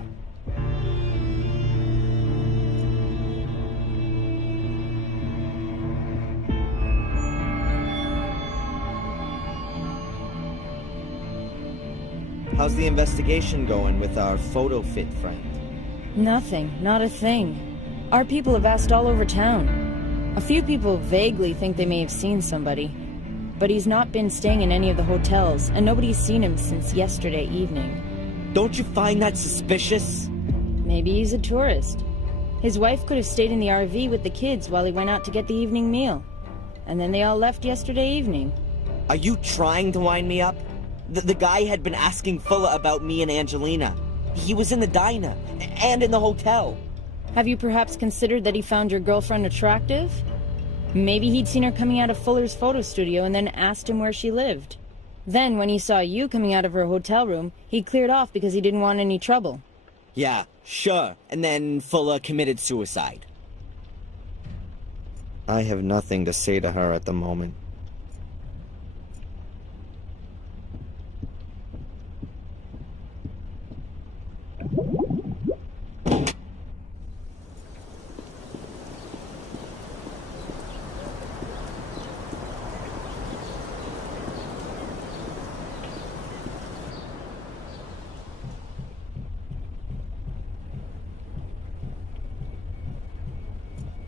How's the investigation going with our photo fit friend? Nothing. Not a thing. Our people have asked all over town. A few people vaguely think they may have seen somebody. But he's not been staying in any of the hotels, and nobody's seen him since yesterday evening. Don't you find that suspicious? Maybe he's a tourist. His wife could have stayed in the RV with the kids while he went out to get the evening meal. And then they all left yesterday evening. Are you trying to wind me up? The guy had been asking Fuller about me and Angelina. He was in the diner, and in the hotel. Have you perhaps considered that he found your girlfriend attractive? Maybe he'd seen her coming out of Fuller's photo studio and then asked him where she lived. Then, when he saw you coming out of her hotel room, he cleared off because he didn't want any trouble. Yeah, sure. And then Fuller committed suicide. I have nothing to say to her at the moment.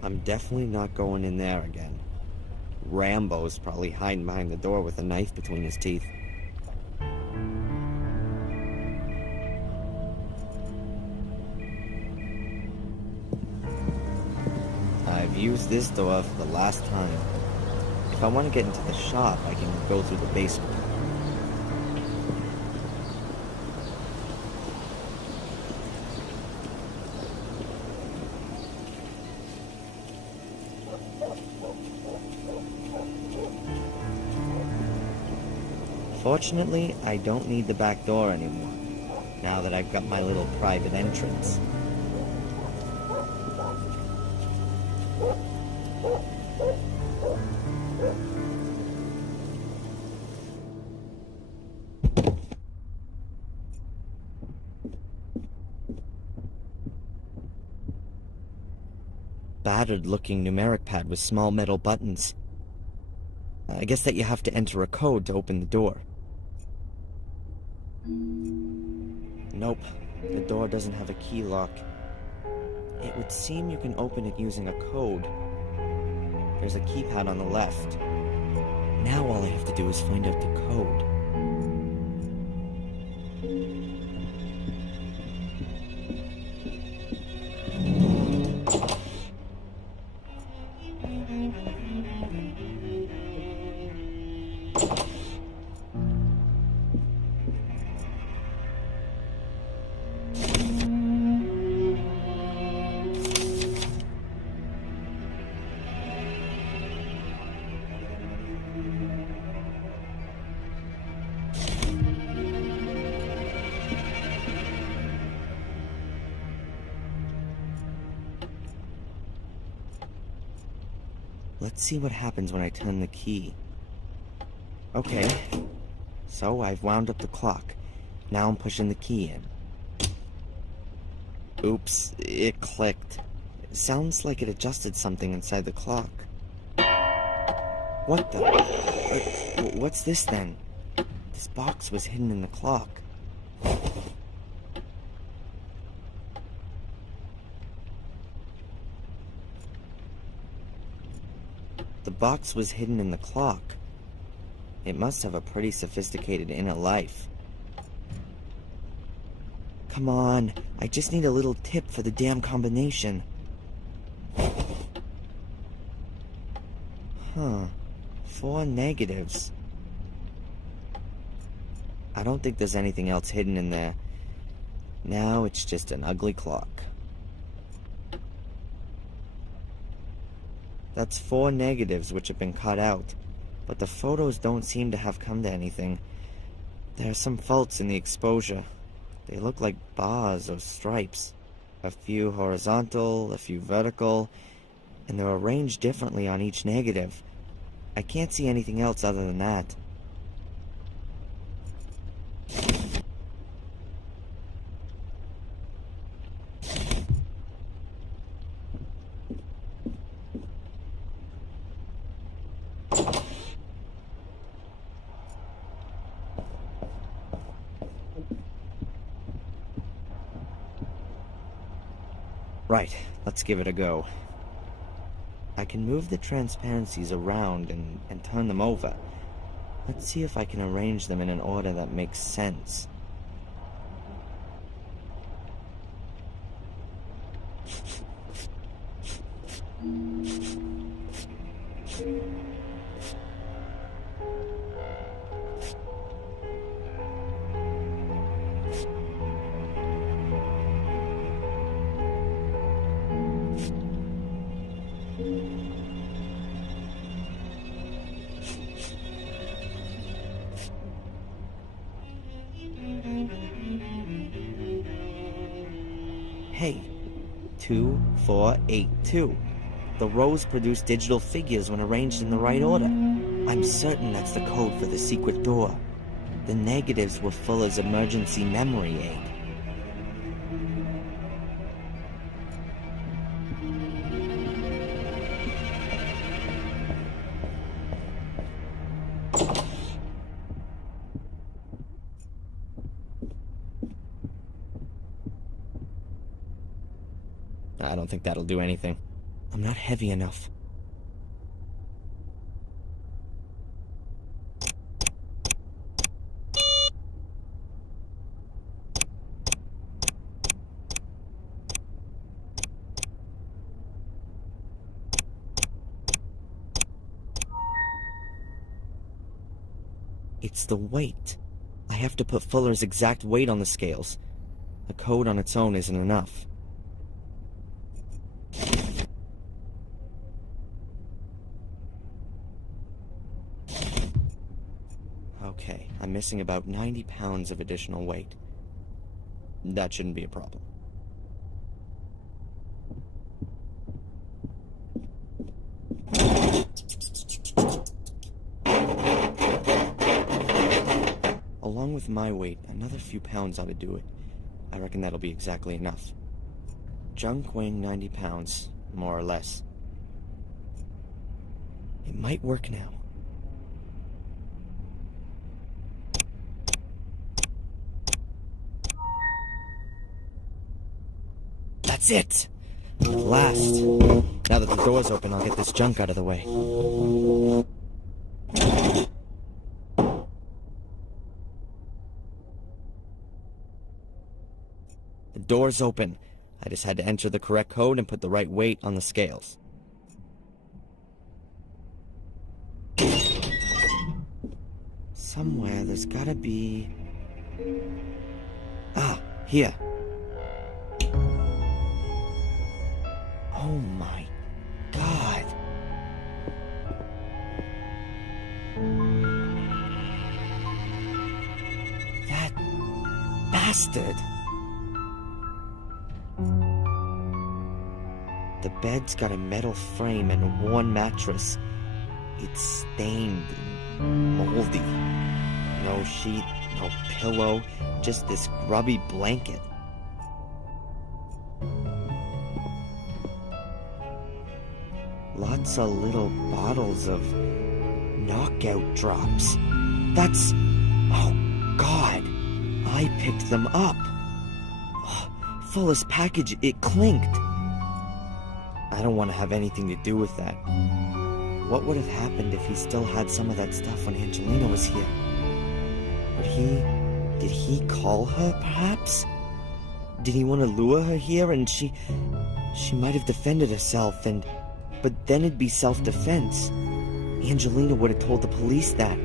I'm definitely not going in there again. Rambo's probably hiding behind the door with a knife between his teeth. I've used this door for the last time. If I want to get into the shop, I can go through the basement. Fortunately, I don't need the back door anymore, now that I've got my little private entrance. Battered-looking numeric pad with small metal buttons. I guess that you have to enter a code to open the door. Nope, the door doesn't have a key lock. It would seem you can open it using a code. There's a keypad on the left. Now all I have to do is find out the code. Let's see what happens when I turn the key. Okay. So I've wound up the clock. Now I'm pushing the key in. Oops, it clicked. It sounds like it adjusted something inside the clock. What the? What's this then? This box was hidden in the clock. The box was hidden in the clock. It must have a pretty sophisticated inner life. Come on, I just need a little tip for the damn combination. Huh. 4 negatives. I don't think there's anything else hidden in there. Now it's just an ugly clock. That's 4 negatives which have been cut out, but the photos don't seem to have come to anything. There are some faults in the exposure. They look like bars or stripes. A few horizontal, a few vertical, and they're arranged differently on each negative. I can't see anything else other than that. Right, let's give it a go. I can move the transparencies around and turn them over. Let's see if I can arrange them in an order that makes sense. Hey, 2, 4, 8, 2. The rows produce digital figures when arranged in the right order. I'm certain that's the code for the secret door. The negatives were Fuller's emergency memory aid. I don't think that'll do anything. I'm not heavy enough. It's the weight. I have to put Fuller's exact weight on the scales. The code on its own isn't enough. Okay, I'm missing about 90 pounds of additional weight. That shouldn't be a problem. Along with my weight, another few pounds ought to do it. I reckon that'll be exactly enough. Junk weighing 90 pounds, more or less. It might work now. That's it! At last. Now that the door's open, I'll get this junk out of the way. The door's open. I just had to enter the correct code and put the right weight on the scales. Somewhere there's gotta be... Ah, here. Oh my God. That bastard. The bed's got a metal frame and a worn mattress. It's stained and moldy. No sheet, no pillow, just this grubby blanket. Lots of little bottles of knockout drops. That's... oh, God. I picked them up. Oh, Fuller's package, it clinked. I don't want to have anything to do with that. What would have happened if he still had some of that stuff when Angelina was here? Did he call her, perhaps? Did he want to lure her here and she might have defended herself but then it'd be self-defense. Angelina would have told the police that.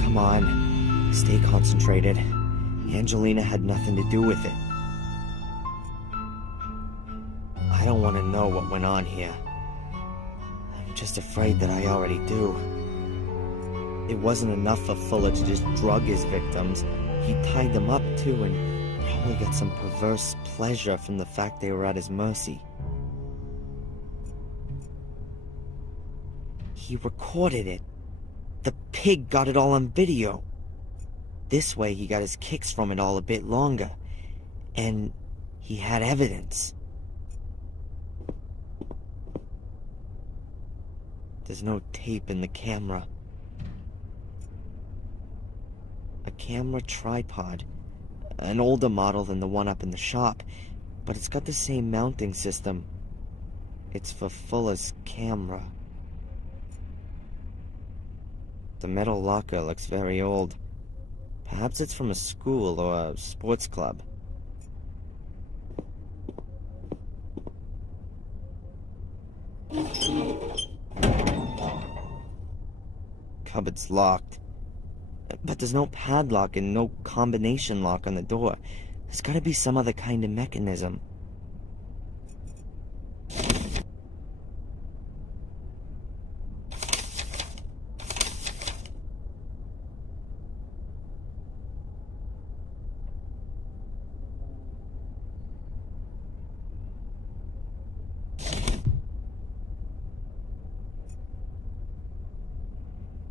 Come on, stay concentrated. Angelina had nothing to do with it. I don't want to know what went on here. I'm just afraid that I already do. It wasn't enough for Fuller to just drug his victims. He tied them up too and probably got some perverse pleasure from the fact they were at his mercy. He recorded it. The pig got it all on video. This way he got his kicks from it all a bit longer. And he had evidence. There's no tape in the camera. A camera tripod. An older model than the one up in the shop, but it's got the same mounting system. It's for Fuller's camera. The metal locker looks very old. Perhaps it's from a school or a sports club. Cupboard's locked. But there's no padlock and no combination lock on the door. There's gotta be some other kind of mechanism.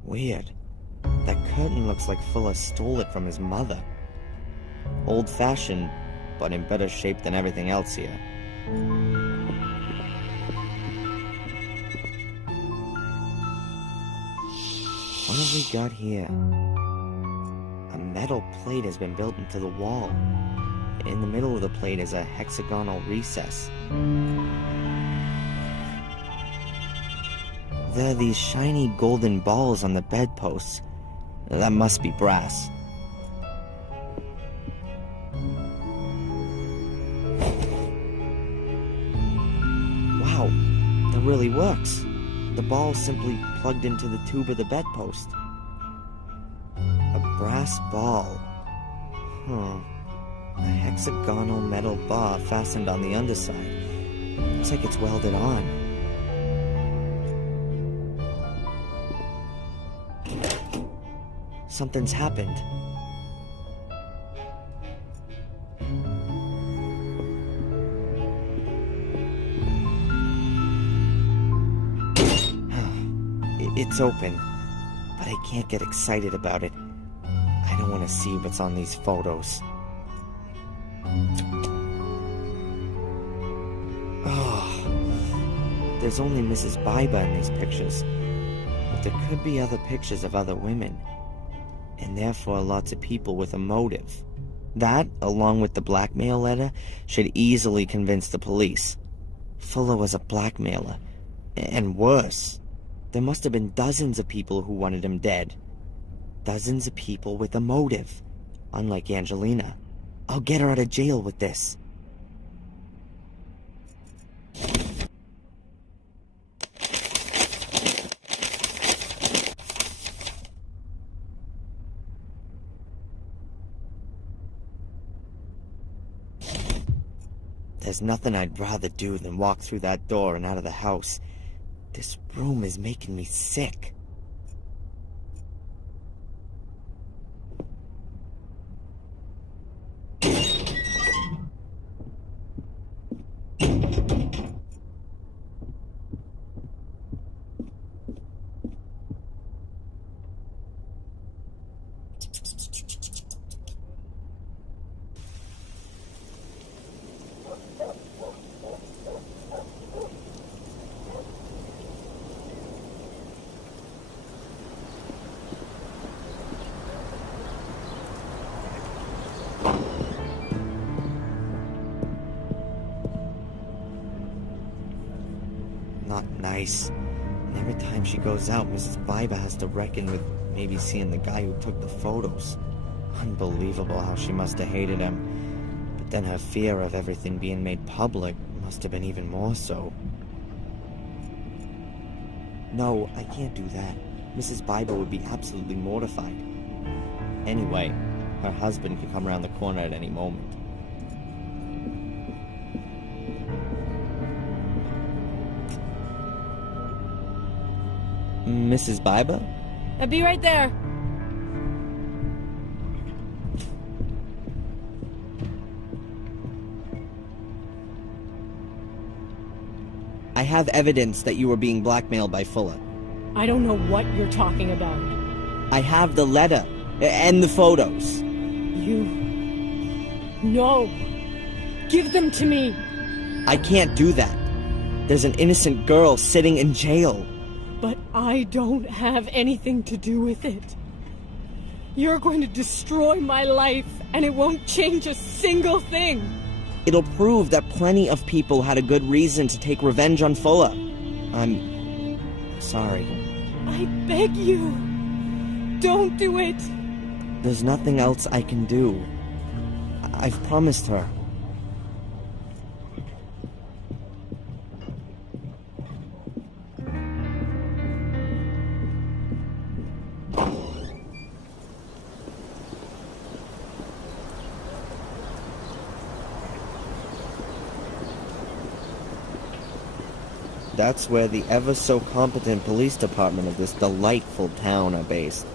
Weird. That curtain looks like Fuller stole it from his mother. Old-fashioned, but in better shape than everything else here. What have we got here? A metal plate has been built into the wall. In the middle of the plate is a hexagonal recess. There are these shiny golden balls on the bedposts. That must be brass. Wow, that really works. The ball simply plugged into the tube of the bedpost. A brass ball. A hexagonal metal bar fastened on the underside. Looks like it's welded on. Something's happened. It's open, but I can't get excited about it. I don't want to see what's on these photos. Oh, there's only Mrs. Biber in these pictures, but there could be other pictures of other women. And therefore lots of people with a motive. That, along with the blackmail letter, should easily convince the police. Fuller was a blackmailer. And worse, there must have been dozens of people who wanted him dead. Dozens of people with a motive. Unlike Angelina. I'll get her out of jail with this. There's nothing I'd rather do than walk through that door and out of the house. This room is making me sick. not nice. And every time she goes out, Mrs. Biba has to reckon with maybe seeing the guy who took the photos. Unbelievable how she must have hated him. But then her fear of everything being made public must have been even more so. No, I can't do that. Mrs. Biba would be absolutely mortified. Anyway, her husband could come around the corner at any moment. Mrs. Biba? I'll be right there. I have evidence that you were being blackmailed by Fuller. I don't know what you're talking about. I have the letter and the photos. No. Give them to me. I can't do that. There's an innocent girl sitting in jail. But I don't have anything to do with it. You're going to destroy my life, and it won't change a single thing. It'll prove that plenty of people had a good reason to take revenge on Fuller. I'm sorry. I beg you, don't do it. There's nothing else I can do. I've promised her. That's where the ever-so-competent police department of this delightful town are based.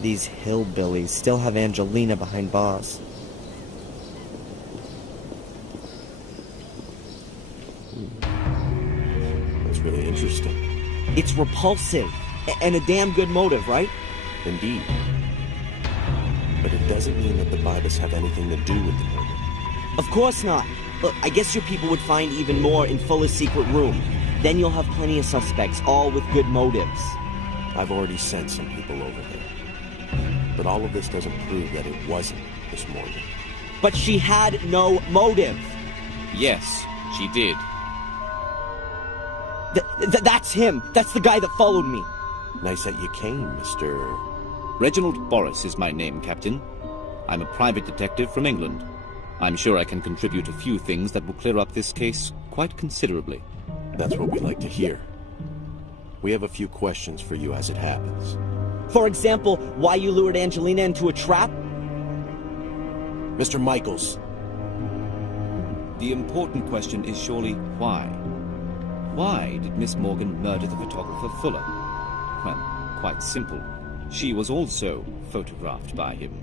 These hillbillies still have Angelina behind bars. That's really interesting. It's repulsive, and a damn good motive, right? Indeed. But it doesn't mean that the Bibas have anything to do with the murder. Of course not. Look, I guess your people would find even more in Fuller's secret room. Then you'll have plenty of suspects, all with good motives. I've already sent some people over there. But all of this doesn't prove that it wasn't Miss Morgan. But she had no motive. Yes, she did. That's him. That's the guy that followed me. Nice that you came, Mr. Reginald Boris is my name, Captain. I'm a private detective from England. I'm sure I can contribute a few things that will clear up this case quite considerably. That's what we like to hear. We have a few questions for you as it happens. For example, why you lured Angelina into a trap? Mr. Michaels. The important question is surely why? Why did Miss Morgan murder the photographer Fuller? Well, quite simple. She was also photographed by him.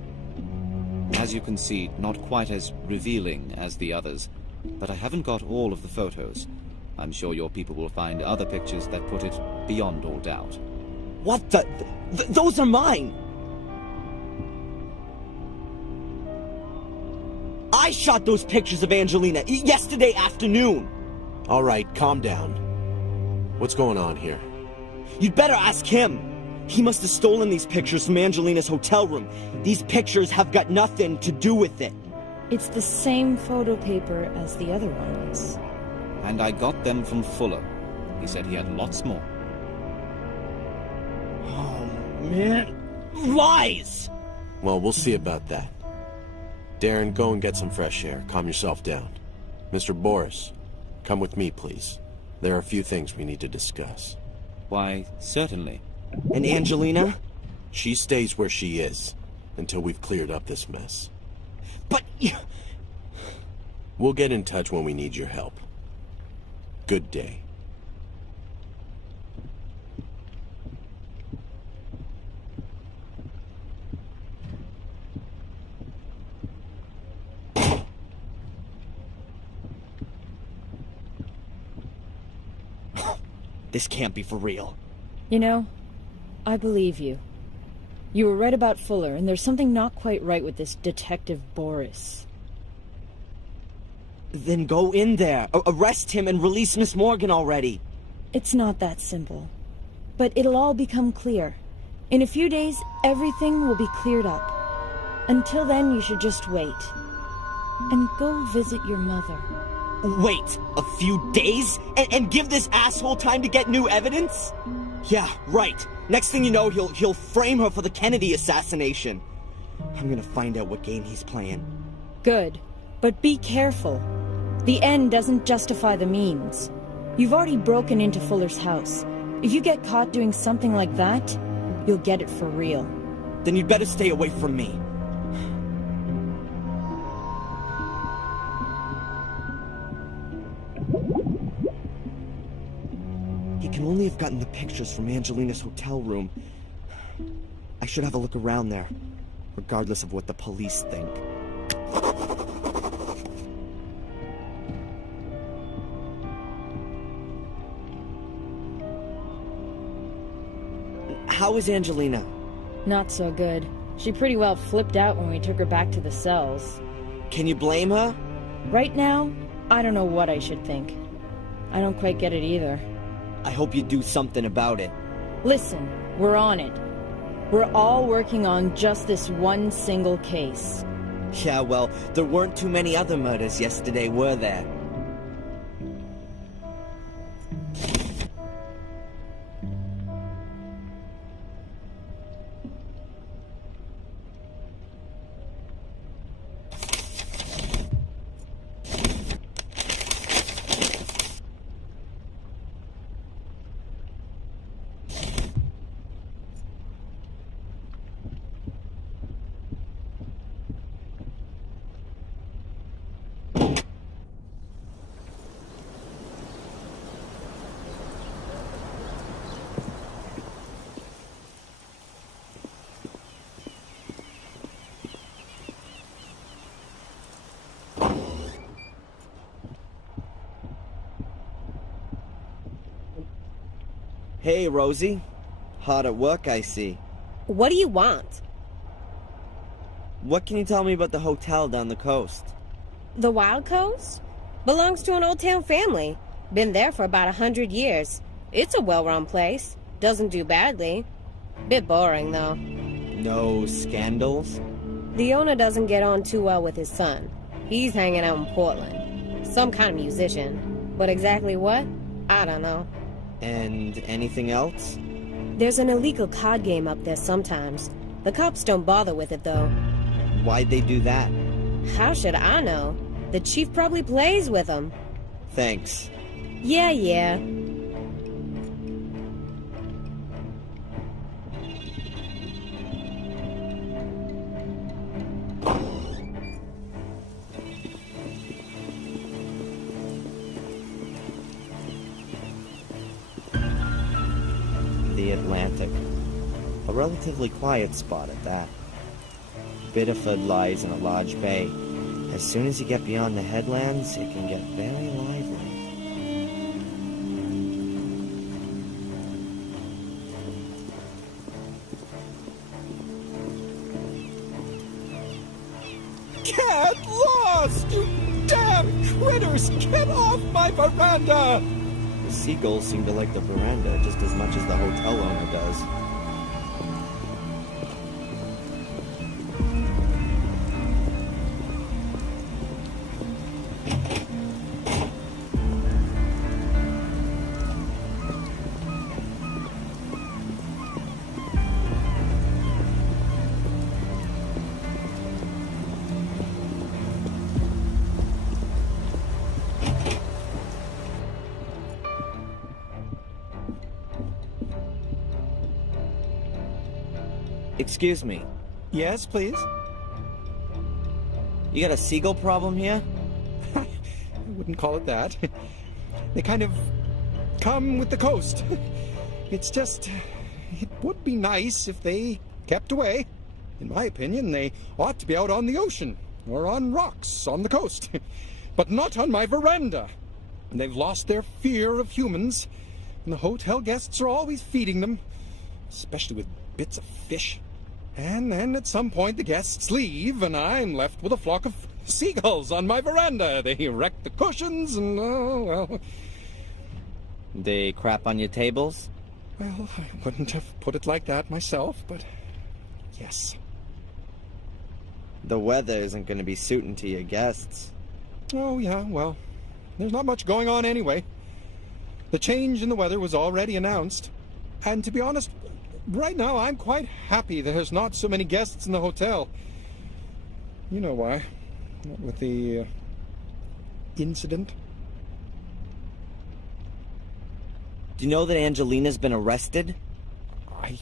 As you can see, not quite as revealing as the others, but I haven't got all of the photos. I'm sure your people will find other pictures that put it beyond all doubt. What the? Those are mine! I shot those pictures of Angelina yesterday afternoon! All right, calm down. What's going on here? You'd better ask him! He must have stolen these pictures from Angelina's hotel room. These pictures have got nothing to do with it. It's the same photo paper as the other ones. And I got them from Fuller. He said he had lots more. Oh, man. Lies! Well, we'll see about that. Darren, go and get some fresh air. Calm yourself down. Mr. Boris, come with me, please. There are a few things we need to discuss. Why, certainly. And Angelina? She stays where she is until we've cleared up this mess. But... We'll get in touch when we need your help. Good day. This can't be for real. You know, I believe you. You were right about Fuller, and there's something not quite right with this Detective Boris. Then go in there, arrest him, and release Miss Morgan already. It's not that simple. But it'll all become clear. In a few days, everything will be cleared up. Until then, you should just wait. And go visit your mother. Wait, a few days? And give this asshole time to get new evidence? Yeah, right. Next thing you know, he'll frame her for the Kennedy assassination. I'm gonna find out what game he's playing. Good. But be careful. The end doesn't justify the means. You've already broken into Fuller's house. If you get caught doing something like that, you'll get it for real. Then you'd better stay away from me. He can only have gotten the pictures from Angelina's hotel room. I should have a look around there, regardless of what the police think. How is Angelina? Not so good. She pretty well flipped out when we took her back to the cells. Can you blame her? Right now, I don't know what I should think. I don't quite get it either. I hope you do something about it. Listen, we're on it. We're all working on just this one single case. Yeah, well, there weren't too many other murders yesterday, were there? Hey, Rosie. Hard at work, I see. What do you want? What can you tell me about the hotel down the coast? The Wild Coast? Belongs to an old town family. Been there for about 100 years. It's a well-run place. Doesn't do badly. Bit boring, though. No scandals? The owner doesn't get on too well with his son. He's hanging out in Portland. Some kind of musician. But exactly what? I don't know. And anything else? There's an illegal card game up there sometimes. The cops don't bother with it, though. Why'd they do that? How should I know? The chief probably plays with them. Thanks. Yeah. The Atlantic. A relatively quiet spot at that. Biddeford lies in a large bay. As soon as you get beyond the headlands, it can get very lively. Get lost, you damn critters! Get off my veranda! The seagulls seem to like the veranda just as much as the hotel owner does. Excuse me. Yes, please? You got a seagull problem here? I wouldn't call it that. They kind of come with the coast. It's just, it would be nice if they kept away. In my opinion, they ought to be out on the ocean, or on rocks on the coast, but not on my veranda. And they've lost their fear of humans, and the hotel guests are always feeding them, especially with bits of fish. And then at some point the guests leave, and I'm left with a flock of seagulls on my veranda. They wreck the cushions, and, well... They crap on your tables? Well, I wouldn't have put it like that myself, but yes. The weather isn't going to be suiting to your guests. Oh, yeah, well, There's not much going on anyway. The change in the weather was already announced. And to be honest, right now I'm quite happy there's not so many guests in the hotel. You know why. What with the incident. Do you know that Angelina's been arrested? I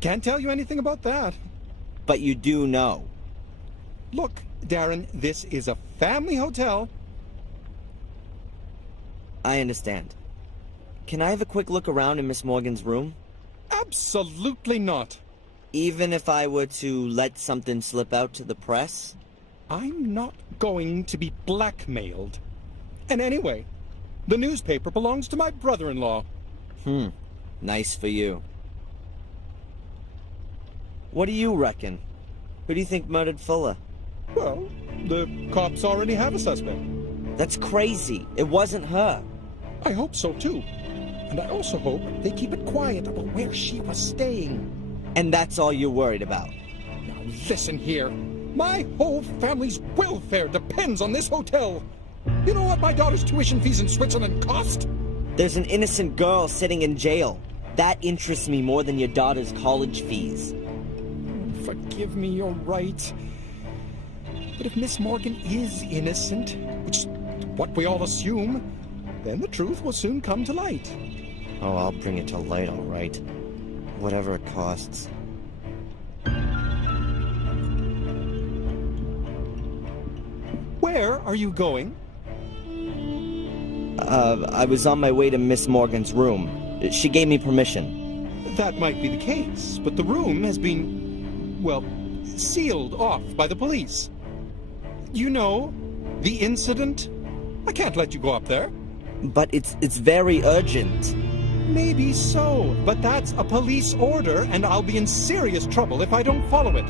can't tell you anything about that. But you do know. Look, Darren, this is a family hotel. I understand. Can I have a quick look around in Miss Morgan's room? Absolutely not. Even if I were to let something slip out to the press? I'm not going to be blackmailed. And anyway, the newspaper belongs to my brother-in-law. Nice for you. What do you reckon? Who do you think murdered Fuller? Well, the cops already have a suspect. That's crazy. It wasn't her. I hope so, too. And I also hope they keep it quiet about where she was staying. And that's all you're worried about? Now listen here. My whole family's welfare depends on this hotel. You know what my daughter's tuition fees in Switzerland cost? There's an innocent girl sitting in jail. That interests me more than your daughter's college fees. Forgive me, you're right. But if Miss Morgan is innocent, which is what we all assume, then the truth will soon come to light. Oh, I'll bring it to light, all right. Whatever it costs. Where are you going? I was on my way to Miss Morgan's room. She gave me permission. That might be the case, but the room has been, well, sealed off by the police. You know, the incident? I can't let you go up there. But it's very urgent. Maybe so, but that's a police order, and I'll be in serious trouble if I don't follow it.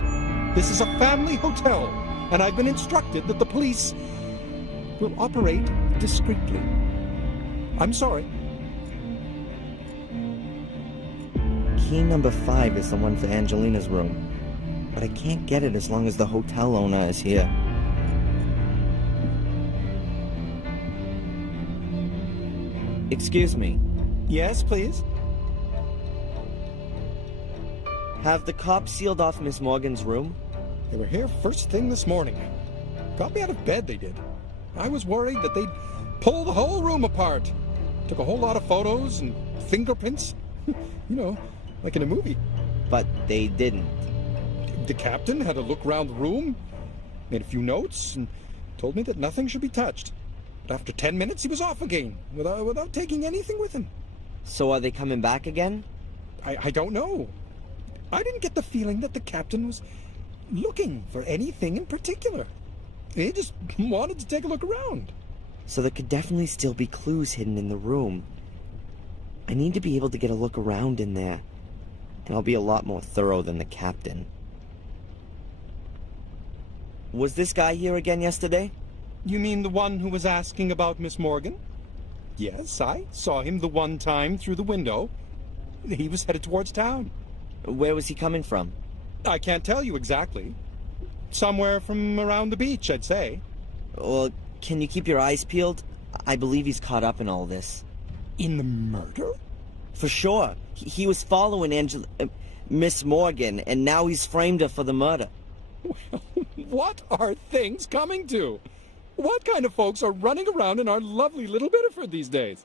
This is a family hotel, and I've been instructed that the police will operate discreetly. I'm sorry. Key number 5 is the one for Angelina's room. But I can't get it as long as the hotel owner is here. Excuse me. Yes, please? Have the cops sealed off Miss Morgan's room? They were here first thing this morning. Got me out of bed, they did. I was worried that they'd pull the whole room apart. Took a whole lot of photos and fingerprints. You know, like in a movie. But they didn't. The captain had a look around the room, made a few notes, and told me that nothing should be touched. But after 10 minutes, he was off again, without taking anything with him. So are they coming back again? I don't know. I didn't get the feeling that the captain was looking for anything in particular. He just wanted to take a look around. So there could definitely still be clues hidden in the room. I need to be able to get a look around in there. And I'll be a lot more thorough than the captain. Was this guy here again yesterday? You mean the one who was asking about Miss Morgan? Yes, I saw him the one time through the window. He was headed towards town. Where was he coming from? I can't tell you exactly. Somewhere from around the beach, I'd say. Well, can you keep your eyes peeled? I believe he's caught up in all this. In the murder? For sure. He was following Miss Morgan, and now he's framed her for the murder. Well, what are things coming to? What kind of folks are running around in our lovely little Biddeford these days?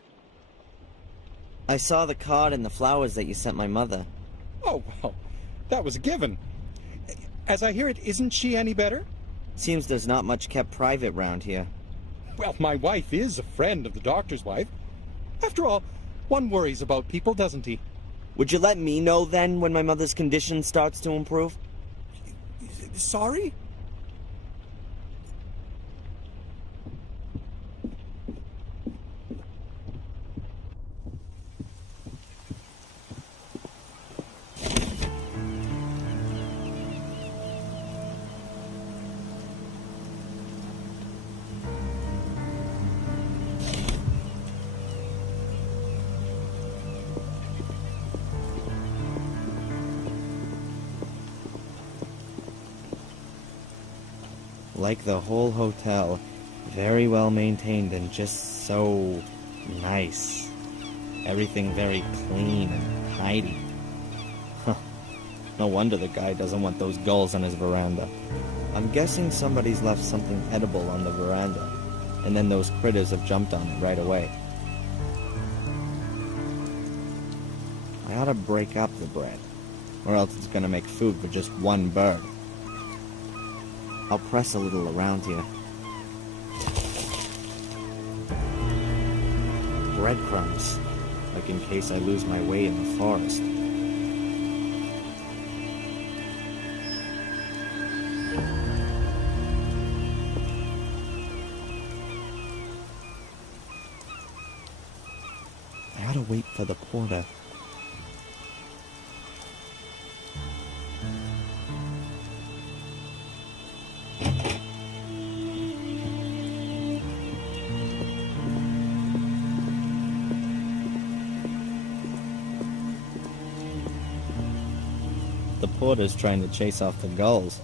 I saw the card and the flowers that you sent my mother. Oh, well, that was a given. As I hear it, isn't she any better? Seems there's not much kept private round here. Well, my wife is a friend of the doctor's wife. After all, one worries about people, doesn't he? Would you let me know then when my mother's condition starts to improve? Sorry? Like the whole hotel, Very well maintained and just so nice. Everything very clean and tidy. Huh. No wonder the guy doesn't want those gulls on his veranda. I'm guessing somebody's left something edible on the veranda, and then those critters have jumped on it right away. I ought to break up the bread, or else it's gonna make food for just one bird. I'll press a little around here. Breadcrumbs, like in case I lose my way in the forest. I ought to wait for the porter. The porter's trying to chase off the gulls,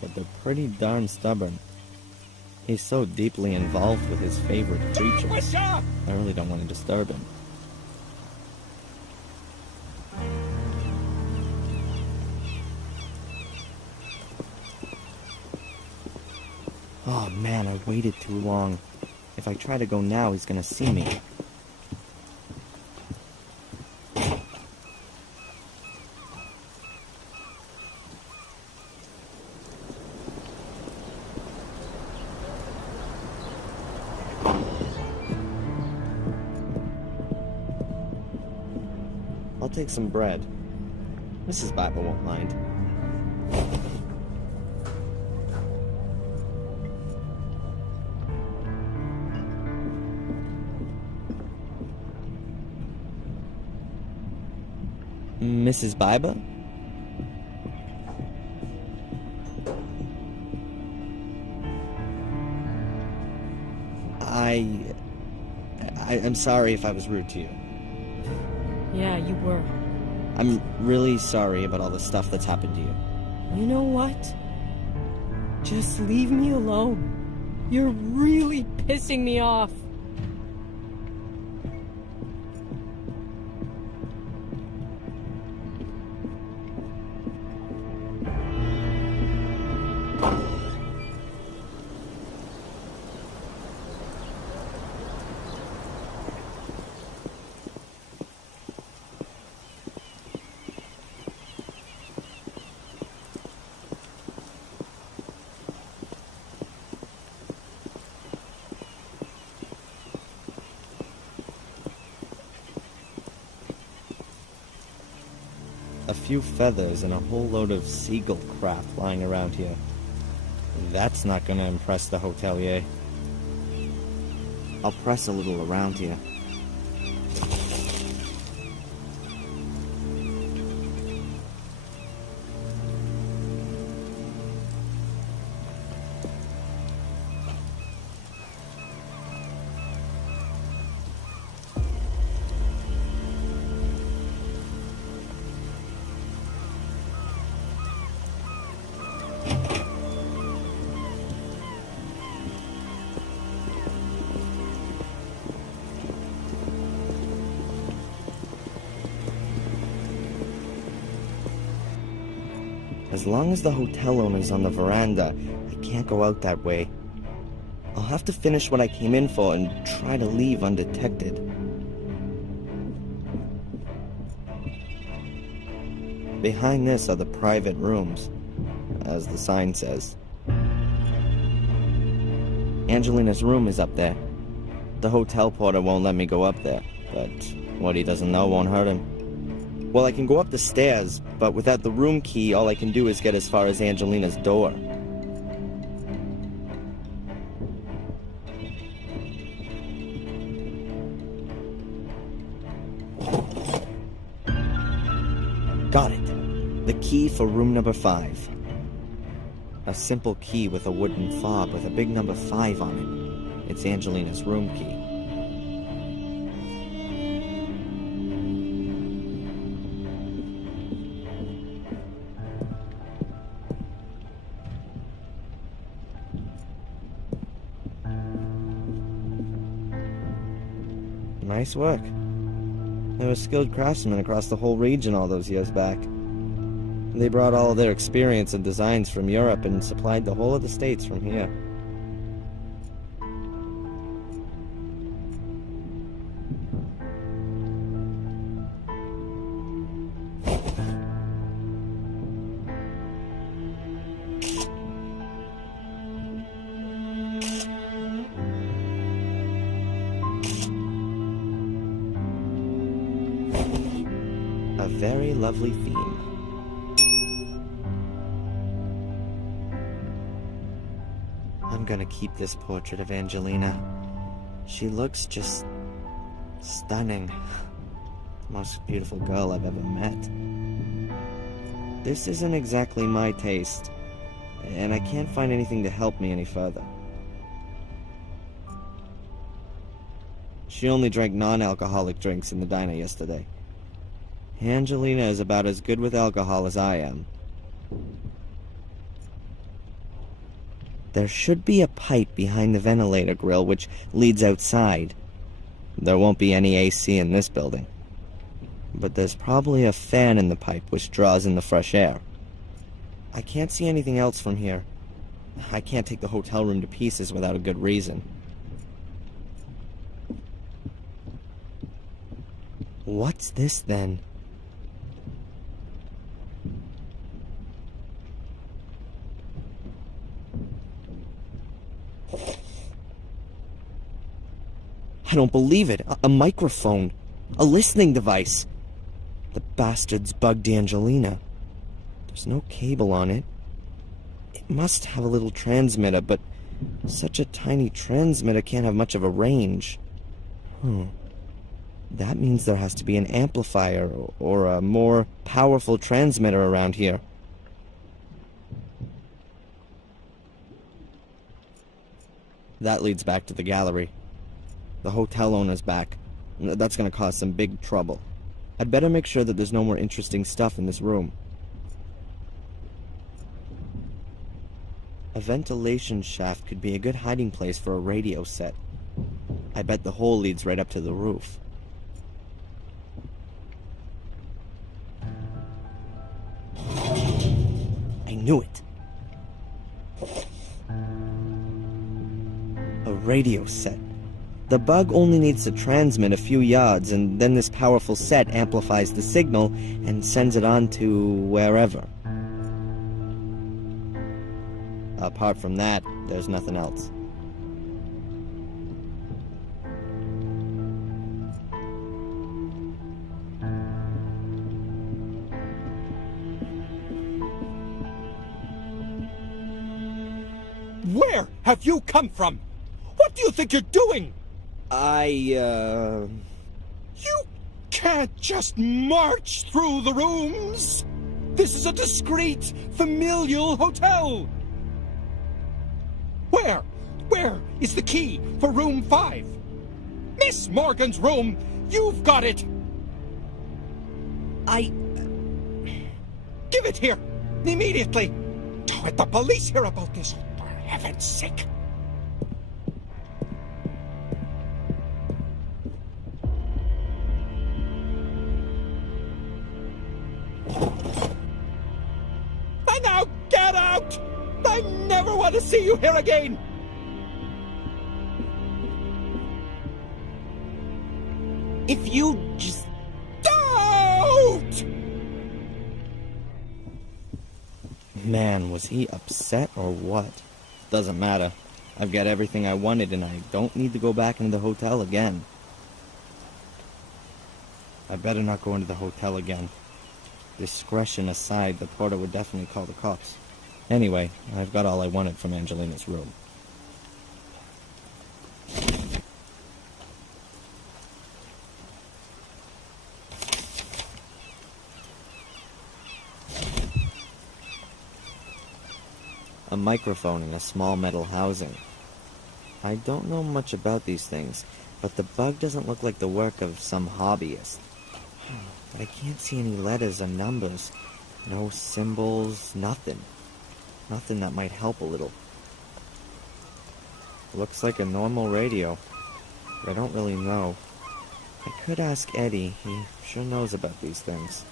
but they're pretty darn stubborn. He's so deeply involved with his favorite creatures. I really don't want to disturb him. Oh man, I waited too long. If I try to go now, he's gonna see me. I'll take some bread. Mrs. Bible won't mind. Mrs. Bible? I'm sorry if I was rude to you. Yeah, you were. I'm really sorry about all the stuff that's happened to you. You know what? Just leave me alone. You're really pissing me off. A few feathers and a whole load of seagull crap lying around here. That's not gonna impress the hotelier. I'll press a little around here. As long as the hotel owner's on the veranda, I can't go out that way. I'll have to finish what I came in for and try to leave undetected. Behind this are the private rooms, as the sign says. Angelina's room is up there. The hotel porter won't let me go up there, but what he doesn't know won't hurt him. Well, I can go up the stairs, but without the room key, all I can do is get as far as Angelina's door. Got it. The key for room number 5. A simple key with a wooden fob with a big number 5 on it. It's Angelina's room key. Nice work. There were skilled craftsmen across the whole region all those years back. They brought all of their experience and designs from Europe and supplied the whole of the States from here. A very lovely theme. I'm gonna keep this portrait of Angelina. She looks just stunning. The most beautiful girl I've ever met. This isn't exactly my taste, and I can't find anything to help me any further. She only drank non-alcoholic drinks in the diner yesterday. Angelina is about as good with alcohol as I am. There should be a pipe behind the ventilator grill which leads outside. There won't be any AC in this building. But there's probably a fan in the pipe which draws in the fresh air. I can't see anything else from here. I can't take the hotel room to pieces without a good reason. What's this then? I don't believe it. A microphone. A listening device. The bastards bugged Angelina. There's no cable on it. It must have a little transmitter, but such a tiny transmitter can't have much of a range. That means there has to be an amplifier or a more powerful transmitter around here. That leads back to the gallery. The hotel owner's back. That's gonna cause some big trouble. I'd better make sure that there's no more interesting stuff in this room. A ventilation shaft could be a good hiding place for a radio set. I bet the hole leads right up to the roof. I knew it. A radio set. The bug only needs to transmit a few yards, and then this powerful set amplifies the signal and sends it on to wherever. Apart from that, there's nothing else. Where have you come from? What do you think you're doing? You can't just march through the rooms. This is a discreet, familial hotel. Where is the key for room 5? Miss Morgan's room. You've got it. Give it here. Immediately. Don't let the police hear about this, for heaven's sake. And now get out! I never want to see you here again! If you just... Don't! Man, was he upset or what? Doesn't matter. I've got everything I wanted and I don't need to go back into the hotel again. I better not go into the hotel again. Discretion aside, the porter would definitely call the cops. Anyway, I've got all I wanted from Angelina's room. A microphone in a small metal housing. I don't know much about these things, but the bug doesn't look like the work of some hobbyist. But I can't see any letters or numbers. No symbols, nothing. Nothing that might help a little. Looks like a normal radio. I don't really know. I could ask Eddie. He sure knows about these things.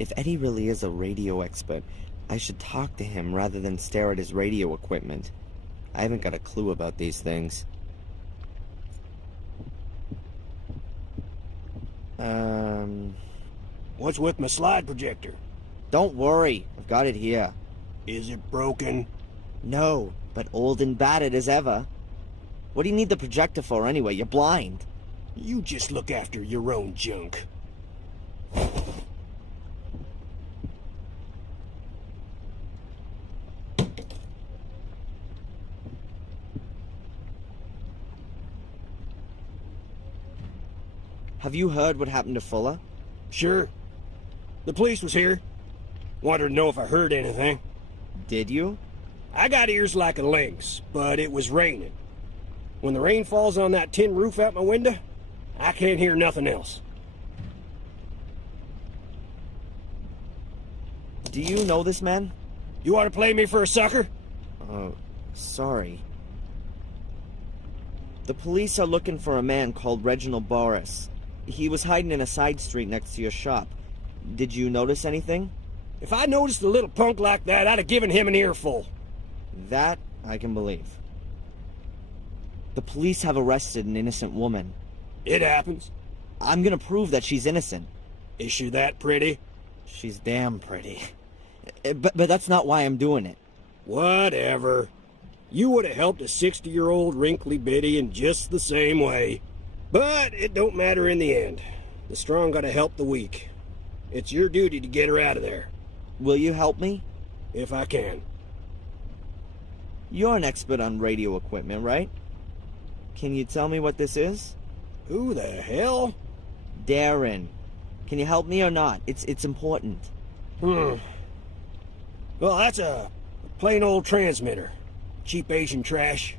If Eddie really is a radio expert, I should talk to him rather than stare at his radio equipment. I haven't got a clue about these things. What's with my slide projector? Don't worry, I've got it here. Is it broken? No, but old and battered as ever. What do you need the projector for anyway? You're blind. You just look after your own junk. Have you heard what happened to Fuller? Sure. The police was here. Wanted to know if I heard anything. Did you? I got ears like a lynx, but it was raining. When the rain falls on that tin roof out my window, I can't hear nothing else. Do you know this man? You want to play me for a sucker? Oh, sorry. The police are looking for a man called Reginald Boris. He was hiding in a side street next to your shop. Did you notice anything? If I noticed a little punk like that, I'd have given him an earful. That I can believe. The police have arrested an innocent woman. It happens. I'm gonna prove that she's innocent. Is she that pretty? She's damn pretty. But that's not why I'm doing it. Whatever. You would have helped a 60-year-old wrinkly biddy in just the same way. But it don't matter in the end. The strong gotta help the weak. It's your duty to get her out of there. Will you help me? If I can. You're an expert on radio equipment, right? Can you tell me what this is? Who the hell? Darren. Can you help me or not? It's important. Well, that's a plain old transmitter. Cheap Asian trash.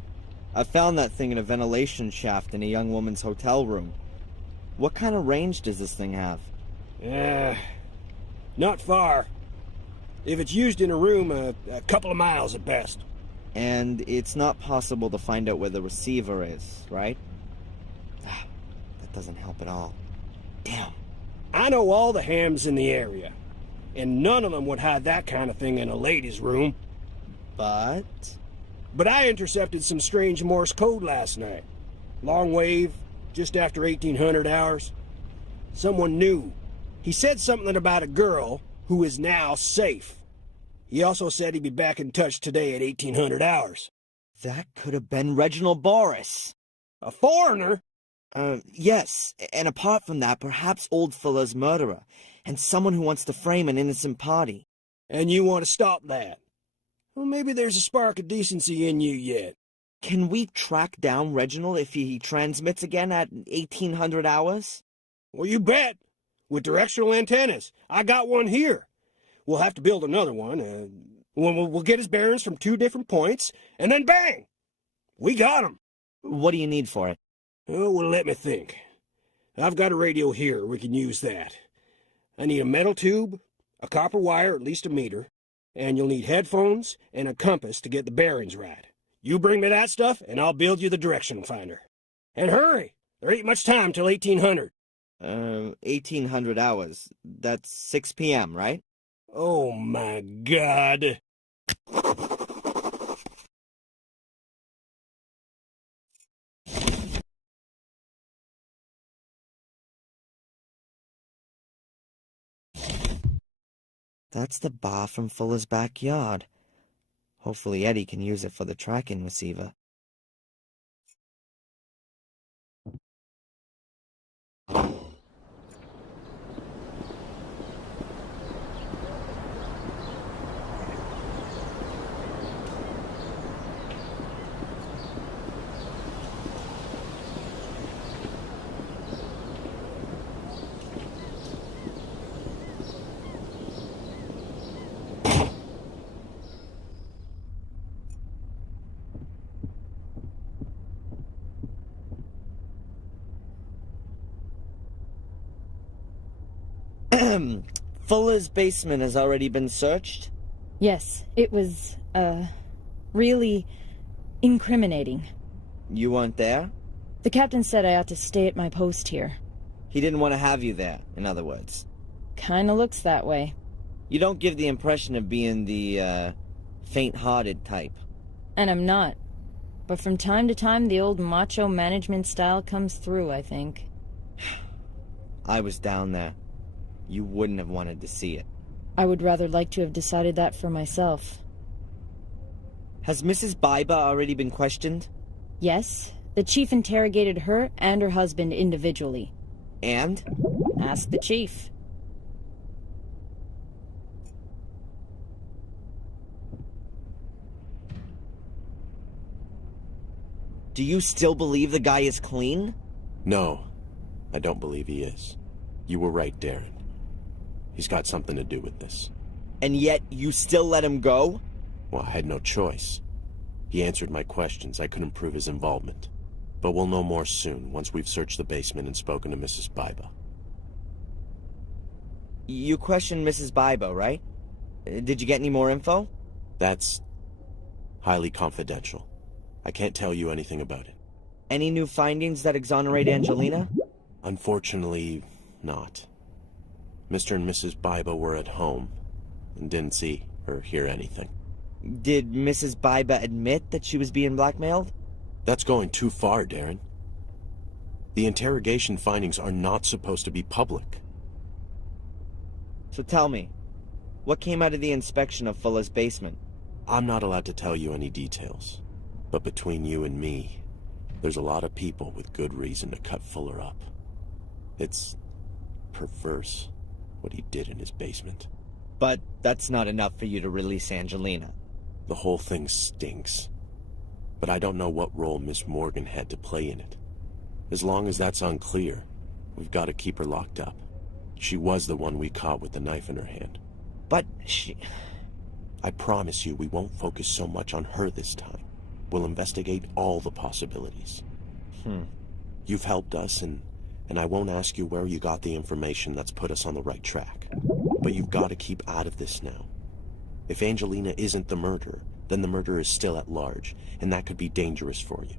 I found that thing in a ventilation shaft in a young woman's hotel room. What kind of range does this thing have? Not far. If it's used in a room, a couple of miles at best. And it's not possible to find out where the receiver is, right? That doesn't help at all. Damn. I know all the hams in the area, and none of them would hide that kind of thing in a ladies' room. But I intercepted some strange Morse code last night. Long wave, just after 1800 hours. Someone knew. He said something about a girl who is now safe. He also said he'd be back in touch today at 1800 hours. That could have been Reginald Boris. A foreigner? Yes. And apart from that, perhaps Old Fuller's murderer. And someone who wants to frame an innocent party. And you want to stop that? Well, maybe there's a spark of decency in you yet. Can we track down Reginald if he transmits again at 1800 hours? Well, you bet. With directional antennas. I got one here. We'll have to build another one. We'll get his bearings from 2 different points, and then bang! We got him. What do you need for it? Oh, well, let me think. I've got a radio here. We can use that. I need a metal tube, a copper wire, at least a meter, and you'll need headphones and a compass to get the bearings right. You bring me that stuff, and I'll build you the direction finder. And hurry! There ain't much time till 1800. 1800 hours. That's 6 p.m., right? Oh, my God. That's the bar from Fuller's backyard. Hopefully Eddie can use it for the tracking receiver. Fuller's basement has already been searched? Yes, it was, really incriminating. You weren't there? The captain said I ought to stay at my post here. He didn't want to have you there, in other words. Kinda looks that way. You don't give the impression of being the, faint-hearted type. And I'm not. But from time to time, the old macho management style comes through, I think. I was down there. You wouldn't have wanted to see it. I would rather like to have decided that for myself. Has Mrs. Biber already been questioned? Yes. The chief interrogated her and her husband individually. And? Ask the chief. Do you still believe the guy is clean? No, I don't believe he is. You were right, Darren. He's got something to do with this. And yet, you still let him go? Well, I had no choice. He answered my questions. I couldn't prove his involvement. But we'll know more soon, once we've searched the basement and spoken to Mrs. Biber. You questioned Mrs. Biber, right? Did you get any more info? That's highly confidential. I can't tell you anything about it. Any new findings that exonerate Angelina? Unfortunately, not. Mr. and Mrs. Biber were at home and didn't see or hear anything. Did Mrs. Biber admit that she was being blackmailed? That's going too far, Darren. The interrogation findings are not supposed to be public. So tell me, what came out of the inspection of Fuller's basement? I'm not allowed to tell you any details. But between you and me, there's a lot of people with good reason to cut Fuller up. It's perverse, what he did in his basement. But that's not enough for you to release Angelina. The whole thing stinks. But I don't know what role Miss Morgan had to play in it. As long as that's unclear, we've got to keep her locked up. She was the one we caught with the knife in her hand. But she... I promise you we won't focus so much on her this time. We'll investigate all the possibilities. You've helped us, and I won't ask you where you got the information that's put us on the right track. But you've got to keep out of this now. If Angelina isn't the murderer, then the murderer is still at large, and that could be dangerous for you.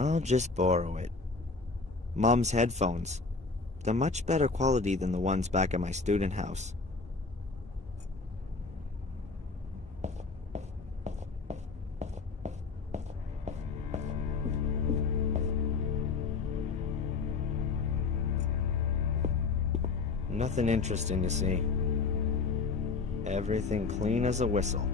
I'll just borrow it. Mom's headphones. They're much better quality than the ones back at my student house. Nothing interesting to see. Everything clean as a whistle.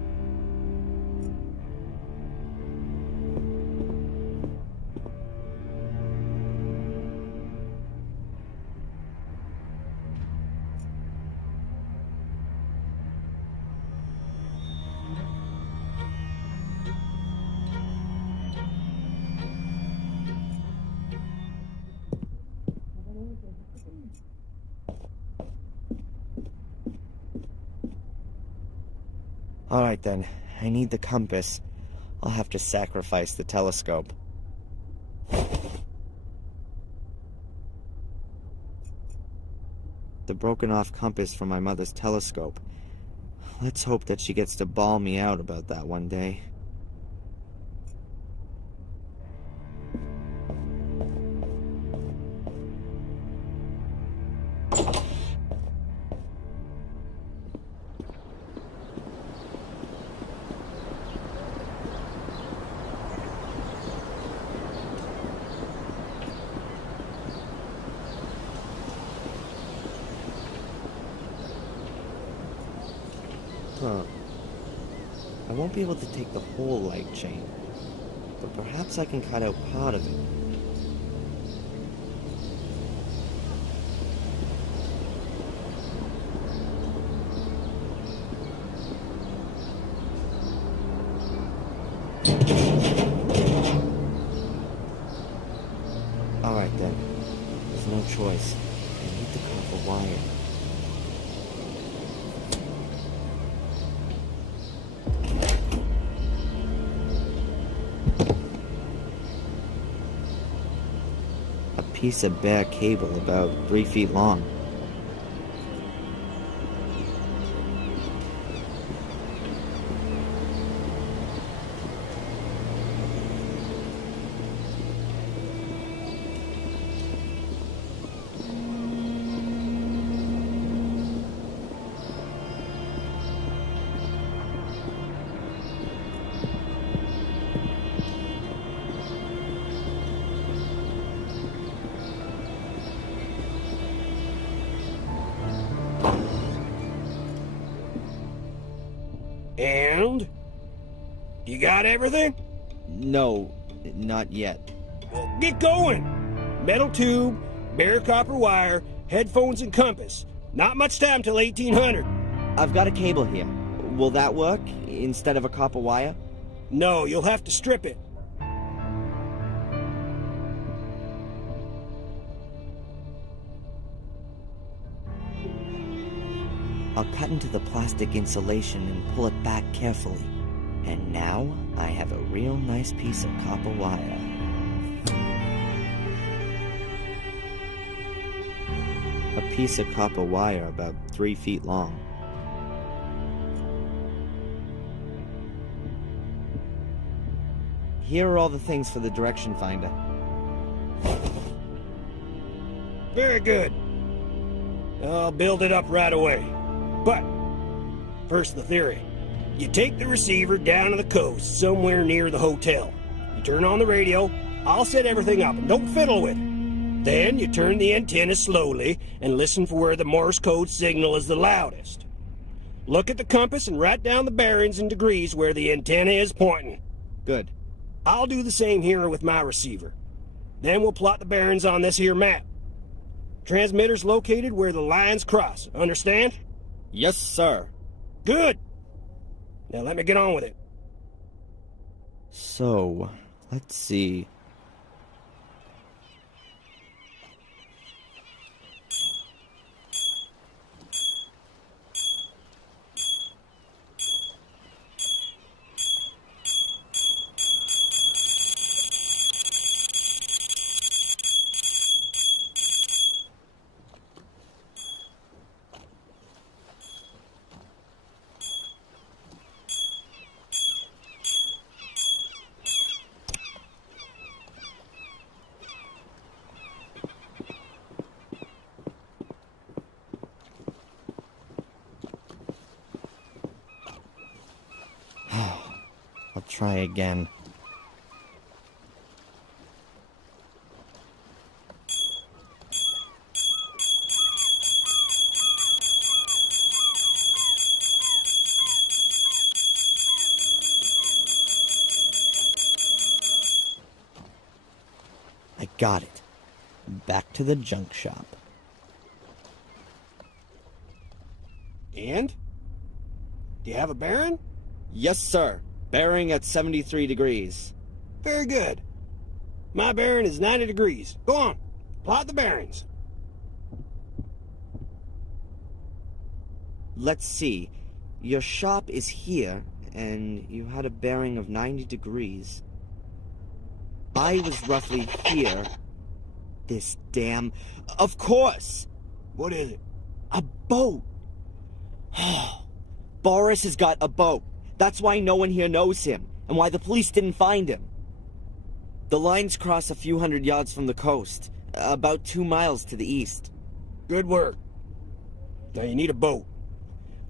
Alright then, I need the compass. I'll have to sacrifice the telescope. The broken off compass from my mother's telescope. Let's hope that she gets to bawl me out about that one day. I won't be able to take the whole light chain, but perhaps I can cut out part of it. need the copper wire. A piece of bare cable about 3 feet long. And? You got everything? No, not yet. Well, get going. Metal tube, bare copper wire, headphones and compass. Not much time till 1800. I've got a cable here. Will that work instead of a copper wire? No, you'll have to strip it. I'll cut into the plastic insulation and pull it back carefully. And now I have a real nice piece of copper wire. A piece of copper wire about 3 feet long. Here are all the things for the direction finder. Very good. I'll build it up right away. But, first the theory. You take the receiver down to the coast, somewhere near the hotel. You turn on the radio, I'll set everything up, and don't fiddle with it. Then you turn the antenna slowly and listen for where the Morse code signal is the loudest. Look at the compass and write down the bearings and degrees where the antenna is pointing. Good. I'll do the same here with my receiver. Then we'll plot the bearings on this here map. Transmitter's located where the lines cross, understand? Yes, sir. Good. Now let me get on with it. So, let's see. I'll try again. I got it. Back to the junk shop. And? Do you have a bearing? Yes, sir. Bearing at 73 degrees. Very good. My bearing is 90 degrees. Go on. Plot the bearings. Let's see. Your shop is here, and you had a bearing of 90 degrees. I was roughly here. This damn... Of course! What is it? A boat! Boris has got a boat. That's why no one here knows him, and why the police didn't find him. The lines cross a few hundred yards from the coast, about 2 miles to the east. Good work. Now you need a boat.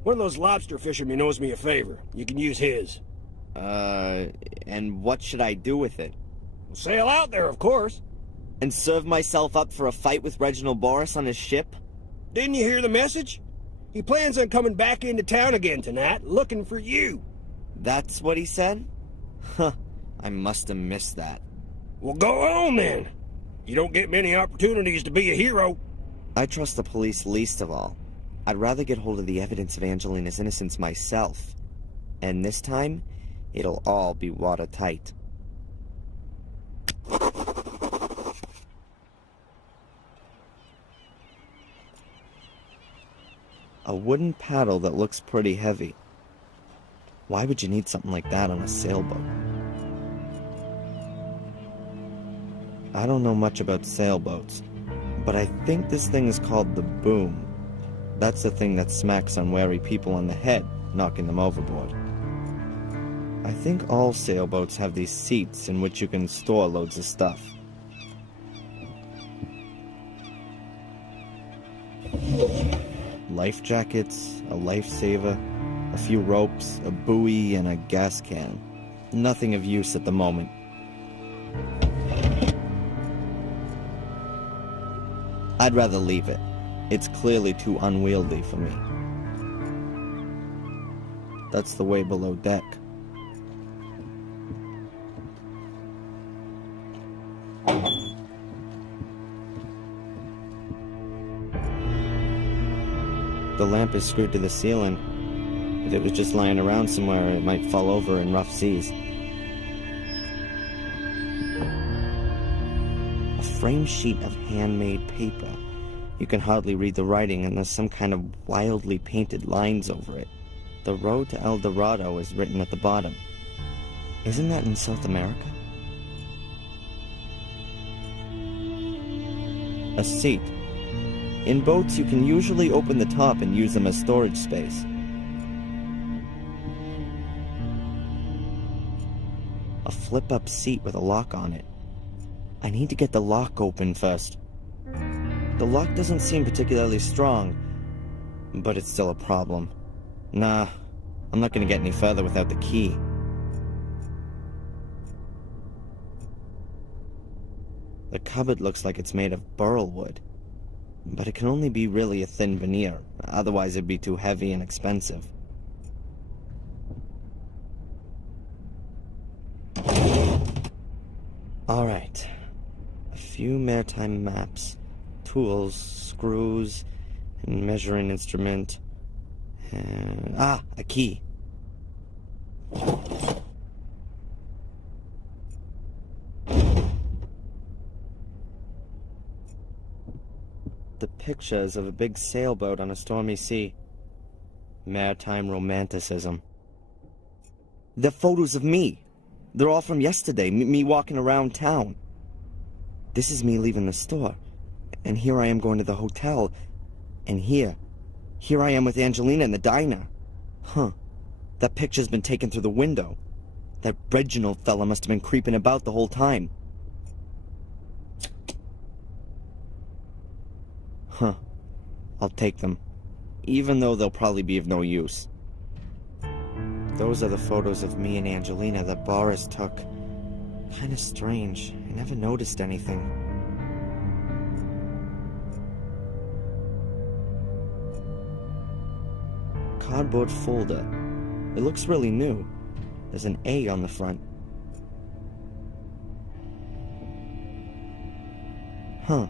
One of those lobster fishermen owes me a favor. You can use his. And what should I do with it? Sail out there, of course. And serve myself up for a fight with Reginald Boris on his ship? Didn't you hear the message? He plans on coming back into town again tonight, looking for you. That's what he said? Huh, I must have missed that. Well, go on then. You don't get many opportunities to be a hero. I trust the police least of all. I'd rather get hold of the evidence of Angelina's innocence myself. And this time, it'll all be watertight. A wooden paddle that looks pretty heavy. Why would you need something like that on a sailboat? I don't know much about sailboats, but I think this thing is called the boom. That's the thing that smacks unwary people on the head, knocking them overboard. I think all sailboats have these seats in which you can store loads of stuff. Life jackets, a lifesaver, a few ropes, a buoy, and a gas can. Nothing of use at the moment. I'd rather leave it. It's clearly too unwieldy for me. That's the way below deck. The lamp is screwed to the ceiling. If it was just lying around somewhere, it might fall over in rough seas. A frame sheet of handmade paper. You can hardly read the writing, and there's some kind of wildly painted lines over it. The road to El Dorado is written at the bottom. Isn't that in South America? A seat. In boats, you can usually open the top and use them as storage space. A flip-up seat with a lock on it. I need to get the lock open first. The lock doesn't seem particularly strong, but it's still a problem. Nah, I'm not gonna get any further without the key. The cupboard looks like it's made of burl wood, but it can only be really a thin veneer, otherwise it'd be too heavy and expensive. Alright, a few maritime maps, tools, screws, and measuring instrument, and... a key. The pictures of a big sailboat on a stormy sea. Maritime romanticism. They're photos of me. They're all from yesterday, me walking around town. This is me leaving the store. And here I am going to the hotel. And here I am with Angelina in the diner. Huh. That picture's been taken through the window. That Reginald fella must have been creeping about the whole time. Huh. I'll take them. Even though they'll probably be of no use. Those are the photos of me and Angelina that Boris took. Kinda strange. I never noticed anything. Cardboard folder. It looks really new. There's an A on the front. Huh.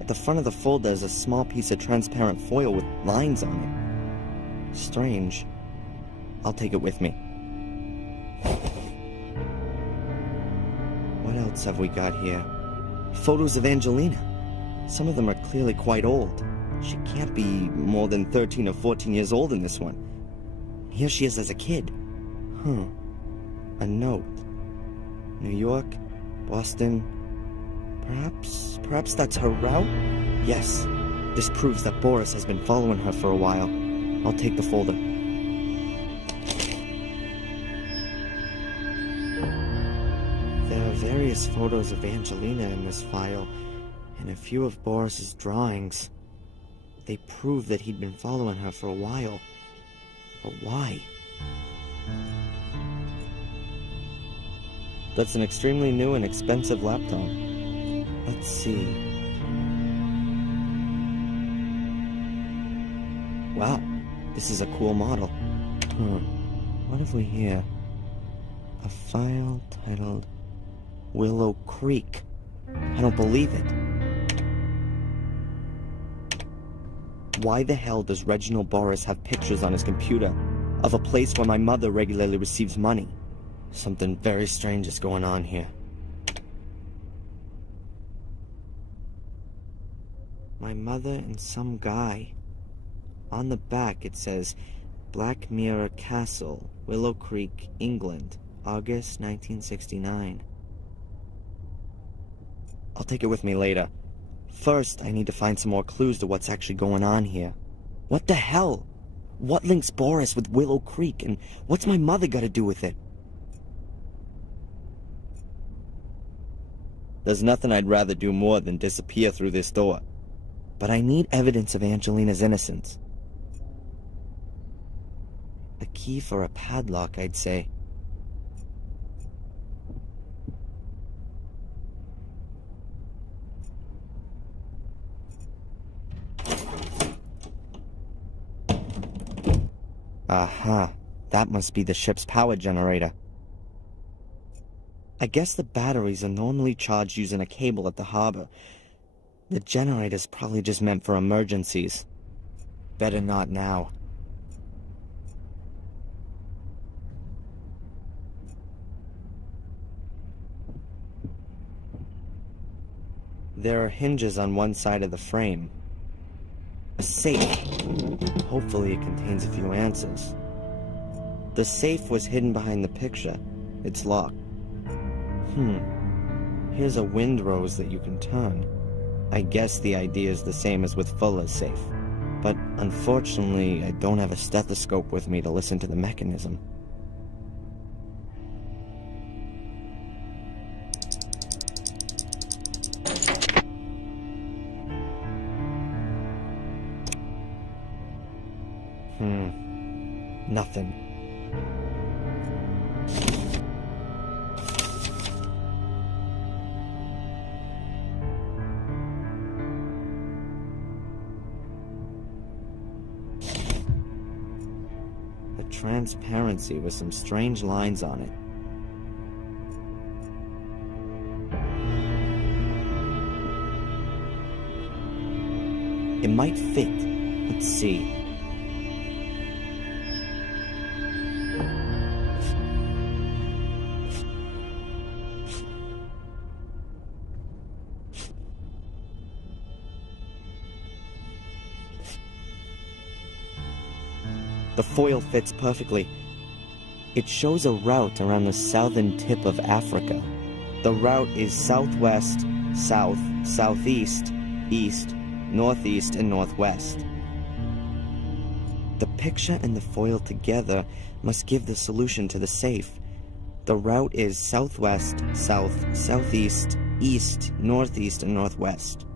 At the front of the folder is a small piece of transparent foil with lines on it. Strange. I'll take it with me. What else have we got here? Photos of Angelina. Some of them are clearly quite old. She can't be more than 13 or 14 years old in this one. Here she is as a kid. Huh. A note. New York, Boston. Perhaps that's her route? Yes. This proves that Boris has been following her for a while. I'll take the folder. There are various photos of Angelina in this file, and a few of Boris's drawings. They prove that he'd been following her for a while. But why? That's an extremely new and expensive laptop. Let's see. Wow, this is a cool model. What have we here? A file titled Willow Creek. I don't believe it. Why the hell does Reginald Boris have pictures on his computer of a place where my mother regularly receives money? Something very strange is going on here. My mother and some guy. On the back it says, Black Mirror Castle, Willow Creek, England, August 1969. I'll take it with me later. First, I need to find some more clues to what's actually going on here. What the hell? What links Boris with Willow Creek, and what's my mother got to do with it? There's nothing I'd rather do more than disappear through this door. But I need evidence of Angelina's innocence. A key for a padlock, I'd say. Aha, that must be the ship's power generator. I guess the batteries are normally charged using a cable at the harbor. The generator's probably just meant for emergencies. Better not now. There are hinges on one side of the frame. A safe. Hopefully it contains a few answers. The safe was hidden behind the picture. It's locked. Here's a windrose that you can turn. I guess the idea is the same as with Fuller's safe. But unfortunately, I don't have a stethoscope with me to listen to the mechanism. Nothing. A transparency with some strange lines on it. It might fit. Let's see. The foil fits perfectly. It shows a route around the southern tip of Africa. The route is southwest, south, southeast, east, northeast, and northwest. The picture and the foil together must give the solution to the safe. The route is southwest, south, southeast, east, northeast, and northwest.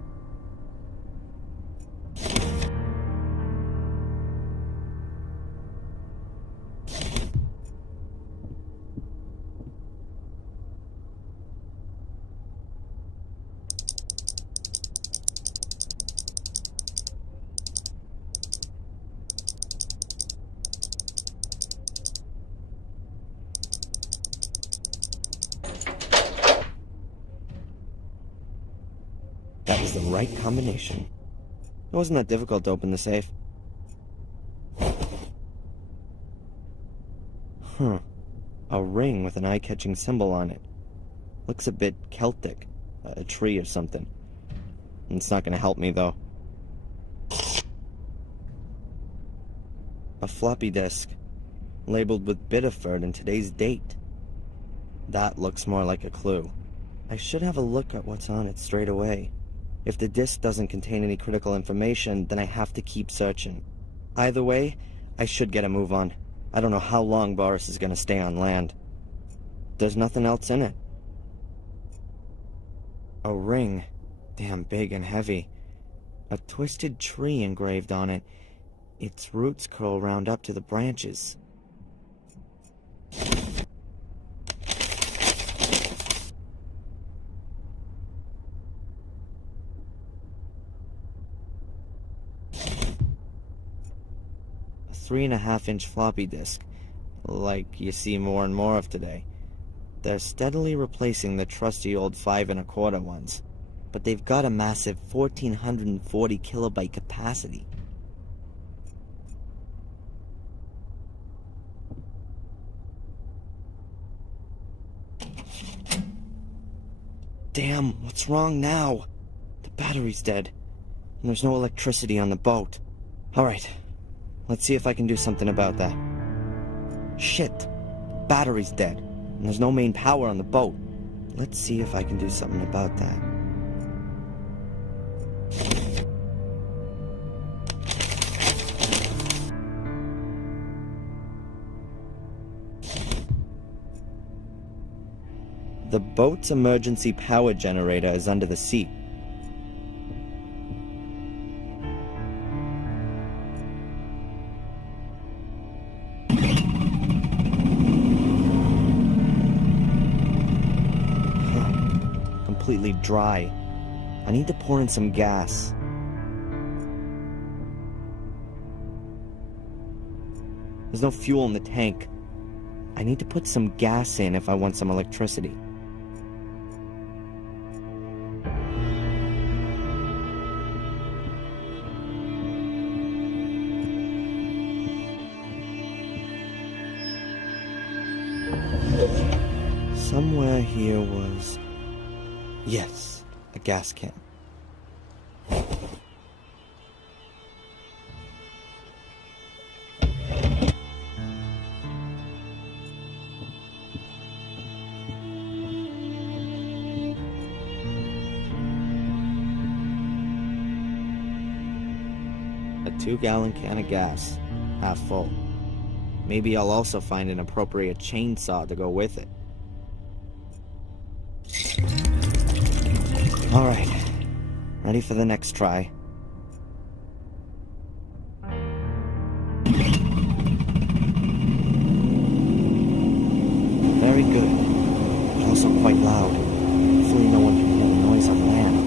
That was the right combination. It wasn't that difficult to open the safe. A ring with an eye-catching symbol on it. Looks a bit Celtic. A tree or something. It's not gonna help me, though. A floppy disk. Labeled with Biddeford and today's date. That looks more like a clue. I should have a look at what's on it straight away. If the disk doesn't contain any critical information, then I have to keep searching. Either way, I should get a move on. I don't know how long Boris is gonna stay on land. There's nothing else in it. A ring. Damn big and heavy. A twisted tree engraved on it. Its roots curl round up to the branches. A 3.5-inch floppy disk, like you see more and more of today. They're steadily replacing the trusty old 5.25 ones, but they've got a massive 1,440 kilobyte capacity. Damn, what's wrong now? The battery's dead, and there's no electricity on the boat. Alright, Let's see if I can do something about that. Shit. Battery's dead, and there's no main power on the boat. Let's see if I can do something about that. The boat's emergency power generator is under the seat. Completely dry. I need to pour in some gas. There's no fuel in the tank. I need to put some gas in if I want some electricity. Somewhere here was... Yes, a gas can. A 2-gallon can of gas, half full. Maybe I'll also find an appropriate chainsaw to go with it. All right, ready for the next try. Very good, but also quite loud. Hopefully no one can hear the noise on land.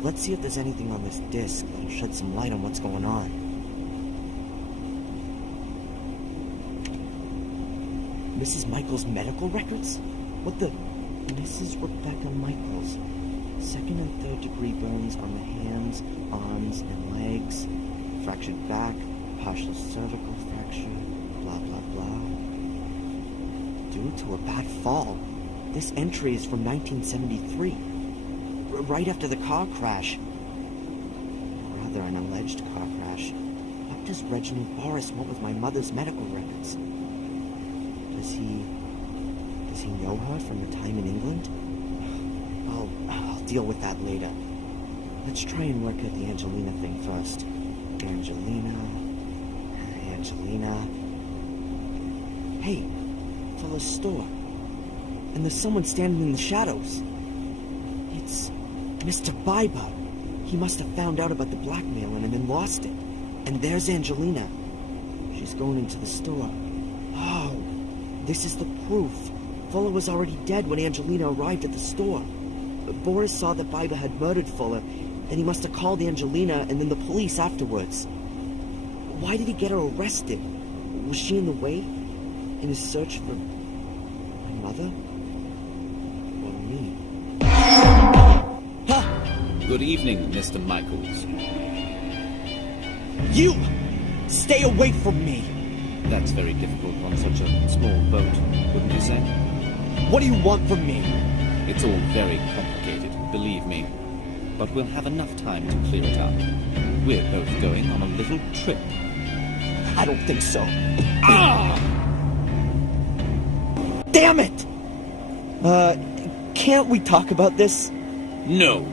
Let's see if there's anything on this disc that'll shed some light on what's going on. Mrs. Michaels' medical records? What the... Mrs. Rebecca Michaels. 2nd and 3rd degree burns on the hands, arms, and legs. Fractured back, partial cervical fracture, blah blah blah. Due to a bad fall. This entry is from 1973. Right after the car crash. Or rather, an alleged car crash. What does Reginald Boris want with my mother's medical records? Does he know her from her time in England? I'll deal with that later. Let's try and work out the Angelina thing first. Angelina. Hey, Fuller's store. And there's someone standing in the shadows. It's Mr. Biber. He must have found out about the blackmailing and then lost it. And there's Angelina. She's going into the store. Oh, this is the proof. Fuller was already dead when Angelina arrived at the store. But Boris saw that Biber had murdered Fuller, and he must have called Angelina and then the police afterwards. Why did he get her arrested? Was she in the way? In his search for my mother? Or me? Good evening, Mr. Michaels. You! Stay away from me! That's very difficult on such a small boat, wouldn't you say? What do you want from me? It's all very complicated, believe me. But we'll have enough time to clear it up. We're both going on a little trip. I don't think so. Ah! Damn it! Can't we talk about this? No.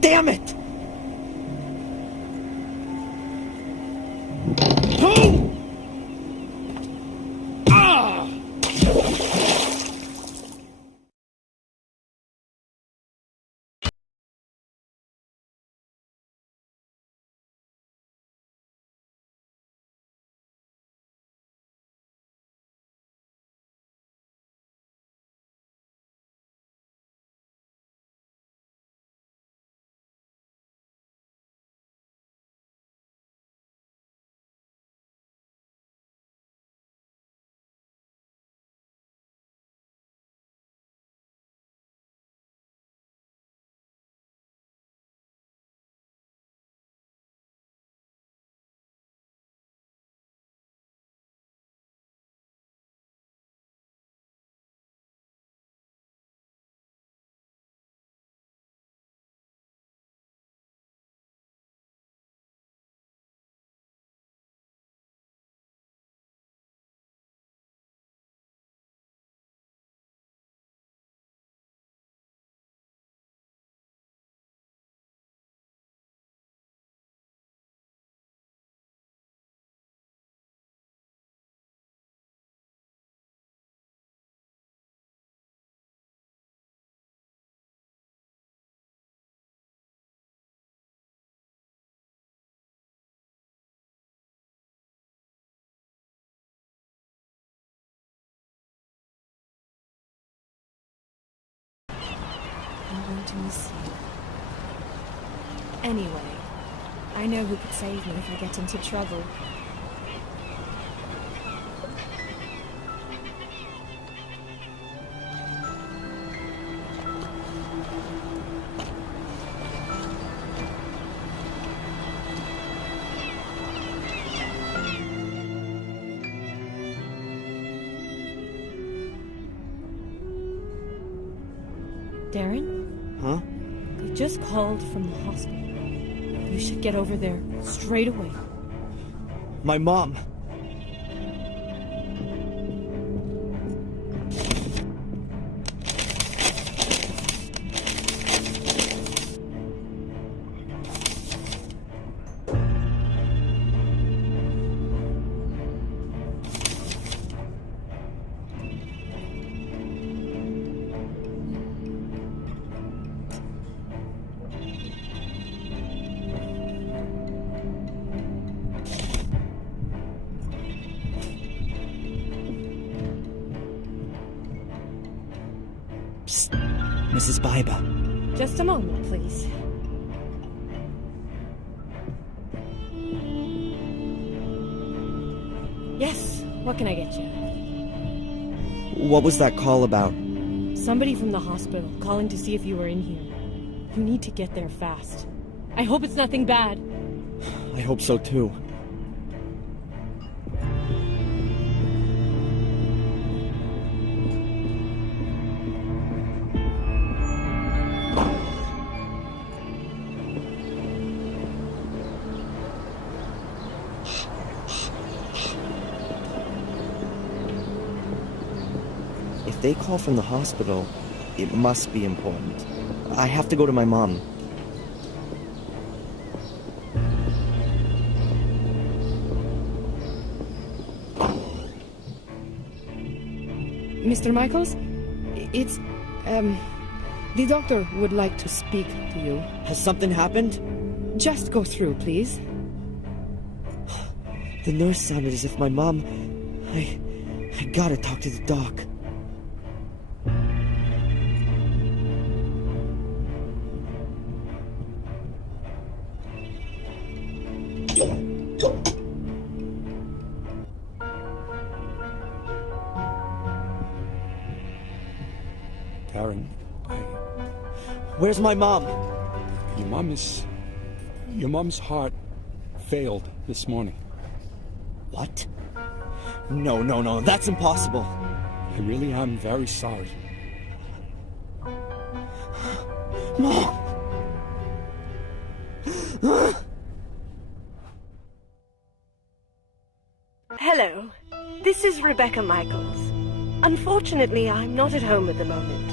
Damn it! going to miss you. Anyway, I know who could save me if I get into trouble. Darren? Huh? They just called from the hospital. You should get over there straight away. My mom. Mrs. Biber. Just a moment, please. Yes, what can I get you? What was that call about? Somebody from the hospital calling to see if you were in here. You need to get there fast. I hope it's nothing bad. I hope so too. If they call from the hospital, it must be important. I have to go to my mom. Mr. Michaels? It's, the doctor would like to speak to you. Has something happened? Just go through, please. The nurse sounded as if my mom... I gotta talk to the doc. Darren, Where's my mom? Your mom's heart failed this morning. What? No, that's impossible. I really am very sorry. Mom! Hello, this is Rebecca Michaels. Unfortunately, I'm not at home at the moment.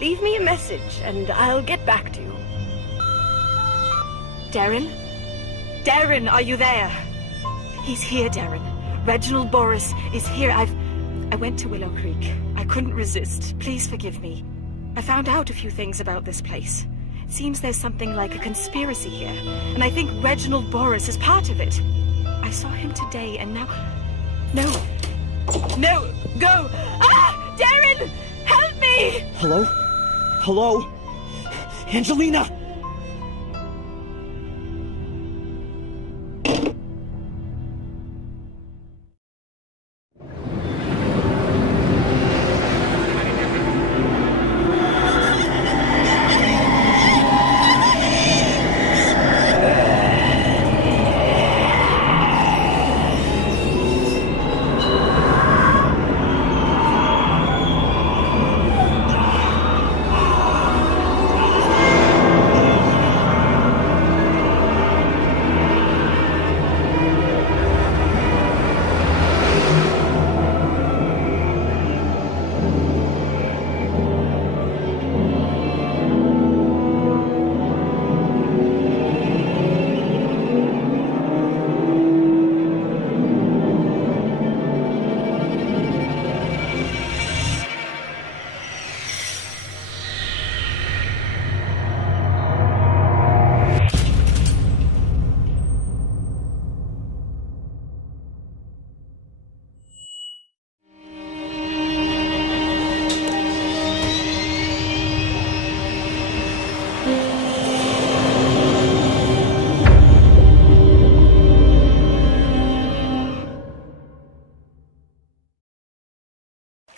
Leave me a message and I'll get back to you. Darren? Darren, are you there? He's here, Darren. Reginald Boris is here. I went to Willow Creek. I couldn't resist. Please forgive me. I found out a few things about this place. It seems there's something like a conspiracy here, and I think Reginald Boris is part of it. I saw him today, and now... No, go! Ah! Darren! Help me! Hello? Angelina!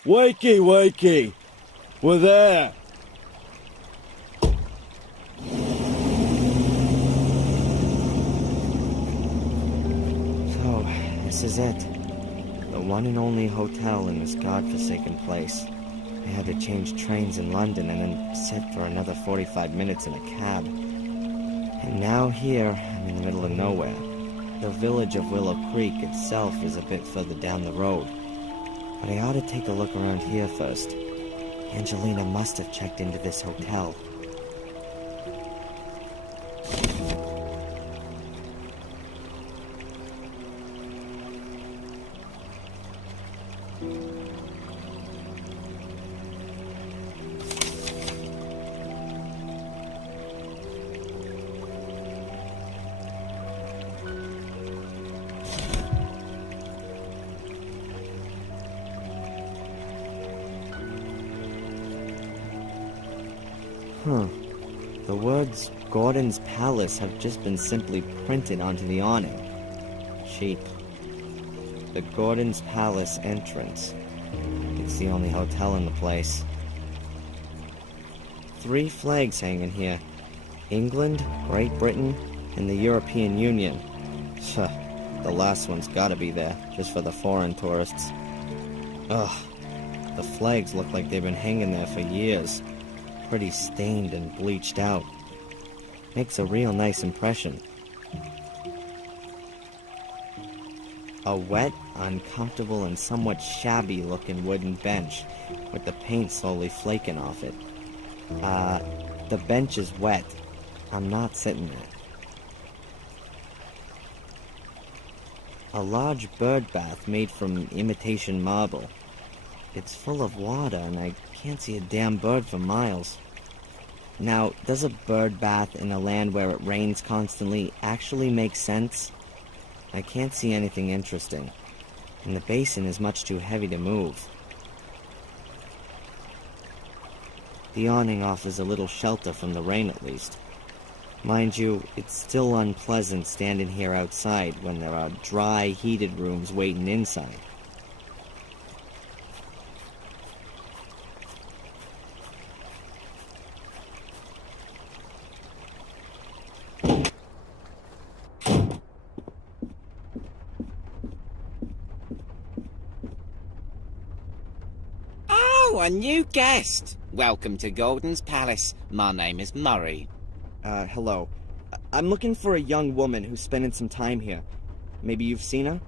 Wakey, wakey! We're there! So, this is it. The one and only hotel in this godforsaken place. I had to change trains in London and then sit for another 45 minutes in a cab. And now here, I'm in the middle of nowhere. The village of Willow Creek itself is a bit further down the road. But I ought to take a look around here first. Angelina must have checked into this hotel. The words Gordon's Palace have just been simply printed onto the awning. Cheap. The Gordon's Palace entrance. It's the only hotel in the place. 3 flags hanging here. England, Great Britain, and the European Union. The last one's gotta be there, just for the foreign tourists. Ugh. The flags look like they've been hanging there for years. Pretty stained and bleached out. Makes a real nice impression. A wet, uncomfortable, and somewhat shabby-looking wooden bench, with the paint slowly flaking off it. The bench is wet. I'm not sitting there. A large bird bath made from imitation marble. It's full of water, and I can't see a damn bird for miles. Now, does a bird bath in a land where it rains constantly actually make sense? I can't see anything interesting, and the basin is much too heavy to move. The awning offers a little shelter from the rain at least. Mind you, it's still unpleasant standing here outside when there are dry, heated rooms waiting inside. Oh, a new guest! Welcome to Gordon's Palace. My name is Murray. Hello. I'm looking for a young woman who's spending some time here. Maybe you've seen her?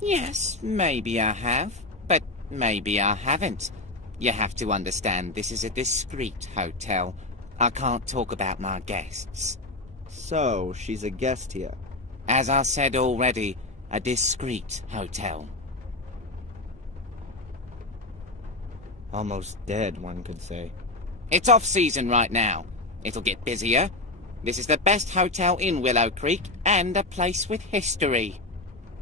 Yes, maybe I have, but maybe I haven't. You have to understand, this is a discreet hotel. I can't talk about my guests. So, she's a guest here? As I said already, a discreet hotel. Almost dead, one could say. It's off-season right now. It'll get busier. This is the best hotel in Willow Creek, and a place with history.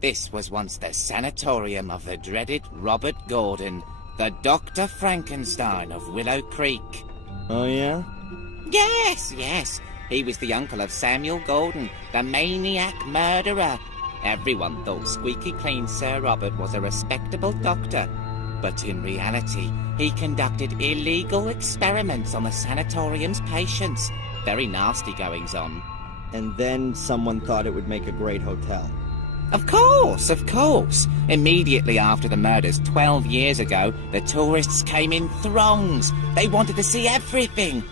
This was once the sanatorium of the dreaded Robert Gordon, the Dr. Frankenstein of Willow Creek. Oh, yeah? Yes, yes. He was the uncle of Samuel Gordon, the maniac murderer. Everyone thought squeaky clean Sir Robert was a respectable doctor. But in reality, he conducted illegal experiments on the sanatorium's patients. Very nasty goings on. And then someone thought it would make a great hotel. Of course, of course. Immediately after the murders 12 years ago, the tourists came in throngs. They wanted to see everything.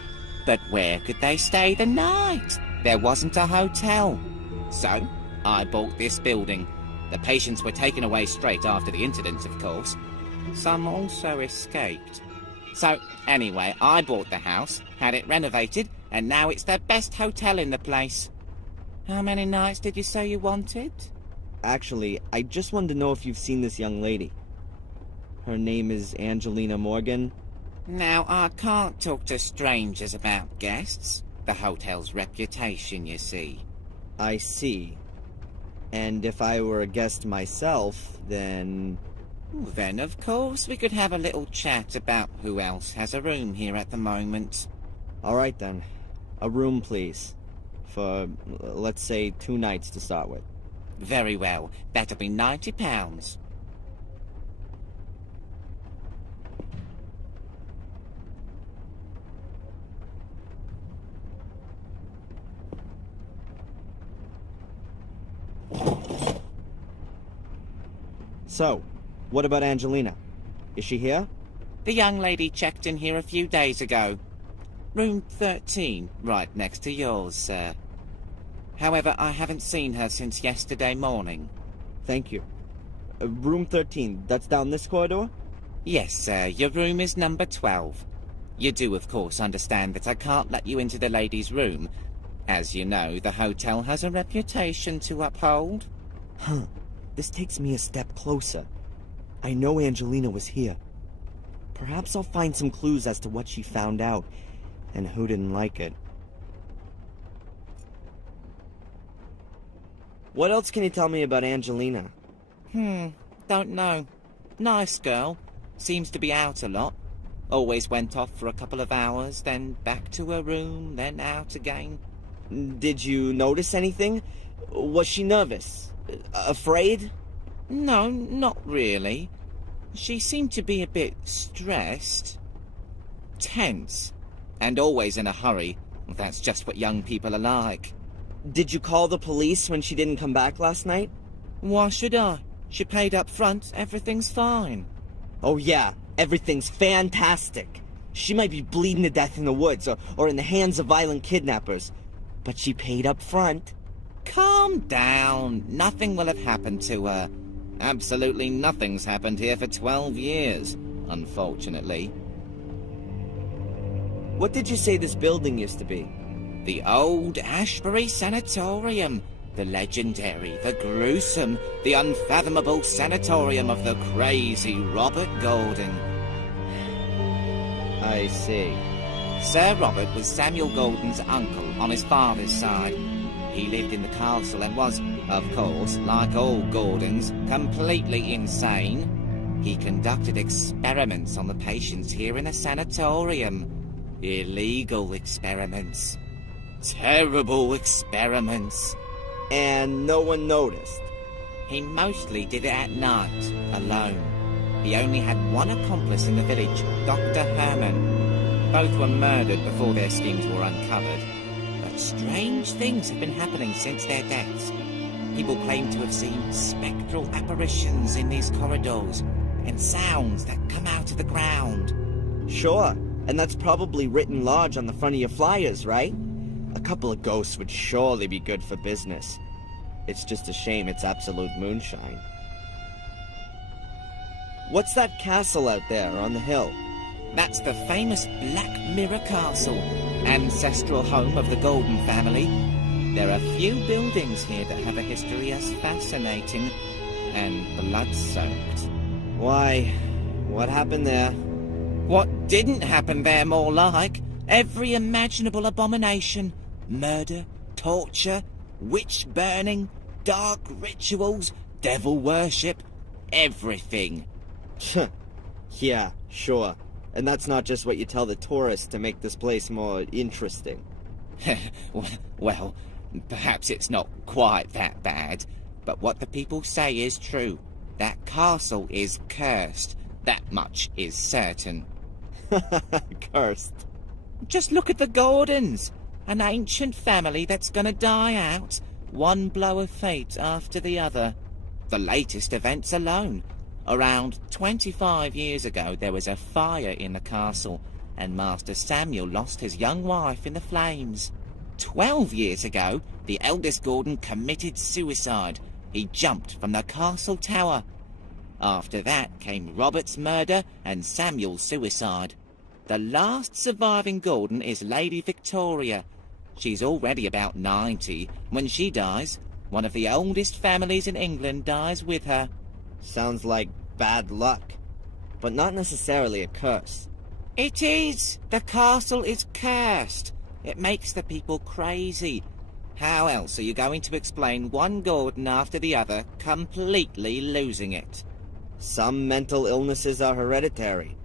But where could they stay the night? There wasn't a hotel. So, I bought this building. The patients were taken away straight after the incident, of course. Some also escaped. So, anyway, I bought the house, had it renovated, and now it's the best hotel in the place. How many nights did you say you wanted? Actually, I just wanted to know if you've seen this young lady. Her name is Angelina Morgan. Now, I can't talk to strangers about guests. The hotel's reputation, you see. I see. And if I were a guest myself, then... Then, of course, we could have a little chat about who else has a room here at the moment. All right, then. A room, please. For, let's say, 2 nights to start with. Very well. That'll be £90. So, what about Angelina? Is she here? The young lady checked in here a few days ago. Room 13, right next to yours, sir. However, I haven't seen her since yesterday morning. Thank you. Room 13, that's down this corridor? Yes, sir. Your room is number 12. You do, of course, understand that I can't let you into the lady's room. As you know, the hotel has a reputation to uphold. Huh. This takes me a step closer. I know Angelina was here. Perhaps I'll find some clues as to what she found out, and who didn't like it. What else can you tell me about Angelina? Don't know. Nice girl. Seems to be out a lot. Always went off for a couple of hours, then back to her room, then out again. Did you notice anything? Was she nervous? Afraid? No, not really. She seemed to be a bit stressed. Tense. And always in a hurry. That's just what young people are like. Did you call the police when she didn't come back last night? Why should I? She paid up front. Everything's fine. Oh yeah, everything's fantastic. She might be bleeding to death in the woods or in the hands of violent kidnappers. But she paid up front. Calm down. Nothing will have happened to her. Absolutely nothing's happened here for 12 years, unfortunately. What did you say this building used to be? The old Ashbury Sanatorium. The legendary, the gruesome, the unfathomable sanatorium of the crazy Robert Gordon. I see. Sir Robert was Samuel Gordon's uncle on his father's side. He lived in the castle and was, of course, like all Gordons, completely insane. He conducted experiments on the patients here in a sanatorium. Illegal experiments. Terrible experiments. And no one noticed? He mostly did it at night, alone. He only had one accomplice in the village, Dr. Herman. Both were murdered before their schemes were uncovered. But strange things have been happening since their deaths. People claim to have seen spectral apparitions in these corridors, and sounds that come out of the ground. Sure, and that's probably written large on the front of your flyers, right? A couple of ghosts would surely be good for business. It's just a shame it's absolute moonshine. What's that castle out there on the hill? That's the famous Black Mirror Castle, ancestral home of the Gordon family. There are few buildings here that have a history as fascinating and blood-soaked. Why, what happened there? What didn't happen there, more like? Every imaginable abomination. Murder, torture, witch-burning, dark rituals, devil worship, everything. Yeah, sure. And that's not just what you tell the tourists to make this place more interesting. Well, perhaps it's not quite that bad, but what the people say is true. That castle is cursed. That much is certain. Cursed. Just look at the Gordons. An ancient family that's gonna die out. One blow of fate after the other. The latest events alone. Around 25 years ago, there was a fire in the castle, and Master Samuel lost his young wife in the flames. 12 years ago, the eldest Gordon committed suicide. He jumped from the castle tower. After that came Robert's murder and Samuel's suicide. The last surviving Gordon is Lady Victoria. She's already about 90. When she dies, one of the oldest families in England dies with her. Sounds like bad luck, but not necessarily a curse. It is! The castle is cursed. It makes the people crazy. How else are you going to explain one Gordon after the other completely losing it? Some mental illnesses are hereditary.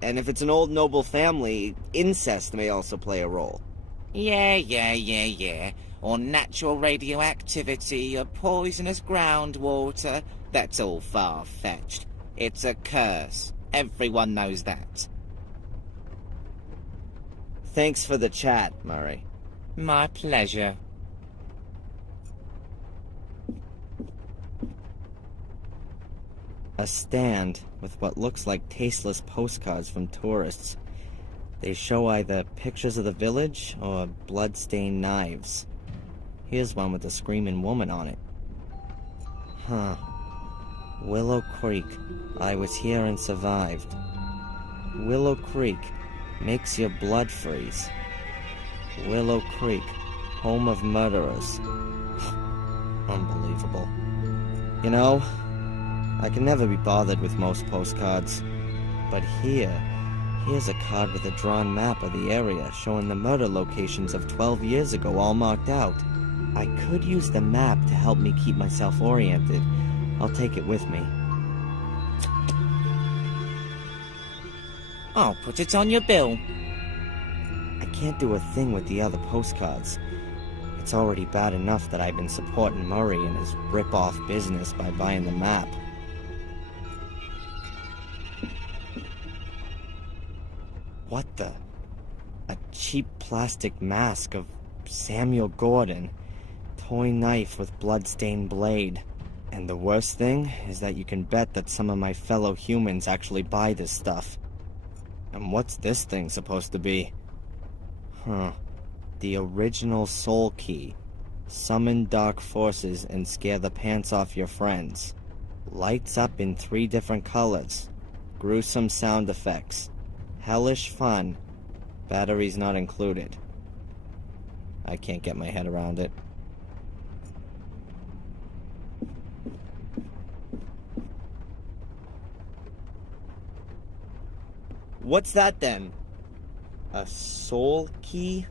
And if it's an old noble family, incest may also play a role. Yeah. Or natural radioactivity, or poisonous groundwater. That's all far-fetched. It's a curse. Everyone knows that. Thanks for the chat, Murray. My pleasure. A stand with what looks like tasteless postcards from tourists. They show either pictures of the village or blood-stained knives. Here's one with a screaming woman on it. Huh. Willow Creek. I was here and survived. Willow Creek makes your blood freeze. Willow Creek, home of murderers. Unbelievable. You know, I can never be bothered with most postcards. But here's a card with a drawn map of the area showing the murder locations of 12 years ago all marked out. I could use the map to help me keep myself oriented. I'll take it with me. I'll put it on your bill. I can't do a thing with the other postcards. It's already bad enough that I've been supporting Murray in his rip-off business by buying the map. What the? A cheap plastic mask of Samuel Gordon. Toy knife with blood-stained blade. And the worst thing is that you can bet that some of my fellow humans actually buy this stuff. And what's this thing supposed to be? Huh. The original soul key. Summon dark forces and scare the pants off your friends. Lights up in 3 different colors. Gruesome sound effects. Hellish fun. Batteries not included. I can't get my head around it. What's that then? A soul key?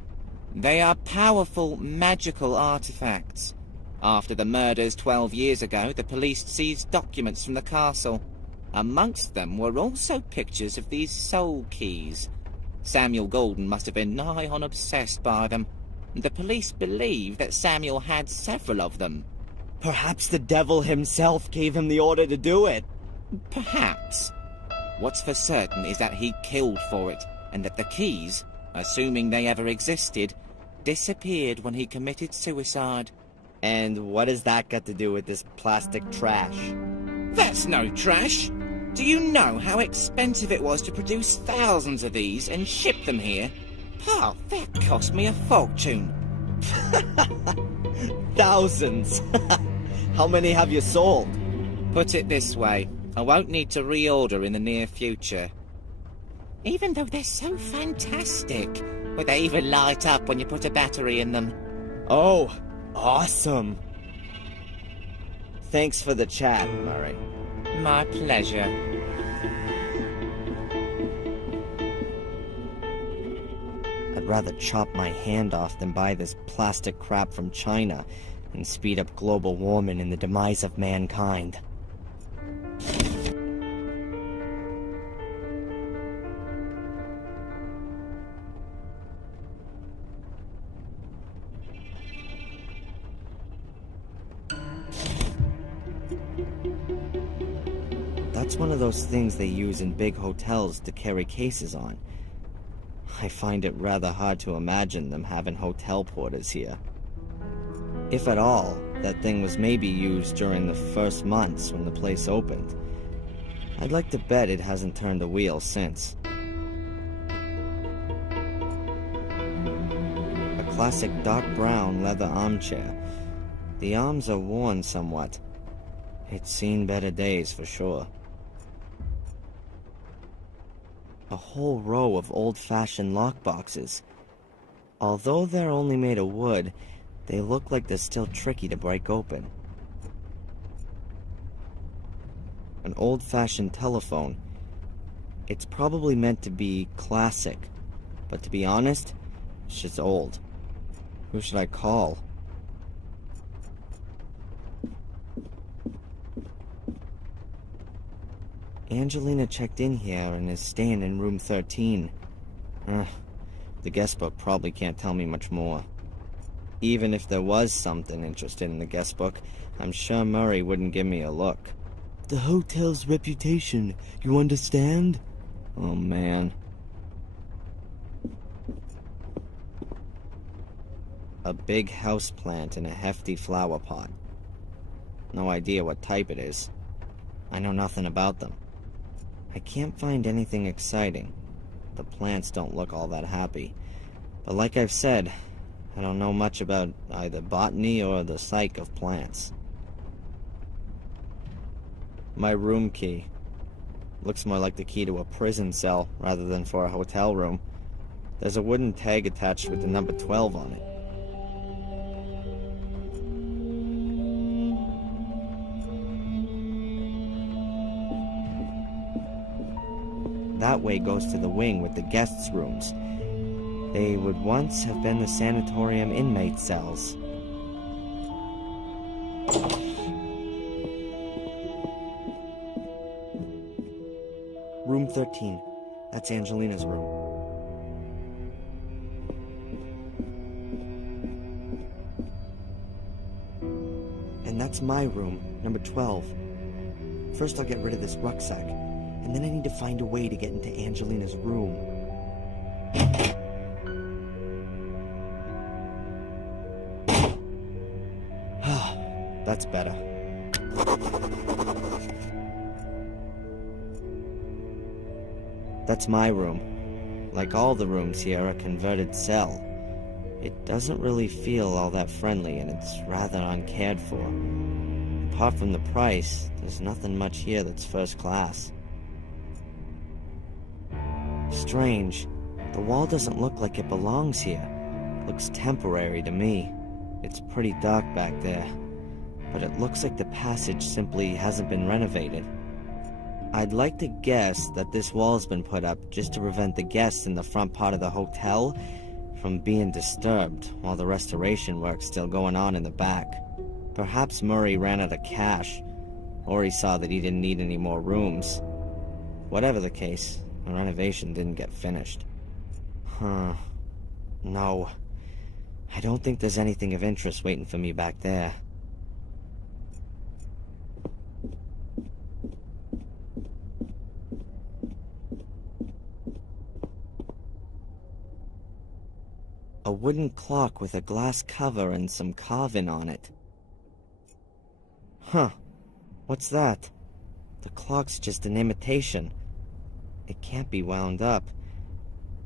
They are powerful, magical artifacts. After the murders 12 years ago, the police seized documents from the castle. Amongst them were also pictures of these soul keys. Samuel Golden must have been nigh on obsessed by them. The police believe that Samuel had several of them. Perhaps the devil himself gave him the order to do it. Perhaps. What's for certain is that he killed for it, and that the keys, assuming they ever existed, disappeared when he committed suicide. And what has that got to do with this plastic trash? That's no trash! Do you know how expensive it was to produce thousands of these and ship them here? Pal, that cost me a fortune. Thousands! How many have you sold? Put it this way, I won't need to reorder in the near future. Even though they're so fantastic, but they even light up when you put a battery in them. Oh, awesome. Thanks for the chat, Murray. My pleasure. I'd rather chop my hand off than buy this plastic crap from China and speed up global warming and the demise of mankind. That's one of those things they use in big hotels to carry cases on. I find it rather hard to imagine them having hotel porters here. If at all, that thing was maybe used during the first months when the place opened. I'd like to bet it hasn't turned a wheel since. A classic dark brown leather armchair. The arms are worn somewhat. It's seen better days for sure. A whole row of old-fashioned lockboxes. Although they're only made of wood, they look like they're still tricky to break open. An old-fashioned telephone. It's probably meant to be classic, but to be honest, it's just old. Who should I call? Angelina checked in here and is staying in room 13. The guest book probably can't tell me much more. Even if there was something interested in the guest book, I'm sure Murray wouldn't give me a look. The hotel's reputation, you understand? Oh, man. A big houseplant in a hefty flower pot. No idea what type it is. I know nothing about them. I can't find anything exciting. The plants don't look all that happy. But like I've said, I don't know much about either botany or the psyche of plants. My room key. Looks more like the key to a prison cell rather than for a hotel room. There's a wooden tag attached with the number 12 on it. That way goes to the wing with the guests' rooms. They would once have been the sanatorium inmate cells. Room 13. That's Angelina's room. And that's my room, number 12. First I'll get rid of this rucksack, and then I need to find a way to get into Angelina's room. That's better. That's my room. Like all the rooms here, a converted cell. It doesn't really feel all that friendly, and it's rather uncared for. Apart from the price, there's nothing much here that's first class. Strange. The wall doesn't look like it belongs here. It looks temporary to me. It's pretty dark back there, but it looks like the passage simply hasn't been renovated. I'd like to guess that this wall's been put up just to prevent the guests in the front part of the hotel from being disturbed while the restoration work's still going on in the back. Perhaps Murray ran out of cash, or he saw that he didn't need any more rooms. Whatever the case, the renovation didn't get finished. No. I don't think there's anything of interest waiting for me back there. A wooden clock with a glass cover and some carving on it. Huh. What's that? The clock's just an imitation. It can't be wound up.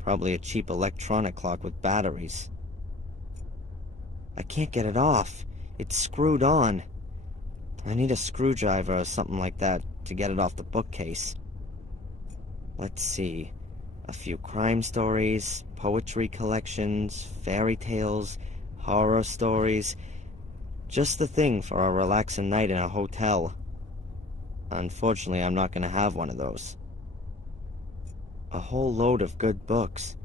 Probably a cheap electronic clock with batteries. I can't get it off. It's screwed on. I need a screwdriver or something like that to get it off the bookcase. Let's see. A few crime stories, poetry collections, fairy tales, horror stories. Just the thing for a relaxing night in a hotel. Unfortunately, I'm not going to have one of those. A whole load of good books.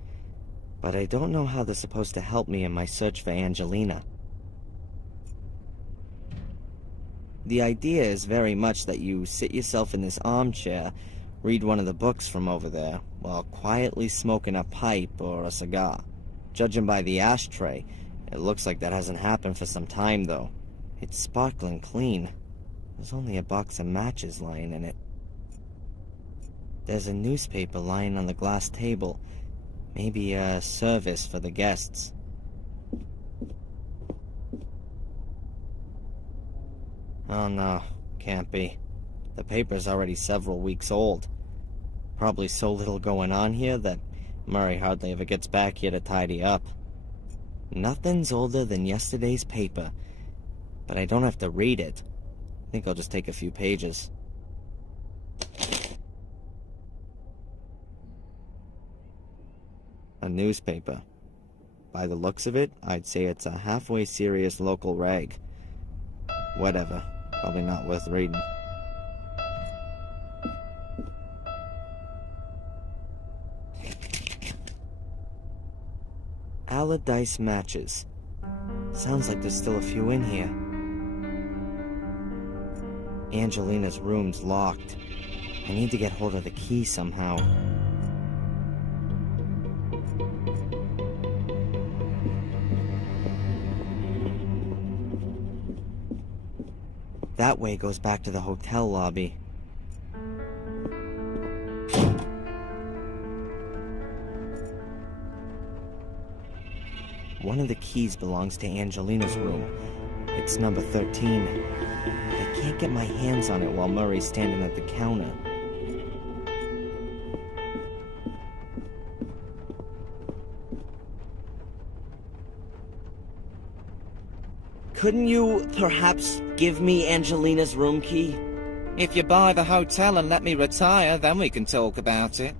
But I don't know how they're supposed to help me in my search for Angelina. The idea is very much that you sit yourself in this armchair, read one of the books from over there, while quietly smoking a pipe or a cigar. Judging by the ashtray, it looks like that hasn't happened for some time, though. It's sparkling clean. There's only a box of matches lying in it. There's a newspaper lying on the glass table. Maybe a service for the guests. Oh no, can't be. The paper's already several weeks old. Probably so little going on here that Murray hardly ever gets back here to tidy up. Nothing's older than yesterday's paper, but I don't have to read it. I think I'll just take a few pages. A newspaper. By the looks of it, I'd say it's a halfway serious local rag. Whatever. Probably not worth reading. Allardyce matches. Sounds like there's still a few in here. Angelina's room's locked. I need to get hold of the key somehow. That way goes back to the hotel lobby. One of the keys belongs to Angelina's room. It's number 13. I can't get my hands on it while Murray's standing at the counter. Couldn't you perhaps give me Angelina's room key? If you buy the hotel and let me retire, then we can talk about it.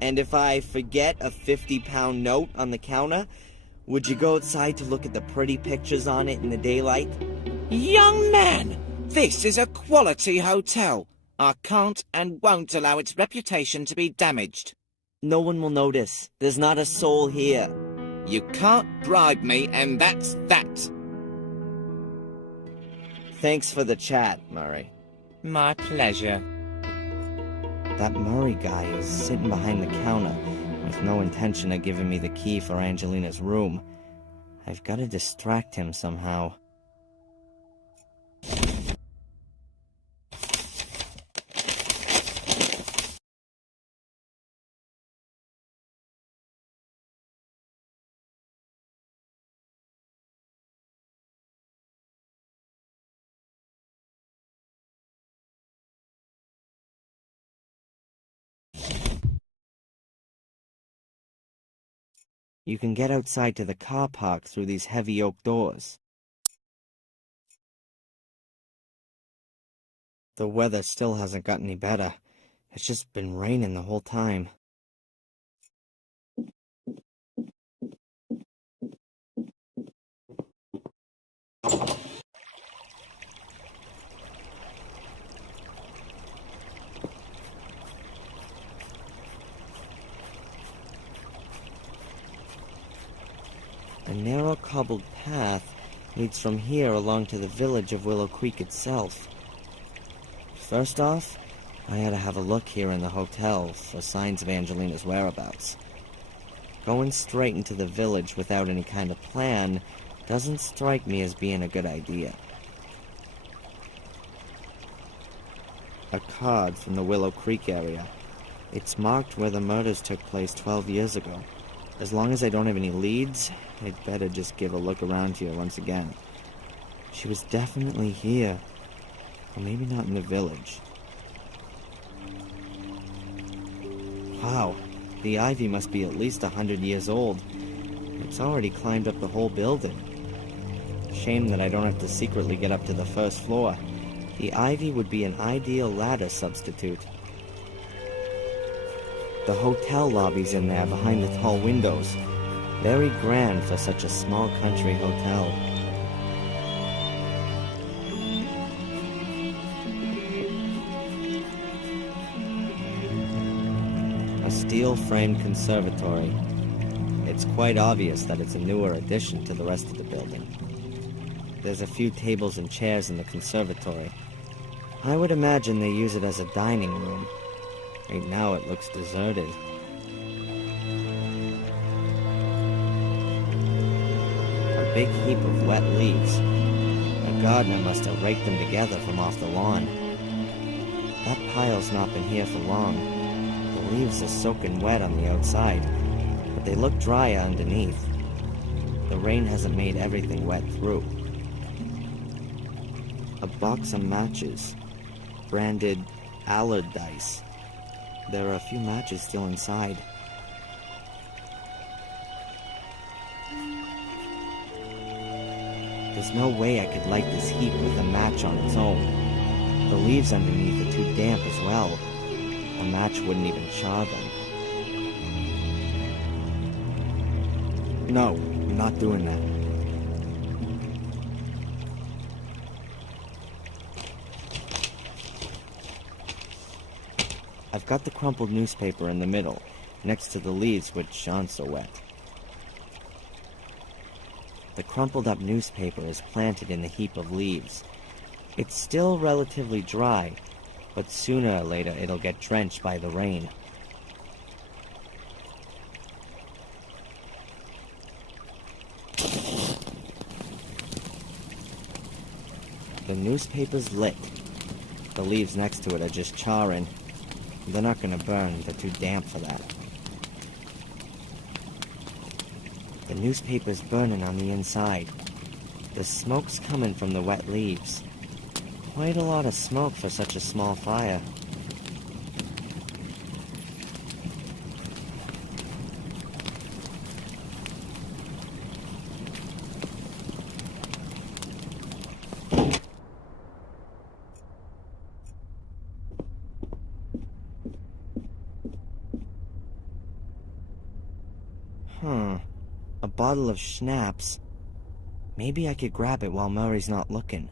And if I forget a 50-pound note on the counter, would you go outside to look at the pretty pictures on it in the daylight? Young man, this is a quality hotel. I can't and won't allow its reputation to be damaged. No one will notice. There's not a soul here. You can't bribe me, and that's that. Thanks for the chat, Murray. My pleasure. That Murray guy is sitting behind the counter with no intention of giving me the key for Angelina's room. I've got to distract him somehow. You can get outside to the car park through these heavy oak doors. The weather still hasn't got any better. It's just been raining the whole time. A narrow cobbled path leads from here along to the village of Willow Creek itself. First off, I had to have a look here in the hotel for signs of Angelina's whereabouts. Going straight into the village without any kind of plan doesn't strike me as being a good idea. A card from the Willow Creek area. It's marked where the murders took place 12 years ago. As long as I don't have any leads, I'd better just give a look around here once again. She was definitely here. Or maybe not in the village. Wow, the ivy must be at least 100 years old. It's already climbed up the whole building. Shame that I don't have to secretly get up to the first floor. The ivy would be an ideal ladder substitute. The hotel lobby's in there behind the tall windows. Very grand for such a small country hotel. A steel-framed conservatory. It's quite obvious that it's a newer addition to the rest of the building. There's a few tables and chairs in the conservatory. I would imagine they use it as a dining room. Right now it looks deserted. A big heap of wet leaves. A gardener must have raked them together from off the lawn. That pile's not been here for long. The leaves are soaking wet on the outside, but they look dry underneath. The rain hasn't made everything wet through. A box of matches, branded Allardyce. There are a few matches still inside. There's no way I could light this heap with a match on its own. The leaves underneath are too damp as well. A match wouldn't even char them. No, I'm not doing that. I've got the crumpled newspaper in the middle, next to the leaves which aren't so wet. The crumpled up newspaper is planted in the heap of leaves. It's still relatively dry, but sooner or later it'll get drenched by the rain. The newspaper's lit. The leaves next to it are just charring. They're not gonna burn, they're too damp for that. The newspaper's burning on the inside. The smoke's coming from the wet leaves. Quite a lot of smoke for such a small fire. A bottle of schnapps. Maybe I could grab it while Murray's not looking.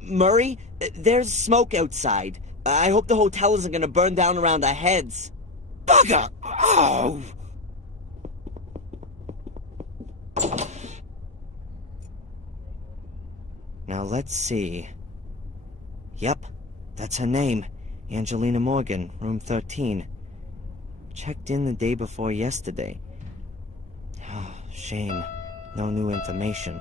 Murray, there's smoke outside. I hope the hotel isn't gonna burn down around our heads. Bugger! Oh! Now let's see. Yep, that's her name. Angelina Morgan, room 13. Checked in the day before yesterday. Oh, shame. No new information.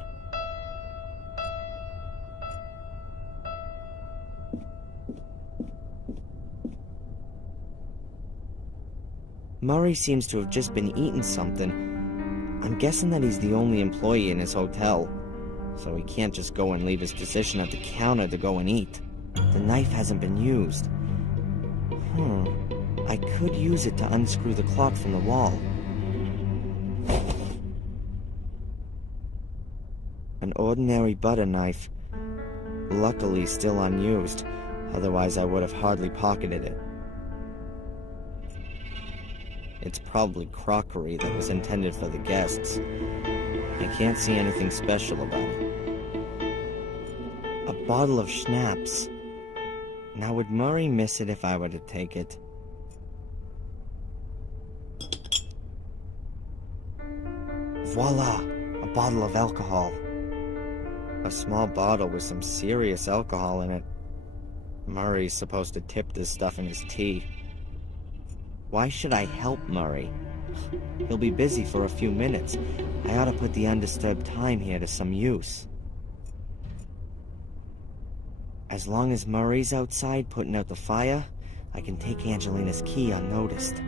Murray seems to have just been eating something. I'm guessing that he's the only employee in his hotel, so he can't just go and leave his position at the counter to go and eat. The knife hasn't been used. I could use it to unscrew the clock from the wall. An ordinary butter knife. Luckily still unused, otherwise I would have hardly pocketed it. It's probably crockery that was intended for the guests. I can't see anything special about it. A bottle of schnapps. Now, would Murray miss it if I were to take it? Voila! A bottle of alcohol. A small bottle with some serious alcohol in it. Murray's supposed to tip this stuff in his tea. Why should I help Murray? He'll be busy for a few minutes. I ought to put the undisturbed time here to some use. As long as Murray's outside putting out the fire, I can take Angelina's key unnoticed.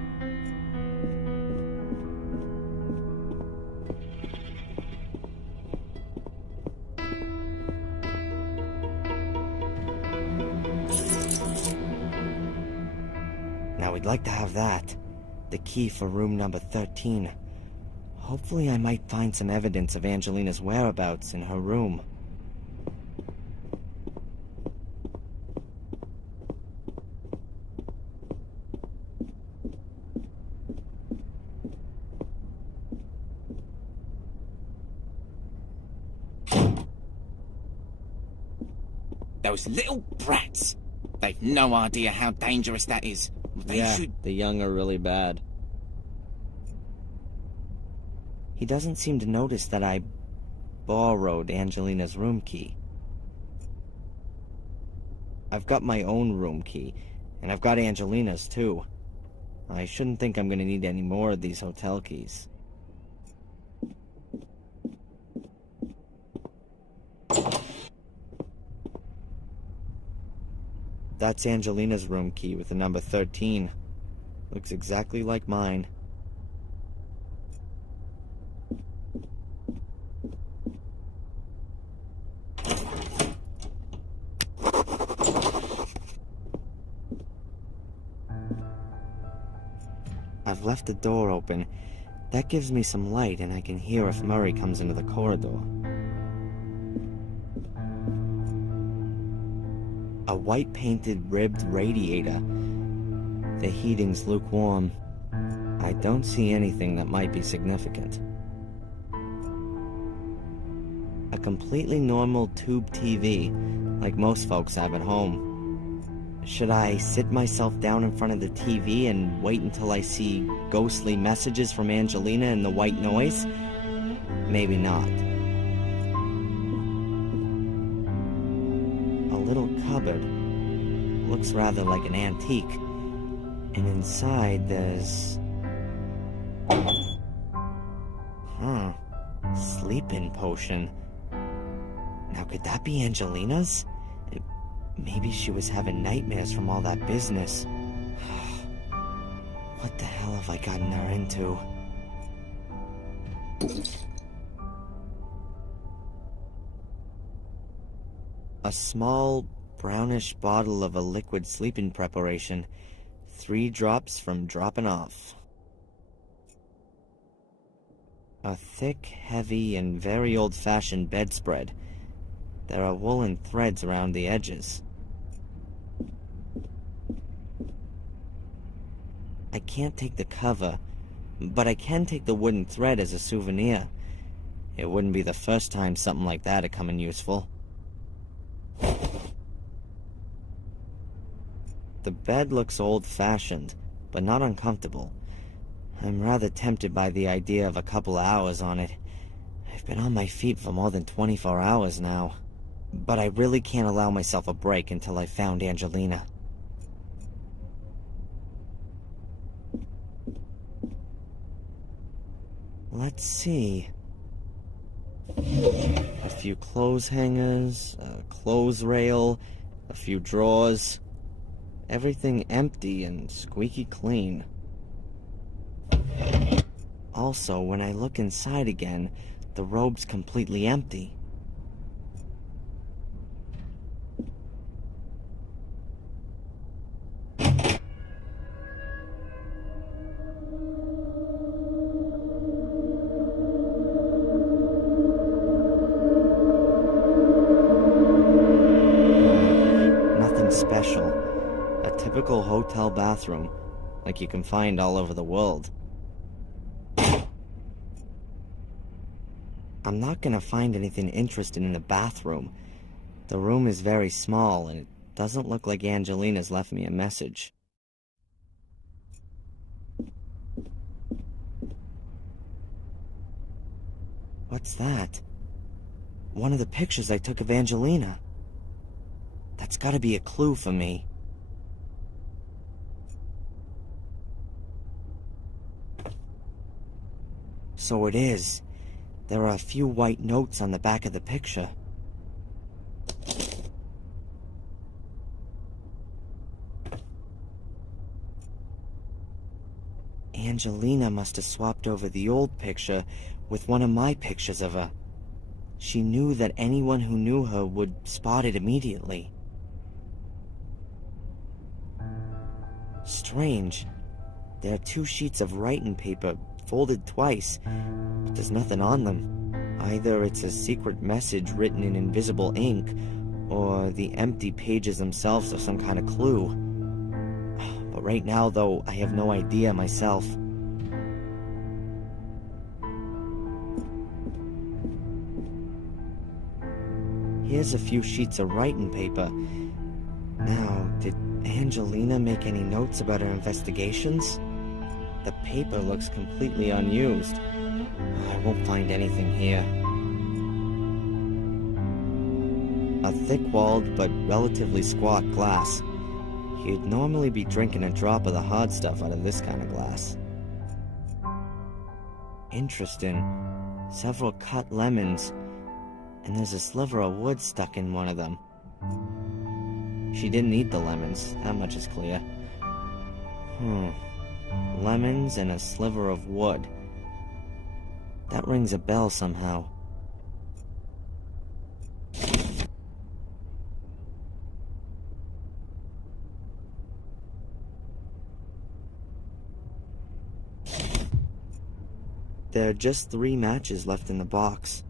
Now we'd like to have that. The key for room number 13. Hopefully I might find some evidence of Angelina's whereabouts in her room. Those little brats! They've no idea how dangerous that is. They should... the young are really bad. He doesn't seem to notice that I borrowed Angelina's room key. I've got my own room key, and I've got Angelina's too. I shouldn't think I'm gonna need any more of these hotel keys. That's Angelina's room key with the number 13. Looks exactly like mine. I've left the door open. That gives me some light and I can hear if Murray comes into the corridor. A white-painted ribbed radiator. The heating's lukewarm. I don't see anything that might be significant. A completely normal tube TV, like most folks have at home. Should I sit myself down in front of the TV and wait until I see ghostly messages from Angelina in the white noise? Maybe not. A little cupboard. Looks rather like an antique. And inside there's... Sleeping potion. Now could that be Angelina's? Maybe she was having nightmares from all that business. What the hell have I gotten her into? A small, brownish bottle of a liquid sleeping preparation. 3 drops from dropping off. A thick, heavy, and very old-fashioned bedspread. There are woolen threads around the edges. I can't take the cover, but I can take the wooden thread as a souvenir. It wouldn't be the first time something like that had come in useful. The bed looks old-fashioned, but not uncomfortable. I'm rather tempted by the idea of a couple hours on it. I've been on my feet for more than 24 hours now. But I really can't allow myself a break until I've found Angelina. Let's see. A few clothes hangers, a clothes rail, a few drawers. Everything empty and squeaky clean. Also, when I look inside again, the robe's completely empty. Nothing special. A typical hotel bathroom, like you can find all over the world. I'm not gonna find anything interesting in the bathroom. The room is very small, and it doesn't look like Angelina's left me a message. What's that? One of the pictures I took of Angelina. That's gotta be a clue for me. So it is. There are a few white notes on the back of the picture. Angelina must have swapped over the old picture with one of my pictures of her. She knew that anyone who knew her would spot it immediately. Strange. There are 2 sheets of writing paper folded twice, but there's nothing on them. Either it's a secret message written in invisible ink, or the empty pages themselves are some kind of clue. But right now, though, I have no idea myself. Here's a few sheets of writing paper. Now, did Angelina make any notes about her investigations? The paper looks completely unused. I won't find anything here. A thick-walled but relatively squat glass. You'd normally be drinking a drop of the hard stuff out of this kind of glass. Interesting. Several cut lemons, and there's a sliver of wood stuck in one of them. She didn't eat the lemons, that much is clear. Lemons and a sliver of wood. That rings a bell somehow. There are just 3 matches left in the box.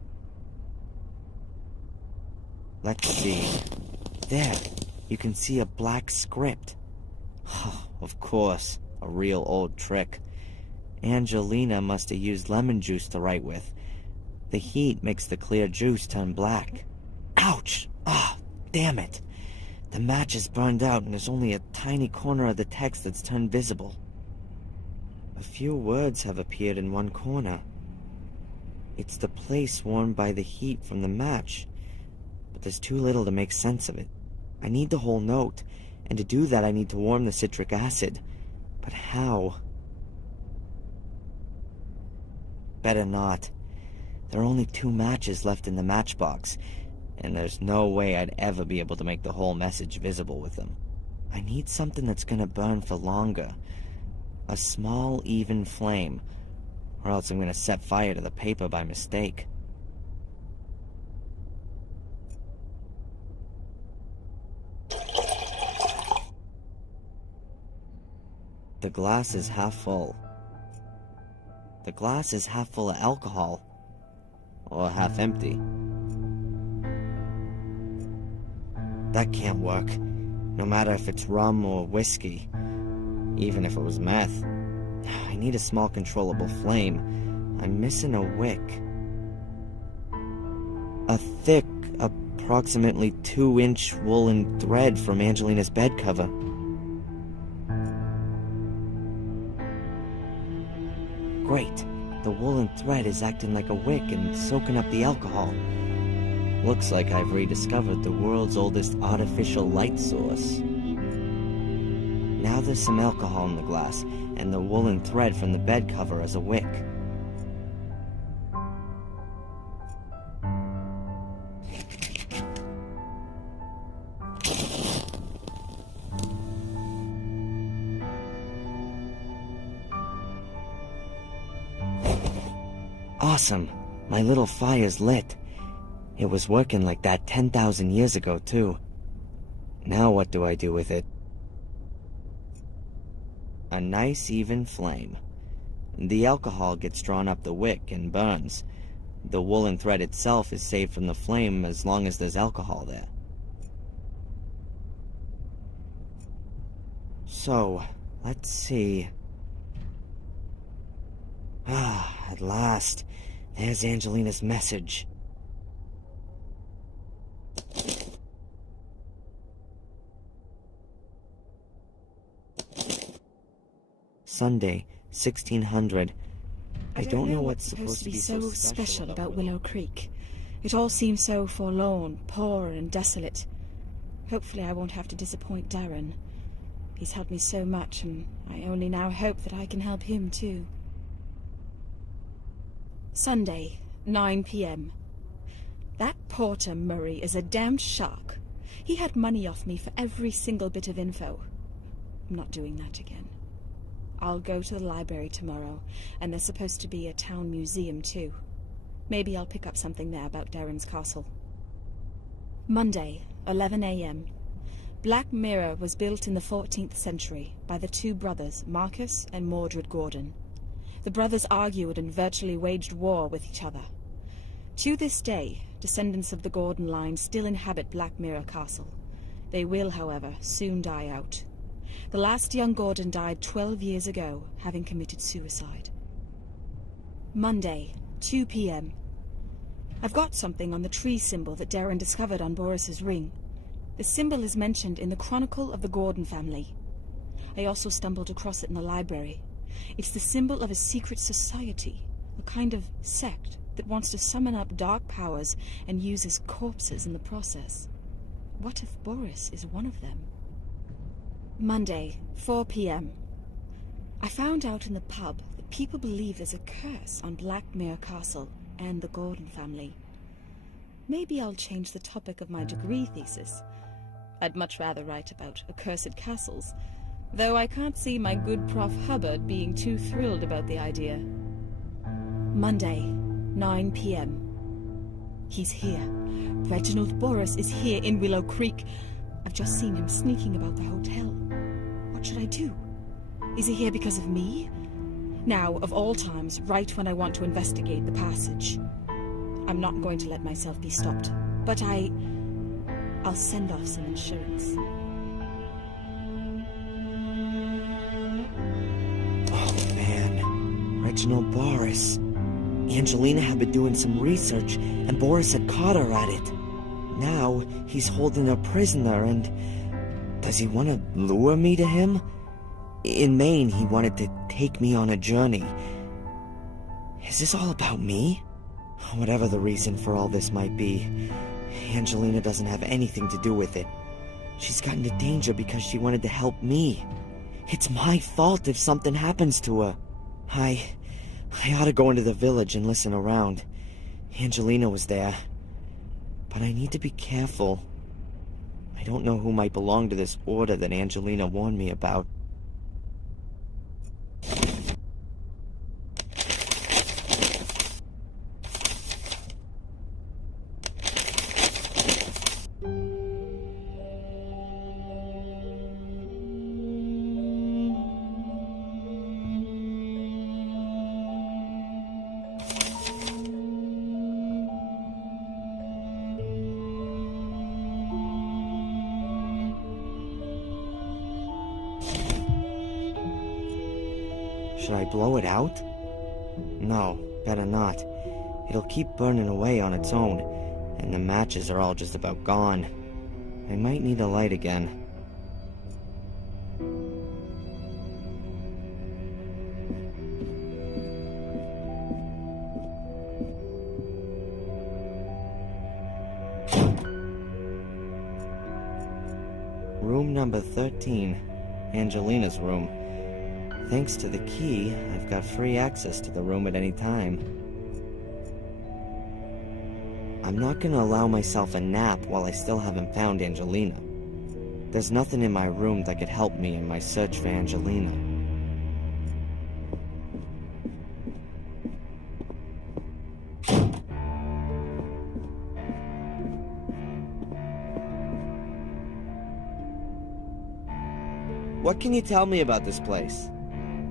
Let's see. There, you can see a black script. Of course, a real old trick. Angelina must have used lemon juice to write with. The heat makes the clear juice turn black. Ouch! Damn it. The match is burned out and there's only a tiny corner of the text that's turned visible. A few words have appeared in one corner. It's the place warmed by the heat from the match, but there's too little to make sense of it. I need the whole note, and to do that I need to warm the citric acid. But how? Better not. There are only 2 matches left in the matchbox, and there's no way I'd ever be able to make the whole message visible with them. I need something that's gonna burn for longer. A small, even flame. Or else I'm gonna set fire to the paper by mistake. The glass is half full. The glass is half full of alcohol. Or half empty. That can't work. No matter if it's rum or whiskey. Even if it was meth. I need a small controllable flame. I'm missing a wick. A thick, approximately 2-inch woolen thread from Angelina's bed cover. Great. The woolen thread is acting like a wick and soaking up the alcohol. Looks like I've rediscovered the world's oldest artificial light source. Now there's some alcohol in the glass, and the woolen thread from the bed cover as a wick. Awesome! My little fire's lit. It was working like that 10,000 years ago, too. Now what do I do with it? A nice even flame. The alcohol gets drawn up the wick and burns. The woolen thread itself is saved from the flame as long as there's alcohol there. So, let's see. At last. There's Angelina's message. Sunday, 1600. I don't know what's supposed to be so special about Willow Creek. It all seems so forlorn, poor and desolate. Hopefully I won't have to disappoint Darren. He's helped me so much, and I only now hope that I can help him too. Sunday, 9 p.m. That Porter Murray is a damned shark. He had money off me for every single bit of info. I'm not doing that again. I'll go to the library tomorrow, and there's supposed to be a town museum too. Maybe I'll pick up something there about Darren's castle. Monday, 11 a.m. Black Mirror was built in the 14th century by the two brothers, Marcus and Mordred Gordon. The brothers argued and virtually waged war with each other. To this day, descendants of the Gordon line still inhabit Black Mirror Castle. They will, however, soon die out. The last young Gordon died 12 years ago, having committed suicide. Monday, 2 p.m. I've got something on the tree symbol that Darren discovered on Boris's ring. The symbol is mentioned in the Chronicle of the Gordon family. I also stumbled across it in the library. It's the symbol of a secret society, a kind of sect that wants to summon up dark powers and uses corpses in the process. What if Boris is one of them? Monday, 4 p.m. I found out in the pub that people believe there's a curse on Black Mirror Castle and the Gordon family. Maybe I'll change the topic of my degree thesis. I'd much rather write about accursed castles, though I can't see my good Prof. Hubbard being too thrilled about the idea. Monday, 9 p.m. He's here. Reginald Boris is here in Willow Creek. I've just seen him sneaking about the hotel. What should I do? Is he here because of me? Now, of all times, right when I want to investigate the passage. I'm not going to let myself be stopped, but I'll send off some insurance. Oh man, Reginald Boris. Angelina had been doing some research, and Boris had caught her at it. Now, he's holding her prisoner, and does he want to lure me to him? In Maine, he wanted to take me on a journey. Is this all about me? Whatever the reason for all this might be, Angelina doesn't have anything to do with it. She's got into danger because she wanted to help me. It's my fault if something happens to her. I ought to go into the village and listen around. Angelina was there. But I need to be careful. I don't know who might belong to this order that Angelina warned me about. Should I blow it out? No, better not. It'll keep burning away on its own, and the matches are all just about gone. I might need a light again. Room number 13, Angelina's room. Thanks to the key, I've got free access to the room at any time. I'm not gonna allow myself a nap while I still haven't found Angelina. There's nothing in my room that could help me in my search for Angelina. What can you tell me about this place?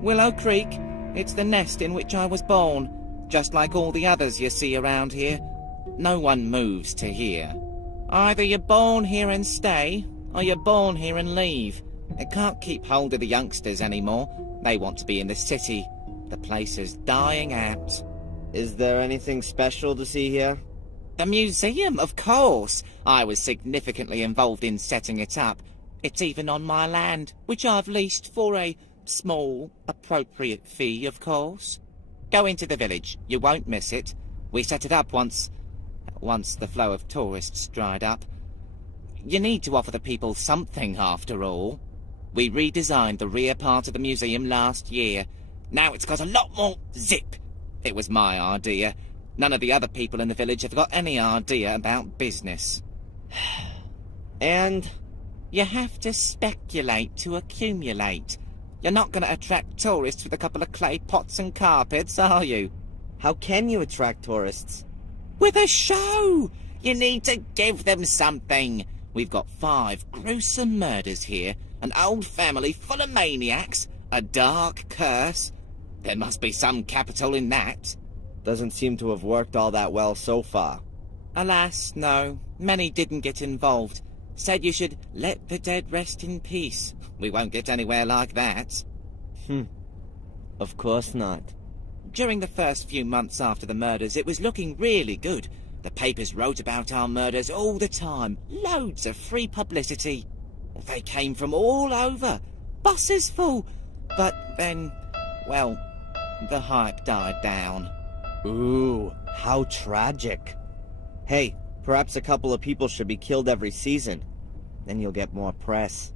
Willow Creek. It's the nest in which I was born, just like all the others you see around here. No one moves to here. Either you're born here and stay, or you're born here and leave. It can't keep hold of the youngsters anymore. They want to be in the city. The place is dying out. Is there anything special to see here? The museum, of course. I was significantly involved in setting it up. It's even on my land, which I've leased for a small, appropriate fee, of course. Go into the village. You won't miss it. We set it up once the flow of tourists dried up. You need to offer the people something, after all. We redesigned the rear part of the museum last year. Now it's got a lot more zip. It was my idea. None of the other people in the village have got any idea about business. And? You have to speculate to accumulate. You're not going to attract tourists with a couple of clay pots and carpets, are you? How can you attract tourists? With a show! You need to give them something. We've got 5 gruesome murders here, an old family full of maniacs, a dark curse. There must be some capital in that. Doesn't seem to have worked all that well so far. Alas, no. Many didn't get involved. Said you should let the dead rest in peace. We won't get anywhere like that. Of course not. During the first few months after the murders, it was looking really good. The papers wrote about our murders all the time. Loads of free publicity. They came from all over. Buses full. But then, well, the hype died down. Ooh, how tragic. Hey, perhaps a couple of people should be killed every season. Then you'll get more press.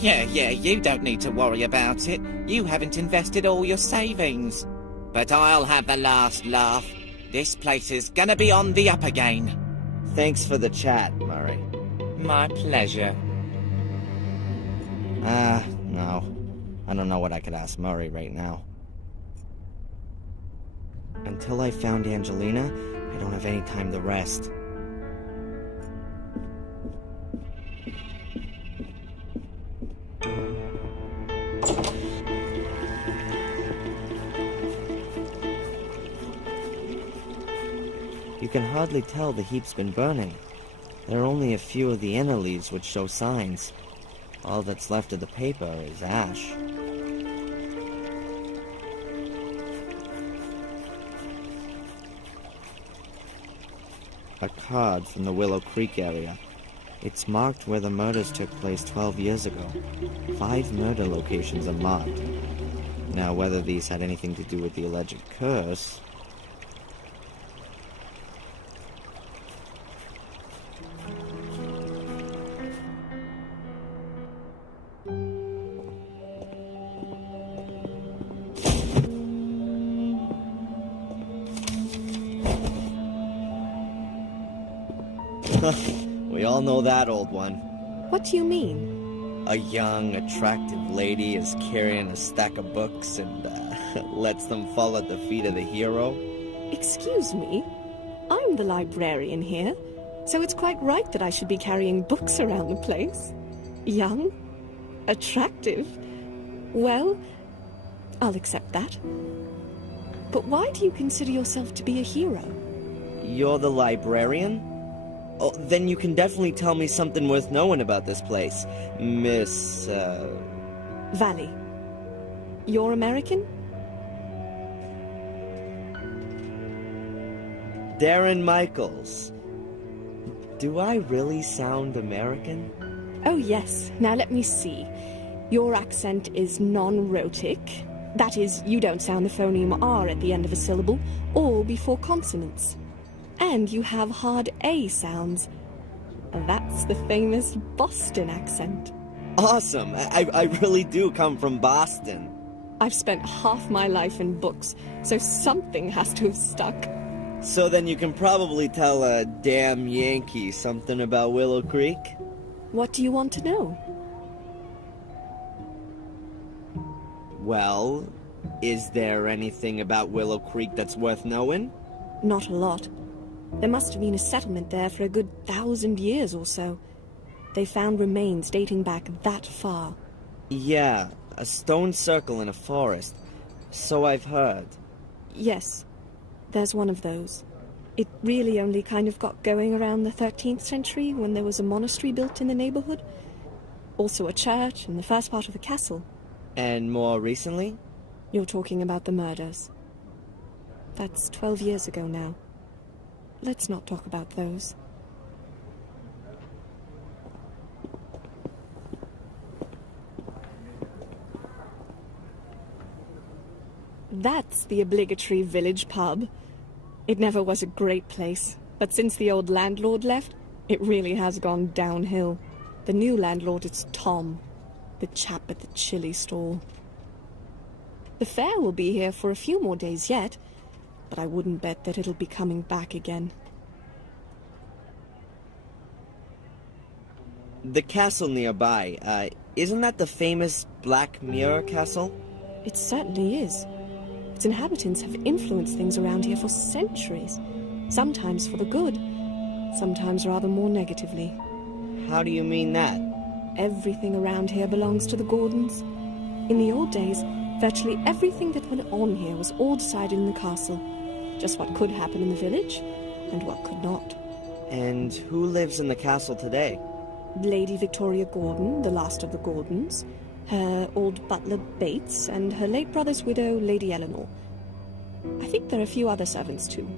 Yeah, you don't need to worry about it. You haven't invested all your savings. But I'll have the last laugh. This place is gonna be on the up again. Thanks for the chat, Murray. My pleasure. No. I don't know what I could ask Murray right now. Until I found Angelina, I don't have any time to rest. You can hardly tell the heap's been burning. There are only a few of the inner leaves which show signs. All that's left of the paper is ash. A card from the Willow Creek area. It's marked where the murders took place 12 years ago. 5 murder locations are marked. Now, whether these had anything to do with the alleged curse... We all know that old one. What do you mean? A young, attractive lady is carrying a stack of books and lets them fall at the feet of the hero. Excuse me? I'm the librarian here, so it's quite right that I should be carrying books around the place. Young? Attractive? Well, I'll accept that. But why do you consider yourself to be a hero? You're the librarian? Oh, then you can definitely tell me something worth knowing about this place, Miss, Valley. You're American? Darren Michaels. Do I really sound American? Oh, yes. Now let me see. Your accent is non-rhotic. That is, you don't sound the phoneme R at the end of a syllable, or before consonants. And you have hard A sounds. That's the famous Boston accent. Awesome! I really do come from Boston. I've spent half my life in books, so something has to have stuck. So then you can probably tell a damn Yankee something about Willow Creek? What do you want to know? Well, is there anything about Willow Creek that's worth knowing? Not a lot. There must have been a settlement there for a good 1,000 years or so. They found remains dating back that far. Yeah, a stone circle in a forest. So I've heard. Yes, there's one of those. It really only kind of got going around the 13th century when there was a monastery built in the neighborhood. Also a church and the first part of a castle. And more recently? You're talking about the murders. That's 12 years ago now. Let's not talk about those. That's the obligatory village pub. It never was a great place, but since the old landlord left, it really has gone downhill. The new landlord is Tom, the chap at the chili stall. The fair will be here for a few more days yet, but I wouldn't bet that it'll be coming back again. The castle nearby, isn't that the famous Black Mirror Castle? It certainly is. Its inhabitants have influenced things around here for centuries. Sometimes for the good, sometimes rather more negatively. How do you mean that? Everything around here belongs to the Gordons. In the old days, virtually everything that went on here was all decided in the castle. Just what could happen in the village, and what could not. And who lives in the castle today? Lady Victoria Gordon, the last of the Gordons, her old butler Bates, and her late brother's widow, Lady Eleanor. I think there are a few other servants too.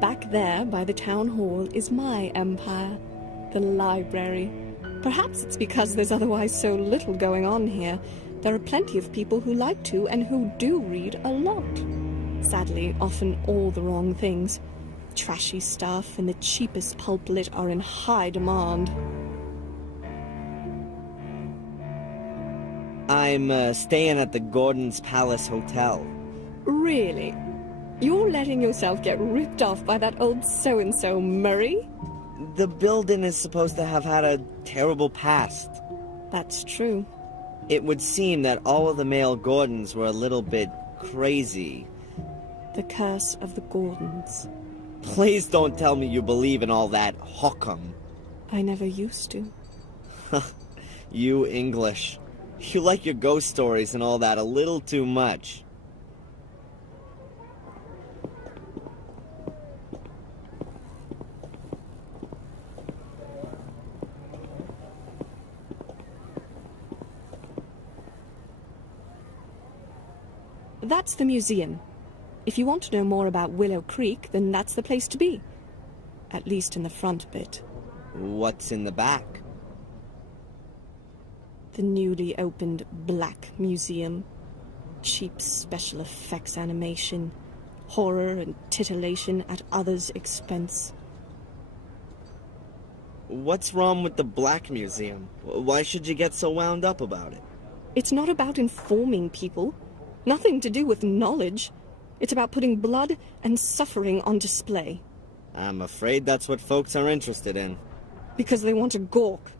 Back there, by the town hall, is my empire, the library. Perhaps it's because there's otherwise so little going on here. There are plenty of people who like to and who do read a lot. Sadly, often all the wrong things. Trashy stuff and the cheapest pulp lit are in high demand. I'm staying at the Gordon's Palace Hotel. Really? You're letting yourself get ripped off by that old so-and-so Murray? The building is supposed to have had a terrible past. That's true. It would seem that all of the male Gordons were a little bit crazy. The curse of the Gordons. Please don't tell me you believe in all that hokum. I never used to. You English. You like your ghost stories and all that a little too much. That's the museum. If you want to know more about Willow Creek, then that's the place to be. At least in the front bit. What's in the back? The newly opened Black Museum. Cheap special effects animation. Horror and titillation at others' expense. What's wrong with the Black Museum? Why should you get so wound up about it? It's not about informing people. Nothing to do with knowledge. It's about putting blood and suffering on display. I'm afraid that's what folks are interested in. Because they want to gawk.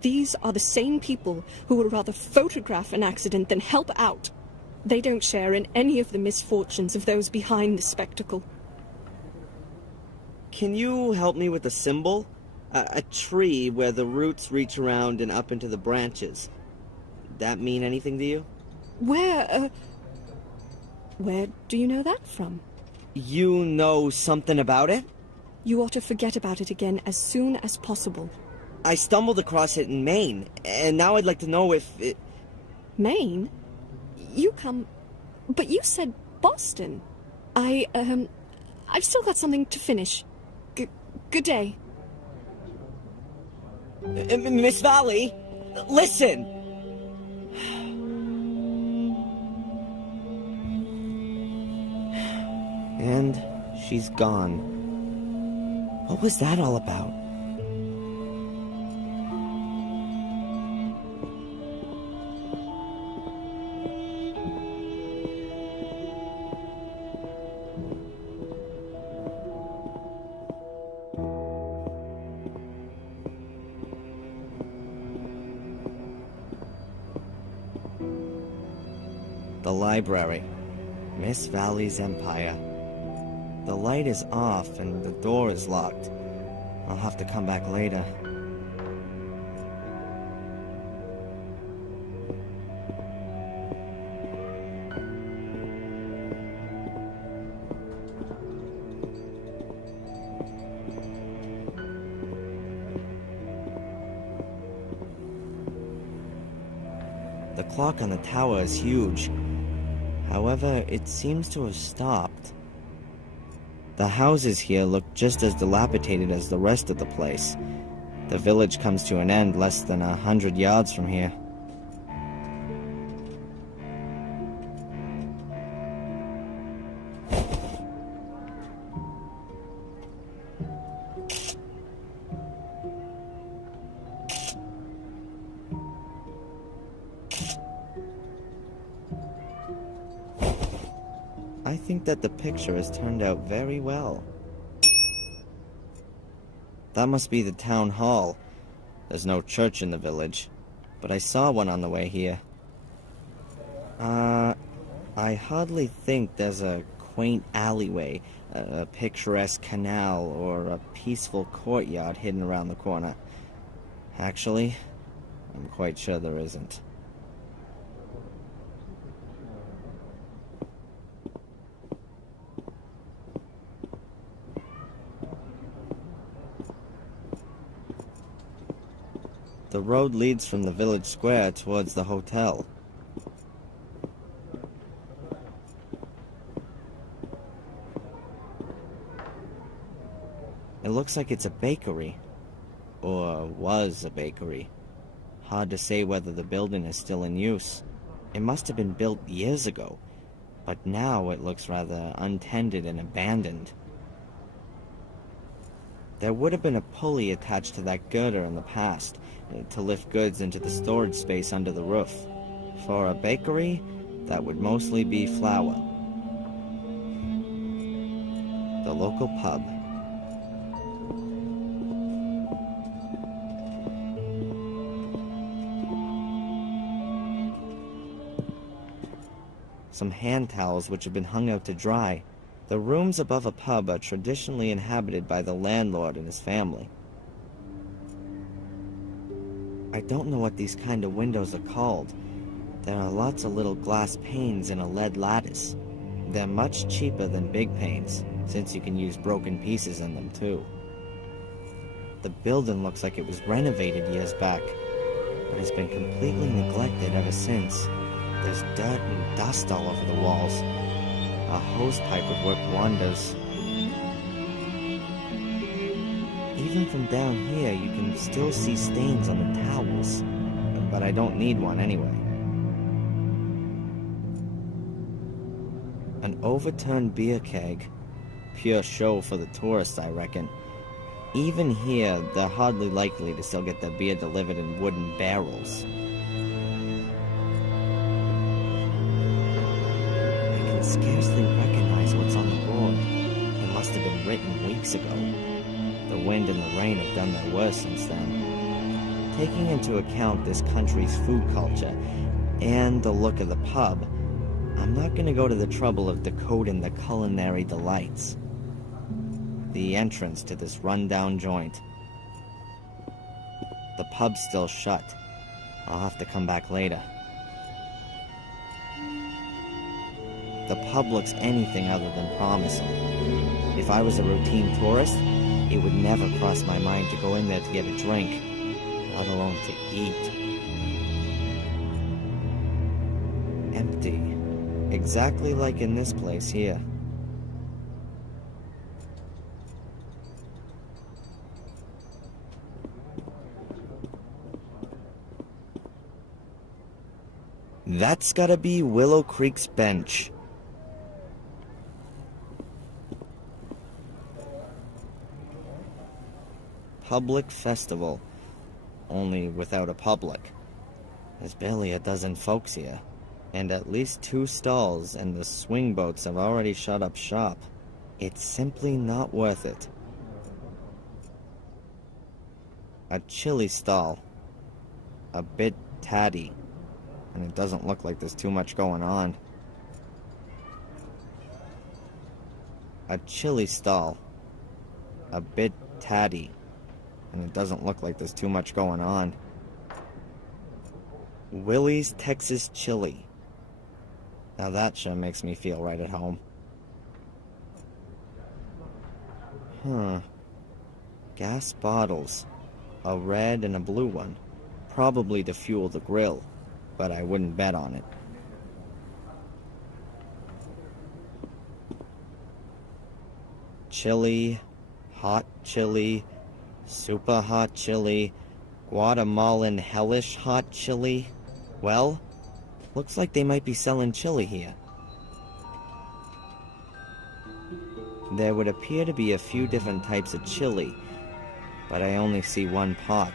These are the same people who would rather photograph an accident than help out. They don't share in any of the misfortunes of those behind the spectacle. Can you help me with the symbol? A tree where the roots reach around and up into the branches. That mean anything to you? Where do you know that from? You know something about it? You ought to forget about it again as soon as possible. I stumbled across it in Maine, and now I'd like to know if it... Maine? You come... But you said Boston. I've still got something to finish. Good day. Miss Valley, listen! And she's gone. What was that all about? The library. Miss Valley's Empire. The light is off and the door is locked. I'll have to come back later. The clock on the tower is huge. However, it seems to have stopped. The houses here look just as dilapidated as the rest of the place. The village comes to an end less than 100 yards from here. I think that the picture has turned out very well. That must be the town hall. There's no church in the village, but I saw one on the way here. I hardly think there's a quaint alleyway, a picturesque canal, or a peaceful courtyard hidden around the corner. Actually, I'm quite sure there isn't. The road leads from the village square towards the hotel. It looks like it's a bakery. Or was a bakery. Hard to say whether the building is still in use. It must have been built years ago, but now it looks rather untended and abandoned. There would have been a pulley attached to that girder in the past, to lift goods into the storage space under the roof. For a bakery, that would mostly be flour. The local pub. Some hand towels which have been hung out to dry. The rooms above a pub are traditionally inhabited by the landlord and his family. I don't know what these kind of windows are called. There are lots of little glass panes and a lead lattice. They're much cheaper than big panes, since you can use broken pieces in them too. The building looks like it was renovated years back, but has been completely neglected ever since. There's dirt and dust all over the walls. A hosepipe would work wonders. Even from down here, you can still see stains on the towels, but I don't need one anyway. An overturned beer keg. Pure show for the tourists, I reckon. Even here, they're hardly likely to still get their beer delivered in wooden barrels. I can scarcely recognize what's on the board. It must have been written weeks ago. The wind and the rain have done their worst since then. Taking into account this country's food culture and the look of the pub, I'm not going to go to the trouble of decoding the culinary delights. The entrance to this rundown joint. The pub's still shut. I'll have to come back later. The pub looks anything other than promising. if I was a routine tourist, it would never cross my mind to go in there to get a drink, let alone to eat. Empty. Exactly like in this place here. That's gotta be Willow Creek's bench. Public festival. Only without a public. There's barely a dozen folks here. And at least 2 stalls, and the swing boats have already shut up shop. It's simply not worth it. A chili stall. A bit tatty. And it doesn't look like there's too much going on. A chili stall. A bit tatty. And it doesn't look like there's too much going on. Willie's Texas Chili. Now that sure makes me feel right at home. Gas bottles. A red and a blue one. Probably to fuel the grill, but I wouldn't bet on it. Chili, hot chili, super hot chili, Guatemalan hellish hot chili. Well, looks like they might be selling chili here. There would appear to be a few different types of chili, but I only see one pot.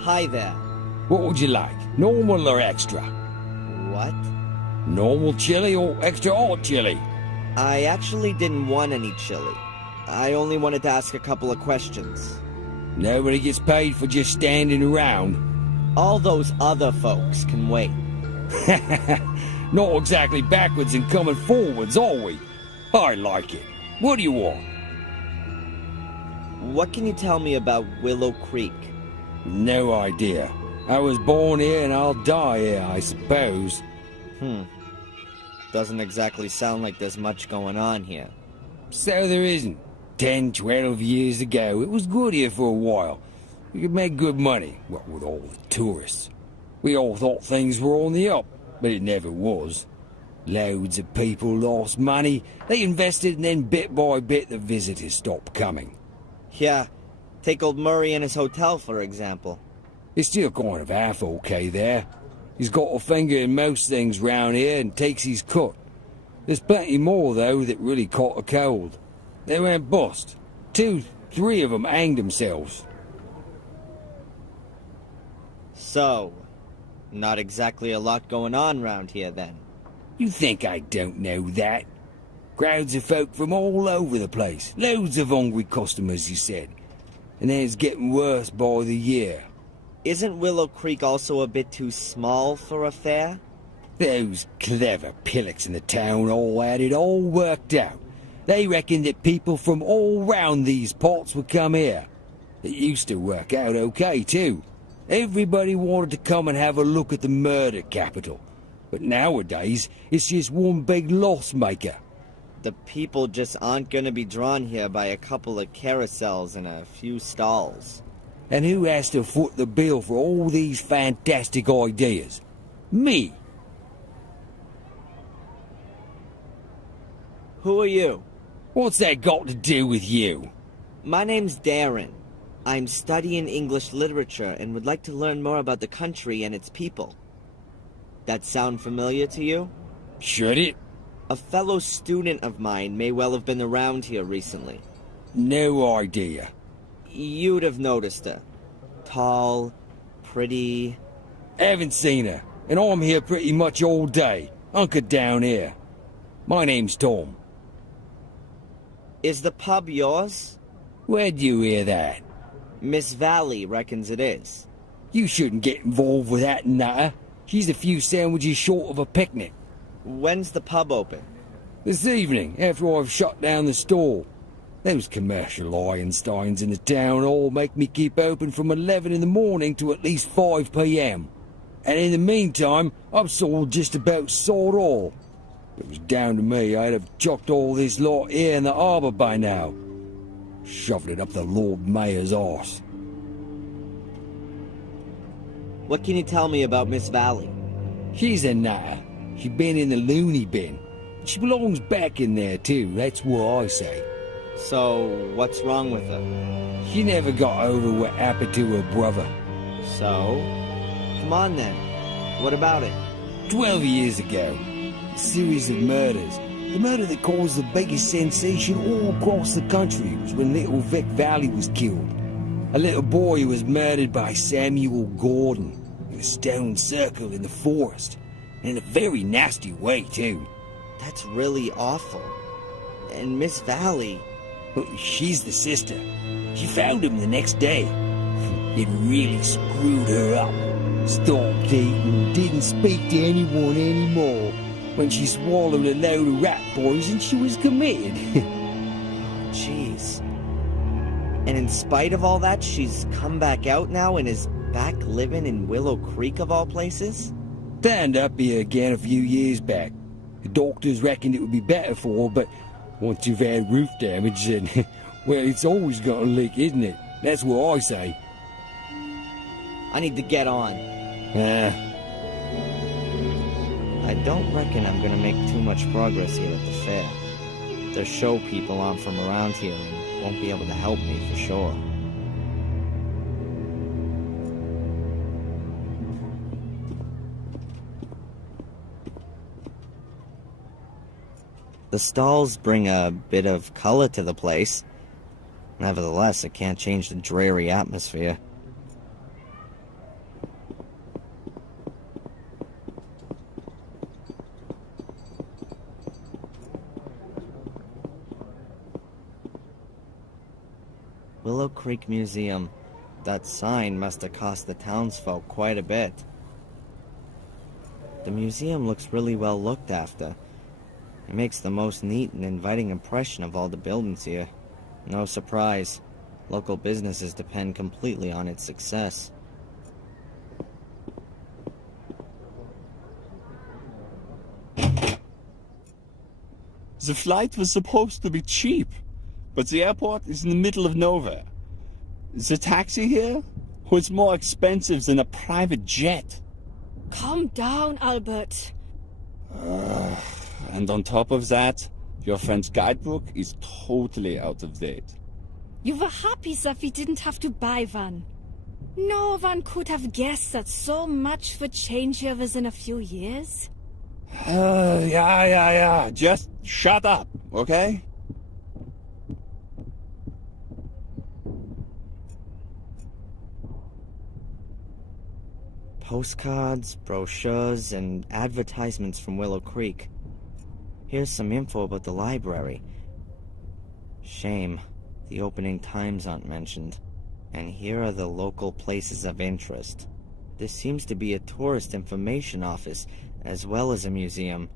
Hi there. What would you like? Normal or extra? What? Normal chili or extra hot chili? I actually didn't want any chili. I only wanted to ask a couple of questions. Nobody gets paid for just standing around. All those other folks can wait. Not exactly backwards and coming forwards, are we? I like it. What do you want? What can you tell me about Willow Creek? No idea. I was born here and I'll die here, I suppose. Doesn't exactly sound like there's much going on here. So there isn't. 10, 12 years ago, it was good here for a while. We could make good money, what with all the tourists. We all thought things were on the up, but it never was. Loads of people lost money, they invested, and then bit by bit the visitors stopped coming. Yeah, take old Murray and his hotel, for example. It's still kind of half okay there. He's got a finger in most things round here and takes his cut. There's plenty more, though, that really caught a cold. They went bust. 2, 3 of them hanged themselves. So, not exactly a lot going on round here, then? You think I don't know that? Crowds of folk from all over the place. Loads of hungry customers, you said. And then it's getting worse by the year. Isn't Willow Creek also a bit too small for a fair? Those clever pillocks in the town all had it all worked out. They reckoned that people from all round these parts would come here. It used to work out okay, too. Everybody wanted to come and have a look at the murder capital. But nowadays, it's just one big loss maker. The people just aren't gonna be drawn here by a couple of carousels and a few stalls. And who has to foot the bill for all these fantastic ideas? Me. Who are you? What's that got to do with you? My name's Darren. I'm studying English literature and would like to learn more about the country and its people. That sound familiar to you? Should it? A fellow student of mine may well have been around here recently. No idea. You'd have noticed her. Tall, pretty... Haven't seen her, and I'm here pretty much all day. Hunkered down here. My name's Tom. Is the pub yours? Where'd you hear that? Miss Valley reckons it is. You shouldn't get involved with that nutter. She's a few sandwiches short of a picnic. When's the pub open? This evening, after I've shut down the store. Those commercial Einsteins in the town hall make me keep open from 11 in the morning to at least 5 p.m. And in the meantime, I've sold just about sod all. If it was down to me, I'd have chucked all this lot here in the harbour by now. Shoved it up the Lord Mayor's arse. What can you tell me about Miss Valley? She's a nutter. She's been in the loony bin. She belongs back in there too, that's what I say. So, what's wrong with her? She never got over what happened to her brother. So? Come on then. What about it? 12 years ago, a series of murders. The murder that caused the biggest sensation all across the country was when little Vic Valley was killed. A little boy who was murdered by Samuel Gordon in a stone circle in the forest. And in a very nasty way, too. That's really awful. And Miss Valley... Well, she's the sister. She found him the next day. It really screwed her up. Stopped eating, didn't speak to anyone anymore. When she swallowed a load of rat poison, she was committed. Jeez. And in spite of all that, she's come back out now and is back living in Willow Creek of all places? Turned up here again a few years back. The doctors reckoned it would be better for her, but once you've had roof damage, then, well, it's always gonna leak, isn't it? That's what I say. I need to get on. I don't reckon I'm gonna make too much progress here at the fair. The show people aren't from around here and won't be able to help me for sure. The stalls bring a bit of color to the place. Nevertheless, it can't change the dreary atmosphere. Willow Creek Museum. That sign must have cost the townsfolk quite a bit. The museum looks really well looked after. It makes the most neat and inviting impression of all the buildings here. No surprise. Local businesses depend completely on its success. The flight was supposed to be cheap, but the airport is in the middle of nowhere. The taxi here was more expensive than a private jet. Calm down, Albert. And on top of that, your friend's guidebook is totally out of date. You were happy that we didn't have to buy one. No one could have guessed that so much would change here within a few years. Yeah. Just shut up, okay? Postcards, brochures, and advertisements from Willow Creek. Here's some info about the library. Shame, the opening times aren't mentioned. And here are the local places of interest. This seems to be a tourist information office, as well as a museum,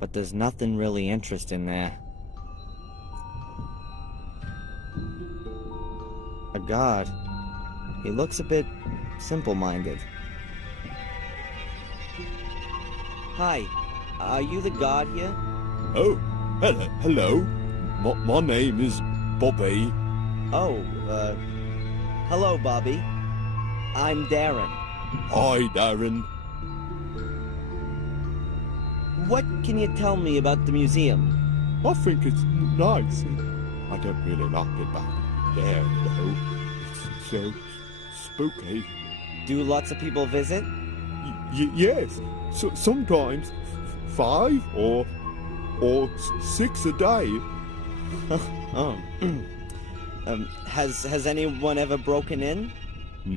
but there's nothing really interesting there. A guard. He looks a bit simple-minded. Hi, are you the guard here? Oh, hello. My name is Bobby. Oh, hello, Bobby. I'm Darren. Hi, Darren. What can you tell me about the museum? I think it's nice. I don't really like it back there, though. It's so spooky. Do lots of people visit? Yes. So, sometimes 5 or 6 a day. Oh. Has anyone ever broken in?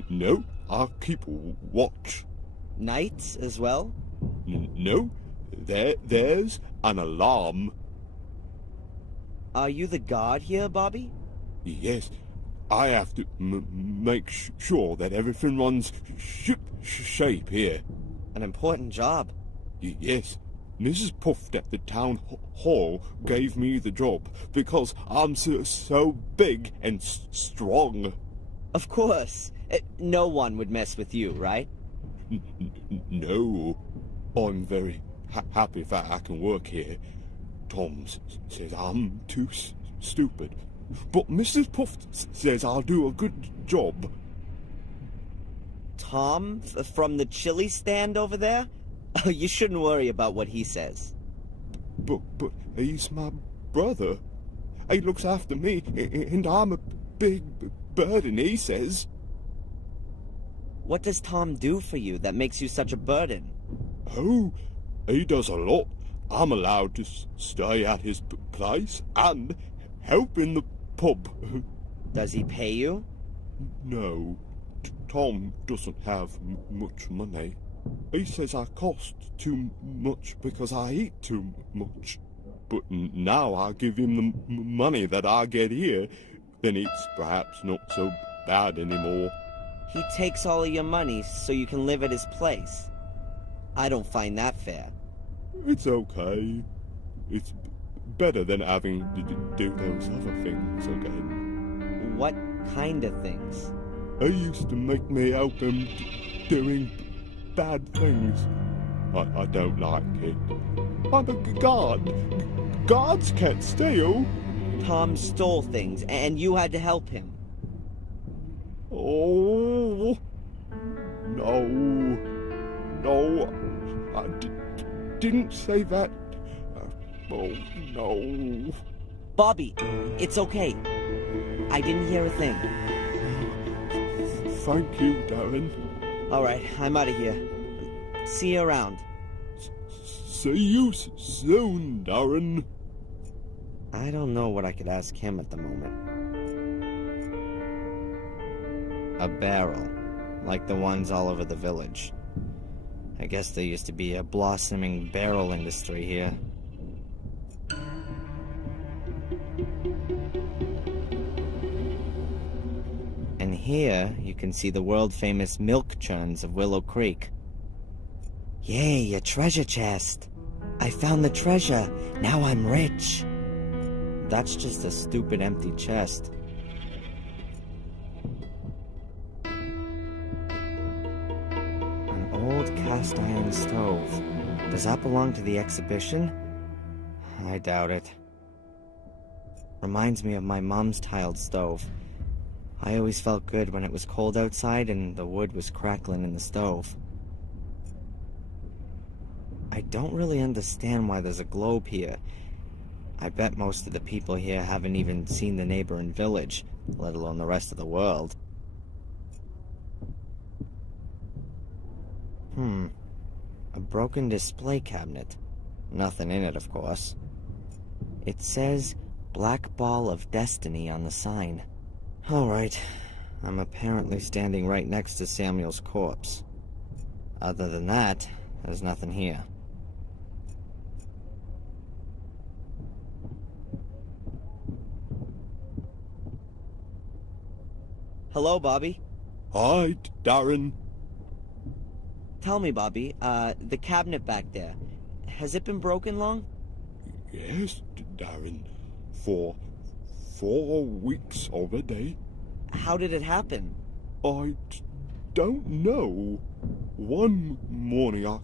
No, I keep watch. Nights as well? No, there's an alarm. Are you the guard here, Bobby? Yes, I have to make sure that everything runs ship-shape here. An important job. Yes. Mrs. Puft at the town hall gave me the job because I'm so big and strong. Of course. No one would mess with you, right? No. I'm very happy that I can work here. Tom says I'm too stupid. But Mrs. Puff says I'll do a good job. Tom, from the chili stand over there? Oh, you shouldn't worry about what he says. But he's my brother. He looks after me, and I'm a big burden, he says. What does Tom do for you that makes you such a burden? Oh, he does a lot. I'm allowed to stay at his place and help in the pub. Does he pay you? No. Tom doesn't have much money. He says I cost too much because I eat too much. But now I give him the money that I get here, then it's perhaps not so bad anymore. He takes all of your money so you can live at his place. I don't find that fair. It's okay. It's better than having to do those other things again. What kind of things? He used to make me help him doing bad things. I don't like it. I'm a guard. Guards can't steal. Tom stole things, and you had to help him. Oh, no. I didn't say that. Oh, no. Bobby, it's okay. I didn't hear a thing. Thank you, Darren. All right, I'm out of here. See you around. See you soon, Darren. I don't know what I could ask him at the moment. A barrel, like the ones all over the village. I guess there used to be a blossoming barrel industry here. And here, you can see the world-famous milk churns of Willow Creek. Yay, a treasure chest! I found the treasure! Now I'm rich! That's just a stupid empty chest. An old cast iron stove. Does that belong to the exhibition? I doubt it. Reminds me of my mom's tiled stove. I always felt good when it was cold outside and the wood was crackling in the stove. I don't really understand why there's a globe here. I bet most of the people here haven't even seen the neighboring village, let alone the rest of the world. A broken display cabinet. Nothing in it, of course. It says Black Ball of Destiny on the sign. Alright, I'm apparently standing right next to Samuel's corpse. Other than that, there's nothing here. Hello, Bobby. Hi, Darren. Tell me, Bobby, the cabinet back there, has it been broken long? Yes, Darren. For 4 weeks already. How did it happen? I don't know. One morning I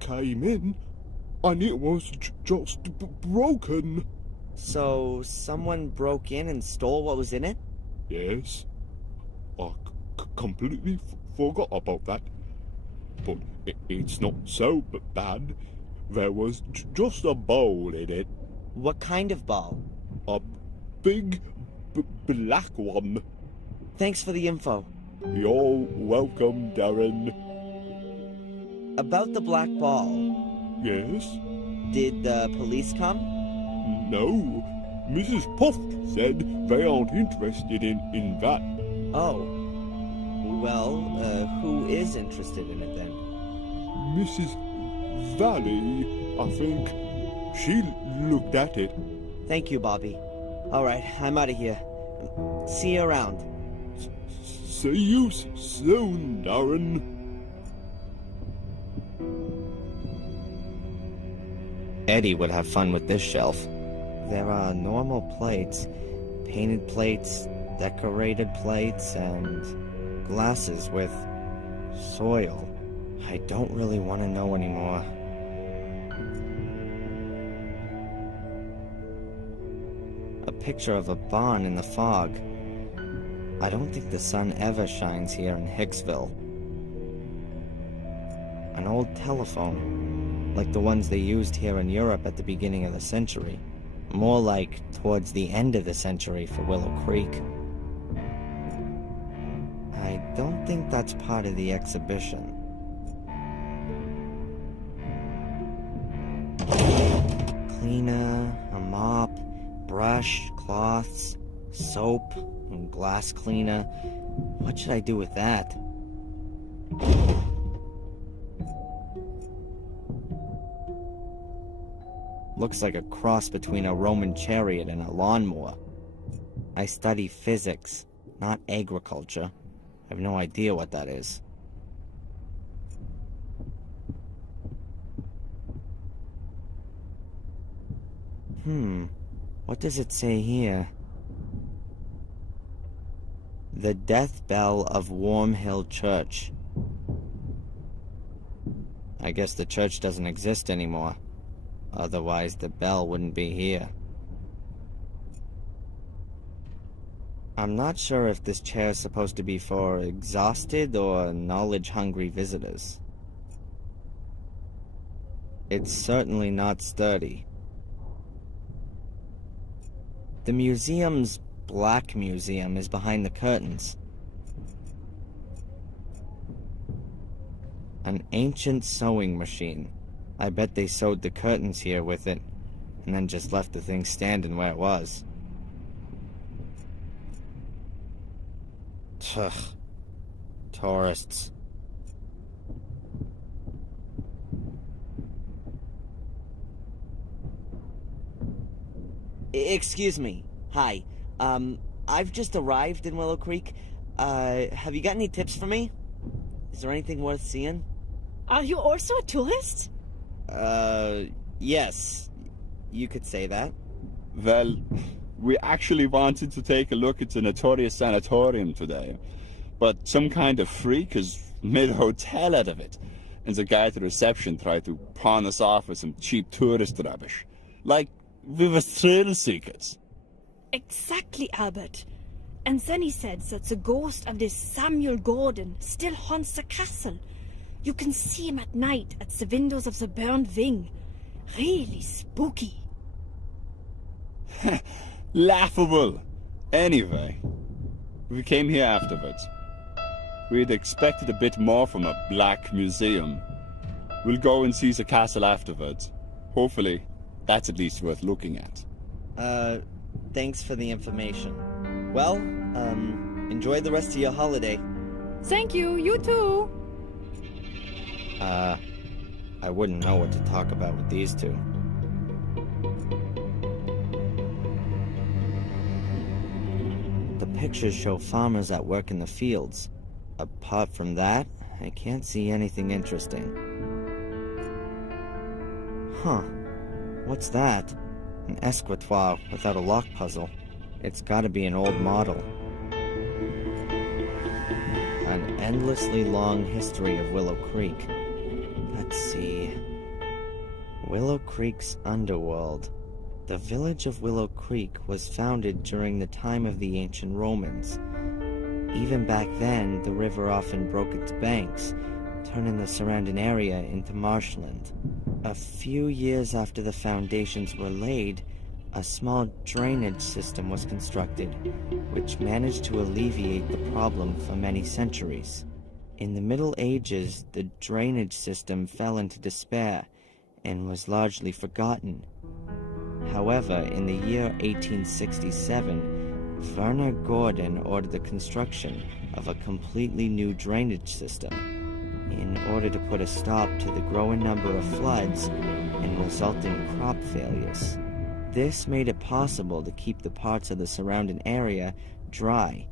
came in, and it was just broken. So, someone broke in and stole what was in it? Yes. I completely forgot about that. But it's not so bad. There was just a bowl in it. What kind of bowl? A big black one. Thanks for the info. You're welcome, Darren. About the black ball. Yes? Did the police come? No. Mrs. Puff said they aren't interested in that. Oh. Well, who is interested in it then? Mrs. Valley, I think. She looked at it. Thank you, Bobby. Alright, I'm out of here. See you around. See you soon, Darren. Eddie would have fun with this shelf. There are normal plates, painted plates, decorated plates, and glasses with soil. I don't really want to know anymore. picture of a barn in the fog. I don't think the sun ever shines here in Hicksville. An old telephone, like the ones they used here in Europe at the beginning of the century. More like towards the end of the century for Willow Creek. I don't think that's part of the exhibition. Cleaner, a mop, brush, cloths, soap, and glass cleaner. What should I do with that? Looks like a cross between a Roman chariot and a lawnmower. I study physics, not agriculture. I have no idea what that is. What does it say here? The Death Bell of Worm Hill Church. I guess the church doesn't exist anymore. Otherwise, the bell wouldn't be here. I'm not sure if this chair is supposed to be for exhausted or knowledge-hungry visitors. It's certainly not sturdy. The museum's Black Museum is behind the curtains. An ancient sewing machine. I bet they sewed the curtains here with it, and then just left the thing standing where it was. Ugh. Tourists. Excuse me. Hi. I've just arrived in Willow Creek. Have you got any tips for me? Is there anything worth seeing? Are you also a tourist? Yes. You could say that. Well, we actually wanted to take a look at the notorious sanatorium today, but some kind of freak has made a hotel out of it, and the guy at the reception tried to pawn us off with some cheap tourist rubbish. Like we were thrill seekers. Exactly, Albert. And then he said that the ghost of this Samuel Gordon still haunts the castle. You can see him at night at the windows of the burned wing. Really spooky. Laughable. Anyway, we came here afterwards. We'd expected a bit more from a black museum. We'll go and see the castle afterwards. Hopefully, that's at least worth looking at. Thanks for the information. Well, enjoy the rest of your holiday. Thank you, you too. I wouldn't know what to talk about with these two. The pictures show farmers at work in the fields. Apart from that, I can't see anything interesting. Huh. What's that? An escritoire without a lock puzzle. It's gotta be an old model. An endlessly long history of Willow Creek. Let's see. Willow Creek's underworld. The village of Willow Creek was founded during the time of the ancient Romans. Even back then, the river often broke its banks, turning the surrounding area into marshland. A few years after the foundations were laid, a small drainage system was constructed, which managed to alleviate the problem for many centuries. In the Middle Ages, the drainage system fell into despair and was largely forgotten. However, in the year 1867, Werner Gordon ordered the construction of a completely new drainage system in order to put a stop to the growing number of floods and resulting crop failures. This made it possible to keep the parts of the surrounding area dry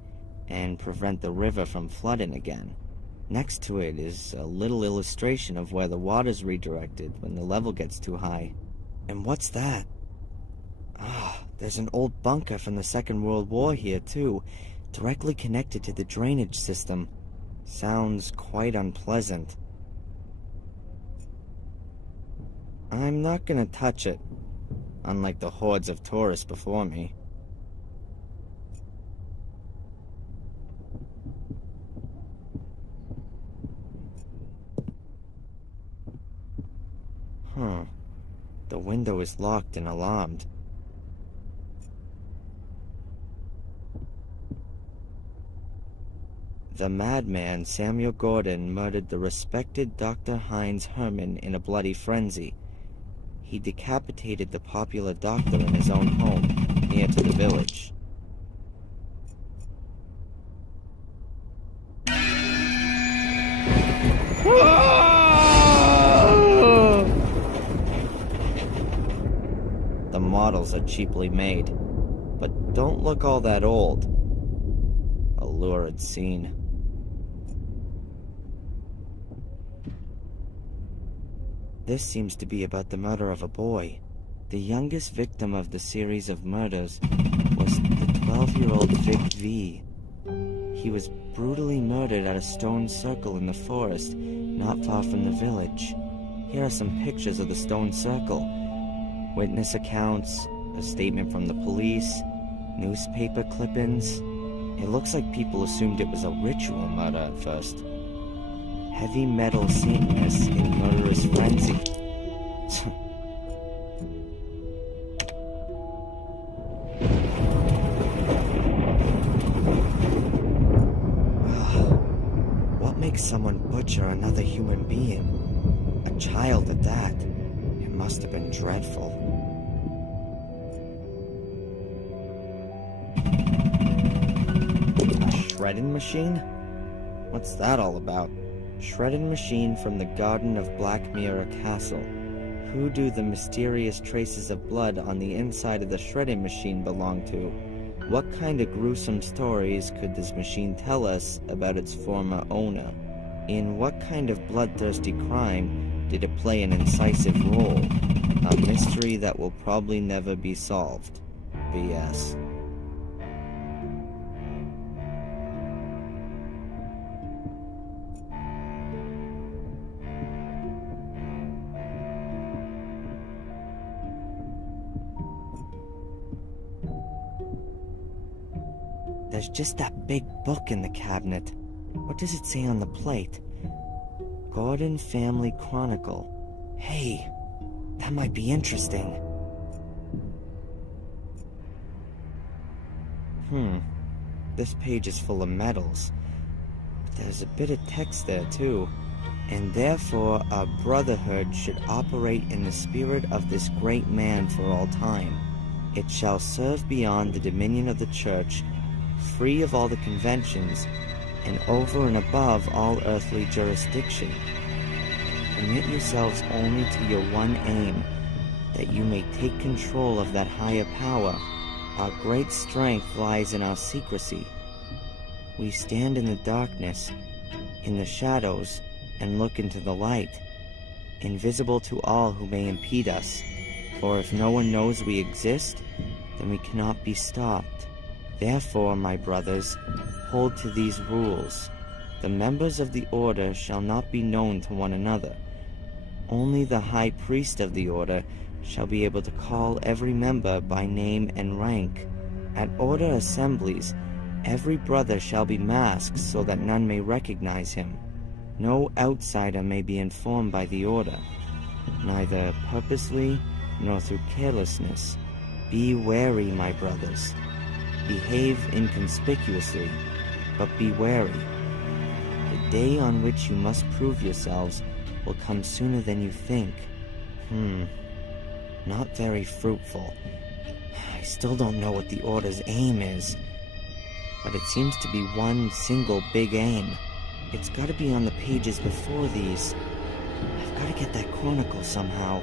and prevent the river from flooding again. Next to it is a little illustration of where the water's redirected when the level gets too high. And what's that? There's an old bunker from the Second World War here, too, directly connected to the drainage system. Sounds quite unpleasant. I'm not gonna touch it, unlike the hordes of tourists before me. The window is locked and alarmed. The madman Samuel Gordon murdered the respected Dr. Heinz Herman in a bloody frenzy. He decapitated the popular doctor in his own home, near to the village. The models are cheaply made, but don't look all that old. A lurid scene. This seems to be about the murder of a boy. The youngest victim of the series of murders was the 12-year-old Vic V. He was brutally murdered at a stone circle in the forest, not far from the village. Here are some pictures of the stone circle. Witness accounts, a statement from the police, newspaper clippings. It looks like people assumed it was a ritual murder at first. Heavy metal Satanists in murderous frenzy. What makes someone butcher another human being? A child at that. It must have been dreadful. A shredding machine? What's that all about? Shredding machine from the garden of Black Mirror Castle. Who do the mysterious traces of blood on the inside of the shredding machine belong to? What kind of gruesome stories could this machine tell us about its former owner? In what kind of bloodthirsty crime did it play an incisive role? A mystery that will probably never be solved. BS. There's just that big book in the cabinet. What does it say on the plate? Gordon Family Chronicle. Hey, that might be interesting. This page is full of medals. But there's a bit of text there too. And therefore our brotherhood should operate in the spirit of this great man for all time. It shall serve beyond the dominion of the church, free of all the conventions, and over and above all earthly jurisdiction. Commit yourselves only to your one aim, that you may take control of that higher power. Our great strength lies in our secrecy. We stand in the darkness, in the shadows, and look into the light, invisible to all who may impede us. For if no one knows we exist, then we cannot be stopped. Therefore, my brothers, hold to these rules. The members of the order shall not be known to one another. Only the high priest of the order shall be able to call every member by name and rank. At order assemblies, every brother shall be masked so that none may recognize him. No outsider may be informed by the order, neither purposely nor through carelessness. Be wary, my brothers. Behave inconspicuously, but be wary. The day on which you must prove yourselves will come sooner than you think. Not very fruitful. I still don't know what the Order's aim is, but it seems to be one single big aim. It's gotta be on the pages before these. I've gotta get that chronicle somehow.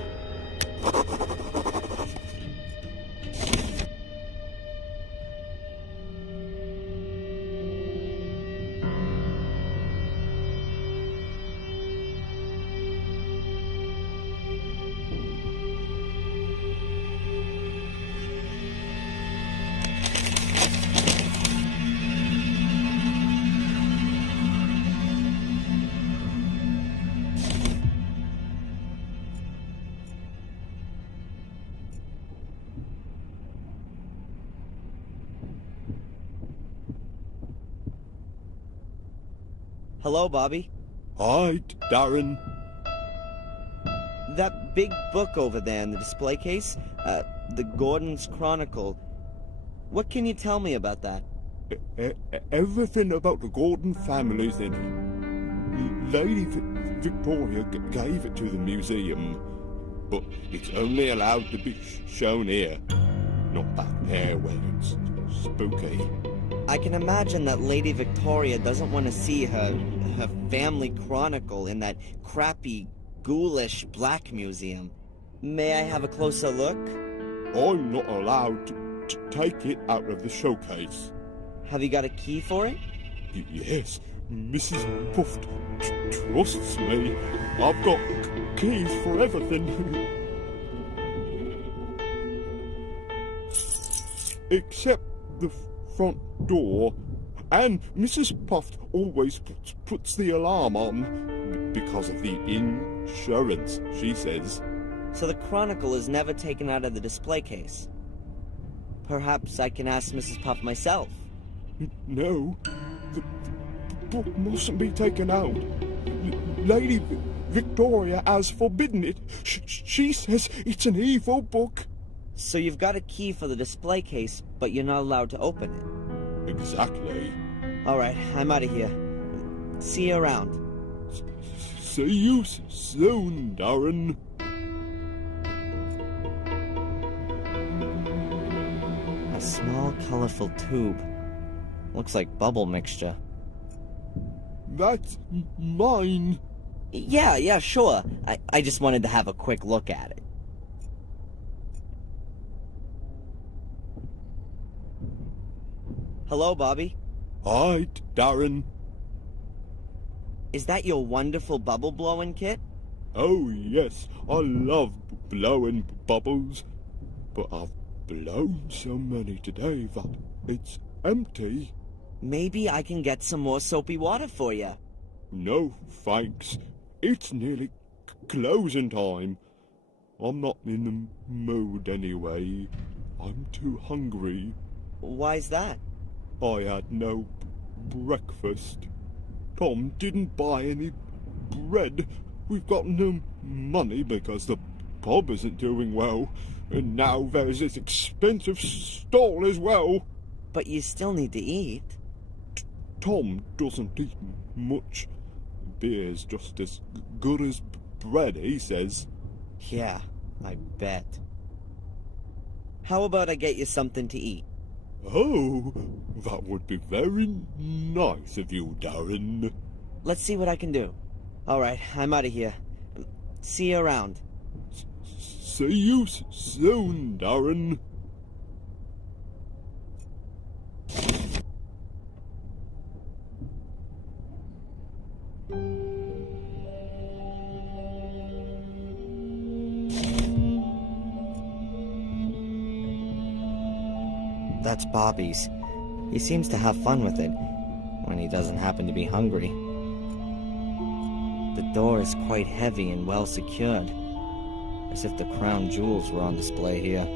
Hello, Bobby. Hi, Darren. That big book over there in the display case, the Gordon's Chronicle. What can you tell me about that? Everything about the Gordon family's in it. Lady Victoria gave it to the museum, but it's only allowed to be shown here, not back there where it's spooky. I can imagine that Lady Victoria doesn't want to see her family chronicle in that crappy, ghoulish black museum. May I have a closer look? I'm not allowed to take it out of the showcase. Have you got a key for it? Yes, Mrs. Puff trusts me. I've got keys for everything. Except the front door. And Mrs. Puff always puts the alarm on because of the insurance, she says. So the Chronicle is never taken out of the display case. Perhaps I can ask Mrs. Puff myself. No, the book mustn't be taken out. Lady Victoria has forbidden it. She says it's an evil book. So you've got a key for the display case, but you're not allowed to open it. Exactly. Alright, I'm out of here. See you around. See you soon, Darren. A small, colorful tube. Looks like bubble mixture. That's mine. Yeah, sure. I just wanted to have a quick look at it. Hello, Bobby. Hi, Darren. Is that your wonderful bubble blowing kit? Oh, yes. I love blowing bubbles. But I've blown so many today that it's empty. Maybe I can get some more soapy water for you. No, thanks. It's nearly closing time. I'm not in the mood anyway. I'm too hungry. Why's that? I had no breakfast. Tom didn't buy any bread. We've got no money because the pub isn't doing well. And now there's this expensive stall as well. But you still need to eat. Tom doesn't eat much. Beer's just as good as bread, he says. Yeah, I bet. How about I get you something to eat? Oh, that would be very nice of you, Darren. Let's see what I can do. Alright, I'm out of here. See you around. See you soon, Darren. That's Bobby's. He seems to have fun with it, when he doesn't happen to be hungry. The door is quite heavy and well secured, as if the crown jewels were on display here.